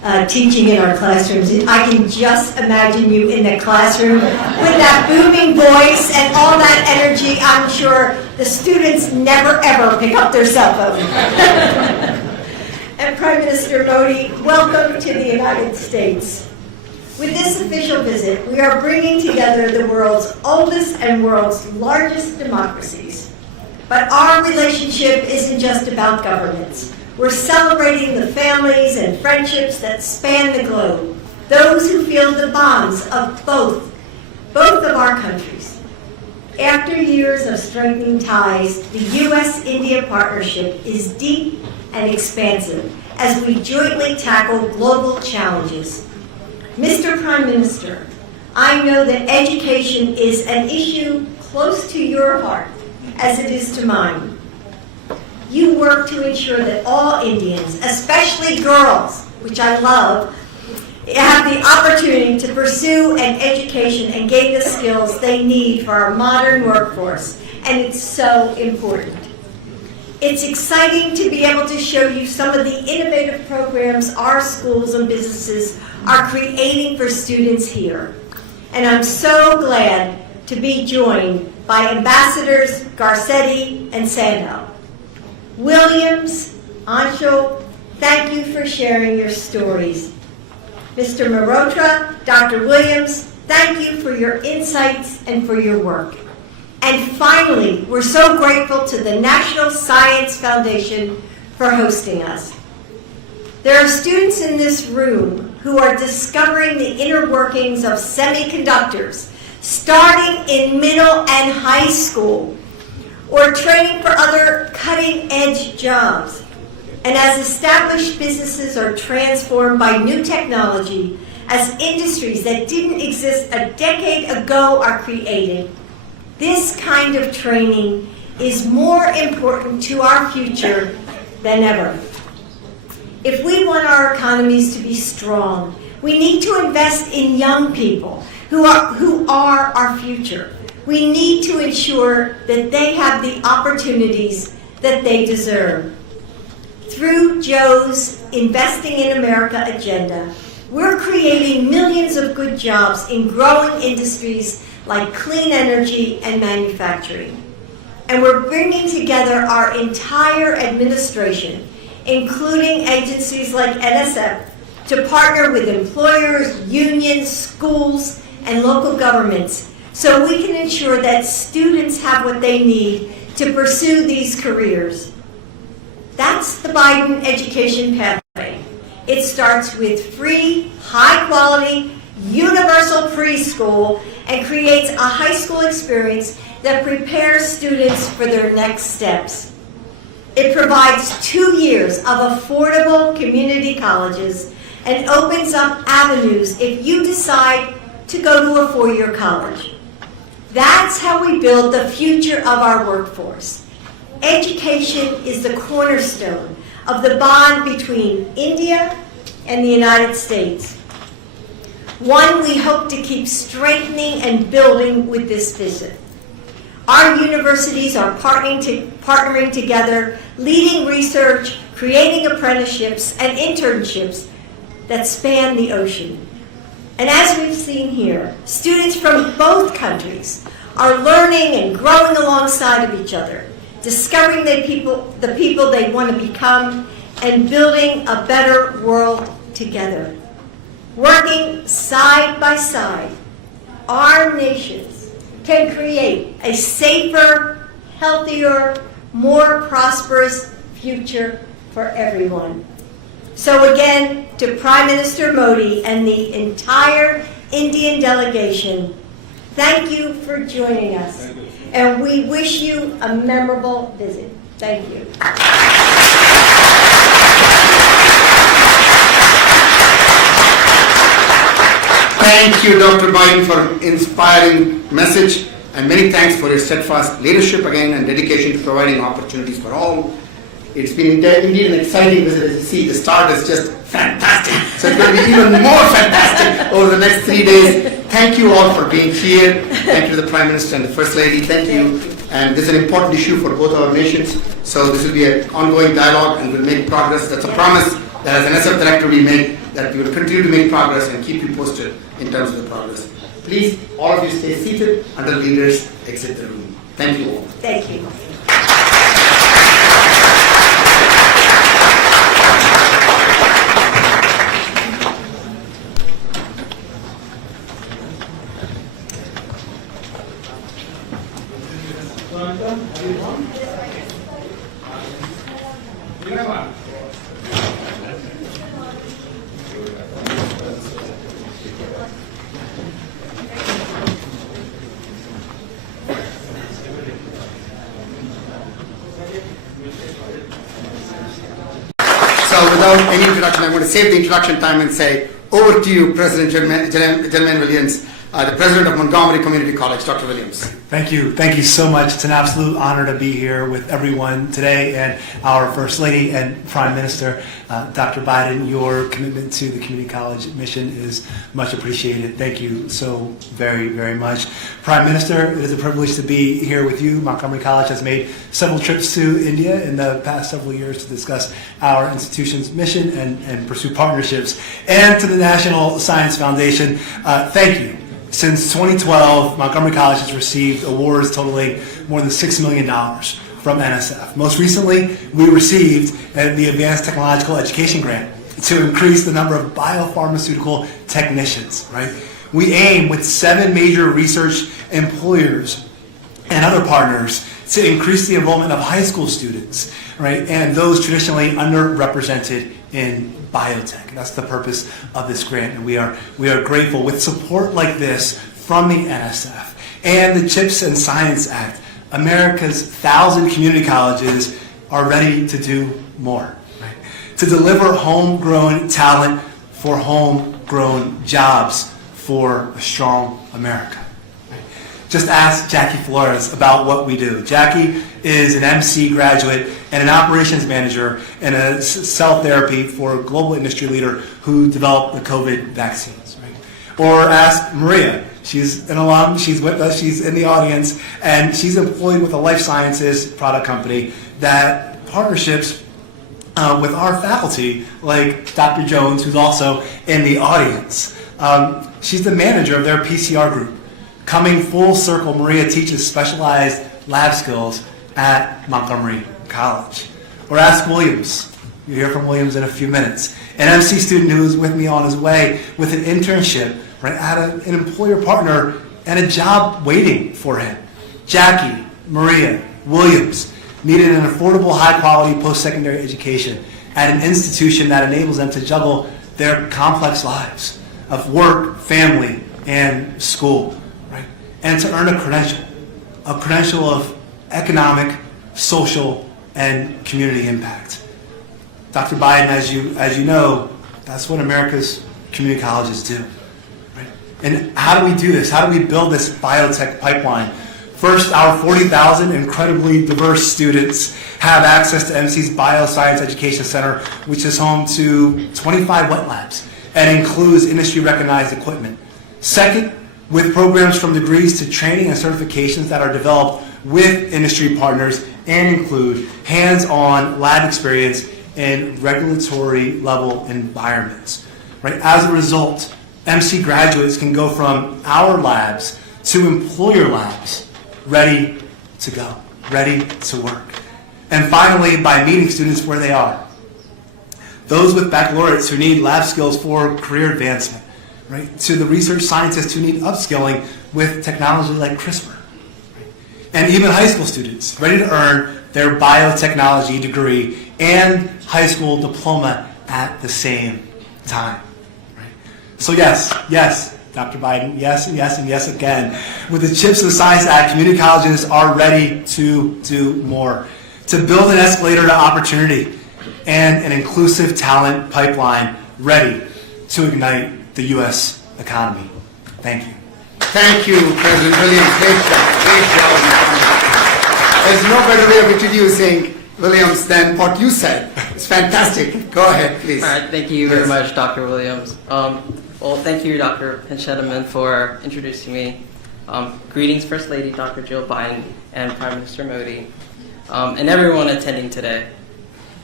teaching in our classrooms. I can just imagine you in the classroom with that booming voice and all that energy. I'm sure the students never ever pick up their cell phone. And Prime Minister Modi, welcome to the United States. With this official visit, we are bringing together the world's oldest and world's largest democracies. But our relationship isn't just about governments. We're celebrating the families and friendships that span the globe, those who feel the bonds of both of our countries. After years of strengthening ties, the U.S.-India partnership is deep and expansive as we jointly tackle global challenges. Mr. Prime Minister, I know that education is an issue close to your heart, as it is to mine. You work to ensure that all Indians, especially girls, which I love, have the opportunity to pursue an education and gain the skills they need for our modern workforce, and it's so important. It's exciting to be able to show you some of the innovative programs our schools and businesses are creating for students here. And I'm so glad to be joined by Ambassadors Garcetti and Sandel. Williams, Anshul, thank you for sharing your stories. Mr. Mehrotra, Dr. Williams, thank you for your insights and for your work. And finally, we're so grateful to the National Science Foundation for hosting us. There are students in this room who are discovering the inner workings of semiconductors, starting in middle and high school, or training for other cutting-edge jobs. And as established businesses are transformed by new technology, as industries that didn't exist a decade ago are created, this kind of training is more important to our future than ever. If we want our economies to be strong, we need to invest in young people who are our future. We need to ensure that they have the opportunities that they deserve. Through Joe's Investing in America agenda, we're creating millions of good jobs in growing industries like clean energy and manufacturing. And we're bringing together our entire administration, including agencies like NSF, to partner with employers, unions, schools, and local governments so we can ensure that students have what they need to pursue these careers. That's the Biden education pathway. It starts with free, high-quality, universal preschool and creates a high school experience that prepares students for their next steps. It provides 2 years of affordable community colleges and opens up avenues if you decide to go to a 4-year college. That's how we build the future of our workforce. Education is the cornerstone of the bond between India and the United States. One we hope to keep strengthening and building with this visit. Our universities are partnering together, leading research, creating apprenticeships and internships that span the ocean. And as we've seen here, students from both countries are learning and growing alongside of each other, discovering the people they want to become, and building a better world together. Working side by side, our nations can create a safer, healthier, more prosperous future for everyone. So again, to Prime Minister Modi and the entire Indian delegation, thank you for joining us. And we wish you a memorable visit. Thank you. Thank you, Dr. Biden, for inspiring message, and many thanks for your steadfast leadership again and dedication to providing opportunities for all. It's been indeed an exciting visit. As you see, the start is just fantastic. So it's going to be even more fantastic over the next 3 days. Thank you all for being here. Thank you to the Prime Minister and the First Lady. Thank you. And this is an important issue for both our nations. So this will be an ongoing dialogue and we'll make progress. That's a promise that as an SF Director we made that we will continue to make progress and keep you posted in terms of the progress. Please, all of you stay seated until leaders exit the room. Thank you all. Thank you. So without any introduction, I'm going to save the introduction time and say, over to you, President Jermaine Williams, the President of Montgomery Community College, Dr. Williams. Thank you. Thank you so much. It's an absolute honor to be here with everyone today, and our First Lady and Prime Minister, Dr. Biden. Your commitment to the community college mission is much appreciated. Thank you so very, very much. Prime Minister, it is a privilege to be here with you. Montgomery College has made several trips to India in the past several years to discuss our institution's mission and pursue partnerships. And to the National Science Foundation, thank you. Since 2012, Montgomery College has received awards totaling more than $6 million from NSF. Most recently, we received the Advanced Technological Education Grant to increase the number of biopharmaceutical technicians, right? We aim with 7 major research employers and other partners to increase the enrollment of high school students, right? And those traditionally underrepresented in biotech. That's the purpose of this grant, and we are grateful. With support like this from the NSF and the CHIPS and Science Act, America's 1,000 community colleges are ready to do more, right? To deliver homegrown talent for homegrown jobs for a strong America. Just ask Jackie Flores about what we do. Jackie is an MC graduate and an operations manager in a cell therapy for a global industry leader who developed the COVID vaccines. Right? Or ask Maria. She's an alum. She's with us. She's in the audience. And she's employed with a life sciences product company that partnerships with our faculty, like Dr. Jones, who's also in the audience. She's the manager of their PCR group. Coming full circle, Maria teaches specialized lab skills at Montgomery College. Or ask Williams. You'll hear from Williams in a few minutes. An MC student who is with me on his way with an internship, right, at an employer partner and a job waiting for him. Jackie, Maria, Williams needed an affordable, high-quality post-secondary education at an institution that enables them to juggle their complex lives of work, family, and school. And to earn a credential of economic, social, and community impact. Dr. Biden, as you know, that's what America's community colleges do. Right? And how do we do this? How do we build this biotech pipeline? First, our 40,000 incredibly diverse students have access to MC's Bioscience Education Center, which is home to 25 wet labs and includes industry-recognized equipment. Second, with programs from degrees to training and certifications that are developed with industry partners and include hands-on lab experience in regulatory level environments. Right? As a result, MC graduates can go from our labs to employer labs, ready to go, ready to work. And finally, by meeting students where they are. Those with baccalaureates who need lab skills for career advancement. Right, to the research scientists who need upskilling with technology like CRISPR. Right? And even high school students ready to earn their biotechnology degree and high school diploma at the same time. Right? So yes, Dr. Biden, yes, and yes, and yes again. With the CHIPS and Science Act, community colleges are ready to do more. To build an escalator to opportunity and an inclusive talent pipeline ready to ignite the U.S. economy. Thank you. Thank you, President Williams. Great job. There's no better way of introducing Williams than what you said. It's fantastic. Go ahead, please. All right, thank you very much, Dr. Williams. Well, thank you, Dr. Penchedaman, for introducing me. Greetings, First Lady Dr. Jill Biden and Prime Minister Modi, and everyone attending today.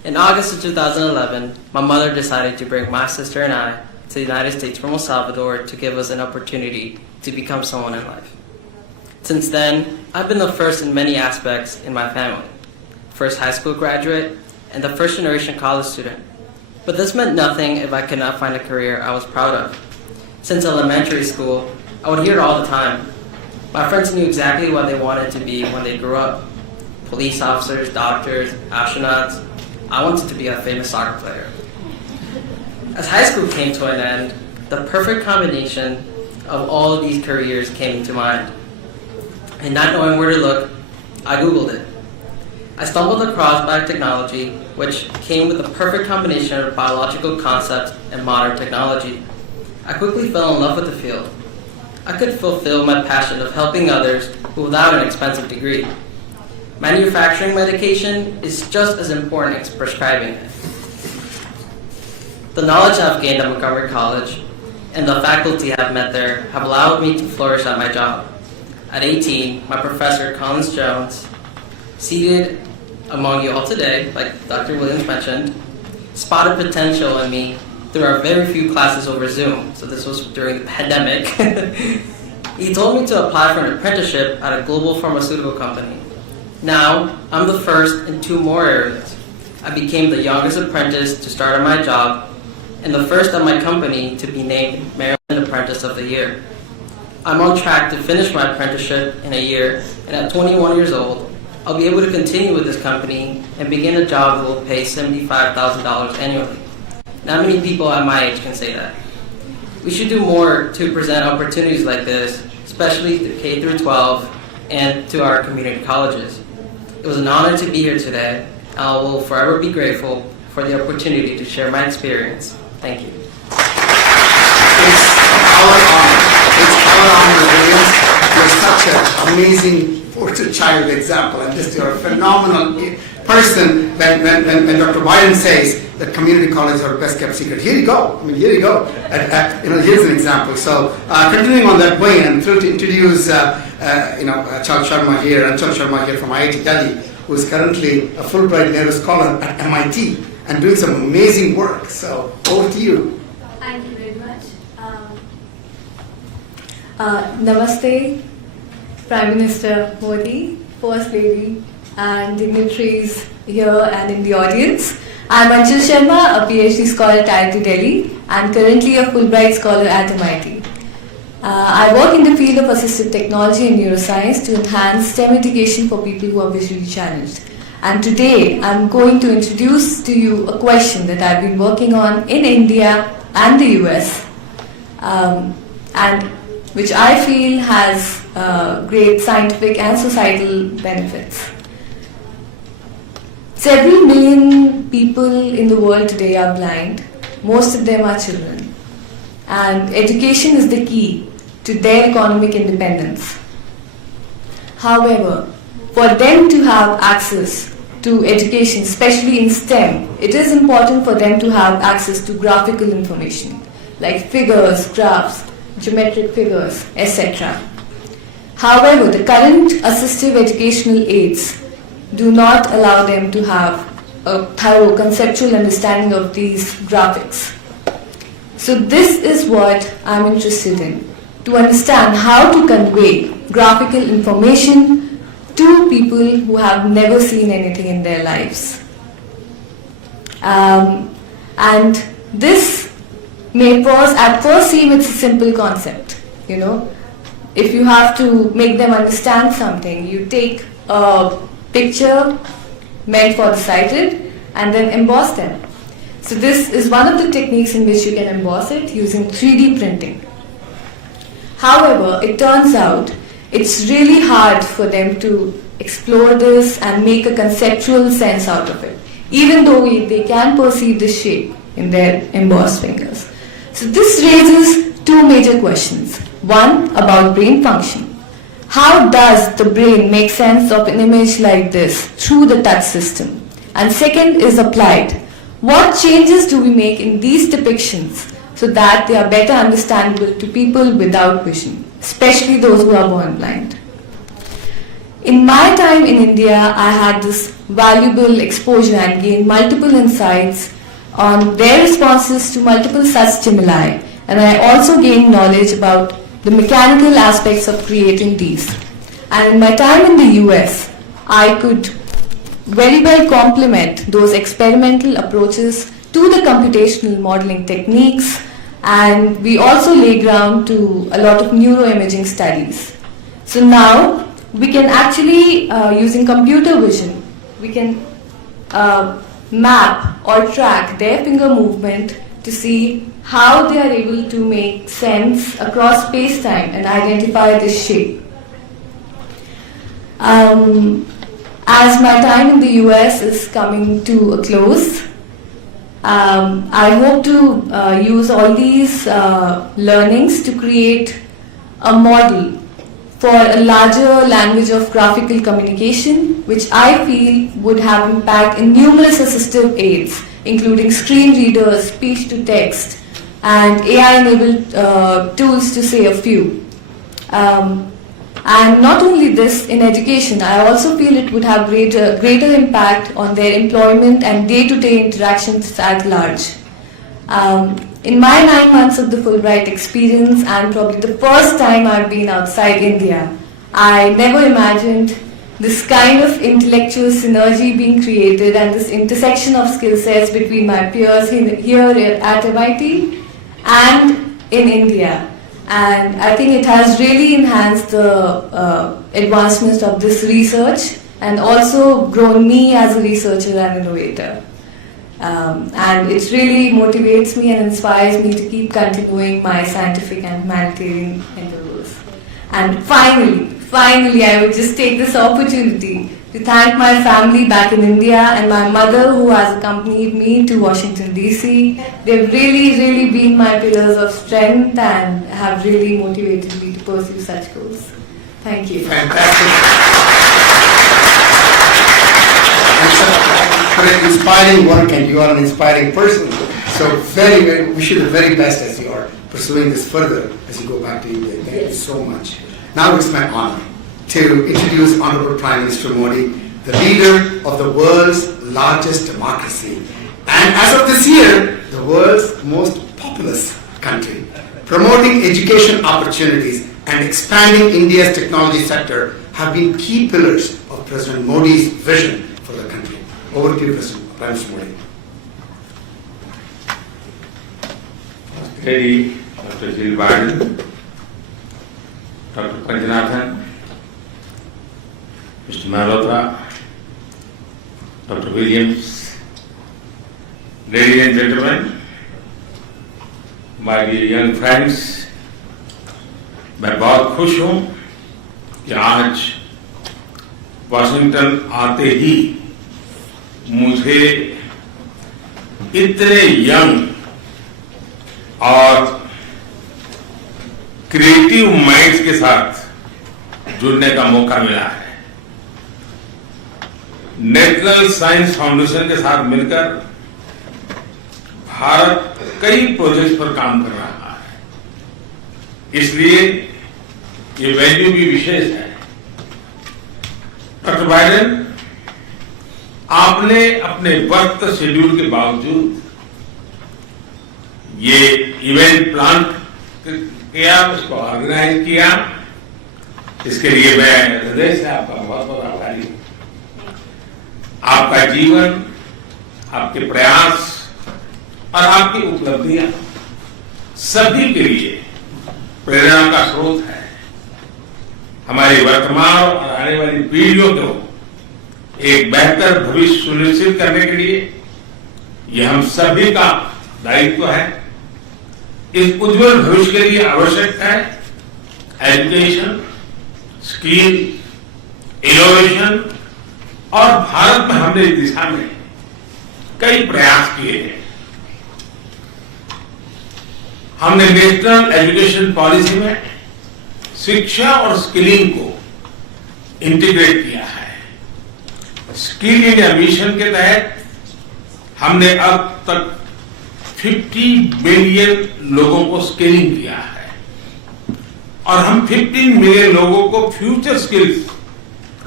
In August of 2011, my mother decided to bring my sister and I to the United States from El Salvador to give us an opportunity to become someone in life. Since then, I've been the first in many aspects in my family. First high school graduate and the first generation college student. But this meant nothing if I could not find a career I was proud of. Since elementary school, I would hear it all the time. My friends knew exactly what they wanted to be when they grew up. Police officers, doctors, astronauts. I wanted to be a famous soccer player. As high school came to an end, the perfect combination of all of these careers came to mind. And not knowing where to look, I Googled it. I stumbled across biotechnology, which came with the perfect combination of biological concepts and modern technology. I quickly fell in love with the field. I could fulfill my passion of helping others without an expensive degree. Manufacturing medication is just as important as prescribing it. The knowledge I've gained at Montgomery College and the faculty I've met there have allowed me to flourish at my job. At 18, my professor, Collins Jones, seated among you all today, like Dr. Williams mentioned, spotted potential in me through our very few classes over Zoom. So this was during the pandemic. He told me to apply for an apprenticeship at a global pharmaceutical company. Now, I'm the first in 2 more areas. I became the youngest apprentice to start at my job and the first at my company to be named Maryland Apprentice of the Year. I'm on track to finish my apprenticeship in a year, and at 21 years old, I'll be able to continue with this company and begin a job that will pay $75,000 annually. Not many people at my age can say that. We should do more to present opportunities like this, especially to K through 12 and to our community colleges. It was an honor to be here today. I will forever be grateful for the opportunity to share my experience. Thank you. It's our honor. It's our honor, Williams. You're such an amazing poster child example, and just you're a phenomenal person. When Dr. Biden says that community colleges are best kept secret, here you go. I mean, here you go. Here's an example. So, continuing on that way, I'm thrilled to introduce Chal Sharma here, and Chal Sharma here from IIT Delhi, who is currently a Fulbright Nehru Scholar at MIT and doing some amazing work. So, over to you. Thank you very much. Namaste, Prime Minister Modi, First Lady, and dignitaries here and in the audience. I'm Anshul Sharma, a PhD scholar at IIT Delhi and currently a Fulbright Scholar at MIT. I work in the field of assistive technology and neuroscience to enhance STEM education for people who are visually challenged. And today I'm going to introduce to you a question that I've been working on in India and the US, and which I feel has great scientific and societal benefits. Several million people in the world today are blind. Most of them are children. And education is the key to their economic independence. However, for them to have access to education, especially in STEM, it is important for them to have access to graphical information, like figures, graphs, geometric figures, etc. However, the current assistive educational aids do not allow them to have a thorough conceptual understanding of these graphics. So this is what I'm interested in, to understand how to convey graphical information to people who have never seen anything in their lives. And this may at first seem it's a simple concept, If you have to make them understand something, you take a picture meant for the sighted and then emboss them. So this is one of the techniques in which you can emboss it using 3D printing. However, it turns out it's really hard for them to explore this and make a conceptual sense out of it, even though they can perceive the shape in their embossed fingers. So this raises 2 major questions. One, about brain function. How does the brain make sense of an image like this through the touch system? And second is applied. What changes do we make in these depictions so that they are better understandable to people without vision, especially those who are born blind? in my time in India, I had this valuable exposure and gained multiple insights on their responses to multiple such stimuli. And I also gained knowledge about the mechanical aspects of creating these. And in my time in the US, I could very well complement those experimental approaches to the computational modeling techniques, and we also lay ground to a lot of neuroimaging studies. So now we can actually, using computer vision, we can map or track their finger movement to see how they are able to make sense across space-time and identify this shape. As my time in the US is coming to a close, I hope to use all these learnings to create a model for a larger language of graphical communication, which I feel would have impact in numerous assistive aids, including screen readers, speech-to-text, and AI-enabled tools, to say a few. And not only this, in education, I also feel it would have greater impact on their employment and day-to-day interactions at large. In my 9 months of the Fulbright experience, and probably the first time I've been outside India, I never imagined this kind of intellectual synergy being created and this intersection of skill sets between my peers here at MIT and in India. And I think it has really enhanced the advancement of this research and also grown me as a researcher and innovator. And it really motivates me and inspires me to keep continuing my scientific and humanitarian endeavors. And finally, I would just take this opportunity to thank my family back in India and my mother, who has accompanied me to Washington, D.C. They've really been my pillars of strength and have really motivated me to pursue such goals. Thank you. Fantastic. For an inspiring work, and you are an inspiring person. So very, wish you the very best as you are pursuing this further as you go back to India. Thank you so much. Now it's my honor to introduce Honorable Prime Minister Modi, the leader of the world's largest democracy, and as of this year, the world's most populous country. Promoting education opportunities and expanding India's technology sector have been key pillars of President Modi's vision for the country. Over to you, President Prime Minister Modi. Lady Dr. Jill Biden, Dr. Panjanathan, Mr. Malhotra, Dr. Williams, ladies and gentlemen, my dear young friends, मैं बहुत खुश हूँ कि आज Washington आते ही मुझे इतने young और क्रिएटिव माइंड्स के साथ जुड़ने का मौका मिला है। नेशनल साइंस फाउंडेशन के साथ मिलकर भारत कई प्रोजेक्ट्स पर काम कर रहा है, इसलिए ये वैल्यू भी विशेष है। डॉक्टर बाइडेन, आपने अपने वक्त शेड्यूल के बावजूद ये इवेंट प्लान किया, उसको ऑर्गेनाइज किया, इसके लिए मैं हृदय से आपका बहुत बहुत आभारी हूं। आपका जीवन, आपके प्रयास और आपकी उपलब्धियां सभी के लिए प्रेरणा का स्रोत है। हमारी वर्तमान और आने वाली पीढ़ियों को एक बेहतर भविष्य सुनिश्चित करने के लिए यह हम सभी का दायित्व है। इस उज्जवल भविष्य के लिए आवश्यक है एजुकेशन, स्किल, इनोवेशन, और भारत में हमने इस दिशा में कई प्रयास किए हैं। हमने नेशनल एजुकेशन पॉलिसी में शिक्षा और स्किलिंग को इंटीग्रेट किया है। स्किल इंडिया मिशन के तहत हमने अब तक 50 मिलियन लोगों को स्किलिंग किया है और हम 15 मिलियन लोगों को फ्यूचर स्किल्स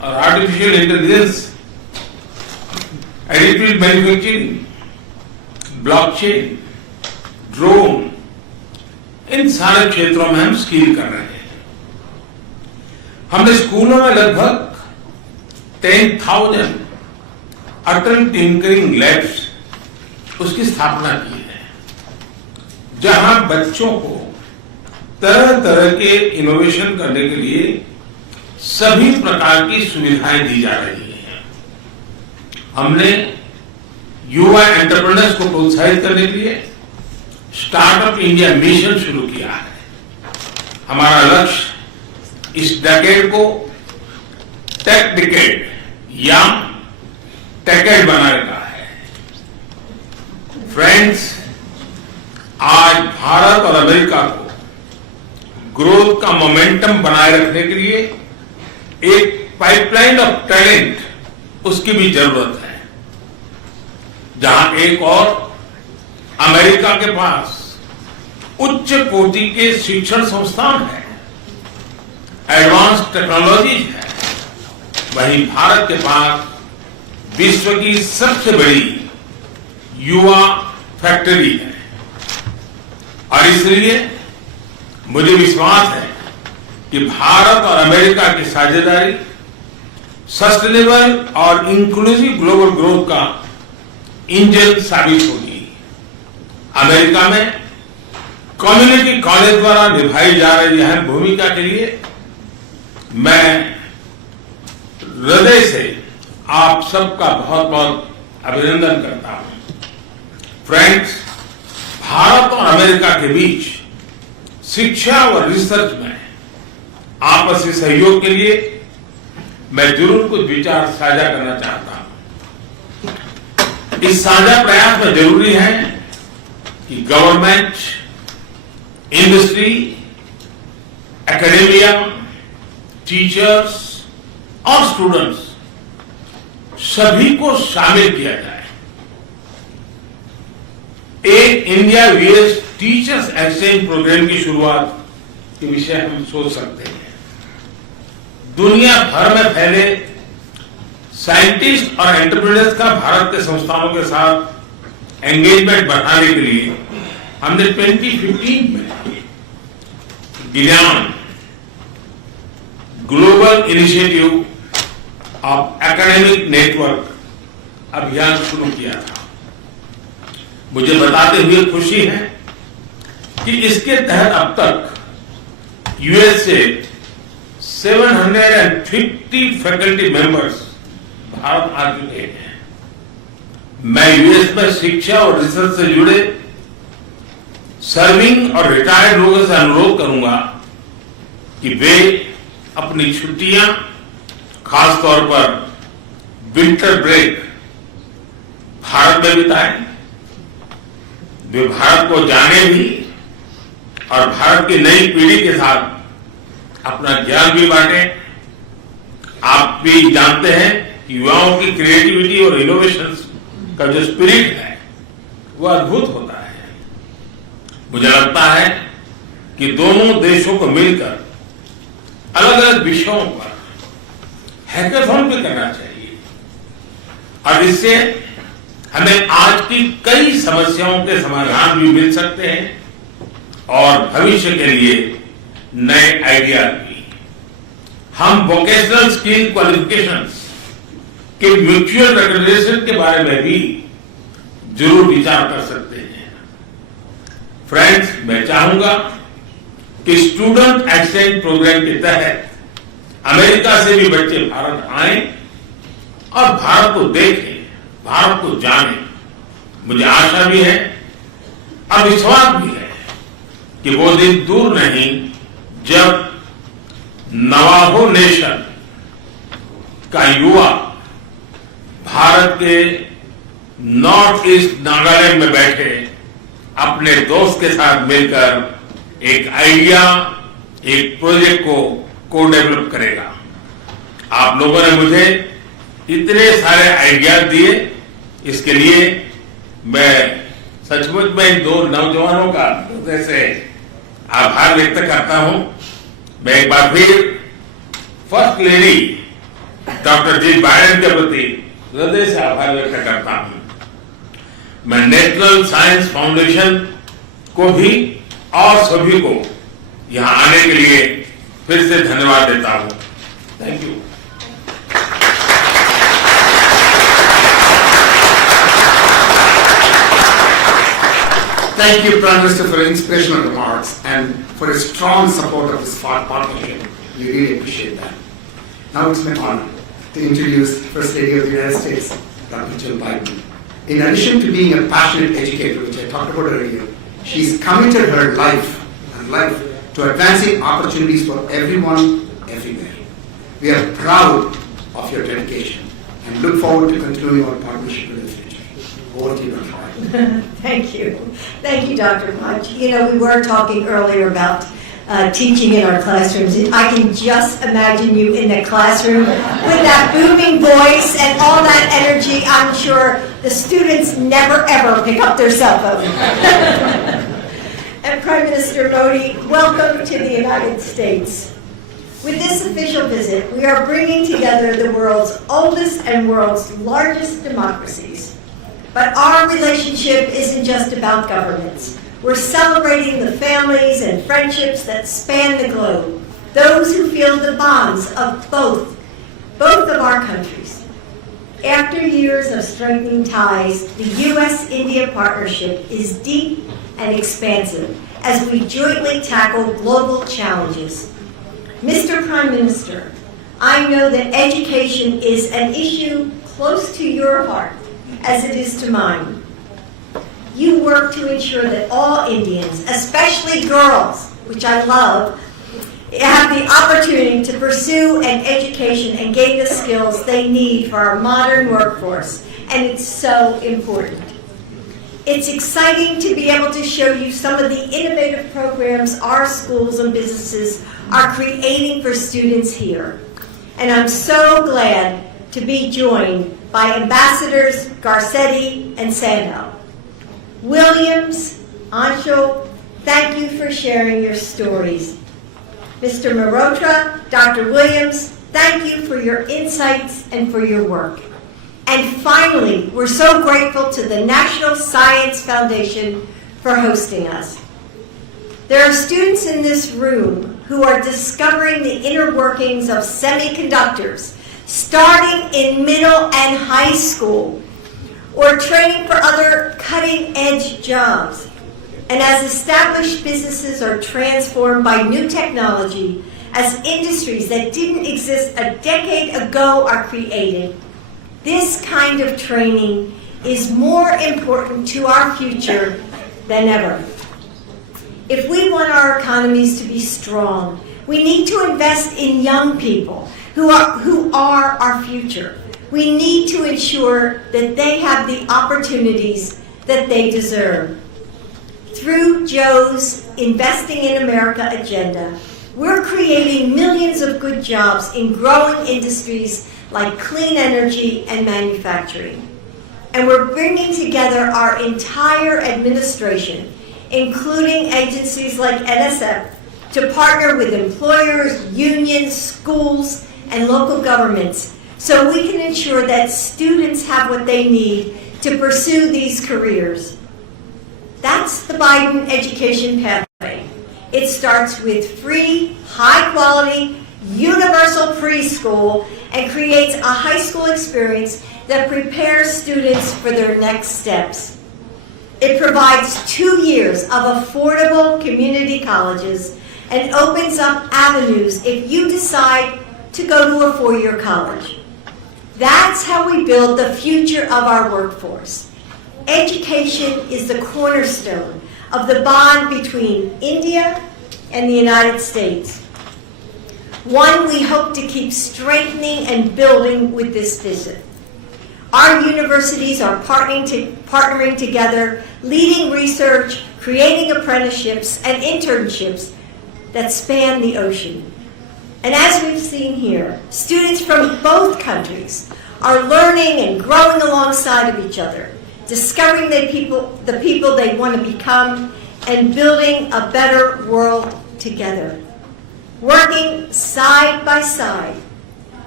और artificial intelligence, additive manufacturing, blockchain, drone, इन सारे क्षेत्रों में हम स्किल कर रहे हैं। हमने स्कूलों में लगभग 10,000 अटल टिंकरिंग लैब्स उसकी स्थापना की है, जहां बच्चों को तरह तरह के इनोवेशन करने के लिए सभी प्रकार की सुविधाएं दी जा रही हैं। हमने युवा एंटरप्रेन्योर्स को प्रोत्साहित करने के लिए स्टार्टअप इंडिया मिशन शुरू किया है। हमारा लक्ष्य इस डेकेड को टेक डिकेड या टेकेड बनाने का है। फ्रेंड्स, आज भारत और अमेरिका को ग्रोथ का मोमेंटम बनाए रखने के लिए एक पाइपलाइन ऑफ टैलेंट उसकी भी जरूरत है। जहां एक और अमेरिका के पास उच्च कोटि के शिक्षण संस्थान है, एडवांस टेक्नोलॉजी है, वहीं भारत के पास विश्व की सबसे बड़ी युवा फैक्ट्री है। और इसलिए मुझे विश्वास है कि भारत और अमेरिका की साझेदारी सस्टेनेबल और इंक्लूसिव ग्लोबल ग्रोथ का इंजन साबित होगी। अमेरिका में कम्युनिटी कॉलेज द्वारा निभाई जा रही अहम भूमिका के लिए मैं हृदय से आप सबका बहुत बहुत अभिनंदन करता हूं। फ्रेंड्स, भारत और अमेरिका के बीच शिक्षा और रिसर्च में आपसी सहयोग के लिए मैं जरूर कुछ विचार साझा करना चाहता हूं। इस साझा प्रयास में जरूरी है कि गवर्नमेंट, इंडस्ट्री, एकेडेमिया, टीचर्स और स्टूडेंट्स सभी को शामिल किया जाए। एक India US teachers exchange programme की शुरुआत के विषय हम सोच सकते हैं। दुनिया भर में फैले साइंटिस्ट और एंटरप्रेन्योर्स का भारत के संस्थानों के साथ एंगेजमेंट बढ़ाने के लिए हमने 2015 में ज्ञान global initiative of academic network अभियान शुरू किया था। मुझे बताते हुए खुशी है कि इसके तहत अब तक यूएस से 750 फैकल्टी मेंबर्स भारत आ चुके हैं। मैं यूएस में शिक्षा और रिसर्च से जुड़े सर्विंग और रिटायर्ड लोगों से अनुरोध करूंगा कि वे अपनी छुट्टियां, खासतौर पर विंटर ब्रेक, भारत में बिताएं। वे भारत को जाने भी और भारत की नई पीढ़ी के साथ अपना ज्ञान भी बांटें। आप भी जानते हैं कि युवाओं की क्रिएटिविटी और इनोवेशन का जो स्पिरिट है वो अद्भुत होता है। मुझे लगता है कि दोनों देशों को मिलकर अलग अलग विषयों पर हैकाथॉन भी करना चाहिए और इससे हमें आज की कई समस्याओं के समाधान भी मिल सकते हैं और भविष्य के लिए नए आइडिया भी। हम वोकेशनल स्किल क्वालिफिकेशंस के म्यूचुअल रिकग्निशन के बारे में भी जरूर विचार कर सकते हैं। फ्रेंड्स, मैं चाहूंगा कि स्टूडेंट एक्सचेंज प्रोग्राम के तहत अमेरिका से भी बच्चे भारत आएं और भारत को देखें, भारत को जाने। मुझे आशा भी है और विश्वास भी है कि वो दिन दूर नहीं जब नवाहो नेशन का युवा भारत के नॉर्थ ईस्ट नागालैंड में बैठे अपने दोस्त के साथ मिलकर एक आइडिया, एक प्रोजेक्ट को डेवलप करेगा। आप लोगों ने मुझे इतने सारे आइडियाज दिए, इसके लिए मैं सचमुच में इन दो नौजवानों का हृदय से आभार व्यक्त करता हूं। मैं एक बार फिर फर्स्ट लेडी डॉक्टर जी बाइडेन के प्रति हृदय से आभार व्यक्त करता हूं। मैं नेशनल साइंस फाउंडेशन को भी और सभी को यहां आने के लिए फिर से धन्यवाद देता हूं। Thank you. Thank you, Prime Minister, for your inspirational remarks and for your strong support of this partnership. We really appreciate that. Now it's my honor to introduce First Lady of the United States, Dr. Jill Biden. In addition to being a passionate educator, which I talked about earlier, she's committed her life to advancing opportunities for everyone, everywhere. We are proud of your dedication and look forward to continuing our partnership in the future. Over to you, Dr. Biden. Thank you. Thank you, Dr. Punch. You know, we were talking earlier about teaching in our classrooms. I can just imagine you in the classroom with that booming voice and all that energy. I'm sure the students never ever pick up their cell phone. And Prime Minister Modi, welcome to the United States. With this official visit, we are bringing together the world's oldest and world's largest democracies. But our relationship isn't just about governments. We're celebrating the families and friendships that span the globe, those who feel the bonds of both of our countries. After years of strengthening ties, the U.S.-India partnership is deep and expansive as we jointly tackle global challenges. Mr. Prime Minister, I know that education is an issue close to your heart, as it is to mine. You work to ensure that all Indians, especially girls, which I love, have the opportunity to pursue an education and gain the skills they need for our modern workforce, and it's so important. It's exciting to be able to show you some of the innovative programs our schools and businesses are creating for students here. And I'm so glad to be joined by Ambassadors Garcetti and Sandow. Williams, Anshul, thank you for sharing your stories. Mr. Mehrotra, Dr. Williams, thank you for your insights and for your work. And finally, we're so grateful to the National Science Foundation for hosting us. There are students in this room who are discovering the inner workings of semiconductors, starting in middle and high school, or training for other cutting-edge jobs. And as established businesses are transformed by new technology, as industries that didn't exist a decade ago are created, this kind of training is more important to our future than ever. If we want our economies to be strong, we need to invest in young people who are our future. We need to ensure that they have the opportunities that they deserve. Through Joe's Investing in America agenda, we're creating millions of good jobs in growing industries like clean energy and manufacturing. And we're bringing together our entire administration, including agencies like NSF, to partner with employers, unions, schools, and local governments so we can ensure that students have what they need to pursue these careers. That's the Biden education pathway. It starts with free, high-quality, universal preschool and creates a high school experience that prepares students for their next steps. It provides 2 years of affordable community colleges and opens up avenues if you decide to go to a four-year college. That's how we build the future of our workforce. Education is the cornerstone of the bond between India and the United States. One we hope to keep strengthening and building with this visit. Our universities are partnering together, leading research, creating apprenticeships and internships that span the ocean. And as we've seen here, students from both countries are learning and growing alongside of each other, discovering the people they want to become, and building a better world together. Working side by side,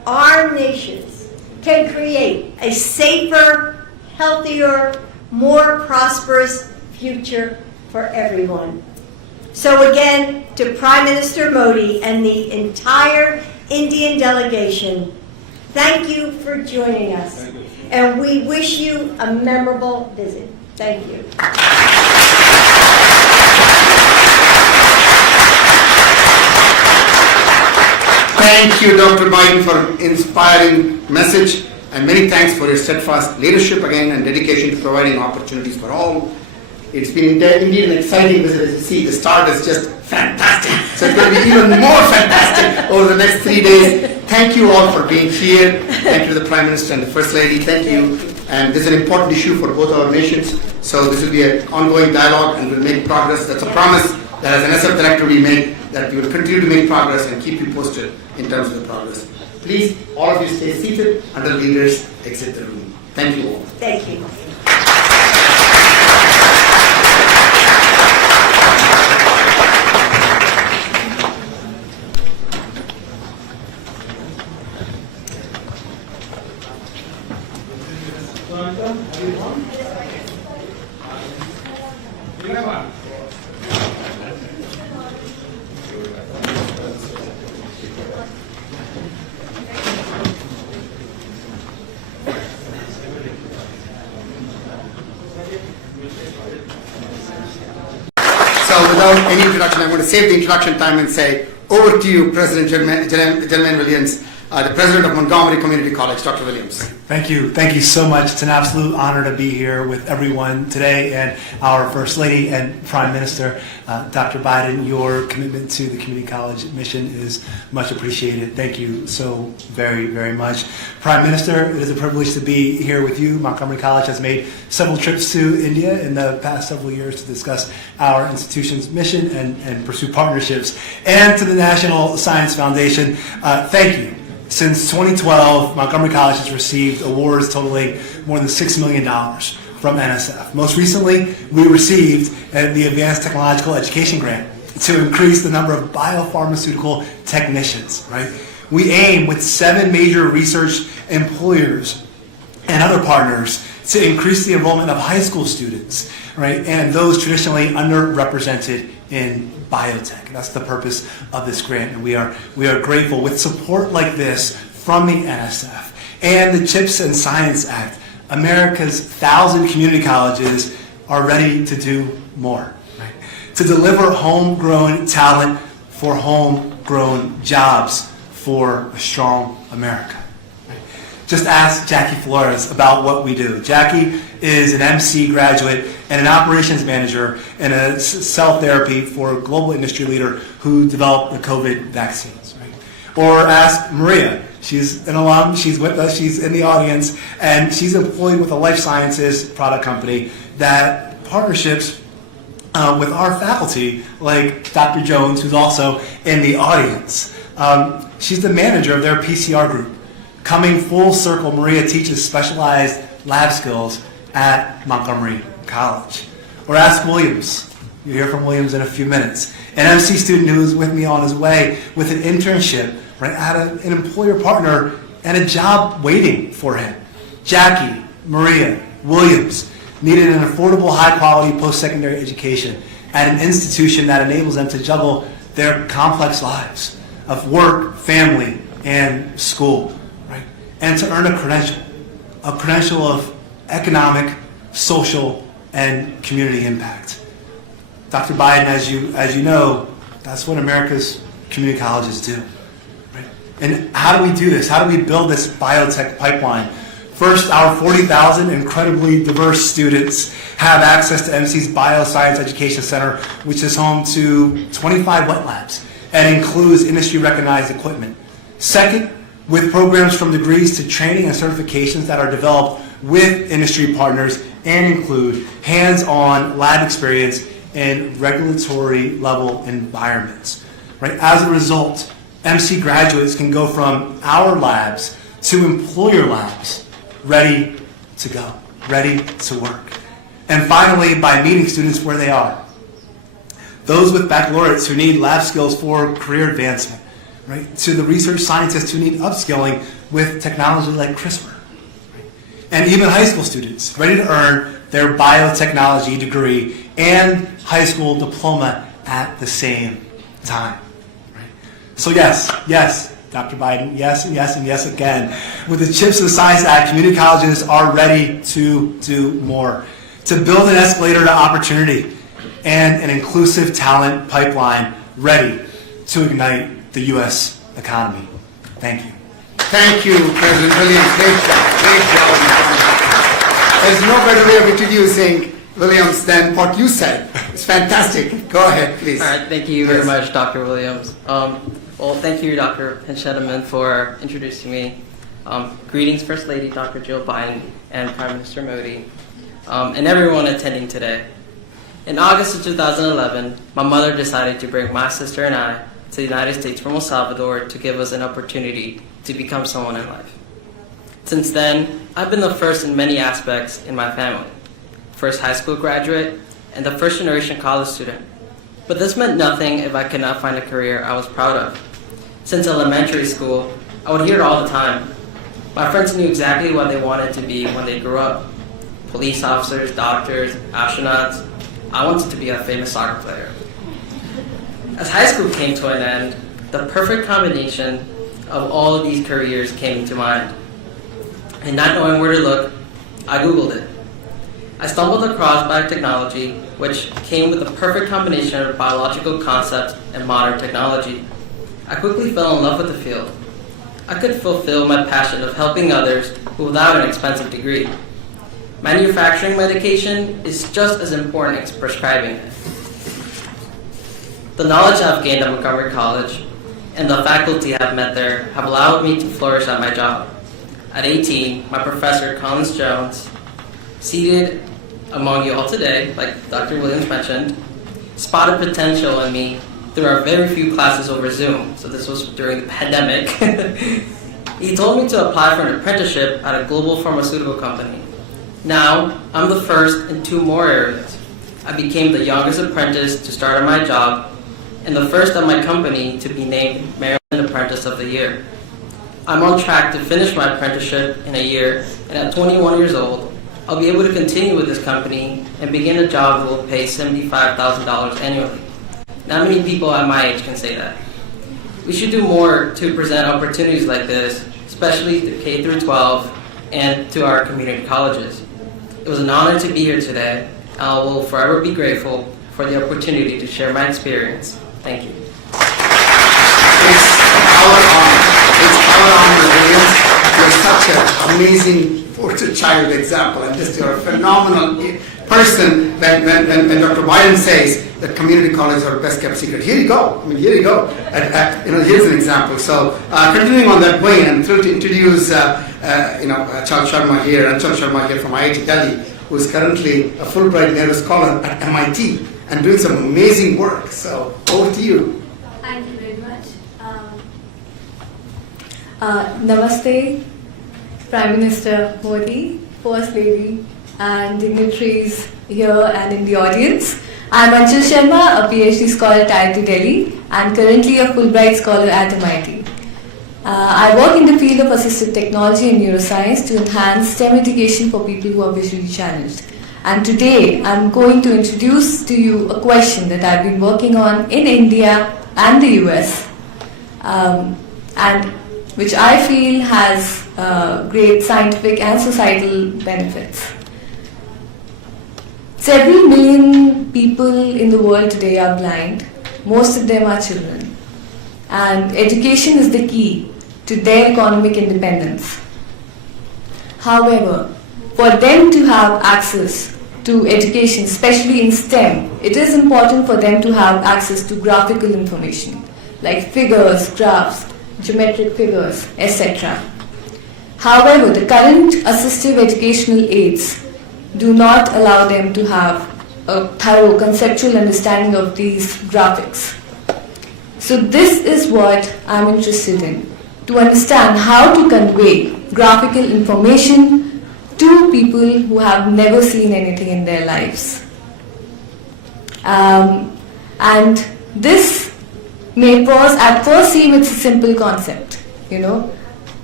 our nations can create a safer, healthier, more prosperous future for everyone. So again, to Prime Minister Modi and the entire Indian delegation, thank you for joining us. And we wish you a memorable visit. Thank you. Thank you, Dr. Biden, for inspiring message, and many thanks for your steadfast leadership again and dedication to providing opportunities for all. It's been indeed an exciting visit. As you see, the start is just fantastic. So it's going to be even more fantastic over the next 3 days. Thank you all for being here. Thank you to the Prime Minister and the First Lady. Thank you. And this is an important issue for both our nations. So this will be an ongoing dialogue and we'll make progress. That's a promise that as an SF Director we make, that we will continue to make progress and keep you posted in terms of the progress. Please, all of you stay seated until leaders exit the room. Thank you all. Thank you. So without any introduction, I'm going to save the introduction time and say, over to you, President Jermaine Williams, the President of Montgomery Community College. Dr. Williams. Thank you. Thank you so much. It's an absolute honor to be here with everyone today and our First Lady and Prime Minister, Dr. Biden. Your commitment to the community college mission is much appreciated. Thank you so very, very much. Prime Minister, it is a privilege to be here with you. Montgomery College has made several trips to India in the past several years to discuss our institution's mission and pursue partnerships. And to the National Science Foundation, thank you. Since 2012, Montgomery College has received awards totaling more than $6 million from NSF. Most recently, we received the Advanced Technological Education Grant to increase the number of biopharmaceutical technicians, right? We aim with 7 major research employers and other partners to increase the enrollment of high school students, right? And those traditionally underrepresented in biotech. That's the purpose of this grant, and we are grateful. With support like this from the NSF and the CHIPS and Science Act, America's 1,000 community colleges are ready to do more, right? To deliver homegrown talent for homegrown jobs for a strong America. Just ask Jackie Flores about what we do. Jackie is an MC graduate and an operations manager in a cell therapy for a global industry leader who developed the COVID vaccines. Right? Or ask Maria. She's an alum. She's with us. She's in the audience. And she's employed with a life sciences product company that partnerships with our faculty, like Dr. Jones, who's also in the audience. She's the manager of their PCR group. Coming full circle, Maria teaches specialized lab skills at Montgomery College. Or ask Williams. You'll hear from Williams in a few minutes. An MC student who is with me on his way with an internship, right, at an employer partner and a job waiting for him. Jackie, Maria, Williams needed an affordable, high-quality post-secondary education at an institution that enables them to juggle their complex lives of work, family, and school. And to earn a credential of economic, social, and community impact. Dr. Biden, as you know, that's what America's community colleges do. Right? And how do we do this? How do we build this biotech pipeline? First, our 40,000 incredibly diverse students have access to MC's Bioscience Education Center, which is home to 25 wet labs and includes industry-recognized equipment. Second, with programs from degrees to training and certifications that are developed with industry partners and include hands-on lab experience in regulatory level environments. Right? As a result, MC graduates can go from our labs to employer labs, ready to go, ready to work. And finally, by meeting students where they are. Those with baccalaureates who need lab skills for career advancement, right? To the research scientists who need upskilling with technology like CRISPR. And even high school students ready to earn their biotechnology degree and high school diploma at the same time. So yes, Dr. Biden, yes and yes and yes again. With the CHIPS and Science Act, community colleges are ready to do more, to build an escalator to opportunity and an inclusive talent pipeline ready to ignite the U.S. economy. Thank you. Thank you, President Williams. Great job. Great job. There's no better way of introducing Williams than what you said. It's fantastic. Go ahead, please. All right, thank you very Yes. much, Dr. Williams. Well, thank you, Dr. Pinchettaman, for introducing me. Greetings, First Lady Dr. Jill Biden and Prime Minister Modi, and everyone attending today. In August of 2011, my mother decided to bring my sister and I to the United States from El Salvador to give us an opportunity to become someone in life. Since then, I've been the first in many aspects in my family. First high school graduate and the first generation college student. But this meant nothing if I could not find a career I was proud of. Since elementary school, I would hear it all the time. My friends knew exactly what they wanted to be when they grew up. Police officers, doctors, astronauts. I wanted to be a famous soccer player. As high school came to an end, the perfect combination of all of these careers came into mind. And not knowing where to look, I Googled it. I stumbled across biotechnology, which came with the perfect combination of biological concepts and modern technology. I quickly fell in love with the field. I could fulfill my passion of helping others without an expensive degree. Manufacturing medication is just as important as prescribing it. The knowledge I've gained at Montgomery College and the faculty I've met there have allowed me to flourish at my job. At 18, my professor, Collins Jones, seated among you all today, like Dr. Williams mentioned, spotted potential in me through our very few classes over Zoom. So this was during the pandemic. He told me to apply for an apprenticeship at a global pharmaceutical company. Now, I'm the first in 2 more areas. I became the youngest apprentice to start at my job and the first at my company to be named Maryland Apprentice of the Year. I'm on track to finish my apprenticeship in a year, and at 21 years old, I'll be able to continue with this company and begin a job that will pay $75,000 annually. Not many people at my age can say that. We should do more to present opportunities like this, especially to K through 12 and to our community colleges. It was an honor to be here today. I will forever be grateful for the opportunity to share my experience. Thank you. It's our honor. It's our honor, Williams. You're such an amazing poster child example, and just you're a phenomenal person when Dr. Biden says that community colleges are best kept secret. Here you go. I mean, here you go. Here's an example. So, continuing on that way, I'm thrilled to introduce Achal Sharma here, from IIT Delhi, who is currently a Fulbright Nehru Scholar at MIT and doing some amazing work. So, over to you. Thank you very much. Namaste, Prime Minister Modi, First Lady, and dignitaries here and in the audience. I'm Achal Sharma, a PhD scholar at IIT Delhi and currently a Fulbright Scholar at MIT. I work in the field of assistive technology and neuroscience to enhance STEM education for people who are visually challenged. And today I'm going to introduce to you a question that I've been working on in India and the US, and which I feel has great scientific and societal benefits. Several million people in the world today are blind. Most of them are children. And education is the key to their economic independence. However, for them to have access to education, especially in STEM, it is important for them to have access to graphical information, like figures, graphs, geometric figures, etc. However, the current assistive educational aids do not allow them to have a thorough conceptual understanding of these graphics. So this is what I'm interested in, to understand how to convey graphical information to people who have never seen anything in their lives. And this may at first seem it's a simple concept,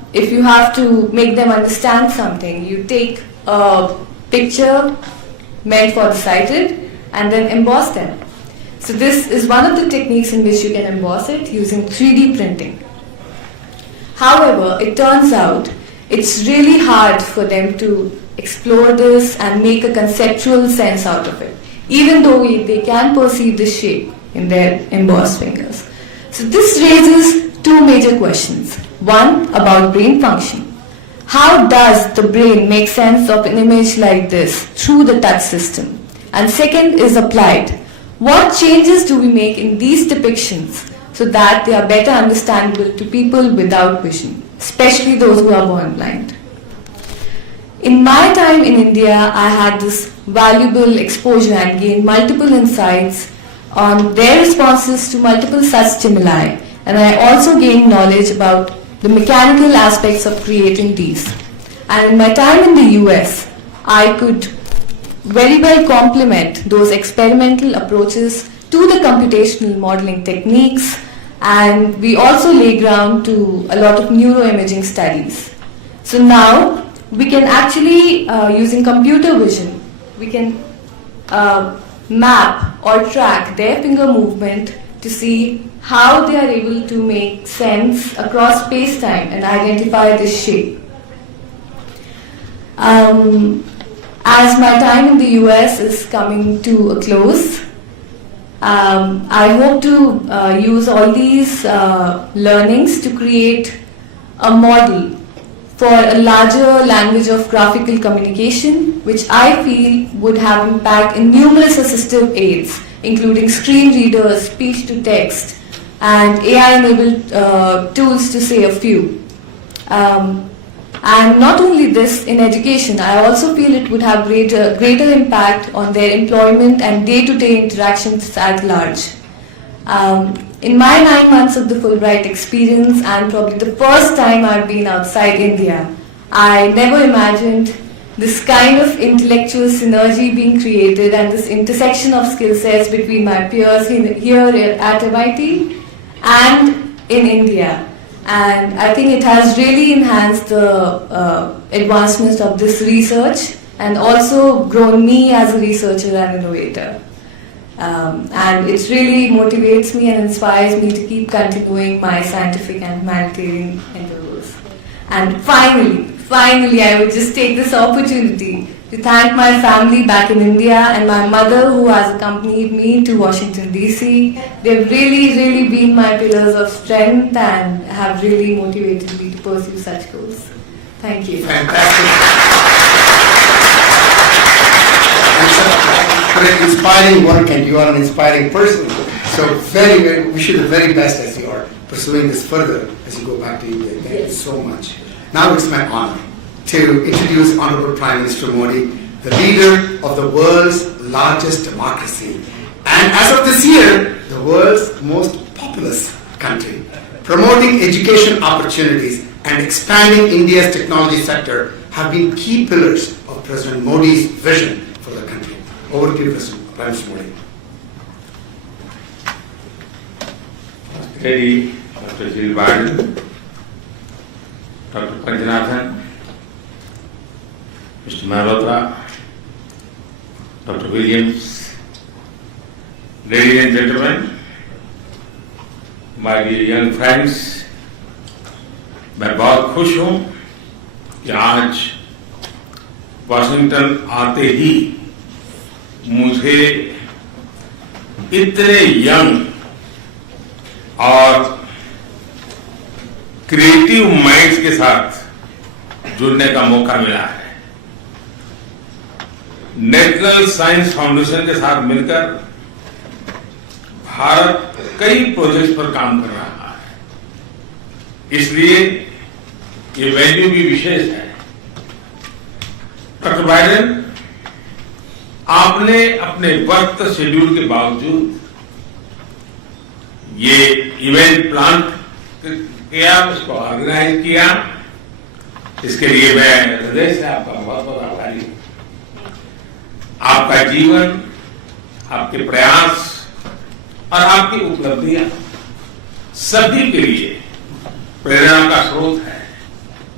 if you have to make them understand something, you take a picture meant for the sighted and then emboss them. So this is one of the techniques in which you can emboss it using 3D printing. However, it turns out it's really hard for them to explore this and make a conceptual sense out of it, even though they can perceive the shape in their embossed fingers. So this raises two major questions. One, about brain function. How does the brain make sense of an image like this through the touch system? And second is applied. What changes do we make in these depictions so that they are better understandable to people without vision, especially those who are born blind? In my time in India, I had this valuable exposure and gained multiple insights on their responses to multiple such stimuli, and I also gained knowledge about the mechanical aspects of creating these. And in my time in the US, I could very well complement those experimental approaches to the computational modeling techniques, and we also lay ground to a lot of neuroimaging studies. So now we can actually, using computer vision, we can map or track their finger movement to see how they are able to make sense across space-time and identify this shape. As my time in the US is coming to a close, I hope to use all these learnings to create a model for a larger language of graphical communication, which I feel would have impact in numerous assistive aids, including screen readers, speech to text, and AI-enabled tools, to say a few. And not only this, in education, I also feel it would have greater impact on their employment and day-to-day interactions at large. In my 9 months of the Fulbright experience, and probably the first time I've been outside India, I never imagined this kind of intellectual synergy being created and this intersection of skill sets between my peers here at MIT and in India. And I think it has really enhanced the advancement of this research and also grown me as a researcher and innovator. And it really motivates me and inspires me to keep continuing my scientific and humanitarian endeavors. And finally, I would just take this opportunity to thank my family back in India and my mother, who has accompanied me to Washington, D.C. They've really been my pillars of strength and have really motivated me to pursue such goals. Thank you. For an inspiring work, and you are an inspiring person. So we wish you the very best as you are pursuing this further as you go back to India. Thank you so much. Now it's my honor to introduce Honorable Prime Minister Modi, the leader of the world's largest democracy, and as of this year, the world's most populous country. Promoting education opportunities and expanding India's technology sector have been key pillars of President Modi's vision for the country. Over to you, President Prime Minister Modi. Lady Dr. Jill Biden, Dr. Panjanathan, Mr. Malhotra, Dr. Williams, ladies and gentlemen, my dear young friends, मैं बहुत खुश हूँ कि आज Washington आते ही मुझे इतने young और क्रिएटिव माइंड्स के साथ जुड़ने का मौका मिला है। नेशनल साइंस फाउंडेशन के साथ मिलकर भारत कई प्रोजेक्ट्स पर काम कर रहा है, इसलिए ये वैल्यू भी विशेष है। डॉक्टर बाइडेन, आपने अपने वक्त शेड्यूल के बावजूद ये इवेंट प्लान किया, उसको ऑर्गेनाइज किया, इसके लिए मैं हृदय से आपका बहुत बहुत आभारी हूं। आपका जीवन, आपके प्रयास और आपकी उपलब्धियां सभी के लिए प्रेरणा का स्रोत है।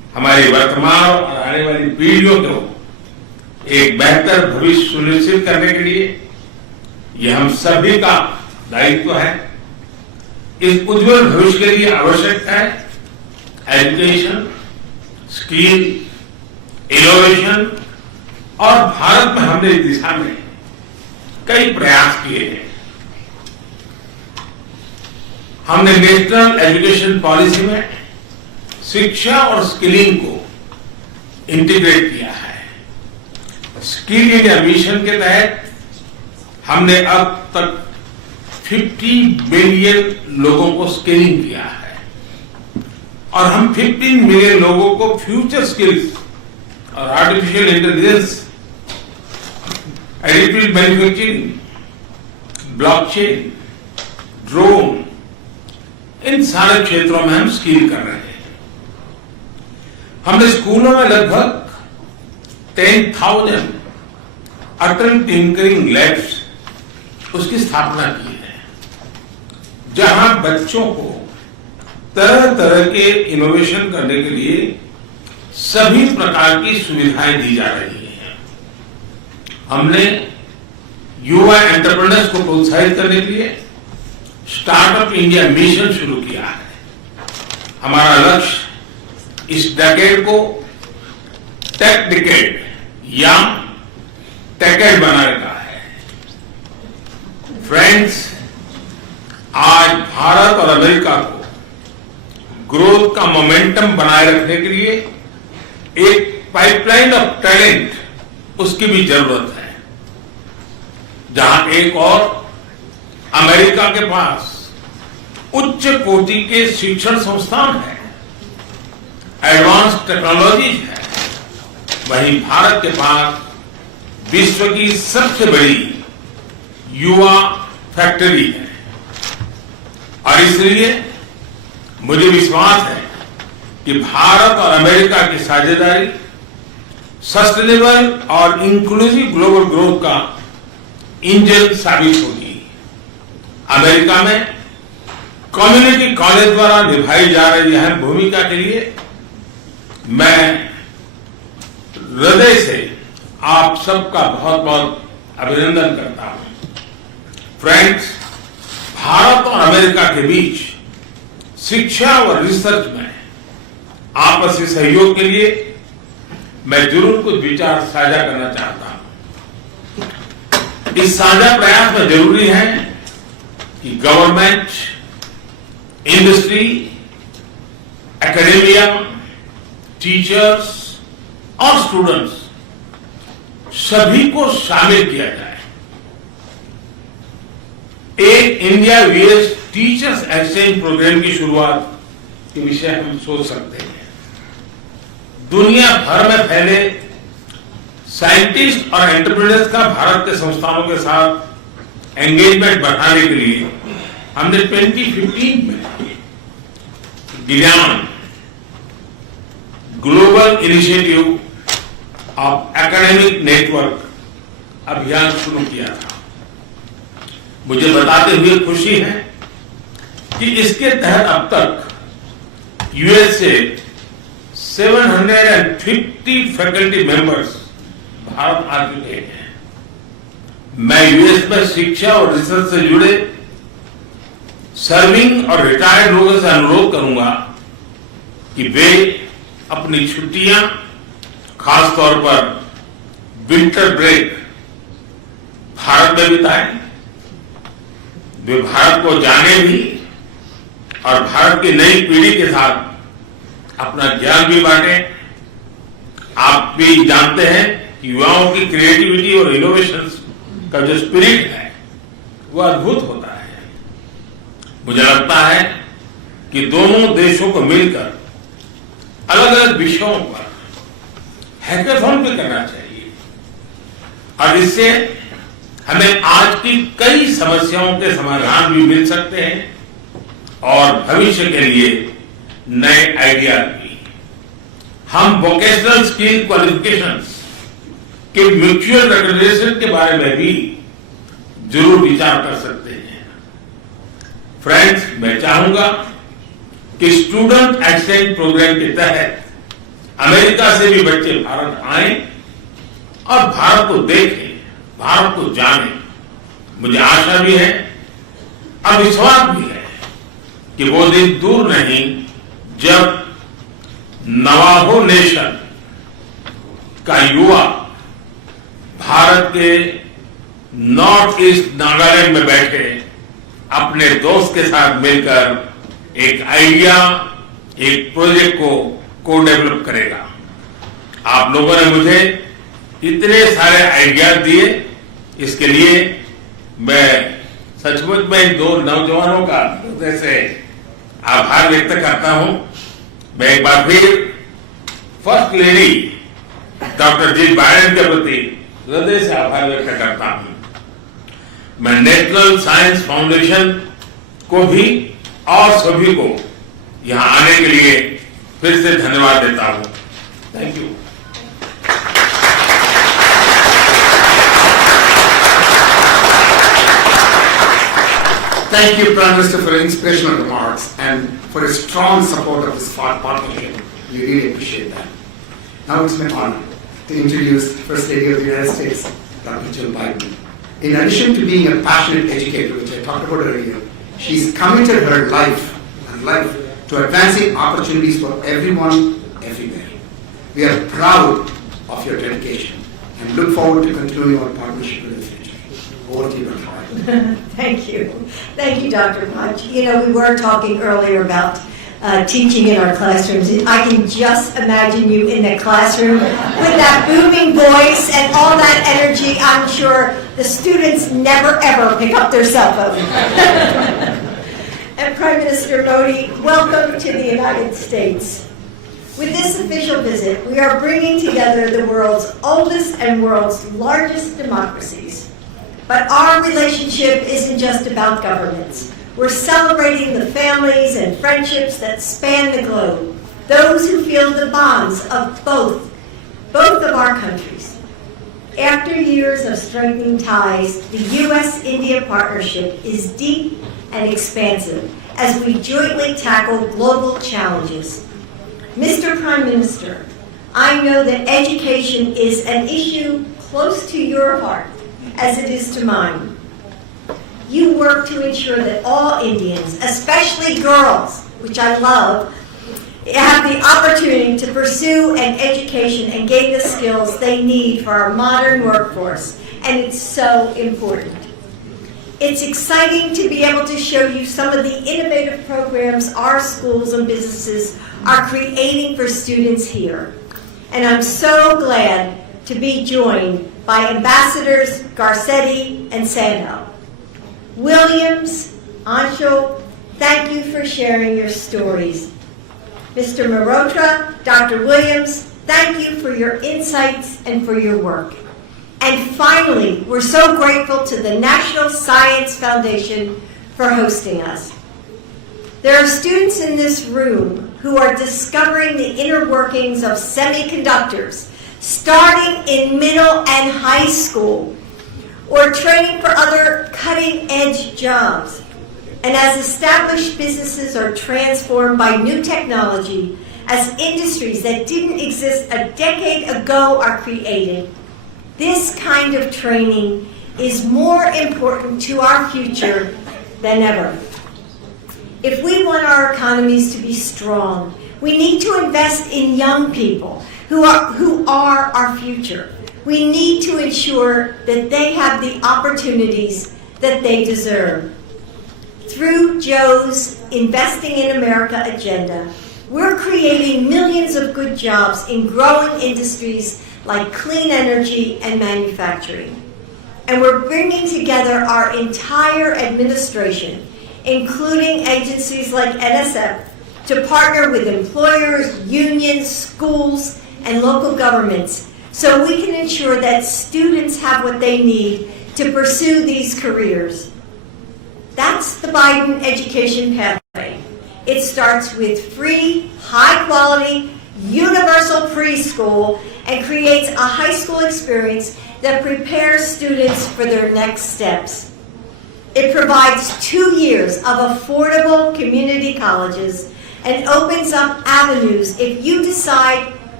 हमारी वर्तमान और आने वाली पीढ़ियों को एक बेहतर भविष्य सुनिश्चित करने के लिए यह हम सभी का दायित्व है। इस उज्जवल भविष्य के लिए आवश्यक है एजुकेशन, स्किल, इनोवेशन, और भारत में हमने इस दिशा में कई प्रयास किए हैं। हमने नेशनल एजुकेशन पॉलिसी में शिक्षा और स्किलिंग को इंटीग्रेट किया है। स्किल इंडिया मिशन के तहत हमने अब तक 50 मिलियन लोगों को स्किलिंग किया है और हम 15 मिलियन लोगों को फ्यूचर स्किल्स और artificial intelligence, additive manufacturing, blockchain, drone, इन सारे क्षेत्रों में हम स्किल कर रहे हैं। हमने स्कूलों में लगभग 10,000 अटल टिंकरिंग लैब्स उसकी स्थापना की है, जहां बच्चों को तरह तरह के इनोवेशन करने के लिए सभी प्रकार की सुविधाएं दी जा रही हैं। हमने युवा एंटरप्रेन्योर्स को प्रोत्साहित करने के लिए स्टार्टअप इंडिया मिशन शुरू किया है। हमारा लक्ष्य इस डेकेड को टेक डिकेड या टेकेड बनाने का है। फ्रेंड्स, आज भारत और अमेरिका को ग्रोथ का मोमेंटम बनाए रखने के लिए एक पाइपलाइन ऑफ टैलेंट उसकी भी जरूरत है। जहां एक और अमेरिका के पास उच्च कोटि के शिक्षण संस्थान है, एडवांस टेक्नोलॉजी है, वहीं भारत के पास विश्व की सबसे बड़ी युवा फैक्ट्री है। और इसलिए मुझे विश्वास है कि भारत और अमेरिका की साझेदारी सस्टेनेबल और इंक्लूसिव ग्लोबल ग्रोथ का इंजन साबित होगी। अमेरिका में कम्युनिटी कॉलेज द्वारा निभाई जा रही अहम भूमिका के लिए मैं हृदय से आप सबका बहुत बहुत अभिनंदन करता हूं। फ्रेंड्स, भारत और अमेरिका के बीच शिक्षा और रिसर्च में आपसी सहयोग के लिए मैं जरूर कुछ विचार साझा करना चाहता हूं। इस साझा प्रयास में जरूरी है कि गवर्नमेंट, इंडस्ट्री, एकेडेमिया, टीचर्स और स्टूडेंट्स सभी को शामिल किया जाए। एक India VS teachers exchange programme की शुरुआत के विषय हम सोच सकते हैं। दुनिया भर में फैले साइंटिस्ट और एंटरप्रेन्योर्स का भारत के संस्थानों के साथ एंगेजमेंट बढ़ाने के लिए हमने 2015 में ज्ञान global initiative of academic network अभियान शुरू किया था। मुझे बताते हुए खुशी है कि इसके तहत अब तक यूएस से 750 फैकल्टी मेंबर्स भारत आ चुके हैं। मैं यूएस में शिक्षा और रिसर्च से जुड़े सर्विंग और रिटायर्ड लोगों से अनुरोध करूंगा कि वे अपनी छुट्टियां, खासतौर पर विंटर ब्रेक, भारत में बिताएं। वे भारत को जाने भी और भारत की नई पीढ़ी के साथ अपना ज्ञान भी बांटें। आप भी जानते हैं कि युवाओं की क्रिएटिविटी और इनोवेशन का जो स्पिरिट है वो अद्भुत होता है। मुझे लगता है कि दोनों देशों को मिलकर अलग अलग विषयों पर हैकाथॉन भी करना चाहिए और इससे हमें आज की कई समस्याओं के समाधान भी मिल सकते हैं और भविष्य के लिए नए आइडिया भी। हम वोकेशनल स्किल क्वालिफिकेशंस के म्यूचुअल रिकग्निशन के बारे में भी जरूर विचार कर सकते हैं। फ्रेंड्स, मैं चाहूंगा कि स्टूडेंट एक्सचेंज प्रोग्राम के तहत अमेरिका से भी बच्चे भारत आए और भारत को देखें, भारत को जाने। मुझे आशा भी है और विश्वास भी है कि वो दिन दूर नहीं जब नवाहो नेशन का युवा भारत के नॉर्थ ईस्ट नागालैंड में बैठे अपने दोस्त के साथ मिलकर एक आइडिया, एक प्रोजेक्ट को डेवलप करेगा। आप लोगों ने मुझे इतने सारे आइडियाज दिए, इसके लिए मैं सचमुच में इन दो नौजवानों का हृदय से आभार व्यक्त करता हूं। मैं एक बार फिर फर्स्ट लेडी डॉक्टर जी बाइडेन के प्रति हृदय से आभार व्यक्त करता हूं। मैं नेशनल साइंस फाउंडेशन को भी और सभी को यहां आने के लिए फिर से धन्यवाद देता हूं। Thank you. Thank you, Prime Minister, for your inspirational remarks and for your strong support of this partnership. We really appreciate that. Now it's my honor to introduce First Lady of the United States, Dr. Jill Biden. In addition to being a passionate educator, which I talked about earlier, she's committed her life to advancing opportunities for everyone, everywhere. We are proud of your dedication and look forward to continuing our partnership in the future. Over to you, Dr. Biden. Thank you. Thank you, Dr. Punch. You know, we were talking earlier about teaching in our classrooms. I can just imagine you in the classroom with that booming voice and all that energy. I'm sure the students never ever pick up their cell phone. And Prime Minister Modi, welcome to the United States. With this official visit, we are bringing together the world's oldest and world's largest democracies. But our relationship isn't just about governments. We're celebrating the families and friendships that span the globe, those who feel the bonds of both of our countries. After years of strengthening ties, the U.S.-India partnership is deep and expansive as we jointly tackle global challenges. Mr. Prime Minister, I know that education is an issue close to your heart, as it is to mine. You work to ensure that all Indians, especially girls, which I love, have the opportunity to pursue an education and gain the skills they need for our modern workforce, and it's so important. It's exciting to be able to show you some of the innovative programs our schools and businesses are creating for students here. And I'm so glad to be joined by Ambassadors Garcetti and Sandel. Williams, Anshul, thank you for sharing your stories. Mr. Marotra, Dr. Williams, thank you for your insights and for your work. And finally, we're so grateful to the National Science Foundation for hosting us. There are students in this room who are discovering the inner workings of semiconductors, starting in middle and high school, or training for other cutting-edge jobs. And as established businesses are transformed by new technology, as industries that didn't exist a decade ago are created, this kind of training is more important to our future than ever. If we want our economies to be strong, we need to invest in young people who are our future. We need to ensure that they have the opportunities that they deserve. Through Joe's Investing in America agenda, we're creating millions of good jobs in growing industries like clean energy and manufacturing. And we're bringing together our entire administration, including agencies like NSF, to partner with employers, unions, schools, and local governments so we can ensure that students have what they need to pursue these careers. That's the Biden education pathway. It starts with free, high-quality, universal preschool and creates a high school experience that prepares students for their next steps. It provides 2 years of affordable community colleges and opens up avenues if you decide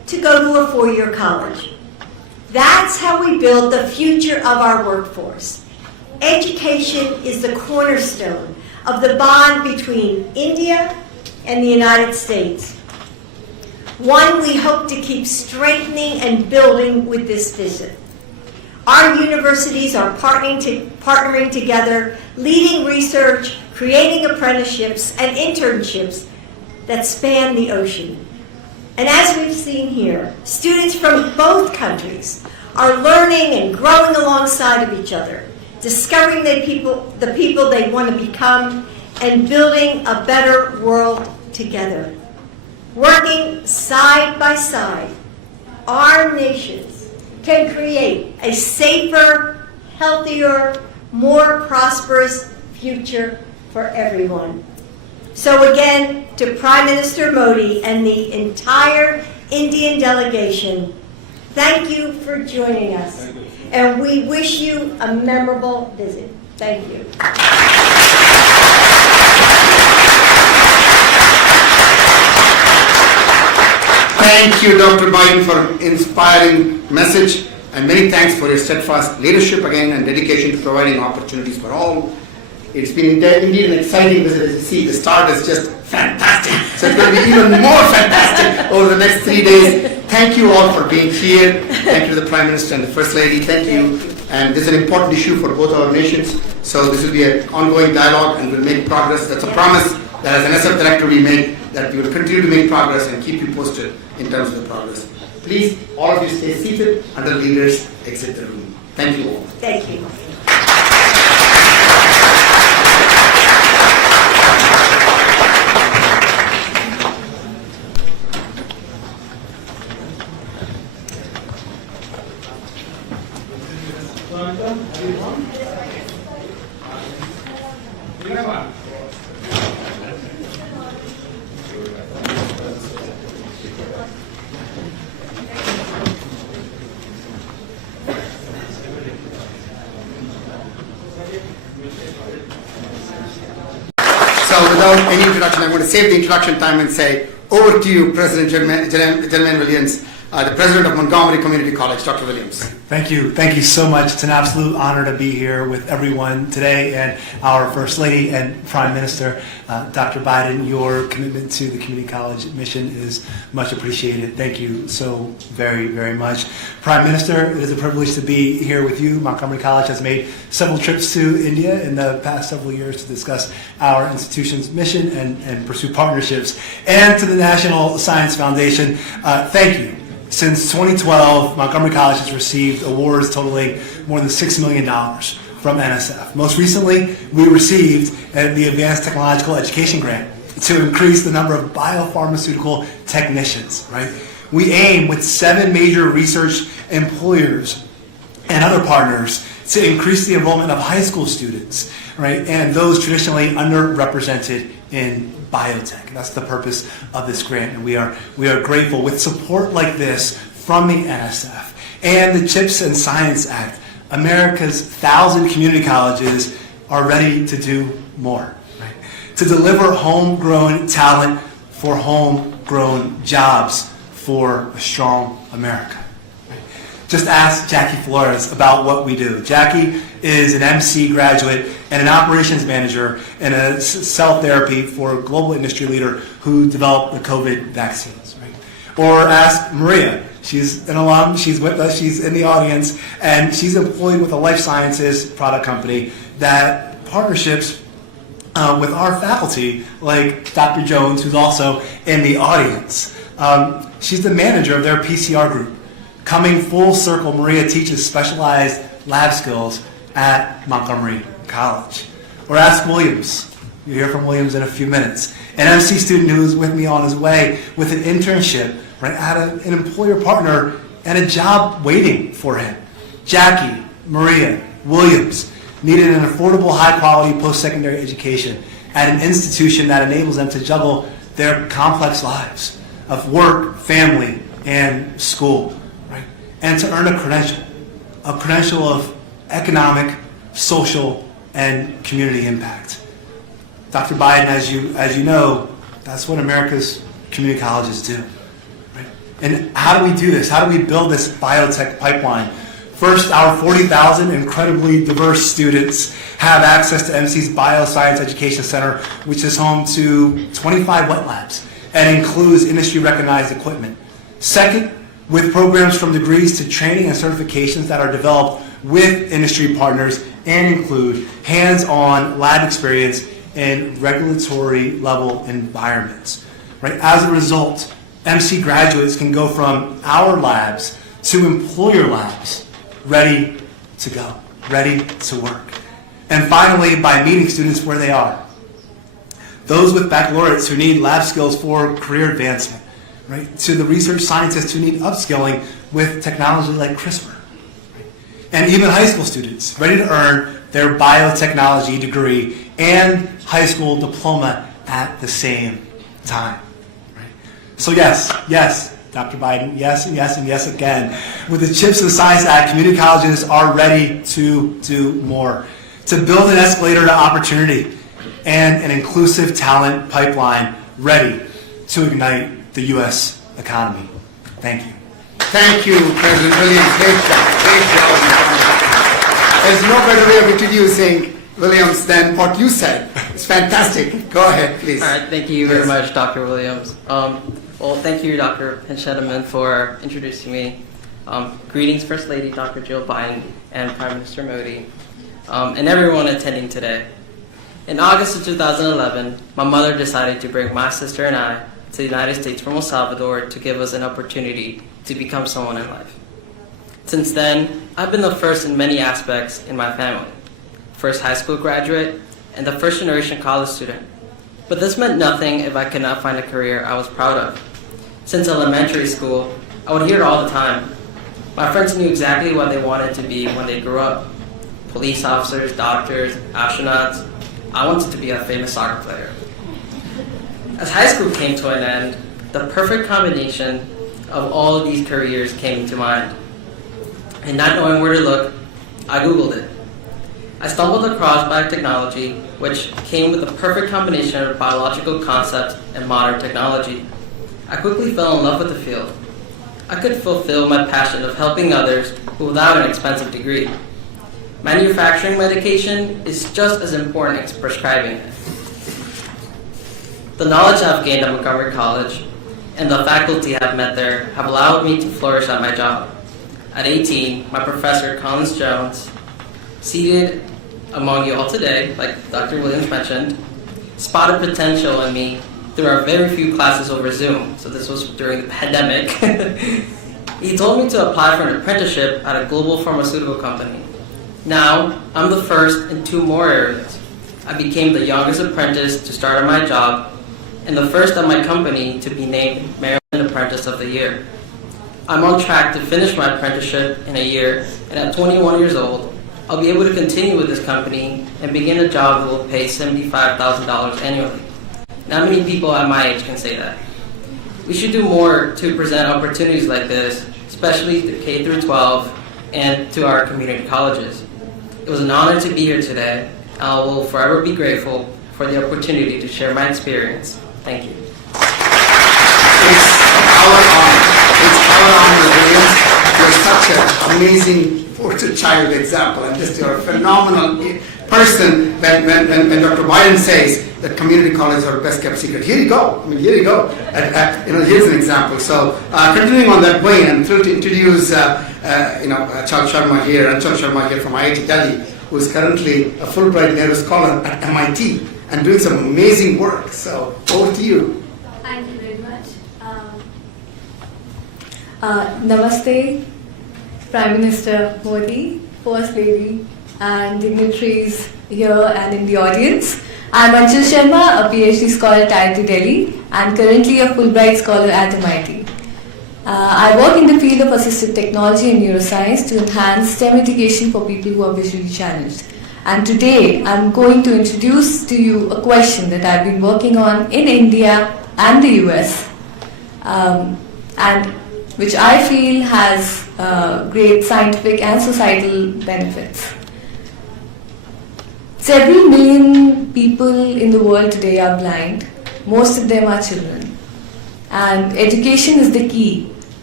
to go to a four-year college. That's how we build the future of our workforce. Education is the cornerstone of the bond between India and the United States. One we hope to keep strengthening and building with this visit. Our universities are partnering together, leading research, creating apprenticeships and internships that span the ocean. And as we've seen here, students from both countries are learning and growing alongside of each other, discovering the people they want to become, and building a better world together. Working side by side, our nations can create a safer, healthier, more prosperous future for everyone. So again, to Prime Minister Modi and the entire Indian delegation, thank you for joining us. And we wish you a memorable visit. Thank you. Thank you, Dr. Biden, for inspiring message, and many thanks for your steadfast leadership again and dedication to providing opportunities for all. It's been indeed an exciting visit. As you see, the start is just fantastic. So it's going to be even more fantastic over the next 3 days. Thank you all for being here. Thank you to the Prime Minister and the First Lady. Thank you. And this is an important issue for both our nations. So this will be an ongoing dialogue and we'll make progress. That's a promise that as an SF Director we make, that we will continue to make progress and keep you posted in terms of the progress. Please, all of you stay seated until leaders exit the room. Thank you all. Thank you. So without any introduction, I'm going to save the introduction time and say, over to you, President Jermaine Williams, the President of Montgomery Community College, Dr. Williams. Thank you. Thank you so much. It's an absolute honor to be here with everyone today, and our First Lady and Prime Minister, Dr. Biden. Your commitment to the community college mission is much appreciated. Thank you so very, very much. Prime Minister, it is a privilege to be here with you. Montgomery College has made several trips to India in the past several years to discuss our institution's mission and pursue partnerships. And to the National Science Foundation, thank you. Since 2012, Montgomery College has received awards totaling more than $6 million from NSF. Most recently, we received the Advanced Technological Education Grant to increase the number of biopharmaceutical technicians, right? We aim with 7 major research employers and other partners to increase the enrollment of high school students, right? And those traditionally underrepresented in biotech. That's the purpose of this grant, and we are grateful. With support like this from the NSF and the CHIPS and Science Act, America's 1,000 community colleges are ready to do more, right? To deliver homegrown talent for homegrown jobs for a strong America. Just ask Jackie Flores about what we do. Jackie is an MC graduate and an operations manager in a cell therapy for a global industry leader who developed the COVID vaccines. Right? Or ask Maria. She's an alum. She's with us. She's in the audience. And she's employed with a life sciences product company that partnerships with our faculty, like Dr. Jones, who's also in the audience. She's the manager of their PCR group. Coming full circle, Maria teaches specialized lab skills at Montgomery College. Or ask Williams. You'll hear from Williams in a few minutes. An MC student who is with me on his way with an internship, right, at an employer partner and a job waiting for him. Jackie, Maria, Williams needed an affordable, high-quality post-secondary education at an institution that enables them to juggle their complex lives of work, family, and school. And to earn a credential of economic, social, and community impact. Dr. Biden, as you know, that's what America's community colleges do. Right? And how do we do this? How do we build this biotech pipeline? First, our 40,000 incredibly diverse students have access to MC's Bioscience Education Center, which is home to 25 wet labs and includes industry-recognized equipment. Second, with programs from degrees to training and certifications that are developed with industry partners and include hands-on lab experience in regulatory level environments. Right? As a result, MC graduates can go from our labs to employer labs, ready to go, ready to work. And finally, by meeting students where they are. Those with baccalaureates who need lab skills for career advancement, right? To the research scientists who need upskilling with technology like CRISPR. And even high school students ready to earn their biotechnology degree and high school diploma at the same time. Right? So yes, Dr. Biden, yes, and yes, and yes again. With the CHIPS and Science Act, community colleges are ready to do more, to build an escalator to opportunity and an inclusive talent pipeline ready to ignite the U.S. economy. Thank you. Thank you, President Williams. Great job. Great job. There's no better way of introducing Williams than what you said. It's fantastic. Go ahead, please. All right, thank you very much, Dr. Williams. Well, thank you, Dr. Pinchettaman, for introducing me. Greetings, First Lady Dr. Jill Biden and Prime Minister Modi, and everyone attending today. In August of 2011, my mother decided to bring my sister and I to the United States from El Salvador to give us an opportunity to become someone in life. Since then, I've been the first in many aspects in my family. First high school graduate and the first generation college student. But this meant nothing if I could not find a career I was proud of. Since elementary school, I would hear it all the time. My friends knew exactly what they wanted to be when they grew up. Police officers, doctors, astronauts. I wanted to be a famous soccer player. As high school came to an end, the perfect combination of all of these careers came to mind. And not knowing where to look, I Googled it. I stumbled across biotechnology, which came with the perfect combination of biological concepts and modern technology. I quickly fell in love with the field. I could fulfill my passion of helping others without an expensive degree. Manufacturing medication is just as important as prescribing it. The knowledge I've gained at Montgomery College and the faculty I've met there have allowed me to flourish at my job. At 18, my professor, Collins Jones, seated among you all today, like Dr. Williams mentioned, spotted potential in me through our very few classes over Zoom. So this was during the pandemic. He told me to apply for an apprenticeship at a global pharmaceutical company. Now, I'm the first in 2 more areas. I became the youngest apprentice to start at my job and the first at my company to be named Maryland Apprentice of the Year. I'm on track to finish my apprenticeship in a year, and at 21 years old, I'll be able to continue with this company and begin a job that will pay $75,000 annually. Not many people at my age can say that. We should do more to present opportunities like this, especially to K through 12 and to our community colleges. It was an honor to be here today. I will forever be grateful for the opportunity to share my experience. Thank you. It's our honor. It's our honor, Williams. You're such an amazing poster child example, and just you're a phenomenal person when Dr. Biden says that community colleges are best kept secret. Here you go. I mean, here you go. Here's an example. So, continuing on that way, I'm thrilled to introduce Achal Sharma here from IIT Delhi, who is currently a Fulbright Nehru Scholar at MIT and doing some amazing work. So, over to you. Thank you very much. Namaste, Prime Minister Modi, First Lady, and dignitaries here and in the audience. I'm Achal Sharma, a PhD scholar at IIT Delhi and currently a Fulbright Scholar at MIT. I work in the field of assistive technology and neuroscience to enhance STEM education for people who are visually challenged. And today I'm going to introduce to you a question that I've been working on in India and the US, and which I feel has great scientific and societal benefits. Several million people in the world today are blind. Most of them are children. And education is the key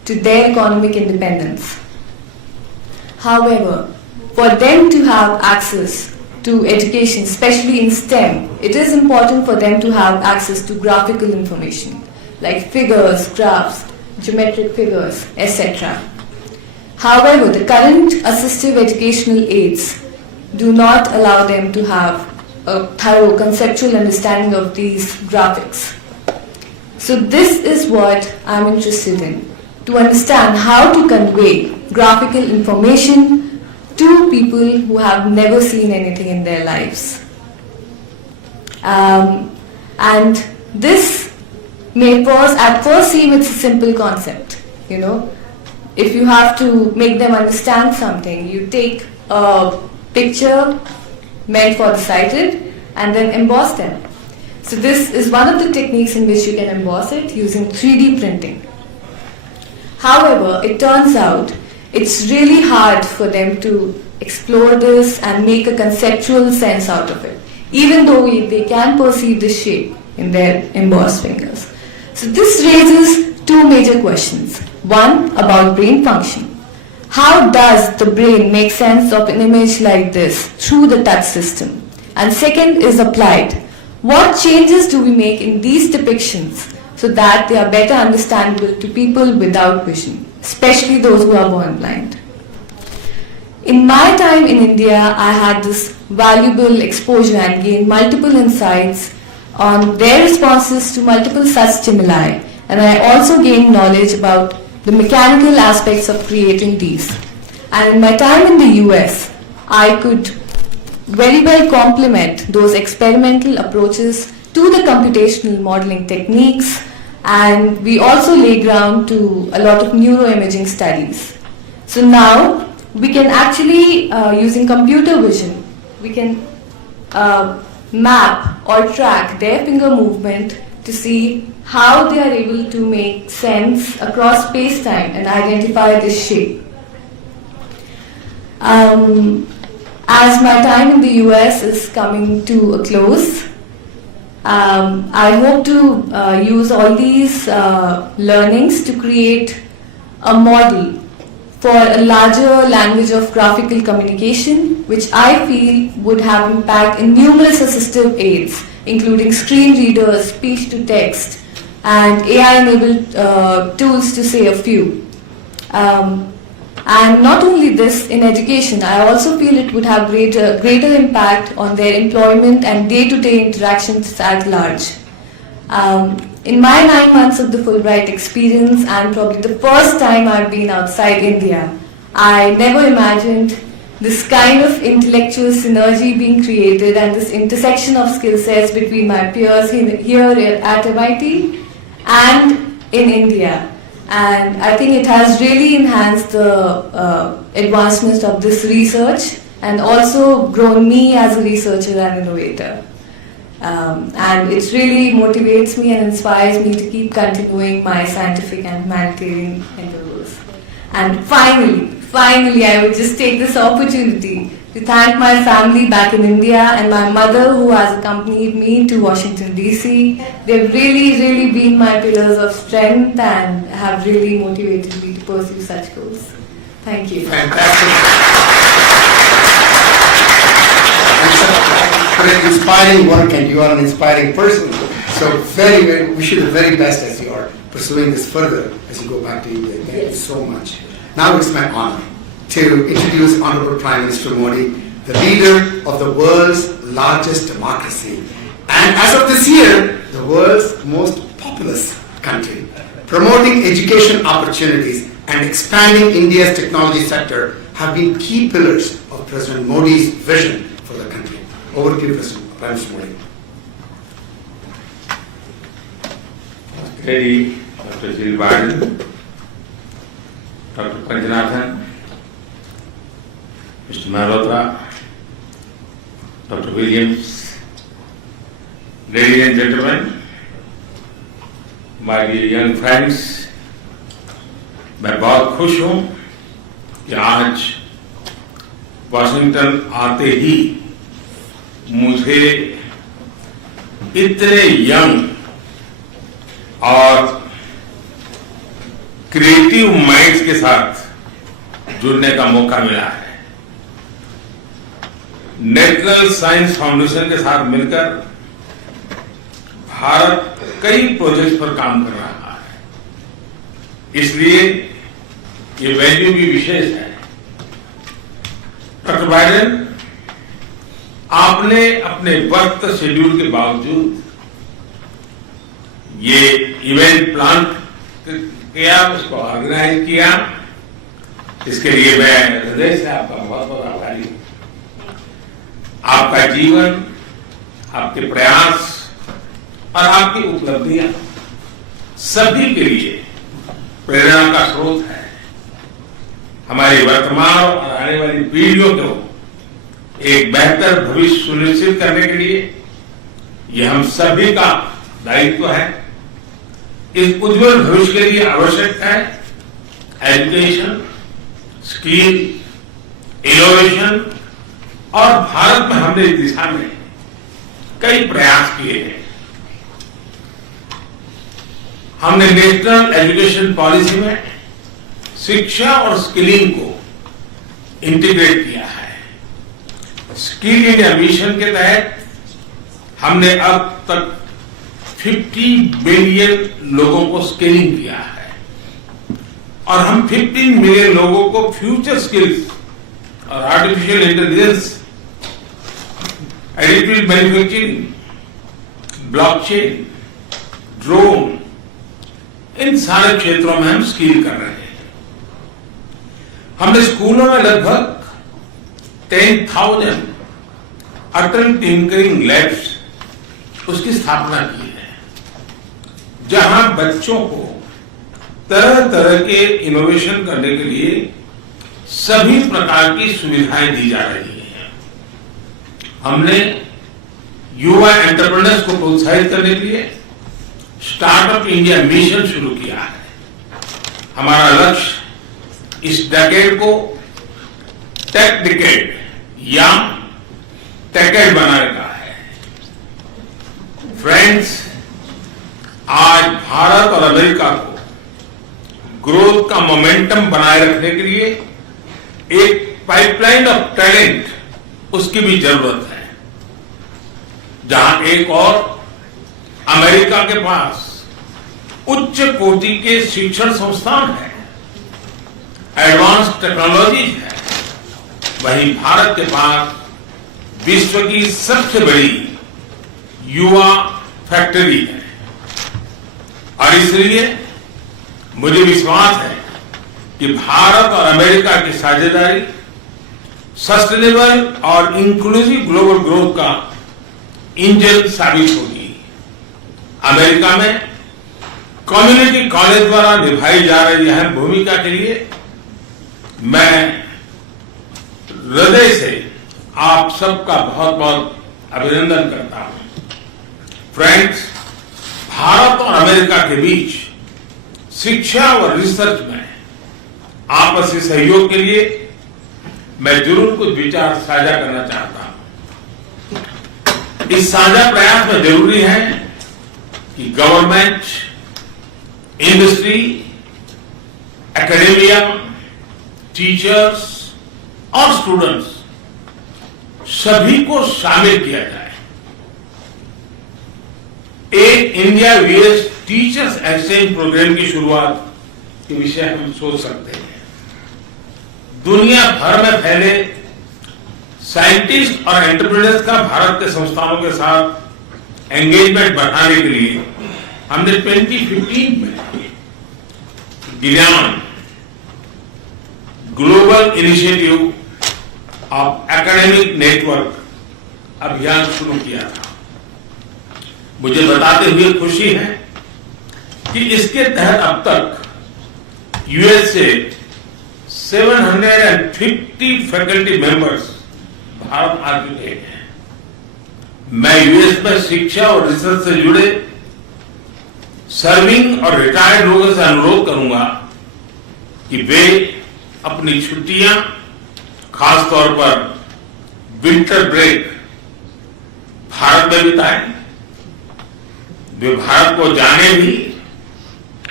to their economic independence. However, for them to have access to education, especially in STEM, it is important for them to have access to graphical information, like figures, graphs, geometric figures, etc. However, the current assistive educational aids do not allow them to have a thorough conceptual understanding of these graphics. So this is what I'm interested in, to understand how to convey graphical information to people who have never seen anything in their lives. And this may at first seem it's a simple concept, you know. If you have to make them understand something, you take a picture meant for the sighted and then emboss them. So this is one of the techniques in which you can emboss it using 3D printing. However, it turns out it's really hard for them to explore this and make a conceptual sense out of it, even though they can perceive the shape in their embossed fingers. So this raises two major questions. One, about brain function. How does the brain make sense of an image like this through the touch system? And second is applied. What changes do we make in these depictions so that they are better understandable to people without vision, especially those who are born blind? In my time in India, I had this valuable exposure and gained multiple insights on their responses to multiple such stimuli, and I also gained knowledge about the mechanical aspects of creating these. And in my time in the US, I could very well complement those experimental approaches to the computational modeling techniques, and we also lay ground to a lot of neuroimaging studies. So now we can actually, using computer vision, we can map or track their finger movement to see how they are able to make sense across space-time and identify this shape. As my time in the US is coming to a close, I hope to use all these learnings to create a model for a larger language of graphical communication, which I feel would have impact in numerous assistive aids, including screen readers, speech-to-text, and AI-enabled tools, to say a few. And not only this, in education, I also feel it would have greater impact on their employment and day-to-day interactions at large. In my 9 months of the Fulbright experience, and probably the first time I've been outside India, I never imagined this kind of intellectual synergy being created and this intersection of skill sets between my peers here at MIT and in India. And I think it has really enhanced the advancement of this research and also grown me as a researcher and innovator. And it really motivates me and inspires me to keep continuing my scientific and humanitarian endeavors. And finally, I would just take this opportunity to thank my family back in India and my mother, who has accompanied me to Washington, D.C. They've really been my pillars of strength and have really motivated me to pursue such goals. Thank you. Fantastic. It's an inspiring work, and you are an inspiring person. So very, wish you the very best as you are pursuing this further as you go back to India. Thank you so much. Now it's my honor to introduce Honorable Prime Minister Modi, the leader of the world's largest democracy, and as of this year, the world's most populous country. Promoting education opportunities and expanding India's technology sector have been key pillars of President Modi's vision for the country. Over to you, President Prime Minister Modi. Lady Dr. Jill Biden, Dr. Panjanathan, Mr. Malhotra, Dr. Williams, ladies and gentlemen, my dear young friends, मैं बहुत खुश हूँ कि आज Washington आते ही मुझे इतने young और क्रिएटिव माइंड्स के साथ जुड़ने का मौका मिला है। नेशनल साइंस फाउंडेशन के साथ मिलकर भारत कई प्रोजेक्ट्स पर काम कर रहा है, इसलिए ये वैल्यू भी विशेष है। डॉक्टर बाइडेन, आपने अपने वक्त शेड्यूल के बावजूद ये इवेंट प्लान किया, उसको ऑर्गेनाइज किया, इसके लिए मैं हृदय से आपका बहुत बहुत आभारी हूं। आपका जीवन, आपके प्रयास और आपकी उपलब्धियां सभी के लिए प्रेरणा का स्रोत है। हमारी वर्तमान और आने वाली पीढ़ियों को एक बेहतर भविष्य सुनिश्चित करने के लिए ये हम सभी का दायित्व है। इस उज्जवल भविष्य के लिए आवश्यक है एजुकेशन, स्किल, इनोवेशन, और भारत में हमने इस दिशा में कई प्रयास किए हैं। हमने नेशनल एजुकेशन पॉलिसी में शिक्षा और स्किलिंग को इंटीग्रेट किया है। स्किल इंडिया मिशन के तहत हमने अब तक 50 मिलियन लोगों को स्किलिंग किया है और हम 15 मिलियन लोगों को फ्यूचर स्किल्स और artificial intelligence, additive manufacturing, blockchain, drone, इन सारे क्षेत्रों में हम स्किल कर रहे हैं। हमने स्कूलों में लगभग 10,000 अटल टिंकरिंग लैब्स उसकी स्थापना की है, जहां बच्चों को तरह तरह के इनोवेशन करने के लिए सभी प्रकार की सुविधाएं दी जा रही हैं। हमने युवा एंटरप्रेन्योर्स को प्रोत्साहित करने के लिए स्टार्टअप इंडिया मिशन शुरू किया है। हमारा लक्ष्य इस डेकेड को टेक डिकेड या टेकेड बनाने का है। फ्रेंड्स, आज भारत और अमेरिका को ग्रोथ का मोमेंटम बनाए रखने के लिए एक पाइपलाइन ऑफ टैलेंट उसकी भी जरूरत है। जहां एक और अमेरिका के पास उच्च कोटि के शिक्षण संस्थान है, एडवांस टेक्नोलॉजी है, वहीं भारत के पास विश्व की सबसे बड़ी युवा फैक्ट्री है। और इसलिए मुझे विश्वास है कि भारत और अमेरिका की साझेदारी सस्टेनेबल और इंक्लूसिव ग्लोबल ग्रोथ का इंजन साबित होगी। अमेरिका में कम्युनिटी कॉलेज द्वारा निभाई जा रही अहम भूमिका के लिए मैं हृदय से आप सबका बहुत बहुत अभिनंदन करता हूं। फ्रेंड्स, भारत और अमेरिका के बीच शिक्षा और रिसर्च में आपसी सहयोग के लिए मैं जरूर कुछ विचार साझा करना चाहता हूं। इस साझा प्रयास में जरूरी है कि गवर्नमेंट, इंडस्ट्री, एकेडेमिया, टीचर्स और स्टूडेंट्स सभी को शामिल किया जाए। एक India US teachers exchange programme की शुरुआत के विषय हम सोच सकते हैं। दुनिया भर में फैले साइंटिस्ट और एंटरप्रेन्योर्स का भारत के संस्थानों के साथ एंगेजमेंट बढ़ाने के लिए हमने 2015 में ज्ञान global initiative of academic network अभियान शुरू किया था। मुझे बताते हुए खुशी है कि इसके तहत अब तक यूएस से 750 फैकल्टी मेंबर्स भारत आ चुके हैं। मैं यूएस में शिक्षा और रिसर्च से जुड़े सर्विंग और रिटायर्ड लोगों से अनुरोध करूंगा कि वे अपनी छुट्टियां, खासतौर पर विंटर ब्रेक, भारत में बिताएं। वे भारत को जाने भी,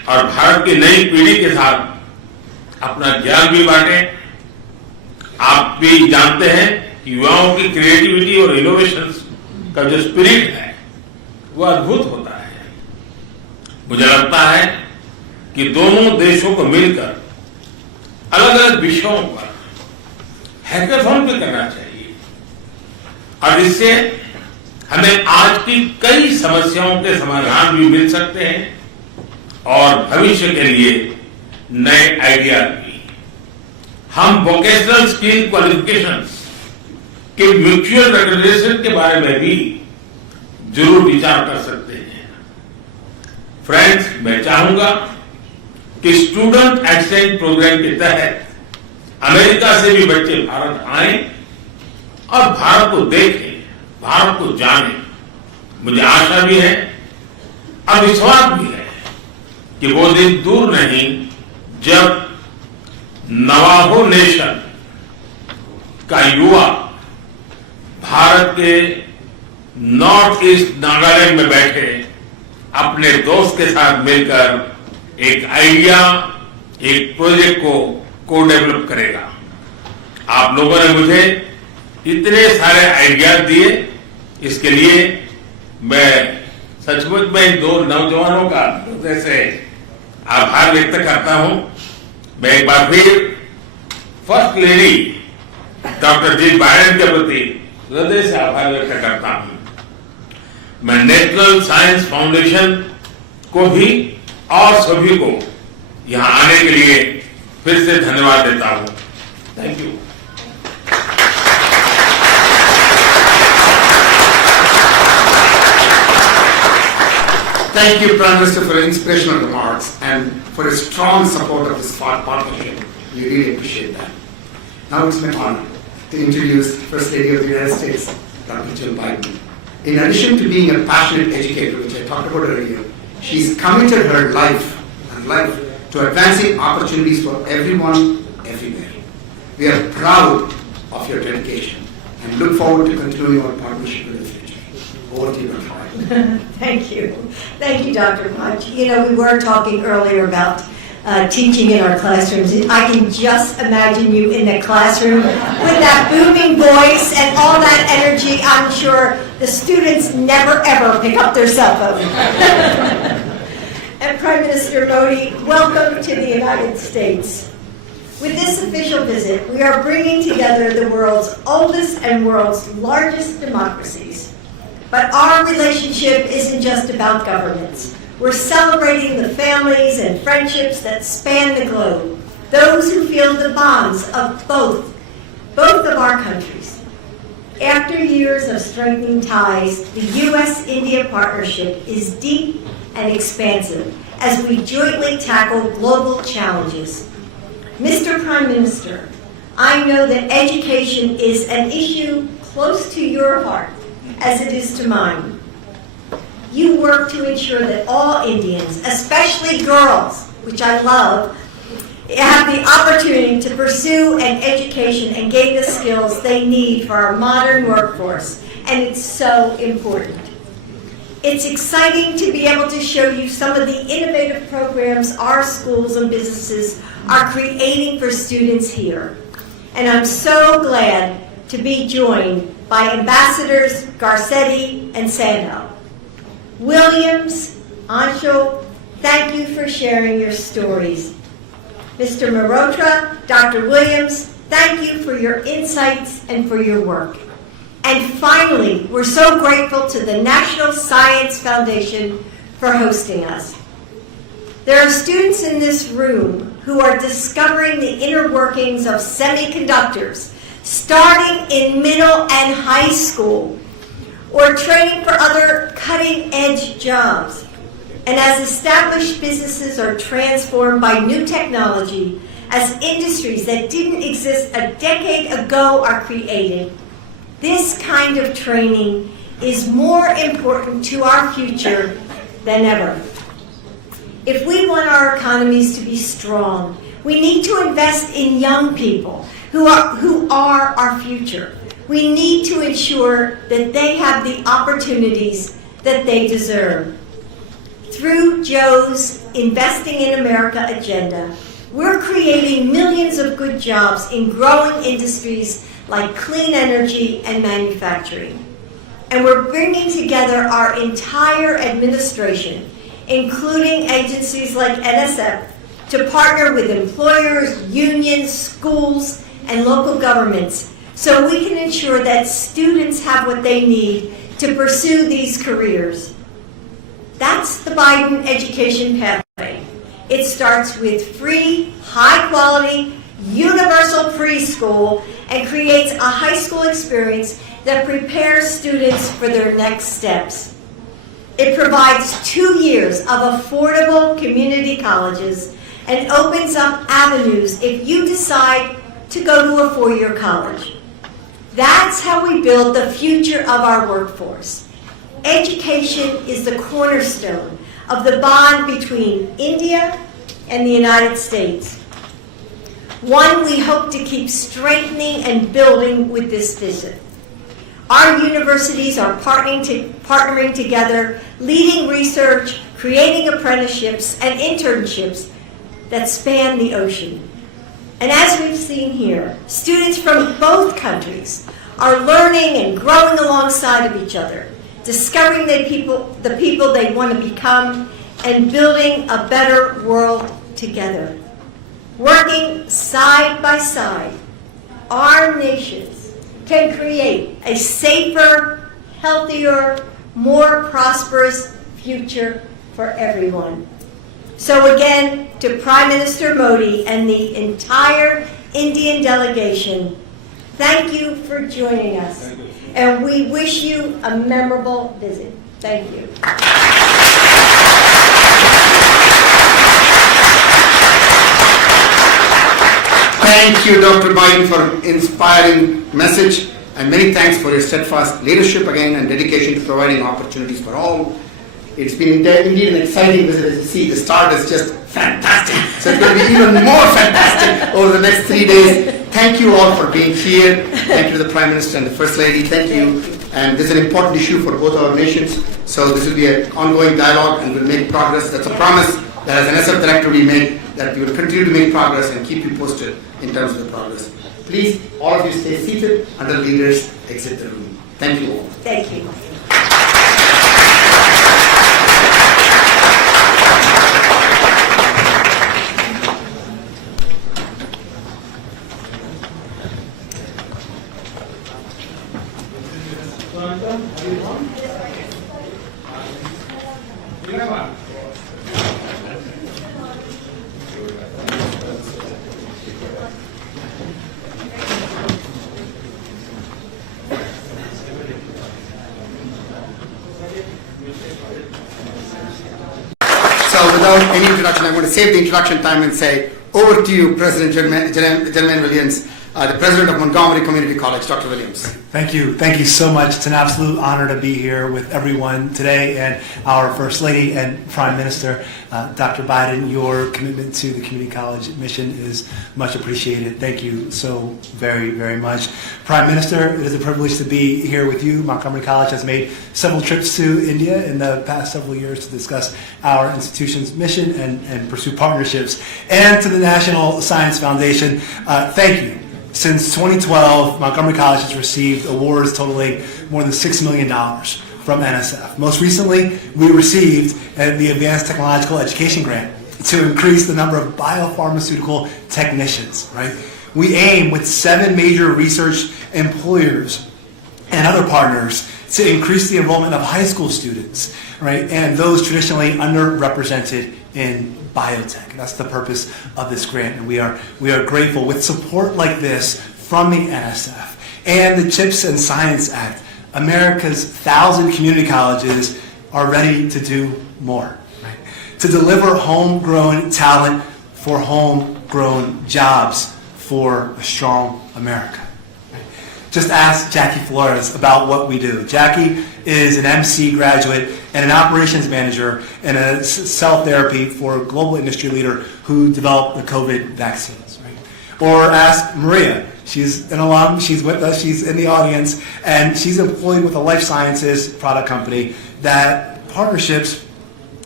और भारत की नई पीढ़ी के साथ अपना ज्ञान भी बांटें। आप भी जानते हैं कि युवाओं की क्रिएटिविटी और इनोवेशन का जो स्पिरिट है वो अद्भुत होता है। मुझे लगता है कि दोनों देशों को मिलकर अलग अलग विषयों पर हैकाथॉन भी करना चाहिए और इससे हमें आज की कई समस्याओं के समाधान भी मिल सकते हैं और भविष्य के लिए नए आइडिया भी। हम वोकेशनल स्किल क्वालिफिकेशंस के म्यूचुअल रिकग्निशन के बारे में भी जरूर विचार कर सकते हैं। फ्रेंड्स, मैं चाहूंगा कि स्टूडेंट एक्सचेंज प्रोग्राम के तहत अमेरिका से भी बच्चे भारत आएं और भारत को देखें, भारत को जानें। मुझे आशा भी है और विश्वास भी है कि वो दिन दूर नहीं जब नवाहो नेशन का युवा भारत के नॉर्थ ईस्ट नागालैंड में बैठे अपने दोस्त के साथ मिलकर एक आइडिया, एक प्रोजेक्ट को डेवलप करेगा। आप लोगों ने मुझे इतने सारे आइडियाज दिए, इसके लिए मैं सचमुच में इन दो नौजवानों का हृदय से आभार व्यक्त करता हूं। मैं एक बार फिर first lady doctor Jill Biden के प्रति हृदय से आभार व्यक्त करता हूं। मैं नेशनल साइंस फाउंडेशन को भी और सभी को यहां आने के लिए फिर से धन्यवाद देता हूं। Thank you. Thank you, Prime Minister, for your inspirational remarks and for your strong support of this partnership. We really appreciate that. Now it's my honor to introduce First Lady of the United States, Dr. Jill Biden. In addition to being a passionate educator, which I talked about earlier, she's committed her life to advancing opportunities for everyone, everywhere. We are proud of your dedication and look forward to continuing our partnership in the future. Over to you, Dr. Biden. Thank you. Thank you, Dr. Punch. You know, we were talking earlier about teaching in our classrooms. I can just imagine you in the classroom with that booming voice and all that energy. I'm sure the students never ever pick up their cell phone. And Prime Minister Modi, welcome to the United States. With this official visit, we are bringing together the world's oldest and world's largest democracies. But our relationship isn't just about governments. We're celebrating the families and friendships that span the globe, those who feel the bonds of both of our countries. After years of strengthening ties, the U.S.-India partnership is deep and expansive as we jointly tackle global challenges. Mr. Prime Minister, I know that education is an issue close to your heart, as it is to mine. You work to ensure that all Indians, especially girls, which I love, have the opportunity to pursue an education and gain the skills they need for our modern workforce, and it's so important. It's exciting to be able to show you some of the innovative programs our schools and businesses are creating for students here. And I'm so glad to be joined by Ambassadors Garcetti and Sandel. Williams, Anshul, thank you for sharing your stories. Mr. Marotra, Dr. Williams, thank you for your insights and for your work. And finally, we're so grateful to the National Science Foundation for hosting us. There are students in this room who are discovering the inner workings of semiconductors, starting in middle and high school, or training for other cutting-edge jobs. And as established businesses are transformed by new technology, as industries that didn't exist a decade ago are created, this kind of training is more important to our future than ever. If we want our economies to be strong, we need to invest in young people who are our future. We need to ensure that they have the opportunities that they deserve. through Joe's Investing in America agenda, we're creating millions of good jobs in growing industries like clean energy and manufacturing. And we're bringing together our entire administration, including agencies like NSF, to partner with employers, unions, schools, and local governments so we can ensure that students have what they need to pursue these careers. That's the Biden education pathway. It starts with free, high-quality, universal preschool and creates a high school experience that prepares students for their next steps. It provides 2 years of affordable community colleges and opens up avenues if you decide to go to a 4-year college. That's how we build the future of our workforce. Education is the cornerstone of the bond between India and the United States. One we hope to keep strengthening and building with this visit. Our universities are partnering together, leading research, creating apprenticeships and internships that span the ocean. And as we've seen here, students from both countries are learning and growing alongside of each other, discovering the people they want to become, and building a better world together. Working side by side, our nations can create a safer, healthier, more prosperous future for everyone. So again, to Prime Minister Modi and the entire Indian delegation, thank you for joining us. And we wish you a memorable visit. Thank you. Thank you, Dr. Biden, for inspiring message, and many thanks for your steadfast leadership again and dedication to providing opportunities for all. It's been indeed an exciting visit. As you see, the start is just fantastic. So it's going to be even more fantastic over the next 3 days. Thank you all for being here. Thank you to the Prime Minister and the First Lady. Thank you. And this is an important issue for both our nations. So this will be an ongoing dialogue and we'll make progress. That's a promise that as an NSF director we make, that we will continue to make progress and keep you posted in terms of the progress. Please, all of you stay seated until leaders exit the room. Thank you all. Thank you. So without any introduction, I'm going to save the introduction time and say, over to you, President Jermaine Williams, the President of Montgomery Community College, Dr. Williams. Thank you. Thank you so much. It's an absolute honor to be here with everyone today and our First Lady and Prime Minister, Dr. Biden. Your commitment to the community college mission is much appreciated. Thank you so very, very much. Prime Minister, it is a privilege to be here with you. Montgomery College has made several trips to India in the past several years to discuss our institution's mission and pursue partnerships. And to the National Science Foundation, thank you. Since 2012, Montgomery College has received awards totaling more than $6 million from NSF. Most recently, we received the Advanced Technological Education Grant to increase the number of biopharmaceutical technicians, right? We aim with 7 major research employers and other partners to increase the enrollment of high school students, right? And those traditionally underrepresented in biotech. That's the purpose of this grant, and we are grateful. With support like this from the NSF and the CHIPS and Science Act, America's 1,000 community colleges are ready to do more, right? To deliver homegrown talent for homegrown jobs for a strong America. Just ask Jackie Flores about what we do. Jackie is an MC graduate and an operations manager and a cell therapy for a global industry leader who developed the COVID vaccines. Right? Or ask Maria. She's an alum. She's with us. She's in the audience. And she's employed with a life sciences product company that partnerships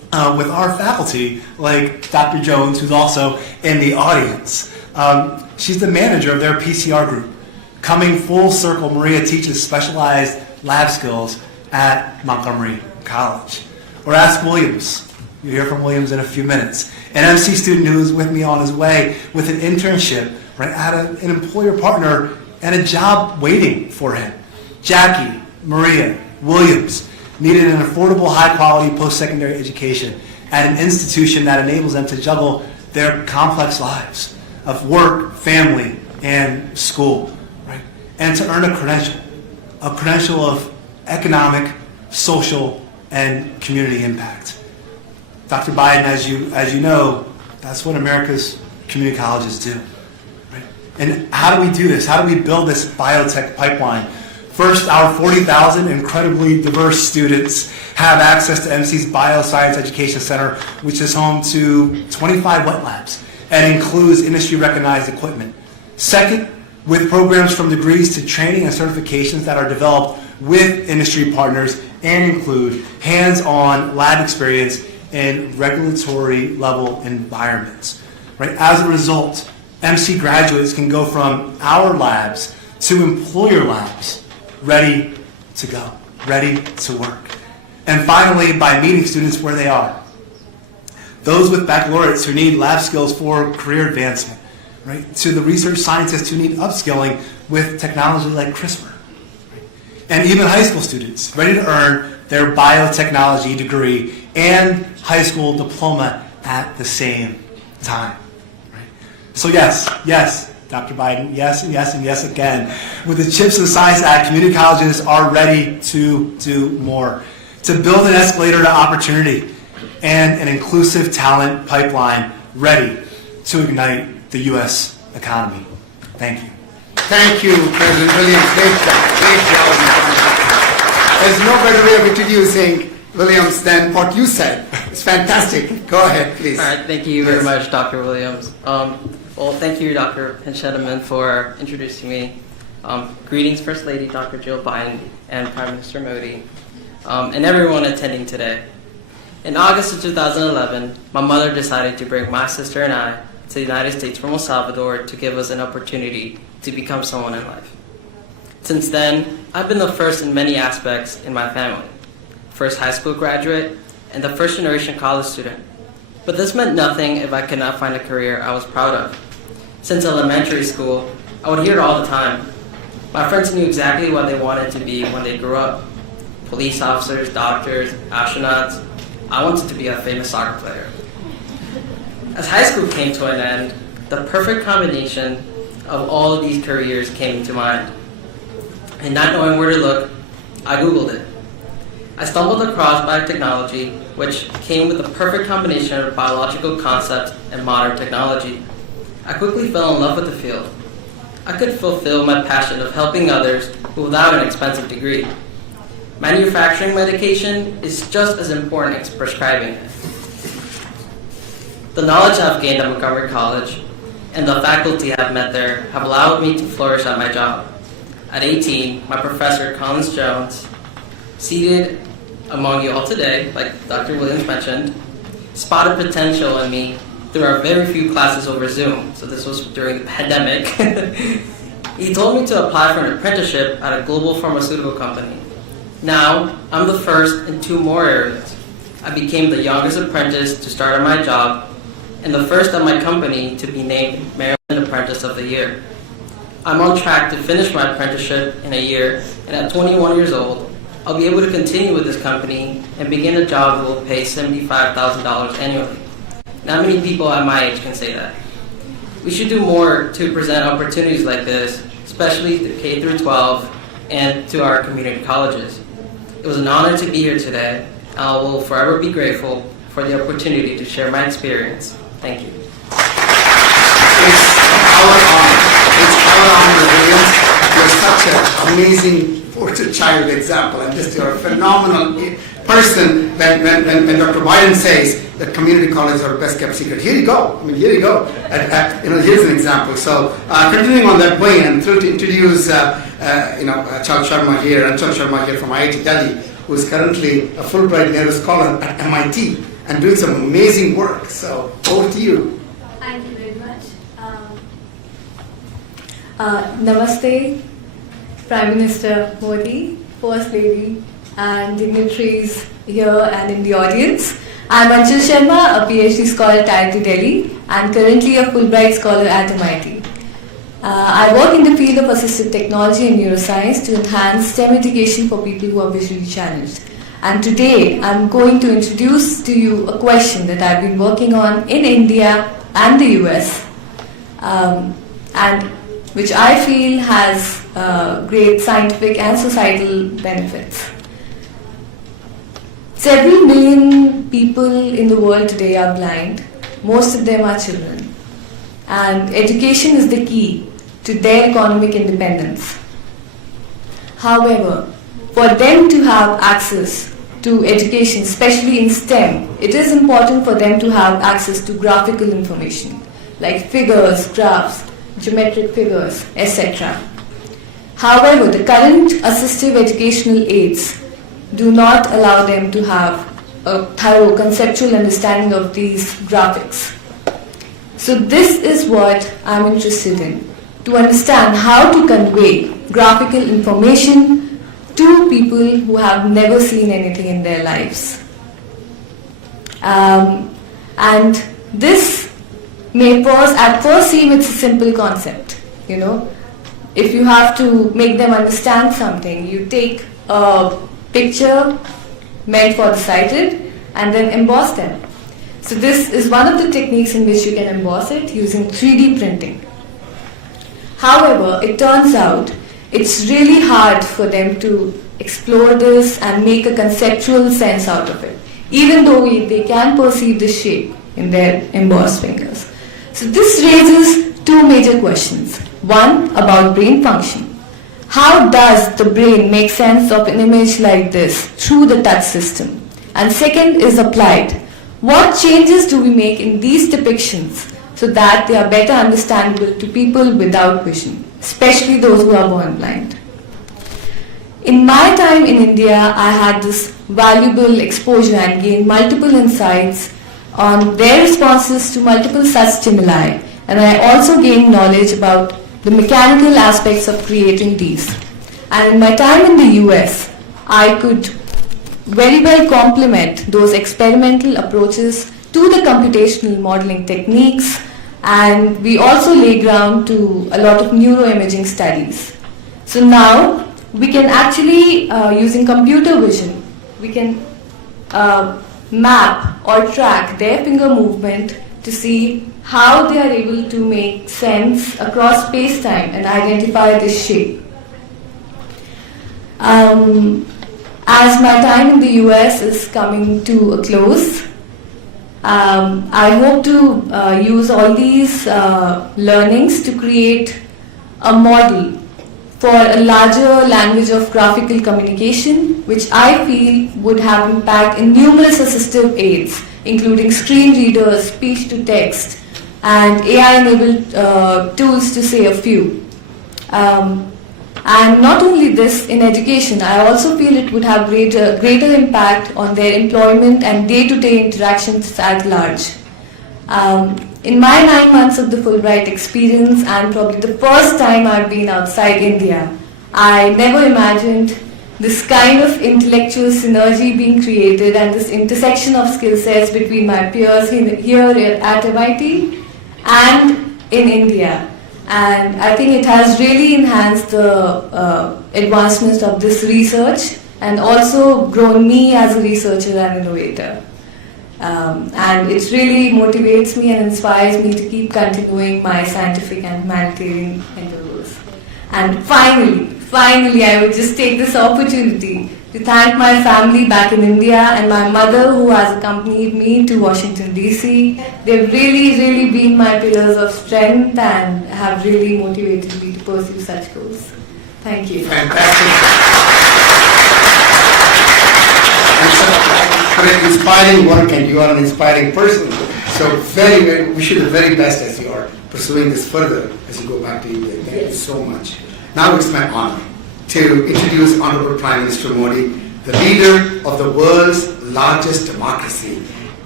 with our faculty, like Dr. Jones, who's also in the audience. She's the manager of their PCR group. Coming full circle, Maria teaches specialized lab skills at Montgomery College. Or ask Williams. You'll hear from Williams in a few minutes. An MC student who was with me on his way with an internship, right, had an employer partner and a job waiting for him. Jackie, Maria, Williams needed an affordable, high-quality post-secondary education at an institution that enables them to juggle their complex lives of work, family, and school, right? And to earn a credential of economic, social, and community impact. Dr. Biden, as you know, that's what America's community colleges do. Right? And how do we do this? How do we build this biotech pipeline? First, our 40,000 incredibly diverse students have access to MC's Bioscience Education Center, which is home to 25 wet labs and includes industry-recognized equipment. Second, with programs from degrees to training and certifications that are developed with industry partners and include hands-on lab experience in regulatory level environments. Right? As a result, MC graduates can go from our labs to employer labs, ready to go, ready to work. And finally, by meeting students where they are. Those with baccalaureates who need lab skills for career advancement, right? To the research scientists who need upskilling with technology like CRISPR. Right? And even high school students ready to earn their biotechnology degree and high school diploma at the same time. Right? So yes, Dr. Biden, yes, and yes, and yes again. With the CHIPS and Science Act, community colleges are ready to do more, to build an escalator to opportunity and an inclusive talent pipeline ready to ignite the U.S. economy. Thank you. Thank you, President Williams. Great job. There's no better way of introducing Williams than what you said. It's fantastic. Go ahead, please. All right, thank you very much, Dr. Williams. Well, thank you, Dr. Pinchettaman, for introducing me. Greetings, First Lady Dr. Jill Biden and Prime Minister Modi, and everyone attending today. In August of 2011, my mother decided to bring my sister and I to the United States from El Salvador to give us an opportunity to become someone in life. Since then, I've been the first in many aspects in my family. First high school graduate and the first generation college student. But this meant nothing if I could not find a career I was proud of. Since elementary school, I would hear it all the time. My friends knew exactly what they wanted to be when they grew up. Police officers, doctors, astronauts. I wanted to be a famous soccer player. As high school came to an end, the perfect combination of all of these careers came to mind. And not knowing where to look, I Googled it. I stumbled across biotechnology, which came with the perfect combination of biological concepts and modern technology. I quickly fell in love with the field. I could fulfill my passion of helping others without an expensive degree. Manufacturing medication is just as important as prescribing it. The knowledge I've gained at Montgomery College and the faculty I've met there have allowed me to flourish at my job. At 18, my professor, Collins Jones, seated among you all today, like Dr. Williams mentioned, spotted potential in me through our very few classes over Zoom. So this was during the pandemic. He told me to apply for an apprenticeship at a global pharmaceutical company. Now, I'm the first in 2 more areas. I became the youngest apprentice to start at my job and the first at my company to be named Maryland Apprentice of the Year. I'm on track to finish my apprenticeship in a year, and at 21 years old, I'll be able to continue with this company and begin a job that will pay $75,000 annually. Not many people at my age can say that. We should do more to present opportunities like this, especially to K through 12 and to our community colleges. It was an honor to be here today. I will forever be grateful for the opportunity to share my experience. Thank you. It's our honor. It's our honor, Williams. You're such an amazing poster child example, and just you're a phenomenal person when Dr. Biden says that community colleges are best kept secret. Here you go. I mean, here you go. Here's an example. So, continuing on that way, and thrilled to introduce Charles Sharma here, and Charles Sharma here from IIT Delhi, who is currently a Fulbright Nehru Scholar at MIT. and doing some amazing work. So over to you. Thank you very much. Namaste, Prime Minister Modi, First Lady, and dignitaries here and in the audience. I'm Anshul Sharma, a PhD scholar at IIT Delhi, and currently a Fulbright scholar at MIT. I work in the field of assistive technology and neuroscience to enhance STEM education for people who are visually challenged. And today, I'm going to introduce to you a question that I've been working on in India and the US, and which I feel has great scientific and societal benefits. Several million people in the world today are blind. Most of them are children. And education is the key to their economic independence. However, for them to have access to education, especially in STEM, it is important for them to have access to graphical information, like figures, graphs, geometric figures, etc. However, the current assistive educational aids do not allow them to have a thorough conceptual understanding of these graphics. So this is what I'm interested in, to understand how to convey graphical information to people who have never seen anything in their lives. And this may at first seem it's a simple concept, you know. If you have to make them understand something, you take a picture meant for the sighted and then emboss them. So this is one of the techniques in which you can emboss it using 3D printing. However, it turns out it's really hard for them to explore this and make a conceptual sense out of it, even though they can perceive the shape in their embossed fingers. So this raises two major questions. One, about brain function. How does the brain make sense of an image like this through the touch system? And second is applied. What changes do we make in these depictions so that they are better understandable to people without vision, especially those who are born blind? In my time in India, I had this valuable exposure and gained multiple insights on their responses to multiple such stimuli, and I also gained knowledge about the mechanical aspects of creating these. And in my time in the US, I could very well complement those experimental approaches to the computational modeling techniques, and we also lay ground to a lot of neuroimaging studies. So now we can actually, using computer vision, we can map or track their finger movement to see how they are able to make sense across space-time and identify this shape. As my time in the US is coming to a close, I hope to use all these learnings to create a model for a larger language of graphical communication, which I feel would have impact in numerous assistive aids, including screen readers, speech-to-text, and AI-enabled tools, to say a few. And not only this, in education, I also feel it would have greater impact on their employment and day-to-day interactions at large. In my 9 months of the Fulbright experience, and probably the first time I've been outside India, I never imagined this kind of intellectual synergy being created and this intersection of skill sets between my peers here at MIT and in India. And I think it has really enhanced the advancements of this research and also grown me as a researcher and innovator. And it really motivates me and inspires me to keep continuing my scientific and humanitarian endeavors. And finally, I would just take this opportunity to thank my family back in India and my mother, who has accompanied me to Washington, D.C. They've really been my pillars of strength and have really motivated me to pursue such goals. Thank you. Fantastic. An inspiring work, and you are an inspiring person. So very, wish you the very best as you are pursuing this further as you go back to India. Thank you so much. Now it's my honor to introduce Honorable Prime Minister Modi, the leader of the world's largest democracy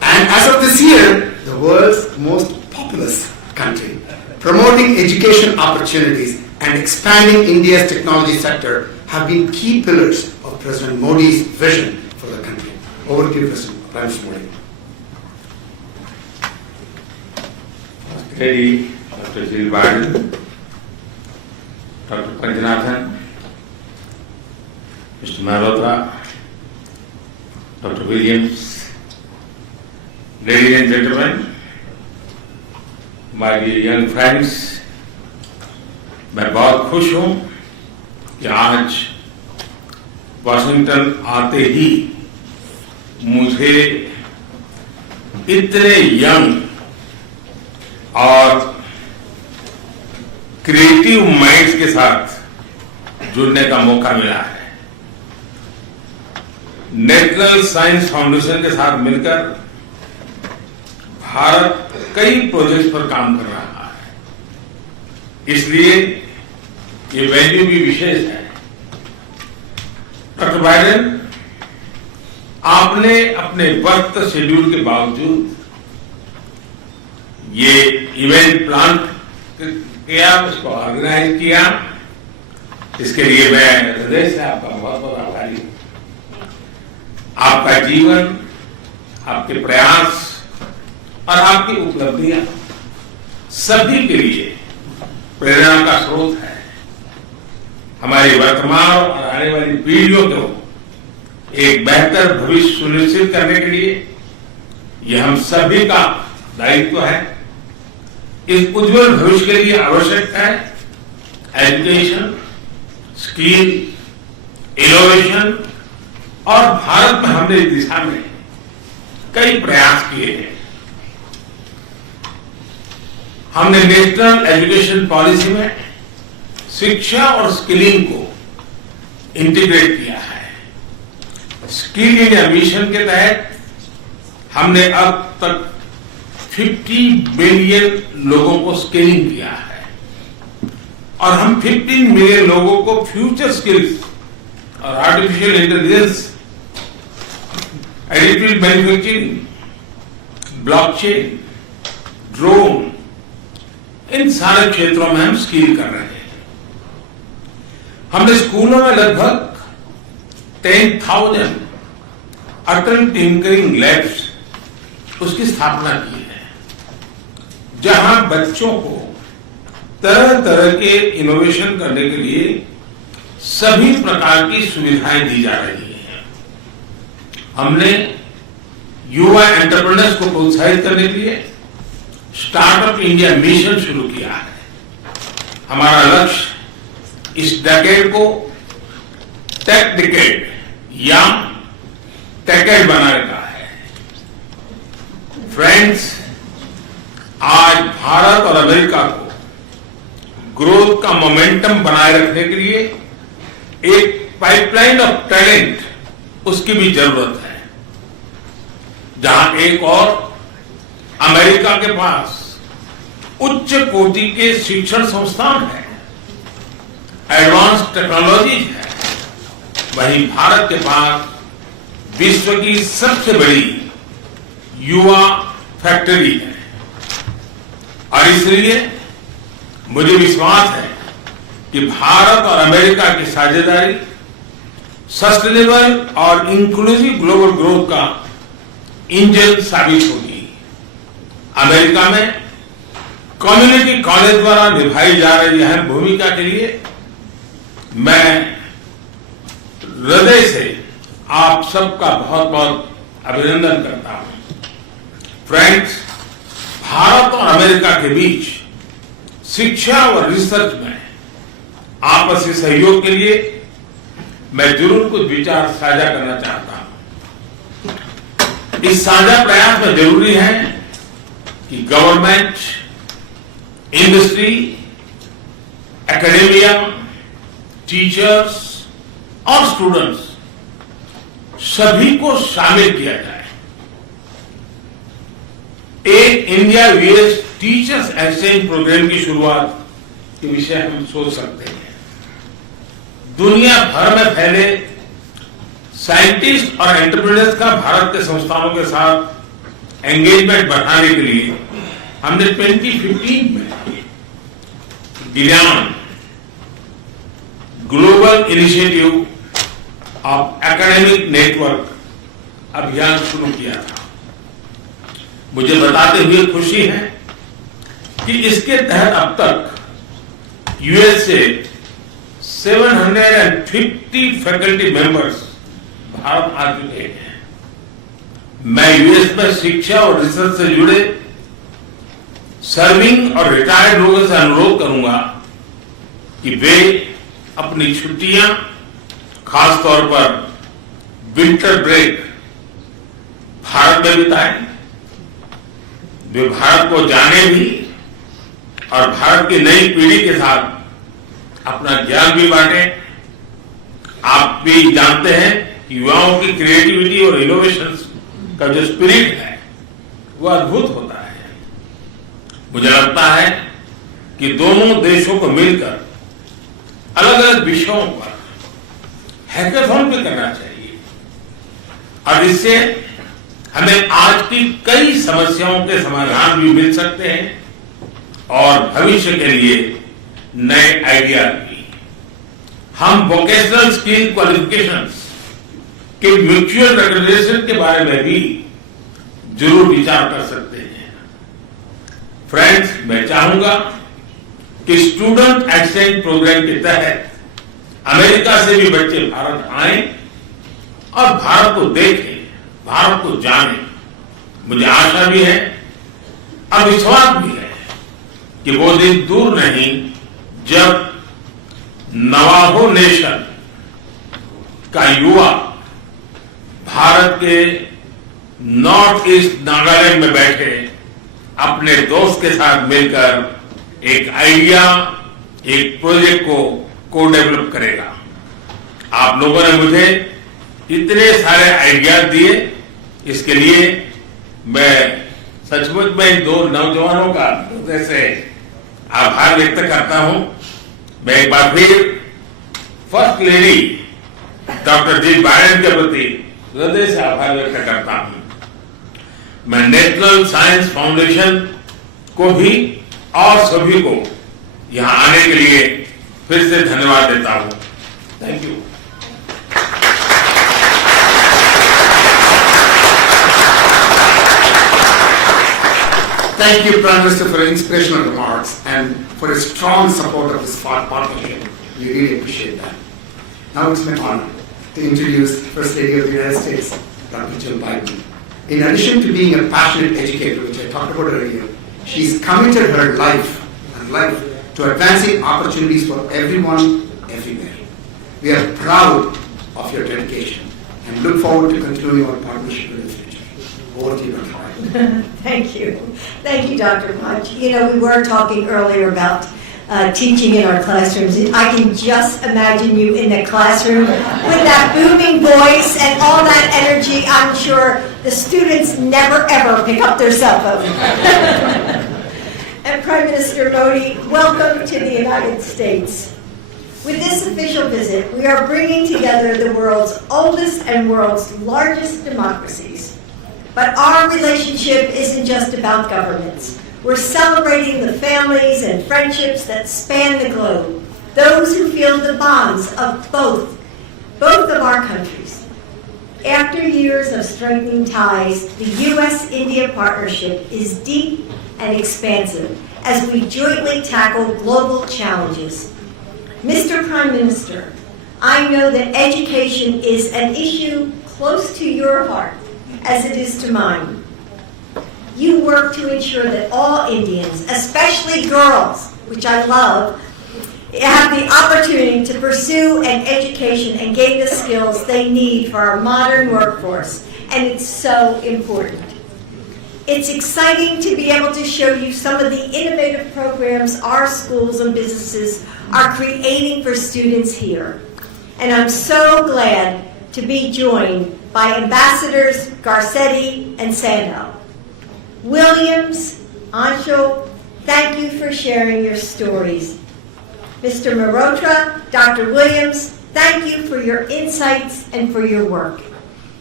and as of this year, the world's most populous country. Promoting education opportunities and expanding India's technology sector have been key pillars of President Modi's vision for the country. Over to you, President Prime Minister Modi. Lady Dr. Jill Biden, Dr. Panjanathan, Mr. Malhotra, Dr. Williams, ladies and gentlemen, my dear young friends, मैं बहुत खुश हूं कि आज Washington आते ही मुझे इतने young और क्रिएटिव माइंड्स के साथ जुड़ने का मौका मिला है। नेशनल साइंस फाउंडेशन के साथ मिलकर भारत कई प्रोजेक्ट्स पर काम कर रहा है, इसलिए ये वैल्यू भी विशेष है। डॉक्टर बाइडेन, आपने अपने वक्त शेड्यूल के बावजूद ये इवेंट प्लान किया, उसको ऑर्गेनाइज किया, इसके लिए मैं हृदय से आपका बहुत बहुत आभारी हूं। आपका जीवन, आपके प्रयास और आपकी उपलब्धियां सभी के लिए प्रेरणा का स्रोत है। हमारी वर्तमान और आने वाली पीढ़ियों को एक बेहतर भविष्य सुनिश्चित करने के लिए यह हम सभी का दायित्व है। इस उज्जवल भविष्य के लिए आवश्यक है एजुकेशन, स्किल, इनोवेशन, और भारत में हमने इस दिशा में कई प्रयास किए हैं। हमने नेशनल एजुकेशन पॉलिसी में शिक्षा और स्किलिंग को इंटीग्रेट किया है। स्किल इंडिया मिशन के तहत हमने अब तक 50 मिलियन लोगों को स्किलिंग किया है और हम 15 मिलियन लोगों को फ्यूचर स्किल्स और artificial intelligence, additive manufacturing, blockchain, drone, इन सारे क्षेत्रों में हम स्किल कर रहे हैं। हमने स्कूलों में लगभग 10,000 अटल टिंकरिंग लैब्स उसकी स्थापना की है, जहां बच्चों को तरह तरह के इनोवेशन करने के लिए सभी प्रकार की सुविधाएं दी जा रही हैं। हमने युवा एंटरप्रेन्योर्स को प्रोत्साहित करने के लिए स्टार्टअप इंडिया मिशन शुरू किया है। हमारा लक्ष्य इस डेकेड को टेक डिकेड या टेकेड बनाने का है। फ्रेंड्स, आज भारत और अमेरिका को ग्रोथ का मोमेंटम बनाए रखने के लिए एक पाइपलाइन ऑफ टैलेंट, उसकी भी जरूरत है। जहां एक और अमेरिका के पास उच्च कोटि के शिक्षण संस्थान है, एडवांस टेक्नोलॉजी है, वहीं भारत के पास विश्व की सबसे बड़ी युवा फैक्ट्री है। और इसलिए मुझे विश्वास है कि भारत और अमेरिका की साझेदारी सस्टेनेबल और इंक्लूसिव ग्लोबल ग्रोथ का इंजन साबित होगी। अमेरिका में कम्युनिटी कॉलेज द्वारा निभाई जा रही अहम भूमिका के लिए मैं हृदय से आप सबका बहुत बहुत अभिनंदन करता हूं। फ्रेंड्स, भारत और अमेरिका के बीच शिक्षा और रिसर्च में आपसी सहयोग के लिए मैं जरूर कुछ विचार साझा करना चाहता हूं। इस साझा प्रयास में जरूरी है कि गवर्नमेंट, इंडस्ट्री, एकेडेमिया, टीचर्स और स्टूडेंट्स सभी को शामिल किया जाए। एक India VS teachers exchange programme की शुरुआत के विषय हम सोच सकते हैं। दुनिया भर में फैले साइंटिस्ट और एंटरप्रेन्योर्स का भारत के संस्थानों के साथ एंगेजमेंट बढ़ाने के लिए हमने 2015 में गियान global initiative of academic network अभियान शुरू किया था। मुझे बताते हुए खुशी है कि इसके तहत अब तक यूएस से 750 फैकल्टी मेंबर्स भारत आ चुके हैं। मैं यूएस में शिक्षा और रिसर्च से जुड़े सर्विंग और रिटायर्ड लोगों से अनुरोध करूंगा कि वे अपनी छुट्टियां खासतौर पर विंटर ब्रेक भारत में बिताएं। वे भारत को जाने भी और भारत की नई पीढ़ी के साथ अपना ज्ञान भी बांटें। आप भी जानते हैं कि युवाओं की क्रिएटिविटी और इनोवेशन का जो स्पिरिट है वो अद्भुत होता है। मुझे लगता है कि दोनों देशों को मिलकर अलग अलग विषयों पर हैकाथॉन भी करना चाहिए और इससे हमें आज की कई समस्याओं के समाधान भी मिल सकते हैं और भविष्य के लिए नए आइडिया भी। हम वोकेशनल स्किल क्वालिफिकेशंस के म्यूचुअल रिकग्निशन के बारे में भी जरूर विचार कर सकते हैं। फ्रेंड्स, मैं चाहूंगा कि स्टूडेंट एक्सचेंज प्रोग्राम के तहत अमेरिका से भी बच्चे भारत आएं और भारत को देखें, भारत को जानें। मुझे आशा भी है और विश्वास भी है कि वो दिन दूर नहीं जब नवाहो नेशन का युवा भारत के नॉर्थ ईस्ट नागालैंड में बैठे अपने दोस्त के साथ मिलकर एक आइडिया, एक प्रोजेक्ट को डेवलप करेगा। आप लोगों ने मुझे इतने सारे आइडियाज दिए, इसके लिए मैं सचमुच में इन दो नौजवानों का हृदय से आभार व्यक्त करता हूं। मैं एक बार फिर फर्स्ट लेडी डॉक्टर जी बाइडेन के प्रति हृदय से आभार व्यक्त करता हूं। मैं नेशनल साइंस फाउंडेशन को भी और सभी को यहां आने के लिए फिर से धन्यवाद देता हूं। Thank you. Thank you, Prime Minister, for your inspirational remarks and for a strong support of this partnership. We really appreciate that. Now it's my honor to introduce First Lady of the United States, Dr. Jill Biden. In addition to being a passionate educator, which I talked about earlier, she's committed her life to advancing opportunities for everyone, everywhere. We are proud of your dedication and look forward to continuing our partnership in the future. Over to you, Dr. Biden. Thank you. Thank you, Dr. Punch. You know, we were talking earlier about teaching in our classrooms. I can just imagine you in the classroom with that booming voice and all that energy. I'm sure the students never ever pick up their cell phone. And Prime Minister Modi, welcome to the United States. With this official visit, we are bringing together the world's oldest and world's largest democracies. But our relationship isn't just about governments. We're celebrating the families and friendships that span the globe, those who feel the bonds of both of our countries. After years of strengthening ties, the U.S.-India partnership is deep and expansive as we jointly tackle global challenges. Mr. Prime Minister, I know that education is an issue close to your heart, as it is to mine. You work to ensure that all Indians, especially girls, which I love, have the opportunity to pursue an education and gain the skills they need for our modern workforce, and it's so important. It's exciting to be able to show you some of the innovative programs our schools and businesses are creating for students here. And I'm so glad to be joined by Ambassadors Garcetti and Sandel. Williams, Anshul, thank you for sharing your stories. Mr. Marotra, Dr. Williams, thank you for your insights and for your work.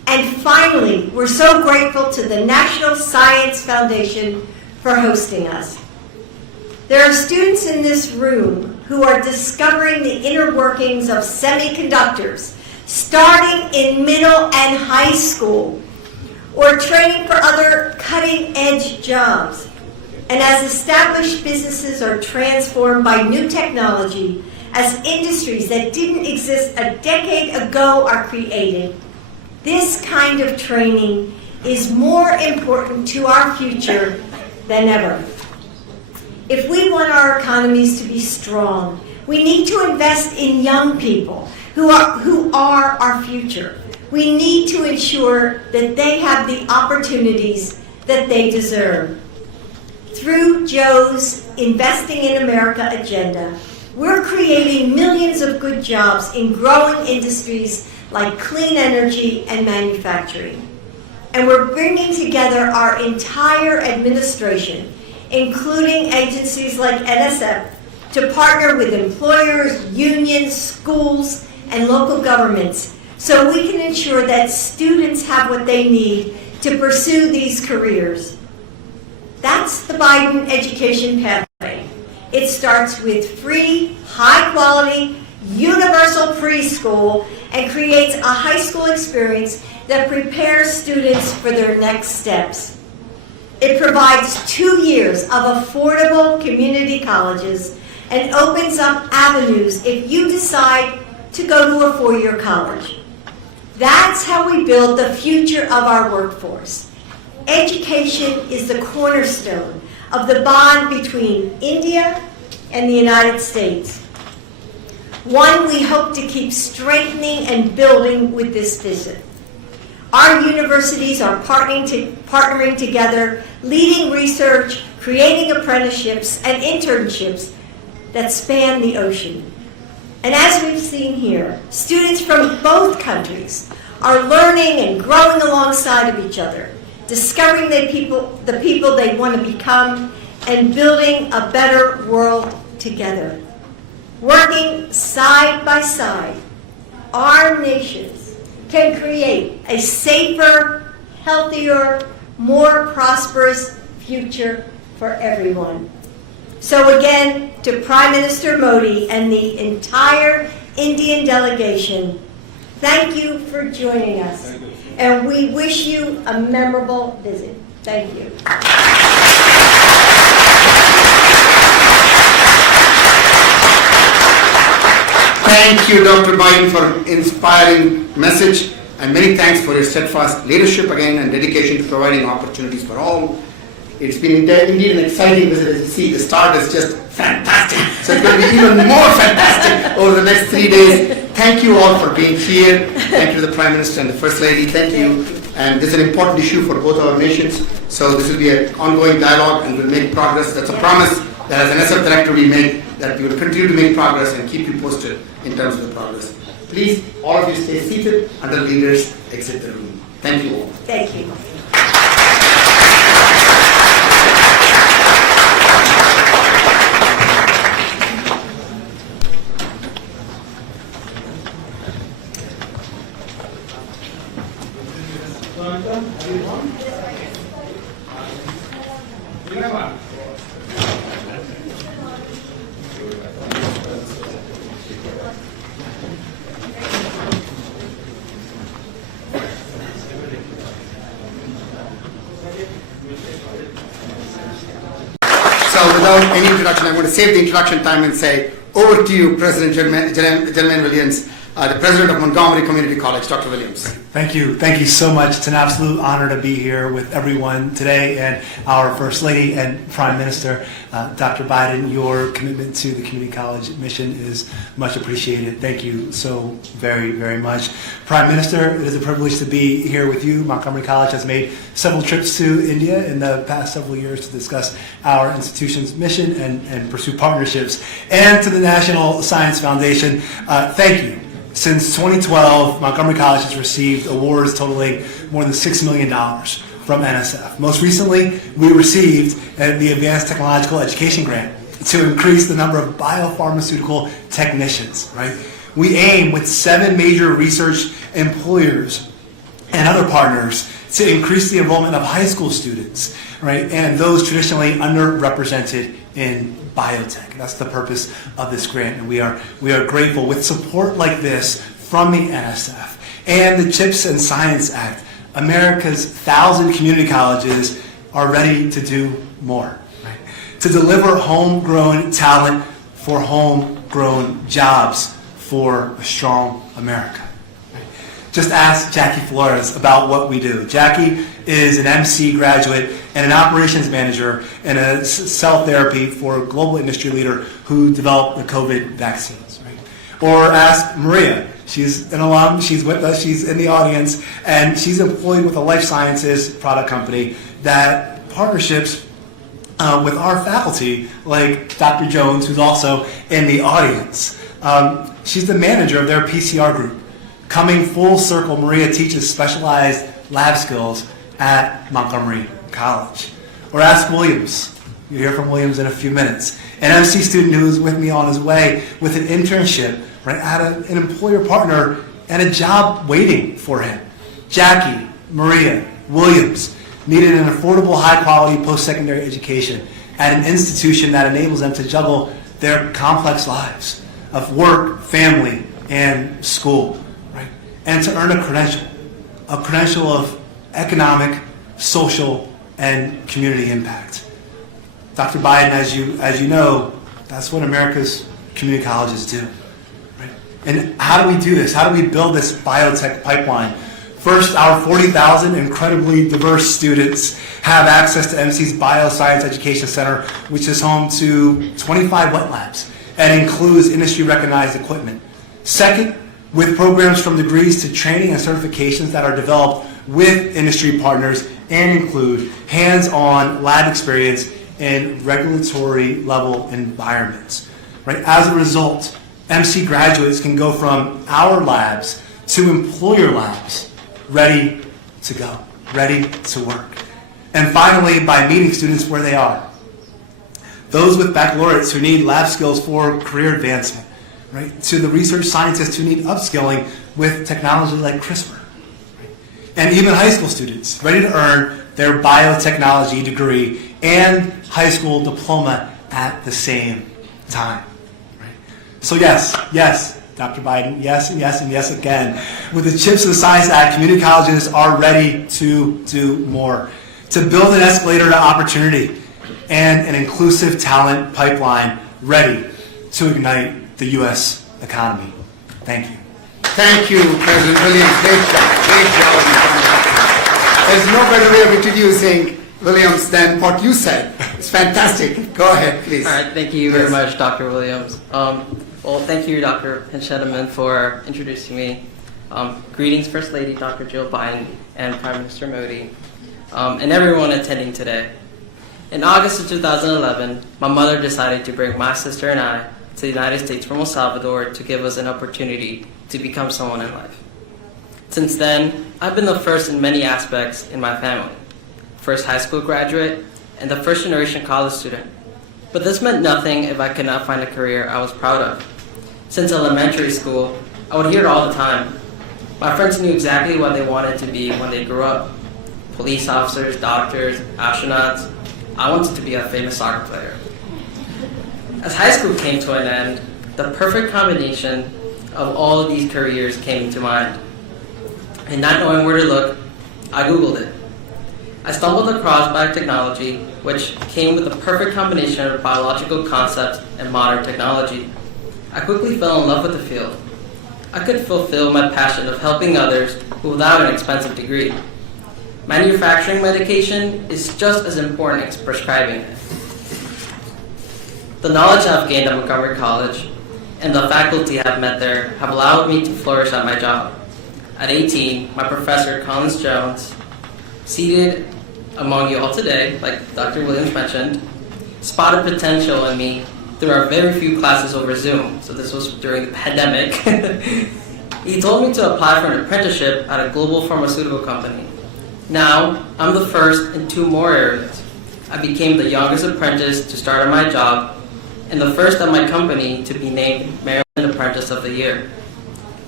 And finally, we're so grateful to the National Science Foundation for hosting us. There are students in this room who are discovering the inner workings of semiconductors, starting in middle and high school, or training for other cutting-edge jobs. And as established businesses are transformed by new technology, as industries that didn't exist a decade ago are created, this kind of training is more important to our future than ever. If we want our economies to be strong, we need to invest in young people who are our future. We need to ensure that they have the opportunities that they deserve. Through Joe's Investing in America agenda, we're creating millions of good jobs in growing industries like clean energy and manufacturing. And we're bringing together our entire administration, including agencies like NSF, to partner with employers, unions, schools, and local governments so we can ensure that students have what they need to pursue these careers. That's the Biden education pathway. It starts with free, high-quality, universal preschool and creates a high school experience that prepares students for their next steps. It provides 2 years of affordable community colleges and opens up avenues if you decide to go to a four-year college. That's how we build the future of our workforce. Education is the cornerstone of the bond between India and the United States. One we hope to keep strengthening and building with this visit. Our universities are partnering together, leading research, creating apprenticeships and internships that span the ocean. And as we've seen here, students from both countries are learning and growing alongside of each other, discovering the people they want to become, and building a better world together. Working side by side, our nations can create a safer, healthier, more prosperous future for everyone. So again, to Prime Minister Modi and the entire Indian delegation, thank you for joining us. And we wish you a memorable visit. Thank you. Thank you, Dr. Biden, for inspiring message, and many thanks for your steadfast leadership again and dedication to providing opportunities for all. It's been indeed an exciting visit. As you see, the start is just fantastic. So it's going to be even more fantastic over the next 3 days. Thank you all for being here. Thank you to the Prime Minister and the First Lady. Thank you. And this is an important issue for both our nations. So this will be an ongoing dialogue and we'll make progress. That's a promise that as an SF Director we make, that we will continue to make progress and keep you posted in terms of the progress. Please, all of you stay seated until leaders exit the room. Thank you all. Thank you. So without any introduction, I'm going to save the introduction time and say, over to you, President Jermaine Williams, the President of Montgomery Community College, Dr. Williams. Thank you. Thank you so much. It's an absolute honor to be here with everyone today, and our First Lady and Prime Minister, Dr. Biden. Your commitment to the community college mission is much appreciated. Thank you so very, very much. Prime Minister, it is a privilege to be here with you. Montgomery College has made several trips to India in the past several years to discuss our institution's mission and pursue partnerships. And to the National Science Foundation, thank you. Since 2012, Montgomery College has received awards totaling more than $6 million from NSF. Most recently, we received the Advanced Technological Education Grant to increase the number of biopharmaceutical technicians, right? We aim with 7 major research employers and other partners to increase the enrollment of high school students, right, and those traditionally underrepresented in biotech. That's the purpose of this grant, and we are grateful. With support like this from the NSF and the CHIPS and Science Act, America's 1,000 community colleges are ready to do more, right? To deliver homegrown talent for homegrown jobs for a strong America. Just ask Jackie Flores about what we do. Jackie is an MC graduate and an operations manager in a cell therapy for a global industry leader who developed the COVID vaccines. Right? Or ask Maria. She's an alum. She's with us. She's in the audience. And she's employed with a life sciences product company that partnerships with our faculty, like Dr. Jones, who's also in the audience. She's the manager of their PCR group. Coming full circle, Maria teaches specialized lab skills at Montgomery College. Or ask Williams. You'll hear from Williams in a few minutes. An MC student who is with me on his way with an internship, right, at an employer partner and a job waiting for him. Jackie, Maria, Williams needed an affordable, high-quality post-secondary education at an institution that enables them to juggle their complex lives of work, family, and school. And to earn a credential of economic, social, and community impact. Dr. Biden, as you know, that's what America's community colleges do. Right? And how do we do this? How do we build this biotech pipeline? First, our 40,000 incredibly diverse students have access to MC's Bioscience Education Center, which is home to 25 wet labs and includes industry-recognized equipment. Second, with programs from degrees to training and certifications that are developed with industry partners and include hands-on lab experience in regulatory level environments. Right? As a result, MC graduates can go from our labs to employer labs, ready to go, ready to work. And finally, by meeting students where they are. Those with baccalaureates who need lab skills for career advancement. Right, to the research scientists who need upskilling with technology like CRISPR. Right? And even high school students ready to earn their biotechnology degree and high school diploma at the same time. Right? So yes, Dr. Biden, yes, and yes, and yes again. With the CHIPS and Science Act, community colleges are ready to do more. To build an escalator to opportunity and an inclusive talent pipeline ready to ignite the U.S. economy. Thank you. Thank you, President Williams. Great job. Great job. There's no better way of introducing Williams than what you said. It's fantastic. Go ahead, please. All right, thank you very much, Dr. Williams. Well, thank you, Dr. Pinchettaman, for introducing me. Greetings, First Lady Dr. Jill Biden and Prime Minister Modi, and everyone attending today. In August of 2011, my mother decided to bring my sister and I to the United States from El Salvador to give us an opportunity to become someone in life. Since then, I've been the first in many aspects in my family. First high school graduate and the first generation college student. But this meant nothing if I could not find a career I was proud of. Since elementary school, I would hear it all the time. My friends knew exactly what they wanted to be when they grew up. Police officers, doctors, astronauts. I wanted to be a famous soccer player. As high school came to an end, the perfect combination of all of these careers came to mind. And not knowing where to look, I Googled it. I stumbled across biotechnology, which came with the perfect combination of biological concepts and modern technology. I quickly fell in love with the field. I could fulfill my passion of helping others without an expensive degree. Manufacturing medication is just as important as prescribing it. The knowledge I've gained at Montgomery College and the faculty I've met there have allowed me to flourish at my job. At 18, my professor, Collins Jones, seated among you all today, like Dr. Williams mentioned, spotted potential in me through our very few classes over Zoom. So this was during the pandemic. He told me to apply for an apprenticeship at a global pharmaceutical company. Now, I'm the first in 2 more areas. I became the youngest apprentice to start at my job and the first at my company to be named Maryland Apprentice of the Year.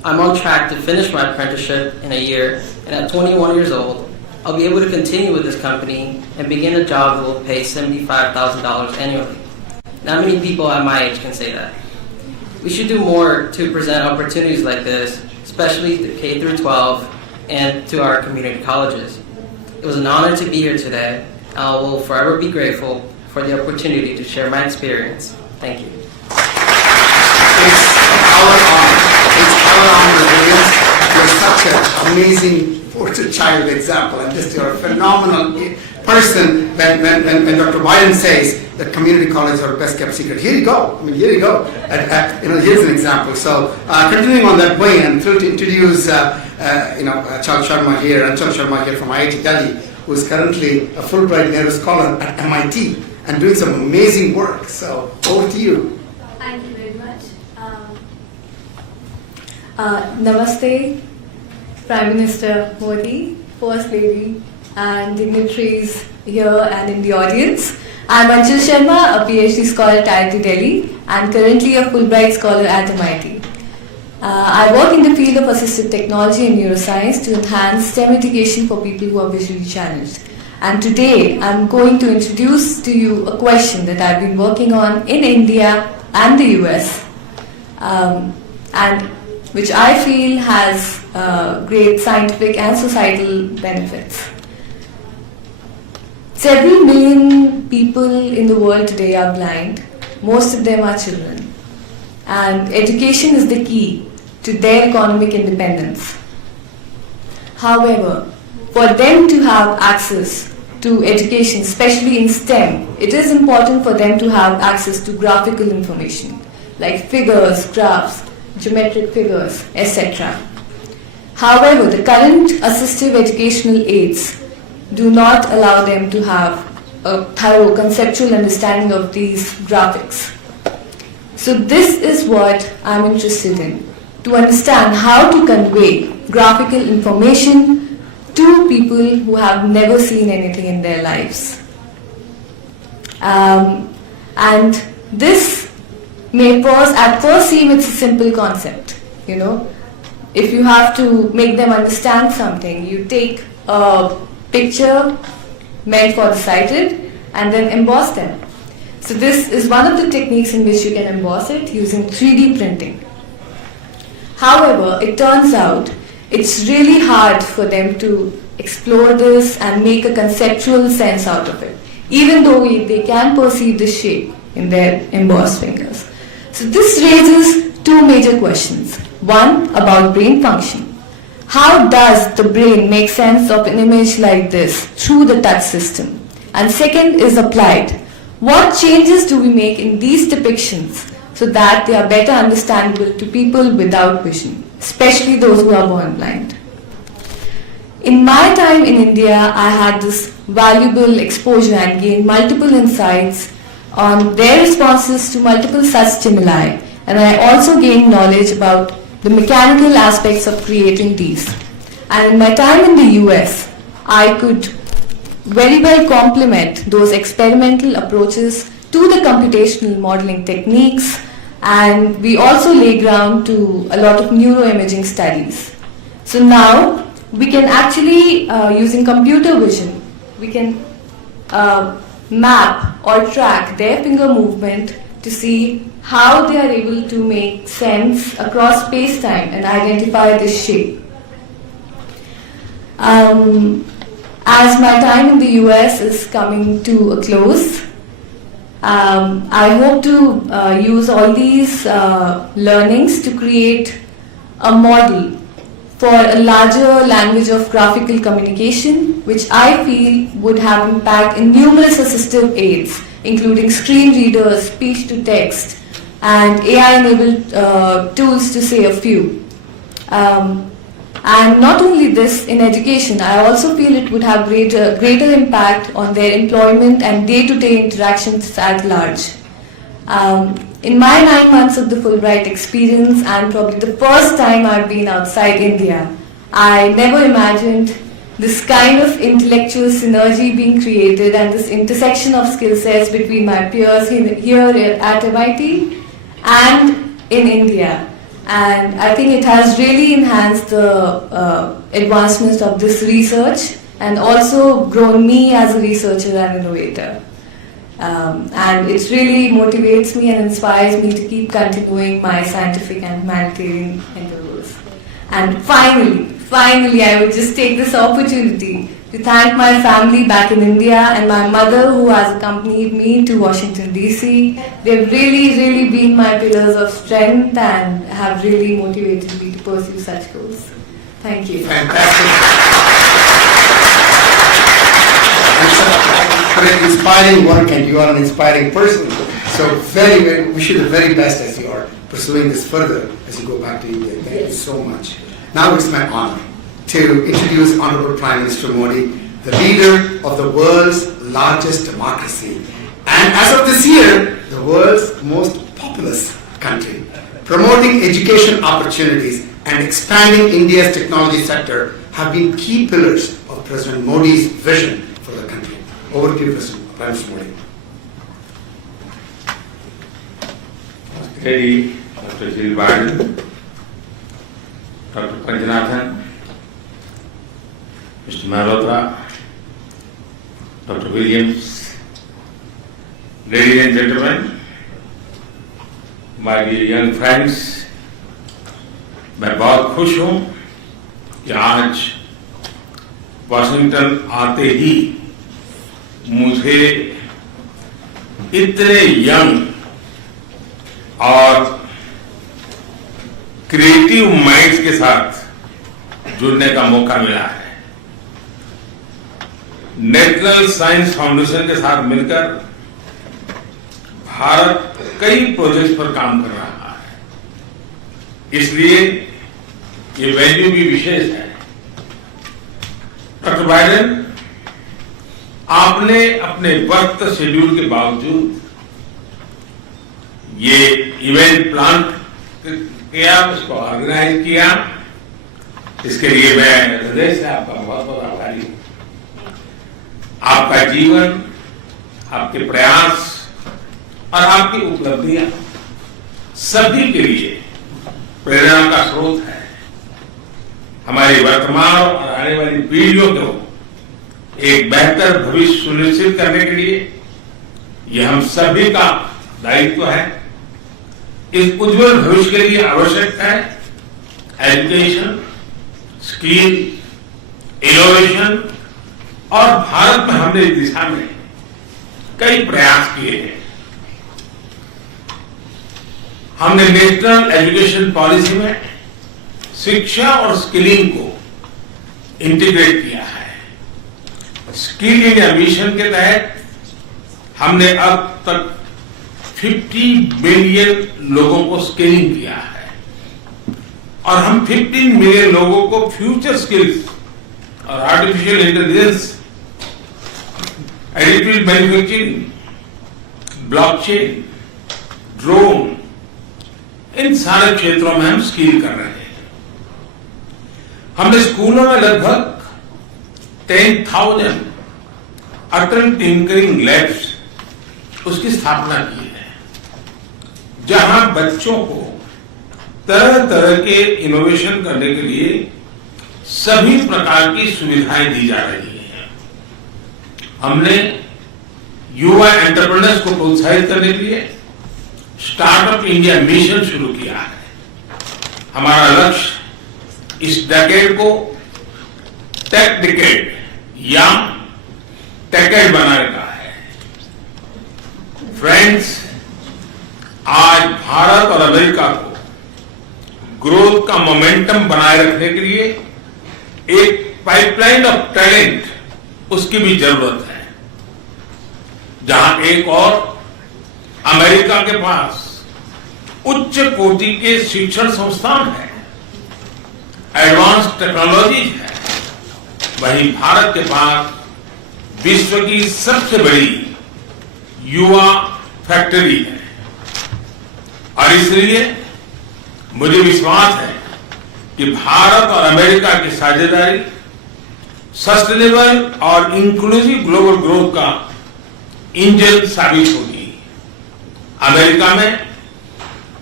I'm on track to finish my apprenticeship in a year, and at 21 years old, I'll be able to continue with this company and begin a job that will pay $75,000 annually. Not many people at my age can say that. We should do more to present opportunities like this, especially to K through 12 and to our community colleges. It was an honor to be here today. I will forever be grateful for the opportunity to share my experience. Thank you. It's our honor. It's our honor, Williams. You're such an amazing poster child example, and just you're a phenomenal person when Dr. Biden says that community colleges are best kept secret. Here you go. I mean, here you go. Here's an example. So continuing on that way, and thrilled to introduce Achal Sharma here, from IIT Delhi, who is currently a Fulbright Nehru Scholar at MIT and doing some amazing work. So over to you. Thank you very much. Namaste, Prime Minister Modi, First Lady, and dignitaries here and in the audience. I'm Achal Sharma, a PhD scholar at IIT Delhi and currently a Fulbright Scholar at MIT. I work in the field of assistive technology and neuroscience to enhance STEM education for people who are visually challenged. And today I'm going to introduce to you a question that I've been working on in India and the US, and which I feel has great scientific and societal benefits. Several million people in the world today are blind. Most of them are children. And education is the key to their economic independence. However, for them to have access to education, especially in STEM, it is important for them to have access to graphical information, like figures, graphs, geometric figures, etc. However, the current assistive educational aids do not allow them to have a thorough conceptual understanding of these graphics. So this is what I'm interested in, to understand how to convey graphical information to people who have never seen anything in their lives. And this may at first seem it's a simple concept, If you have to make them understand something, you take a picture meant for the sighted and then emboss them. So this is one of the techniques in which you can emboss it using 3D printing. However, it turns out it's really hard for them to explore this and make a conceptual sense out of it, even though they can perceive the shape in their embossed fingers. So this raises two major questions. One, about brain function. How does the brain make sense of an image like this through the touch system? And second is applied. What changes do we make in these depictions so that they are better understandable to people without vision, especially those who are born blind? In my time in India, I had this valuable exposure and gained multiple insights on their responses to multiple such stimuli, and I also gained knowledge about the mechanical aspects of creating these. And in my time in the US, I could very well complement those experimental approaches to the computational modeling techniques, and we also lay ground to a lot of neuroimaging studies. So now we can actually, using computer vision, we can map or track their finger movement to see how they are able to make sense across space-time and identify this shape. As my time in the US is coming to a close, I hope to use all these learnings to create a model for a larger language of graphical communication, which I feel would have impact in numerous assistive aids, including screen readers, speech-to-text, and AI-enabled tools, to say a few. And not only this, in education, I also feel it would have greater impact on their employment and day-to-day interactions at large. In my 9 months of the Fulbright experience, and probably the first time I've been outside India, I never imagined this kind of intellectual synergy being created and this intersection of skill sets between my peers here at MIT and in India. and I think it has really enhanced the advancement of this research and also grown me as a researcher and innovator. And it really motivates me and inspires me to keep continuing my scientific and humanitarian endeavors. And finally, I would just take this opportunity to thank my family back in India and my mother who has accompanied me to Washington DC. They've really been my pillars of strength and have really motivated me to pursue such goals. Thank you. Fantastic. It's an inspiring work, and you are an inspiring person. So very, wish you the very best as you are pursuing this further as you go back to India. Thank you so much. Now it's my honor to introduce Honorable Prime Minister Modi, the leader of the world's largest democracy, and as of this year, the world's most populous country. Promoting education opportunities and expanding India's technology sector have been key pillars of President Modi's vision for the country. Over to you, President Prime Minister Modi. Lady Dr. Jill Biden, Dr. Panjanathan, Mr. Malhotra, Dr. Williams, ladies and gentlemen, my dear young friends, मैं बहुत खुश हूँ कि आज Washington आते ही मुझे इतने young और क्रिएटिव माइंड्स के साथ जुड़ने का मौका मिला है। नेशनल साइंस फाउंडेशन के साथ मिलकर भारत कई प्रोजेक्ट्स पर काम कर रहा है, इसलिए ये वैल्यू भी विशेष है। डॉक्टर बाइडेन, आपने अपने वक्त शेड्यूल के बावजूद ये इवेंट प्लान किया, उसको ऑर्गेनाइज किया, इसके लिए मैं हृदय से आपका बहुत बहुत आभारी हूं। आपका जीवन, आपके प्रयास और आपकी उपलब्धियां सभी के लिए प्रेरणा का स्रोत है। हमारी वर्तमान और आने वाली पीढ़ियों को एक बेहतर भविष्य सुनिश्चित करने के लिए यह हम सभी का दायित्व है। इस उज्जवल भविष्य के लिए आवश्यक है एजुकेशन, स्किल, इनोवेशन, और भारत में हमने इस दिशा में कई प्रयास किए हैं। हमने नेशनल एजुकेशन पॉलिसी में शिक्षा और स्किलिंग को इंटीग्रेट किया है। स्किल इंडिया मिशन के तहत हमने अब तक 50 मिलियन लोगों को स्किलिंग किया है और हम 15 मिलियन लोगों को फ्यूचर स्किल्स और artificial intelligence, additive manufacturing, blockchain, drone, इन सारे क्षेत्रों में हम स्किल कर रहे हैं। हमने स्कूलों में लगभग 10,000 अटल टिंकरिंग लैब्स उसकी स्थापना की है, जहां बच्चों को तरह तरह के इनोवेशन करने के लिए सभी प्रकार की सुविधाएं दी जा रही हैं। हमने युवा एंटरप्रेन्योर्स को प्रोत्साहित करने के लिए स्टार्टअप इंडिया मिशन शुरू किया है। हमारा लक्ष्य इस डेकेड को टेक डिकेड या टेकेड बनाने का है। फ्रेंड्स, आज भारत और अमेरिका को ग्रोथ का मोमेंटम बनाए रखने के लिए एक पाइपलाइन ऑफ टैलेंट, उसकी भी जरूरत है। जहां एक और अमेरिका के पास उच्च कोटि के शिक्षण संस्थान है, एडवांस टेक्नोलॉजी है, वहीं भारत के पास विश्व की सबसे बड़ी युवा फैक्ट्री है। और इसलिए मुझे विश्वास है कि भारत और अमेरिका की साझेदारी सस्टेनेबल और इंक्लूसिव ग्लोबल ग्रोथ का इंजन साबित होगी। अमेरिका में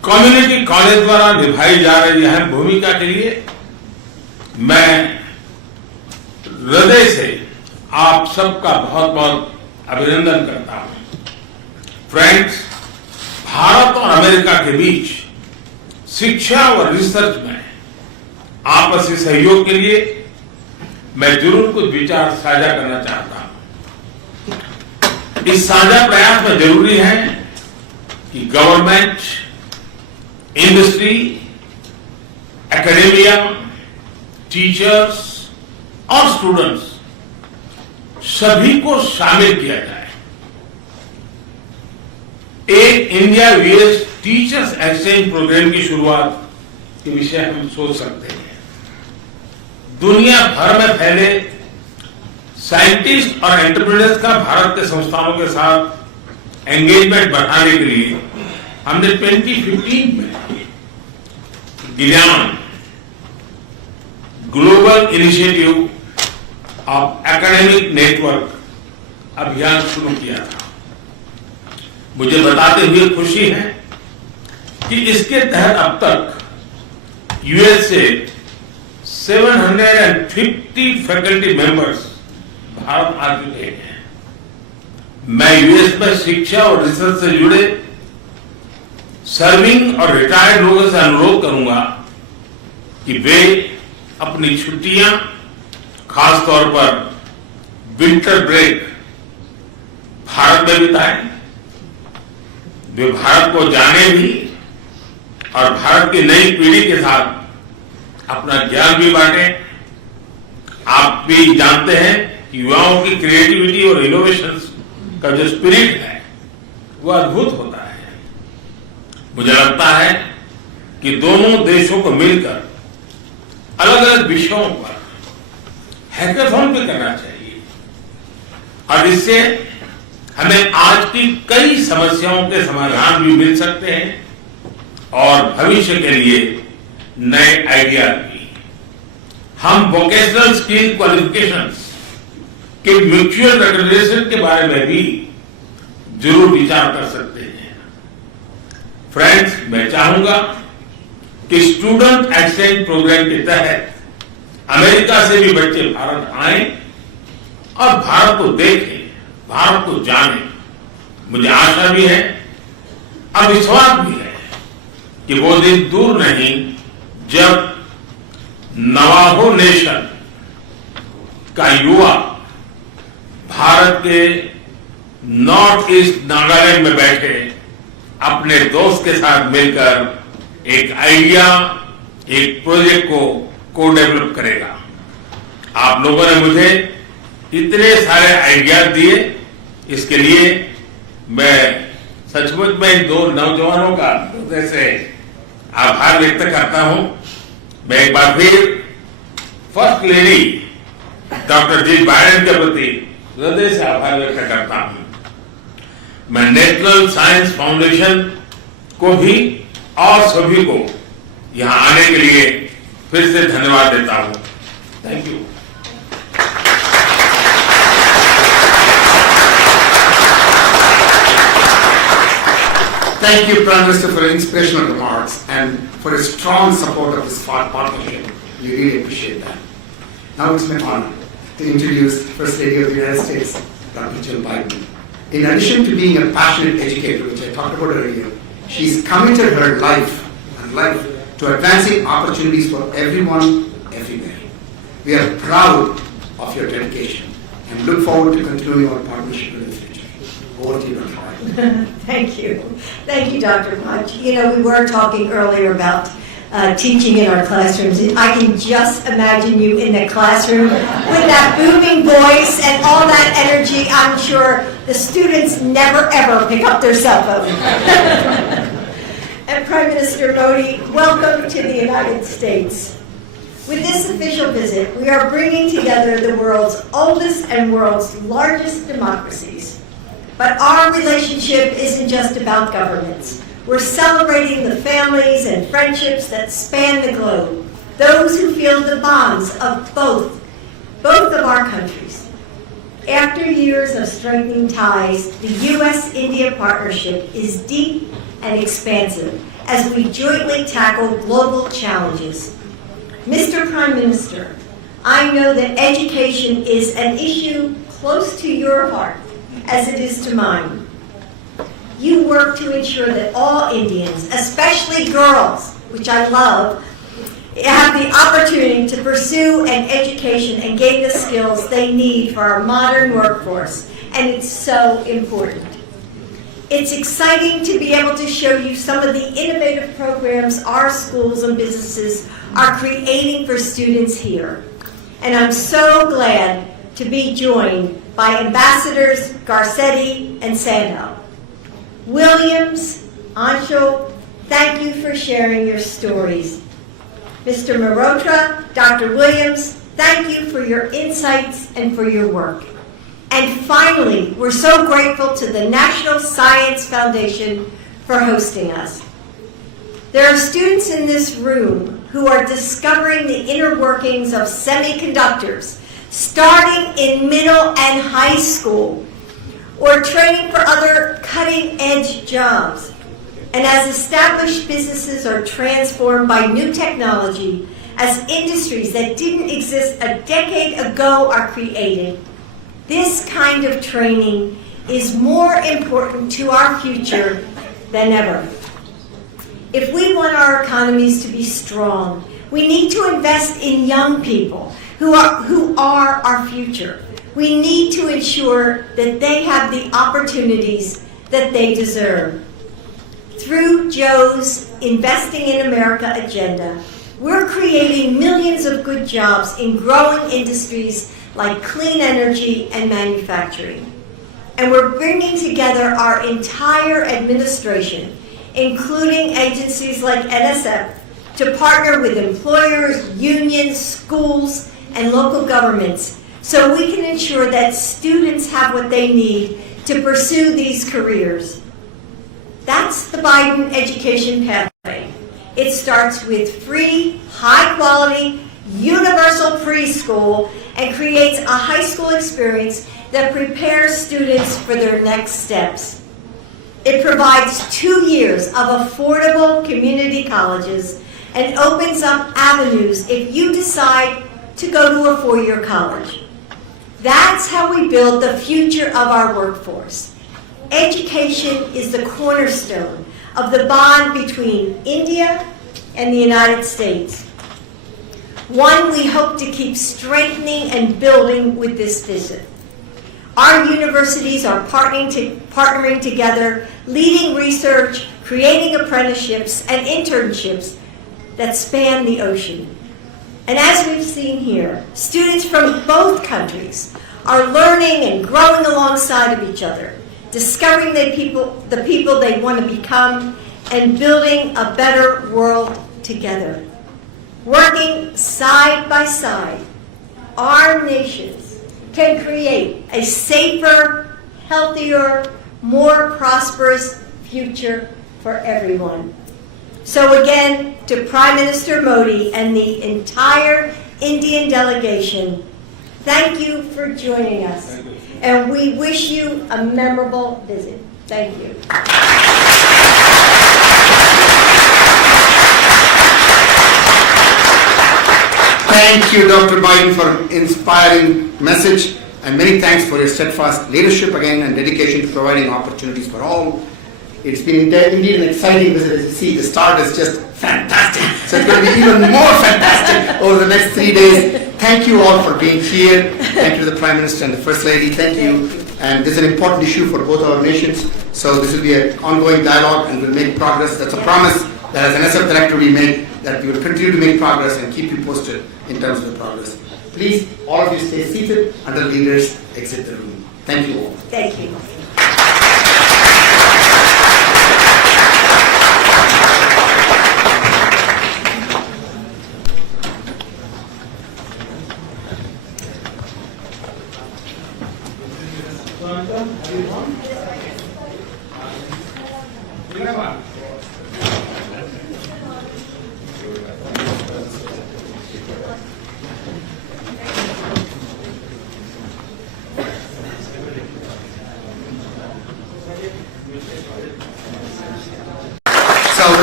कम्युनिटी कॉलेज द्वारा निभाई जा रही अहम भूमिका के लिए मैं हृदय से आप सबका बहुत बहुत अभिनंदन करता हूं। फ्रेंड्स, भारत और अमेरिका के बीच शिक्षा और रिसर्च में आपसी सहयोग के लिए मैं जरूर कुछ विचार साझा करना चाहता हूं। इस साझा प्रयास में जरूरी है कि गवर्नमेंट, इंडस्ट्री, एकेडेमिया, टीचर्स और स्टूडेंट्स सभी को शामिल किया जाए। एक India US teachers exchange programme की शुरुआत के विषय हम सोच सकते हैं। दुनिया भर में फैले साइंटिस्ट और एंटरप्रेन्योर्स का भारत के संस्थानों के साथ एंगेजमेंट बढ़ाने के लिए हमने 2015 में ज्ञान global initiative of academic network अभियान शुरू किया था। मुझे बताते हुए खुशी है कि इसके तहत अब तक यूएस से 750 फैकल्टी मेंबर्स भारत आ चुके हैं। मैं यूएस में शिक्षा और रिसर्च से जुड़े सर्विंग और रिटायर्ड लोगों से अनुरोध करूंगा कि वे अपनी छुट्टियां, खासतौर पर विंटर ब्रेक, भारत में बिताएं। वे भारत को जाने भी और भारत की नई पीढ़ी के साथ अपना ज्ञान भी बांटें। आप भी जानते हैं कि युवाओं की क्रिएटिविटी और इनोवेशंस का जो स्पिरिट है वो अद्भुत होता है। मुझे लगता है कि दोनों देशों को मिलकर अलग अलग विषयों पर हैकाथॉन भी करना चाहिए और इससे हमें आज की कई समस्याओं के समाधान भी मिल सकते हैं और भविष्य के लिए नए आइडिया भी। हम वोकेशनल स्किल क्वालिफिकेशंस के म्यूचुअल रिकग्निशन के बारे में भी जरूर विचार कर सकते हैं। फ्रेंड्स, मैं चाहूंगा कि स्टूडेंट एक्सचेंज प्रोग्राम के तहत अमेरिका से भी बच्चे भारत आएं और भारत को देखें, भारत को जाने। मुझे आशा भी है और विश्वास भी है कि वो दिन दूर नहीं जब नवाहो नेशन का युवा भारत के नॉर्थ ईस्ट नागालैंड में बैठे अपने दोस्त के साथ मिलकर एक आइडिया, एक प्रोजेक्ट को डेवलप करेगा। आप लोगों ने मुझे इतने सारे आइडियाज दिए, इसके लिए मैं सचमुच में इन दो नौजवानों का हृदय से आभार व्यक्त करता हूं। मैं एक बार फिर first lady doctor Jill Biden के प्रति हृदय से आभार व्यक्त करता हूं। मैं नेशनल साइंस फाउंडेशन को भी और सभी को यहां आने के लिए फिर से धन्यवाद देता हूं। Thank you. Thank you, Prime Minister, for your inspirational remarks and for your strong support of this partnership. We really appreciate that. Now it's my honor to introduce First Lady of the United States, Dr. Jill Biden. In addition to being a passionate educator, which I talked about earlier, she's committed her life to advancing opportunities for everyone, everywhere. We are proud of your dedication and look forward to continuing our partnership in the future. Over to you, Dr. Biden. Thank you. Thank you, Dr. Punch. You know, we were talking earlier about teaching in our classrooms. I can just imagine you in the classroom with that booming voice and all that energy. I'm sure the students never ever pick up their cell phone. And Prime Minister Modi, welcome to the United States. With this official visit, we are bringing together the world's oldest and world's largest democracies. But our relationship isn't just about governments. We're celebrating the families and friendships that span the globe, those who feel the bonds of both of our countries. After years of strengthening ties, the U.S.-India partnership is deep and expansive, as we jointly tackle global challenges. Mr. Prime Minister, I know that education is an issue close to your heart, as it is to mine. You work to ensure that all Indians, especially girls, which I love, have the opportunity to pursue an education and gain the skills they need for our modern workforce, and it's so important. It's exciting to be able to show you some of the innovative programs our schools and businesses are creating for students here. And I'm so glad to be joined by Ambassadors Garcetti and Sandel. Williams, Anshul, thank you for sharing your stories. Mr. Mehrotra, Dr. Williams, thank you for your insights and for your work. And finally, we're so grateful to the National Science Foundation for hosting us. There are students in this room who are discovering the inner workings of semiconductors, starting in middle and high school, or training for other cutting-edge jobs. And as established businesses are transformed by new technology, as industries that didn't exist a decade ago are created, this kind of training is more important to our future than ever. If we want our economies to be strong, we need to invest in young people who are our future. We need to ensure that they have the opportunities that they deserve. Through Joe's Investing in America agenda, we're creating millions of good jobs in growing industries like clean energy and manufacturing. And we're bringing together our entire administration, including agencies like NSF, to partner with employers, unions, schools, and local governments so we can ensure that students have what they need to pursue these careers. That's the Biden education pathway. It starts with free, high-quality, universal preschool and creates a high school experience that prepares students for their next steps. It provides 2 years of affordable community colleges and opens up avenues if you decide to go to a 4-year college. That's how we build the future of our workforce. Education is the cornerstone of the bond between India and the United States. One we hope to keep strengthening and building with this visit. Our universities are partnering together, leading research, creating apprenticeships and internships that span the ocean. And as we've seen here, students from both countries are learning and growing alongside of each other, discovering the people they want to become, and building a better world together. Working side by side, our nations can create a safer, healthier, more prosperous future for everyone. So again, to Prime Minister Modi and the entire Indian delegation, thank you for joining us. And we wish you a memorable visit. Thank you. Thank you, Dr. Biden, for inspiring message, and many thanks for your steadfast leadership again and dedication to providing opportunities for all. It's been indeed an exciting visit. As you see, the start is just fantastic. So it's going to be even more fantastic over the next 3 days. Thank you all for being here. Thank you to the Prime Minister and the First Lady. Thank you. And this is an important issue for both our nations. So this will be an ongoing dialogue and we'll make progress. That's a promise that as an NSF director we make, that we will continue to make progress and keep you posted in terms of the progress. Please, all of you stay seated until leaders exit the room. Thank you all. Thank you. So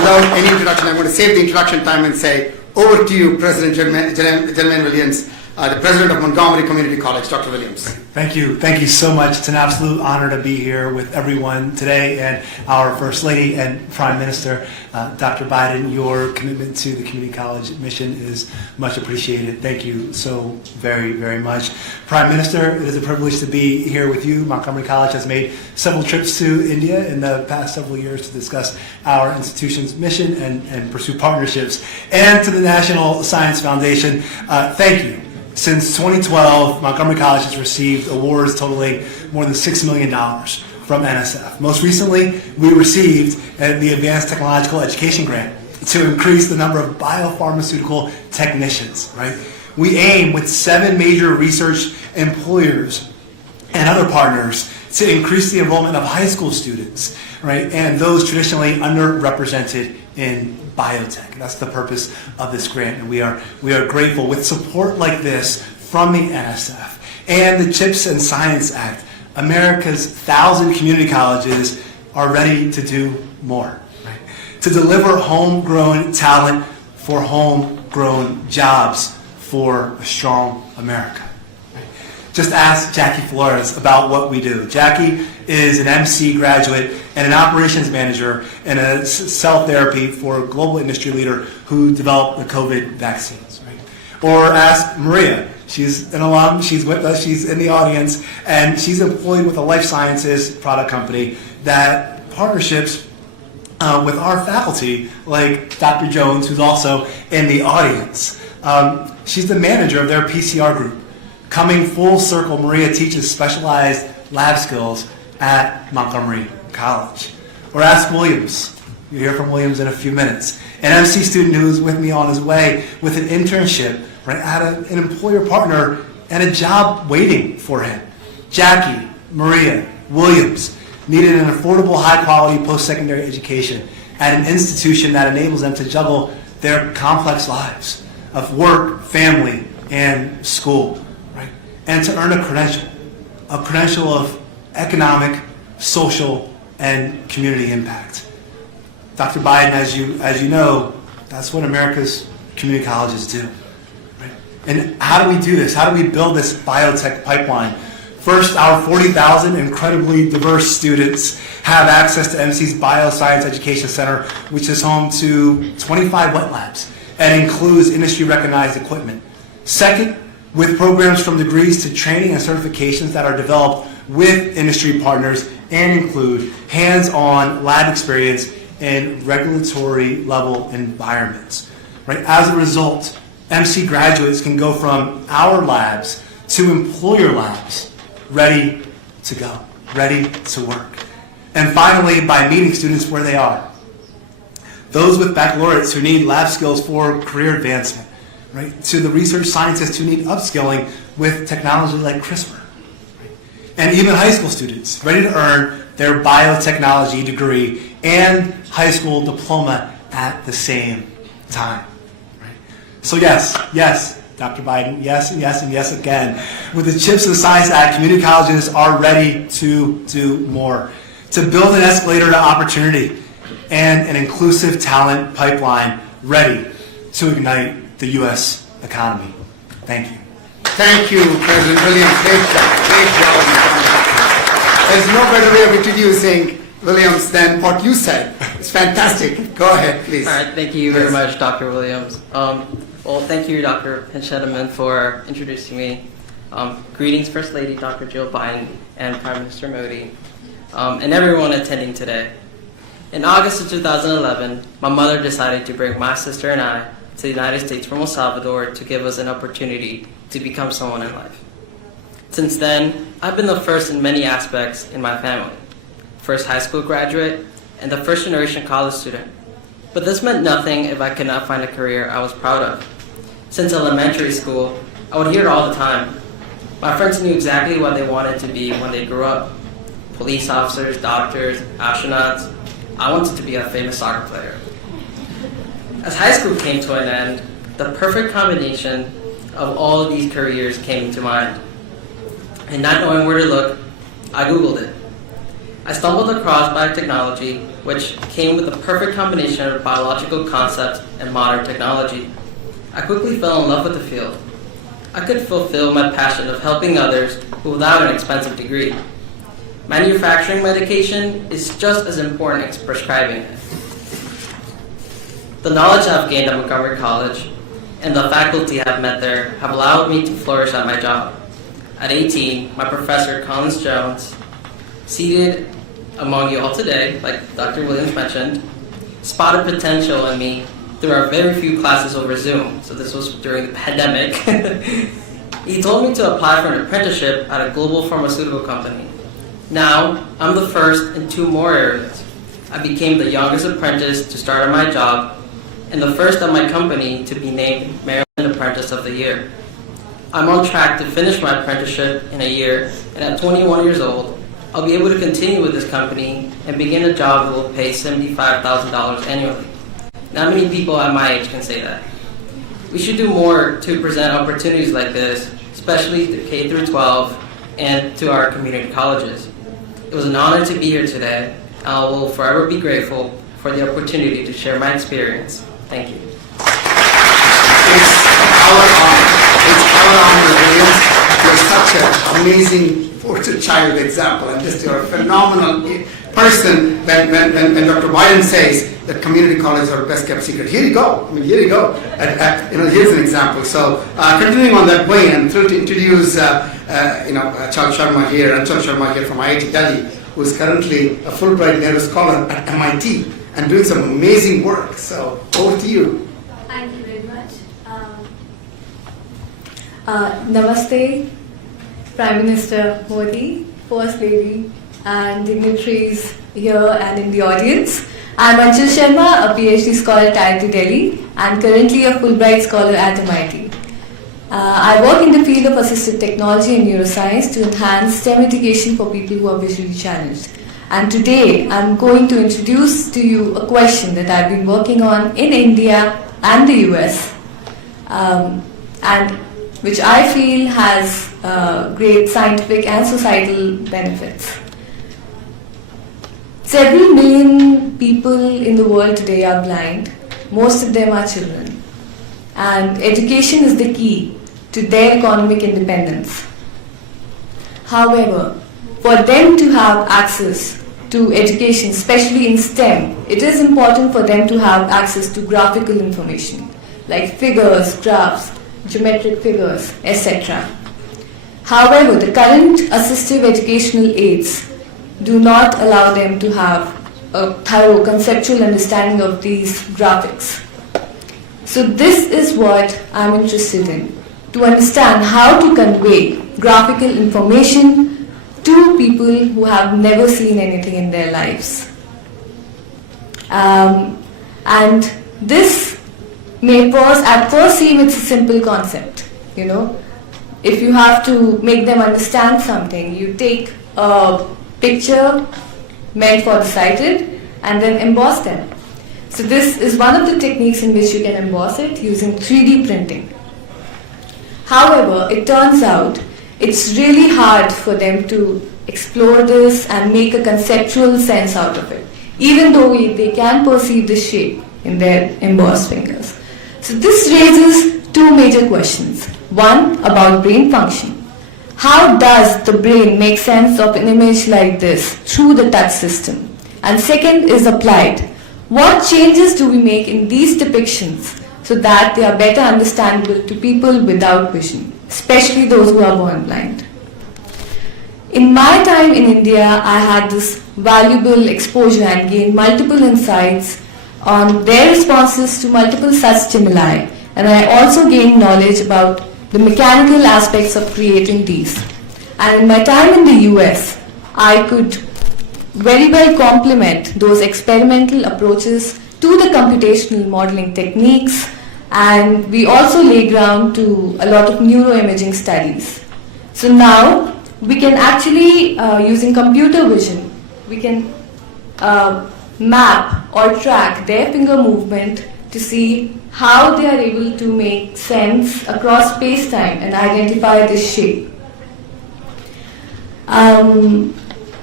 without any introduction, I'm going to save the introduction time and say, over to you, President Jermaine Williams, the President of Montgomery Community College, Dr. Williams. Thank you. Thank you so much. It's an absolute honor to be here with everyone today, and our First Lady and Prime Minister, Dr. Biden. Your commitment to the community college mission is much appreciated. Thank you so very, very much. Prime Minister, it is a privilege to be here with you. Montgomery College has made several trips to India in the past several years to discuss our institution's mission and pursue partnerships. And to the National Science Foundation, thank you. Since 2012, Montgomery College has received awards totaling more than $6 million from NSF. Most recently, we received the Advanced Technological Education Grant to increase the number of biopharmaceutical technicians, right? We aim with 7 major research employers and other partners to increase the enrollment of high school students, right? And those traditionally underrepresented in biotech. That's the purpose of this grant, and we are grateful. With support like this from the NSF and the CHIPS and Science Act, America's 1,000 community colleges are ready to do more, right? To deliver homegrown talent for homegrown jobs for a strong America. Just ask Jackie Flores about what we do. Jackie is an MC graduate and an operations manager in a cell therapy for a global industry leader who developed the COVID vaccines. Right? Or ask Maria. She's an alum. She's with us. She's in the audience. And she's employed with a life sciences product company that partnerships with our faculty, like Dr. Jones, who's also in the audience. She's the manager of their PCR group. Coming full circle, Maria teaches specialized lab skills at Montgomery College. Or ask Williams. You'll hear from Williams in a few minutes. An MC student who is with me on his way with an internship, right, at an employer partner and a job waiting for him. Jackie, Maria, Williams needed an affordable, high-quality post-secondary education at an institution that enables them to juggle their complex lives of work, family, and school. And to earn a credential of economic, social, and community impact. Dr. Biden, as you know, that's what America's community colleges do. Right? And how do we do this? How do we build this biotech pipeline? First, our 40,000 incredibly diverse students have access to MC's Bioscience Education Center, which is home to 25 wet labs and includes industry-recognized equipment. Second, with programs from degrees to training and certifications that are developed with industry partners and include hands-on lab experience in regulatory level environments. Right? As a result, MC graduates can go from our labs to employer labs, ready to go, ready to work. And finally, by meeting students where they are. Those with baccalaureates who need lab skills for career advancement. Right, to the research scientists who need upskilling with technology like CRISPR. Right? And even high school students ready to earn their biotechnology degree and high school diploma at the same time. Right? So yes, Dr. Biden, yes, and yes, and yes again. With the CHIPS and Science Act, community colleges are ready to do more. To build an escalator to opportunity and an inclusive talent pipeline ready to ignite the U.S. economy. Thank you. Thank you, President Williams. Great job. Great job. There's no better way of introducing Williams than what you said. It's fantastic. Go ahead, please. All right, thank you very much, Dr. Williams. Well, thank you, Dr. Pinchettaman, for introducing me. Greetings, First Lady Dr. Jill Biden and Prime Minister Modi, and everyone attending today. In August of 2011, my mother decided to bring my sister and I to the United States from El Salvador to give us an opportunity to become someone in life. Since then, I've been the first in many aspects in my family. First high school graduate and the first generation college student. But this meant nothing if I could not find a career I was proud of. Since elementary school, I would hear it all the time. My friends knew exactly what they wanted to be when they grew up. Police officers, doctors, astronauts. I wanted to be a famous soccer player. As high school came to an end, the perfect combination of all of these careers came to mind. And not knowing where to look, I Googled it. I stumbled across biotechnology, which came with a perfect combination of biological concepts and modern technology. I quickly fell in love with the field. I could fulfill my passion of helping others without an expensive degree. Manufacturing medication is just as important as prescribing it. The knowledge I've gained at Montgomery College and the faculty I've met there have allowed me to flourish at my job. At 18, my professor, Collins Jones, seated among you all today, like Dr. Williams mentioned, spotted potential in me through our very few classes over Zoom. So this was during the pandemic. He told me to apply for an apprenticeship at a global pharmaceutical company. Now, I'm the first in 2 more areas. I became the youngest apprentice to start at my job and the first at my company to be named Maryland Apprentice of the Year. I'm on track to finish my apprenticeship in a year, and at 21 years old, I'll be able to continue with this company and begin a job that will pay $75,000 annually. Not many people at my age can say that. We should do more to present opportunities like this, especially to K through 12 and to our community colleges. It was an honor to be here today. I will forever be grateful for the opportunity to share my experience. Thank you. It's our honor. It's our honor, Williams. You're such an amazing portrait child example, and just you're a phenomenal person when Dr. Biden says that community colleges are best kept secret. Here you go. I mean, here you go. Here's an example. So, continuing on that way, I'm thrilled to introduce Achal Sharma here, from IIT Delhi, who is currently a Fulbright Nehru Scholar at MIT and doing some amazing work. So, over to you. Thank you very much. Namaste, Prime Minister Modi, First Lady, and dignitaries here and in the audience. I'm Achal Sharma, a PhD scholar at IIT Delhi and currently a Fulbright Scholar at MIT. I work in the field of assistive technology and neuroscience to enhance STEM education for people who are visually challenged. And today I'm going to introduce to you a question that I've been working on in India and the US, and which I feel has great scientific and societal benefits. Several million people in the world today are blind. Most of them are children. And education is the key to their economic independence. However, for them to have access to education, especially in STEM, it is important for them to have access to graphical information, like figures, graphs, geometric figures, etc. However, the current assistive educational aids do not allow them to have a thorough conceptual understanding of these graphics. So this is what I'm interested in, to understand how to convey graphical information to people who have never seen anything in their lives. And this may at first seem it's a simple concept, If you have to make them understand something, you take a picture meant for the sighted and then emboss them. So this is one of the techniques in which you can emboss it using 3D printing. However, it turns out it's really hard for them to explore this and make a conceptual sense out of it, even though they can perceive the shape in their embossed fingers. So this raises 2 major questions. One, about brain function. How does the brain make sense of an image like this through the touch system? And second is applied. What changes do we make in these depictions so that they are better understandable to people without vision, especially those who are born blind? In my time in India, I had this valuable exposure and gained multiple insights on their responses to multiple such stimuli, and I also gained knowledge about the mechanical aspects of creating these. And in my time in the US, I could very well complement those experimental approaches to the computational modeling techniques, and we also lay ground to a lot of neuroimaging studies. So now we can actually, using computer vision, we can map or track their finger movement to see how they are able to make sense across space-time and identify this shape.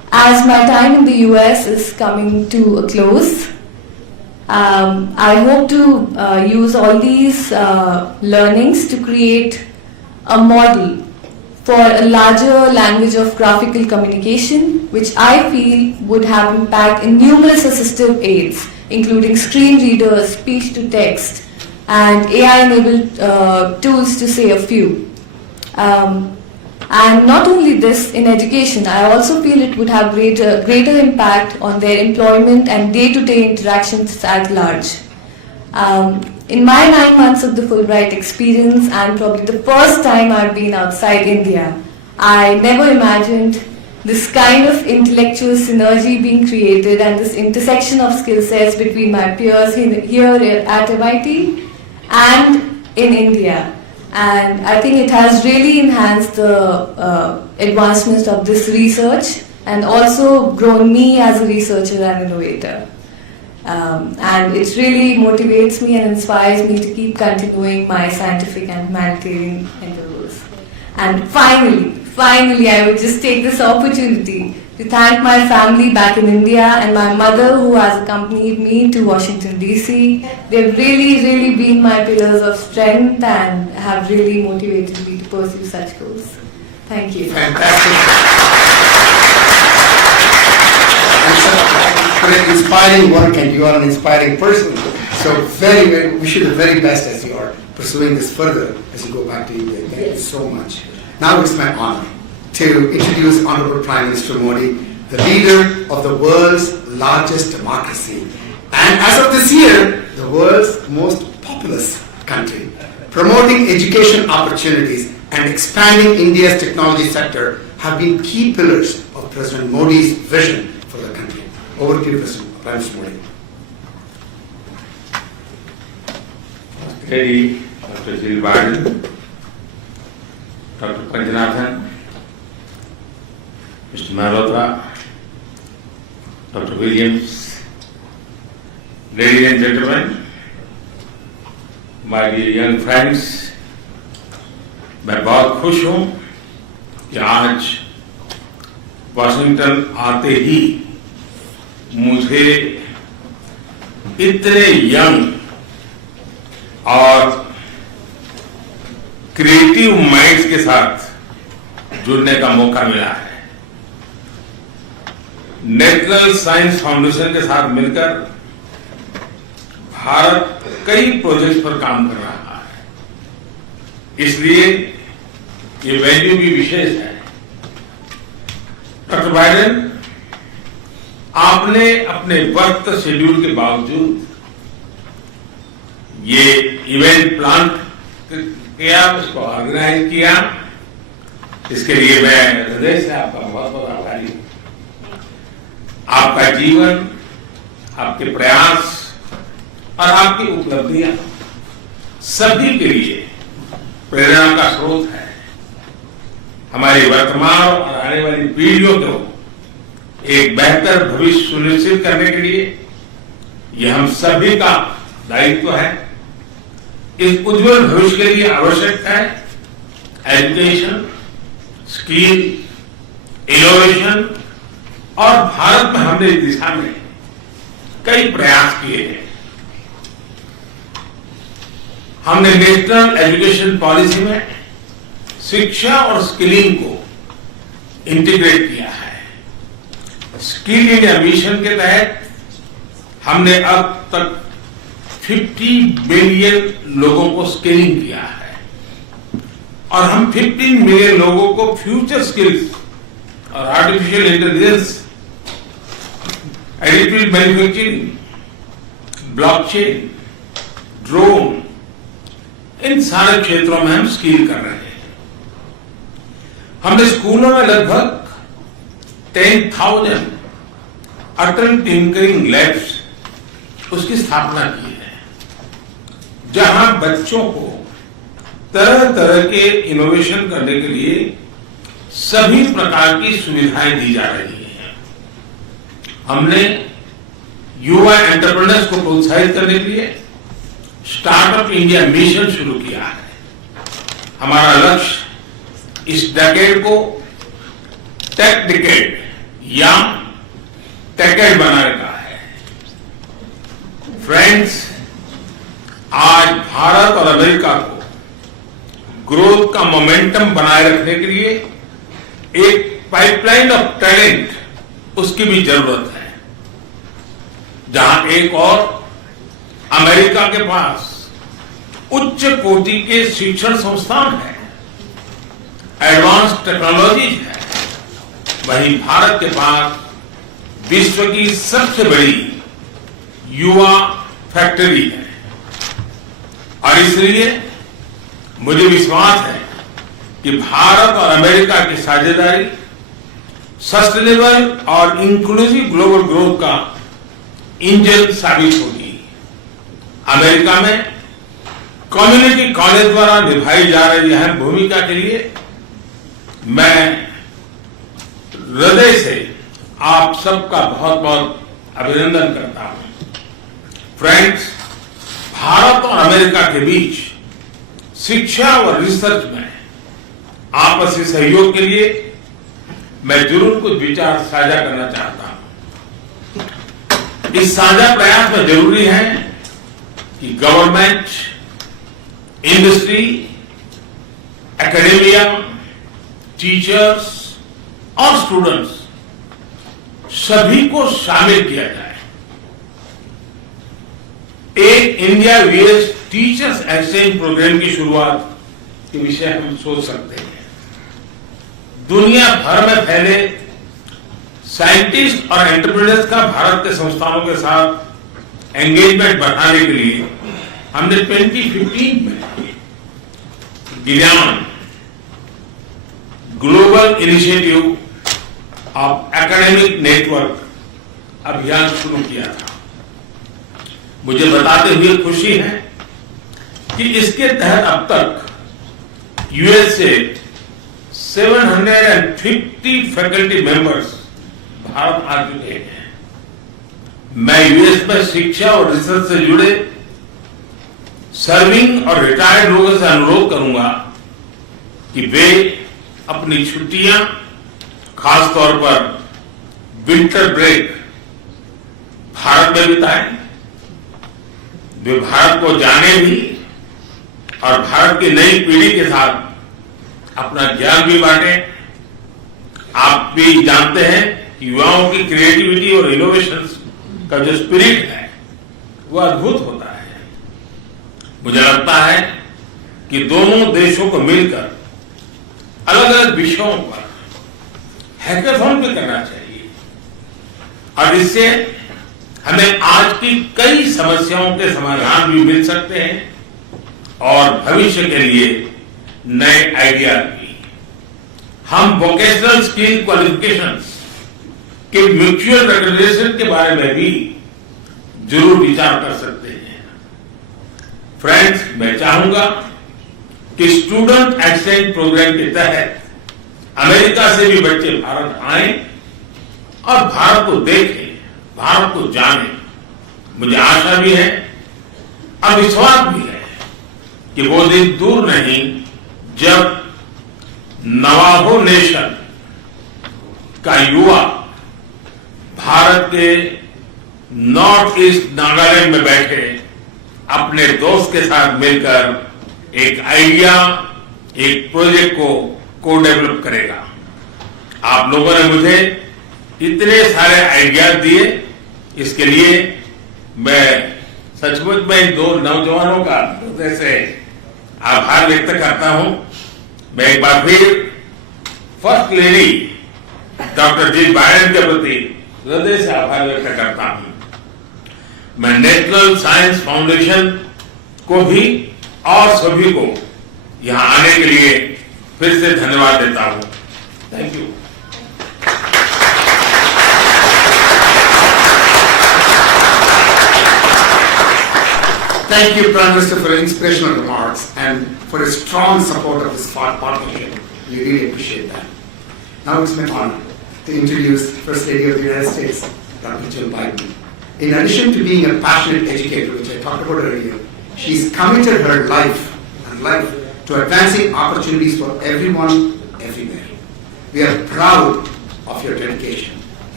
as my time in the US is coming to a close, I hope to use all these learnings to create a model for a larger language of graphical communication, which I feel would have impact in numerous assistive aids, including screen readers, speech to text, and AI-enabled tools, to say a few. And not only this, in education, I also feel it would have greater impact on their employment and day-to-day interactions at large. In my 9 months of the Fulbright experience, and probably the first time I've been outside India, I never imagined this kind of intellectual synergy being created and this intersection of skill sets between my peers here at MIT and in India. And I think it has really enhanced the advancement of this research and also grown me as a researcher and innovator. And it really motivates me and inspires me to keep continuing my scientific and humanitarian endeavors. And finally, I would just take this opportunity to thank my family back in India and my mother, who has accompanied me to Washington, D.C. They've really been my pillars of strength and have really motivated me to pursue such goals. Thank you. An inspiring work, and you are an inspiring person. So very, wish you the very best as you are pursuing this further as you go back to India. Thank you so much. Now it's my honor to introduce Honorable Prime Minister Modi, the leader of the world's largest democracy, and as of this year, the world's most populous country. Promoting education opportunities and expanding India's technology sector have been key pillars of President Modi's vision for the country. Over to you, President Prime Minister Modi. Lady Dr. Jill Biden, Dr. Panjanathan, Mr. Malhotra, Dr. Williams, ladies and gentlemen, my dear young friends, मैं बहुत खुश हूँ कि आज Washington आते ही मुझे इतने young और क्रिएटिव माइंड्स के साथ जुड़ने का मौका मिला है। नेशनल साइंस फाउंडेशन के साथ मिलकर भारत कई प्रोजेक्ट्स पर काम कर रहा है, इसलिए ये वैल्यू भी विशेष है। डॉक्टर बाइडेन, आपने अपने वक्त शेड्यूल के बावजूद ये इवेंट प्लान किया, उसको ऑर्गेनाइज किया, इसके लिए मैं हृदय से आपका बहुत बहुत आभारी हूं। आपका जीवन, आपके प्रयास और आपकी उपलब्धियां सभी के लिए प्रेरणा का स्रोत है। हमारी वर्तमान और आने वाली पीढ़ियों को एक बेहतर भविष्य सुनिश्चित करने के लिए यह हम सभी का दायित्व है। इस उज्जवल भविष्य के लिए आवश्यक है एजुकेशन, स्किल, इनोवेशन, और भारत में हमने इस दिशा में कई प्रयास किए हैं। हमने नेशनल एजुकेशन पॉलिसी में शिक्षा और स्किलिंग को इंटीग्रेट किया है। स्किल इंडिया मिशन के तहत हमने अब तक 50 मिलियन लोगों को स्किलिंग किया है और हम 15 मिलियन लोगों को फ्यूचर स्किल्स और artificial intelligence, additive manufacturing, blockchain, drone, इन सारे क्षेत्रों में हम स्किल कर रहे हैं। हमने स्कूलों में लगभग 10,000 अटल टिंकरिंग लैब्स उसकी स्थापना की है, जहां बच्चों को तरह तरह के इनोवेशन करने के लिए सभी प्रकार की सुविधाएं दी जा रही हैं। हमने युवा एंटरप्रेन्योर्स को प्रोत्साहित करने के लिए स्टार्टअप इंडिया मिशन शुरू किया है। हमारा लक्ष्य इस डेकेड को टेक डिकेड या टैकेट बनाने का है। फ्रेंड्स, आज भारत और अमेरिका को ग्रोथ का मोमेंटम बनाए रखने के लिए एक पाइपलाइन ऑफ टैलेंट उसकी भी जरूरत है। जहां एक और अमेरिका के पास उच्च कोटि के शिक्षण संस्थान है, एडवांस टेक्नोलॉजी है, वहीं भारत के पास विश्व की सबसे बड़ी युवा फैक्ट्री है। और इसलिए मुझे विश्वास है कि भारत और अमेरिका की साझेदारी सस्टेनेबल और इंक्लूसिव ग्लोबल ग्रोथ का इंजन साबित होगी। अमेरिका में कम्युनिटी कॉलेज द्वारा निभाई जा रही अहम भूमिका के लिए मैं हृदय से आप सबका बहुत बहुत अभिनंदन करता हूं। फ्रेंड्स, भारत और अमेरिका के बीच शिक्षा और रिसर्च में आपसी सहयोग के लिए मैं जरूर कुछ विचार साझा करना चाहता हूं। इस साझा प्रयास में जरूरी है कि गवर्नमेंट, इंडस्ट्री, एकेडेमिया, टीचर्स और स्टूडेंट्स सभी को शामिल किया जाए। एक India US teachers exchange programme की शुरुआत के विषय हम सोच सकते हैं। दुनिया भर में फैले साइंटिस्ट और एंटरप्रेन्योर्स का भारत के संस्थानों के साथ एंगेजमेंट बढ़ाने के लिए हमने 2015 में गियान global initiative of academic network अभियान शुरू किया था। मुझे बताते हुए खुशी है कि इसके तहत अब तक यूएस से 750 फैकल्टी मेंबर्स भारत आ चुके हैं। मैं यूएस में शिक्षा और रिसर्च से जुड़े सर्विंग और रिटायर्ड लोगों से अनुरोध करूंगा कि वे अपनी छुट्टियां, खासतौर पर विंटर ब्रेक, भारत में बिताएं। वे भारत को जाने भी और भारत की नई पीढ़ी के साथ अपना ज्ञान भी बांटे। आप भी जानते हैं कि युवाओं की क्रिएटिविटी और इनोवेशन का जो स्पिरिट है वो अद्भुत होता है। मुझे लगता है कि दोनों देशों को मिलकर अलग अलग विषयों पर हैकाथॉन भी करना चाहिए और इससे हमें आज की कई समस्याओं के समाधान भी मिल सकते हैं और भविष्य के लिए नए आइडिया भी। हम वोकेशनल स्किल क्वालिफिकेशंस के म्यूचुअल रिकग्निशन के बारे में भी जरूर विचार कर सकते हैं। फ्रेंड्स, मैं चाहूंगा कि स्टूडेंट एक्सचेंज प्रोग्राम के तहत अमेरिका से भी बच्चे भारत आएं और भारत को देखें, भारत को जाने। मुझे आशा भी है और विश्वास भी है कि वो दिन दूर नहीं जब नवाहो नेशन का युवा भारत के नॉर्थ ईस्ट नागालैंड में बैठे अपने दोस्त के साथ मिलकर एक आइडिया, एक प्रोजेक्ट को डेवलप करेगा। आप लोगों ने मुझे इतने सारे आइडियाज दिए, इसके लिए मैं सचमुच में इन दो नौजवानों का हृदय से आभार व्यक्त करता हूं। मैं एक बार फिर फर्स्ट लेडी डॉक्टर जी बाइडेन के प्रति हृदय से आभार व्यक्त करता हूं। मैं नेशनल साइंस फाउंडेशन को भी और सभी को यहां आने के लिए फिर से धन्यवाद देता हूं। Thank you. Thank you, Prime Minister, for your inspirational remarks and for your strong support of this partnership. We really appreciate that. Now it's my honor to introduce First Lady of the United States, Dr. Jill Biden. In addition to being a passionate educator, which I talked about earlier, she's committed her life to advancing opportunities for everyone, everywhere. We are proud of your dedication.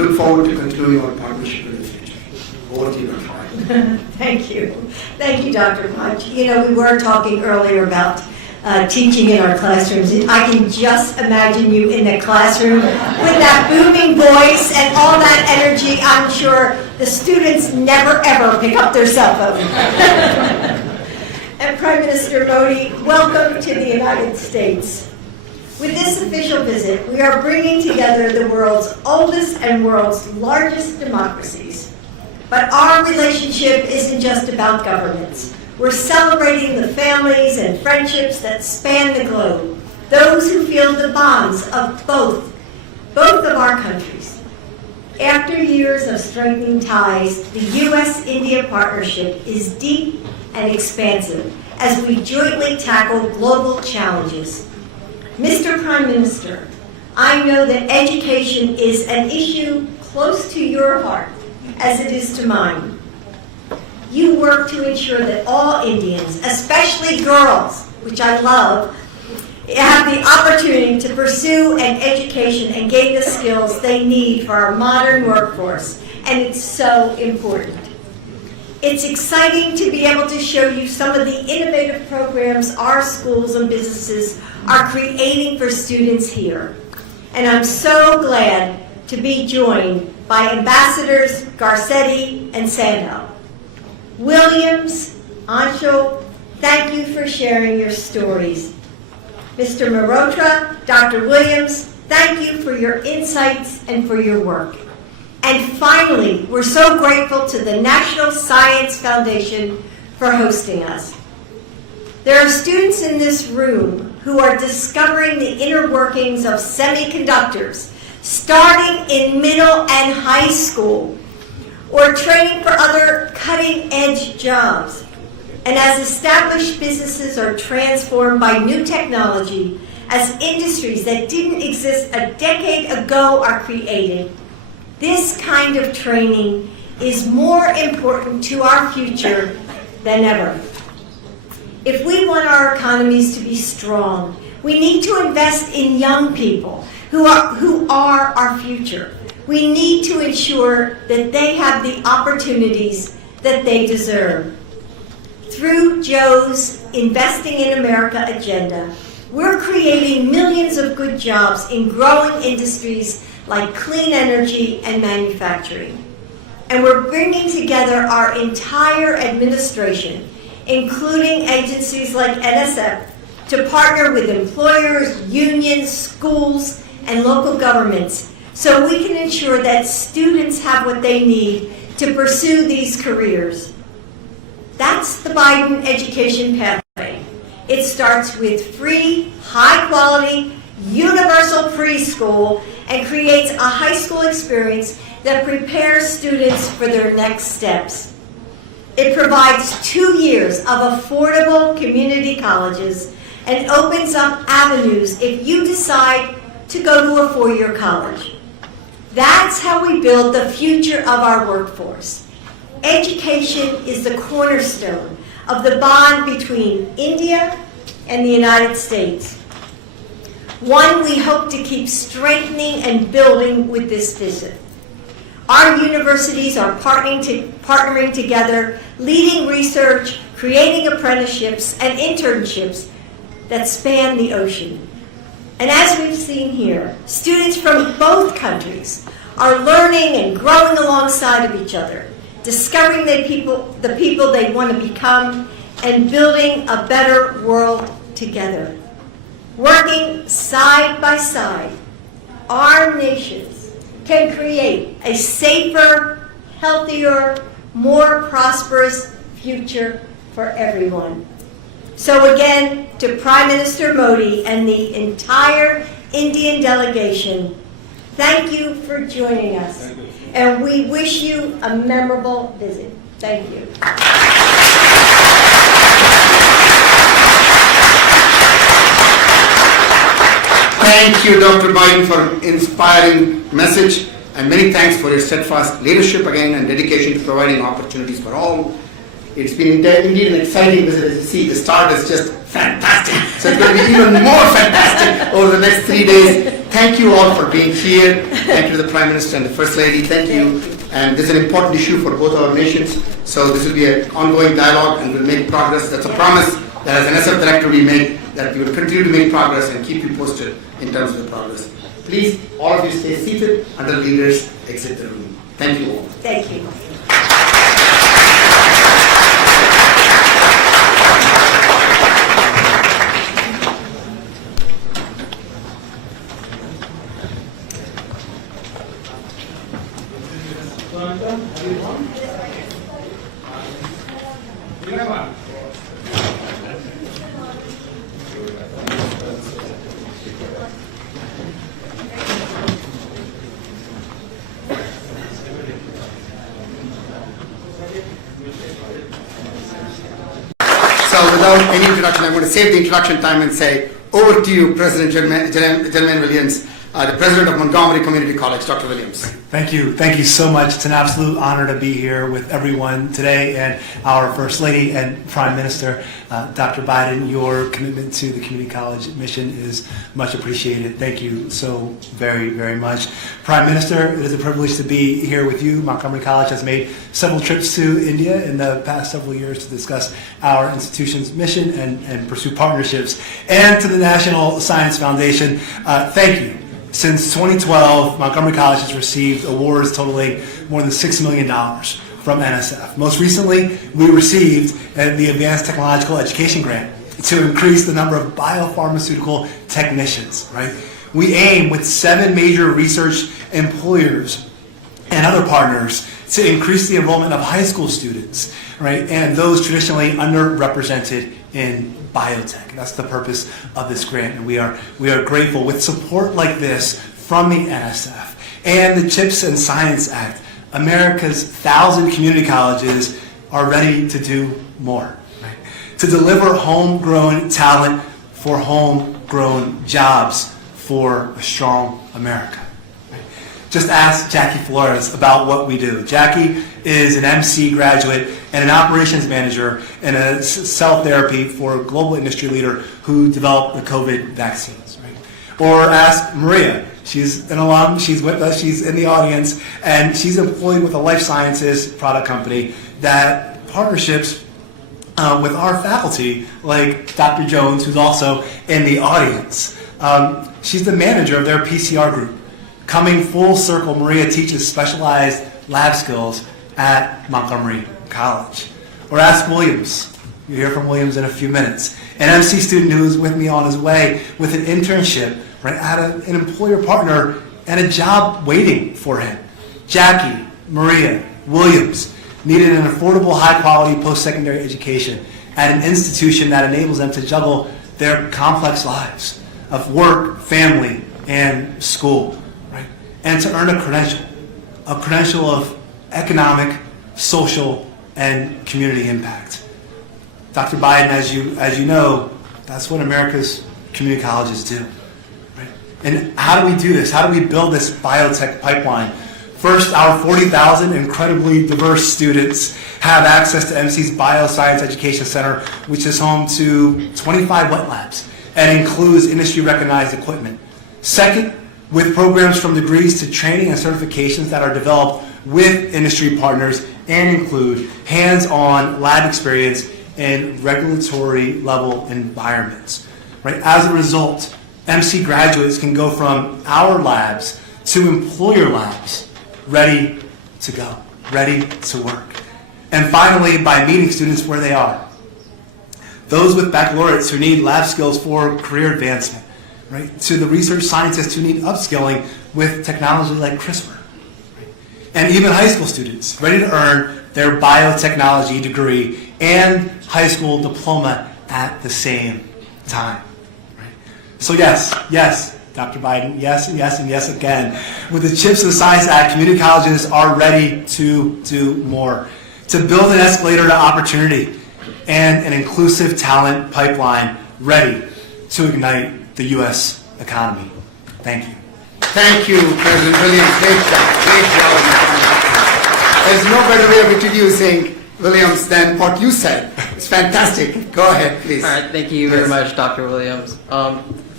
look forward to continuing our partnership in the future. Over to you, Dr. Biden. Thank you. Thank you, Dr. Punch. You know, we were talking earlier about teaching in our classrooms. I can just imagine you in the classroom with that booming voice and all that energy. I'm sure the students never ever pick up their cell phone. And Prime Minister Modi, welcome to the United States. With this official visit, we are bringing together the world's oldest and world's largest democracies. But our relationship isn't just about governments. We're celebrating the families and friendships that span the globe, those who feel the bonds of both of our countries. After years of strengthening ties, the U.S.-India partnership is deep and expansive as we jointly tackle global challenges. Mr. Prime Minister, I know that education is an issue close to your heart, as it is to mine. You work to ensure that all Indians, especially girls, which I love, have the opportunity to pursue an education and gain the skills they need for our modern workforce, and it's so important. It's exciting to be able to show you some of the innovative programs our schools and businesses are creating for students here. And I'm so glad to be joined by Ambassadors Garcetti and Sandel. Williams, Anshul, thank you for sharing your stories. Mr. Mehrotra, Dr. Williams, thank you for your insights and for your work. And finally, we're so grateful to the National Science Foundation for hosting us. There are students in this room who are discovering the inner workings of semiconductors, starting in middle and high school, or training for other cutting-edge jobs. And as established businesses are transformed by new technology, as industries that didn't exist a decade ago are created, this kind of training is more important to our future than ever. If we want our economies to be strong, we need to invest in young people who are our future. We need to ensure that they have the opportunities that they deserve. Through Joe's Investing in America agenda, we're creating millions of good jobs in growing industries like clean energy and manufacturing. And we're bringing together our entire administration, including agencies like NSF, to partner with employers, unions, schools, and local governments so we can ensure that students have what they need to pursue these careers. That's the Biden education pathway. It starts with free, high-quality, universal preschool and creates a high school experience that prepares students for their next steps. It provides 2 years of affordable community colleges and opens up avenues if you decide to go to a four-year college. That's how we build the future of our workforce. Education is the cornerstone of the bond between India and the United States. One we hope to keep strengthening and building with this visit. Our universities are partnering together, leading research, creating apprenticeships and internships that span the ocean. And as we've seen here, students from both countries are learning and growing alongside of each other, discovering the people they want to become, and building a better world together. Working side by side, our nations can create a safer, healthier, more prosperous future for everyone. So again, to Prime Minister Modi and the entire Indian delegation, thank you for joining us. And we wish you a memorable visit. Thank you. Thank you, Dr. Biden, for inspiring message, and many thanks for your steadfast leadership again and dedication to providing opportunities for all. It's been indeed an exciting visit. As you see, the start is just fantastic. So it's going to be even more fantastic over the next 3 days. thank you all for being here. Thank you to the Prime Minister and the First Lady. Thank you. And this is an important issue for both our nations. So this will be an ongoing dialogue and we'll make progress. That's a promise that as an SF Director we make, that we will continue to make progress and keep you posted in terms of the progress. Please, all of you stay seated until leaders exit the room. Thank you all. Thank you. So without any introduction, I'm going to save the introduction time and say, over to you, President Jermaine Williams, the President of Montgomery Community College, Dr. Williams. Thank you. Thank you so much. It's an absolute honor to be here with everyone today and our First Lady and Prime Minister, Dr. Biden. Your commitment to the community college mission is much appreciated. Thank you so very, very much. Prime Minister, it is a privilege to be here with you. Montgomery College has made several trips to India in the past several years to discuss our institution's mission and pursue partnerships. And to the National Science Foundation, thank you. Since 2012, Montgomery College has received awards totaling more than $6 million from NSF. Most recently, we received the Advanced Technological Education Grant to increase the number of biopharmaceutical technicians, right? We aim with 7 major research employers and other partners to increase the enrollment of high school students, right? And those traditionally underrepresented in biotech. That's the purpose of this grant, and we are grateful. With support like this from the NSF and the CHIPS and Science Act, America's 1,000 community colleges are ready to do more, right? To deliver homegrown talent for homegrown jobs for a strong America. Just ask Jackie Flores about what we do. Jackie is an MC graduate and an operations manager in a cell therapy for a global industry leader who developed the COVID vaccines. Right? Or ask Maria. She's an alum. She's with us. She's in the audience. And she's employed with a life sciences product company that partnerships with our faculty, like Dr. Jones, who's also in the audience. She's the manager of their PCR group. Coming full circle, Maria teaches specialized lab skills at Montgomery College. Or ask Williams. You'll hear from Williams in a few minutes. An MC student who is with me on his way with an internship, right, at an employer partner and a job waiting for him. Jackie, Maria, Williams needed an affordable, high-quality post-secondary education at an institution that enables them to juggle their complex lives of work, family, and school. And to earn a credential of economic, social, and community impact. Dr. Biden, as you know, that's what America's community colleges do. Right? And how do we do this? How do we build this biotech pipeline? First, our 40,000 incredibly diverse students have access to MC's Bioscience Education Center, which is home to 25 wet labs and includes industry-recognized equipment. Second, with programs from degrees to training and certifications that are developed with industry partners and include hands-on lab experience in regulatory level environments. Right? As a result, MC graduates can go from our labs to employer labs, ready to go, ready to work. And finally, by meeting students where they are. Those with baccalaureates who need lab skills for career advancement. Right, to the research scientists who need upskilling with technology like CRISPR. Right? And even high school students ready to earn their biotechnology degree and high school diploma at the same time. Right? So yes, Dr. Biden, yes, and yes, and yes again. With the CHIPS and Science Act, community colleges are ready to do more. To build an escalator to opportunity and an inclusive talent pipeline ready to ignite the U.S. economy. Thank you. Thank you, President Williams. Great job. Great job. There's no better way of introducing Williams than what you said. It's fantastic. Go ahead, please. All right, thank you very much, Dr. Williams.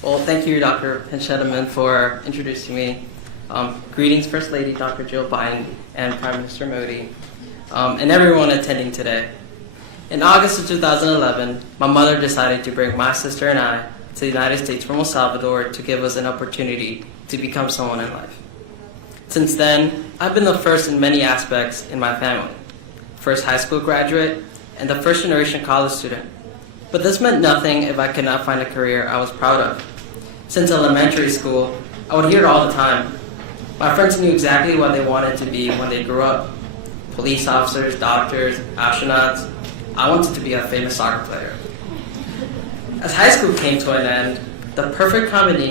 Well, thank you, Dr. Pinchettaman, for introducing me. Greetings, First Lady Dr. Jill Biden and Prime Minister Modi, and everyone attending today. In August of 2011, my mother decided to bring my sister and I to the United States from El Salvador to give us an opportunity to become someone in life. Since then, I've been the first in many aspects in my family. First high school graduate and the first generation college student. But this meant nothing if I could not find a career I was proud of. Since elementary school, I would hear it all the time. My friends knew exactly what they wanted to be when they grew up. Police officers, doctors, astronauts. I wanted to be a famous soccer player. As high school came to an end, the perfect combination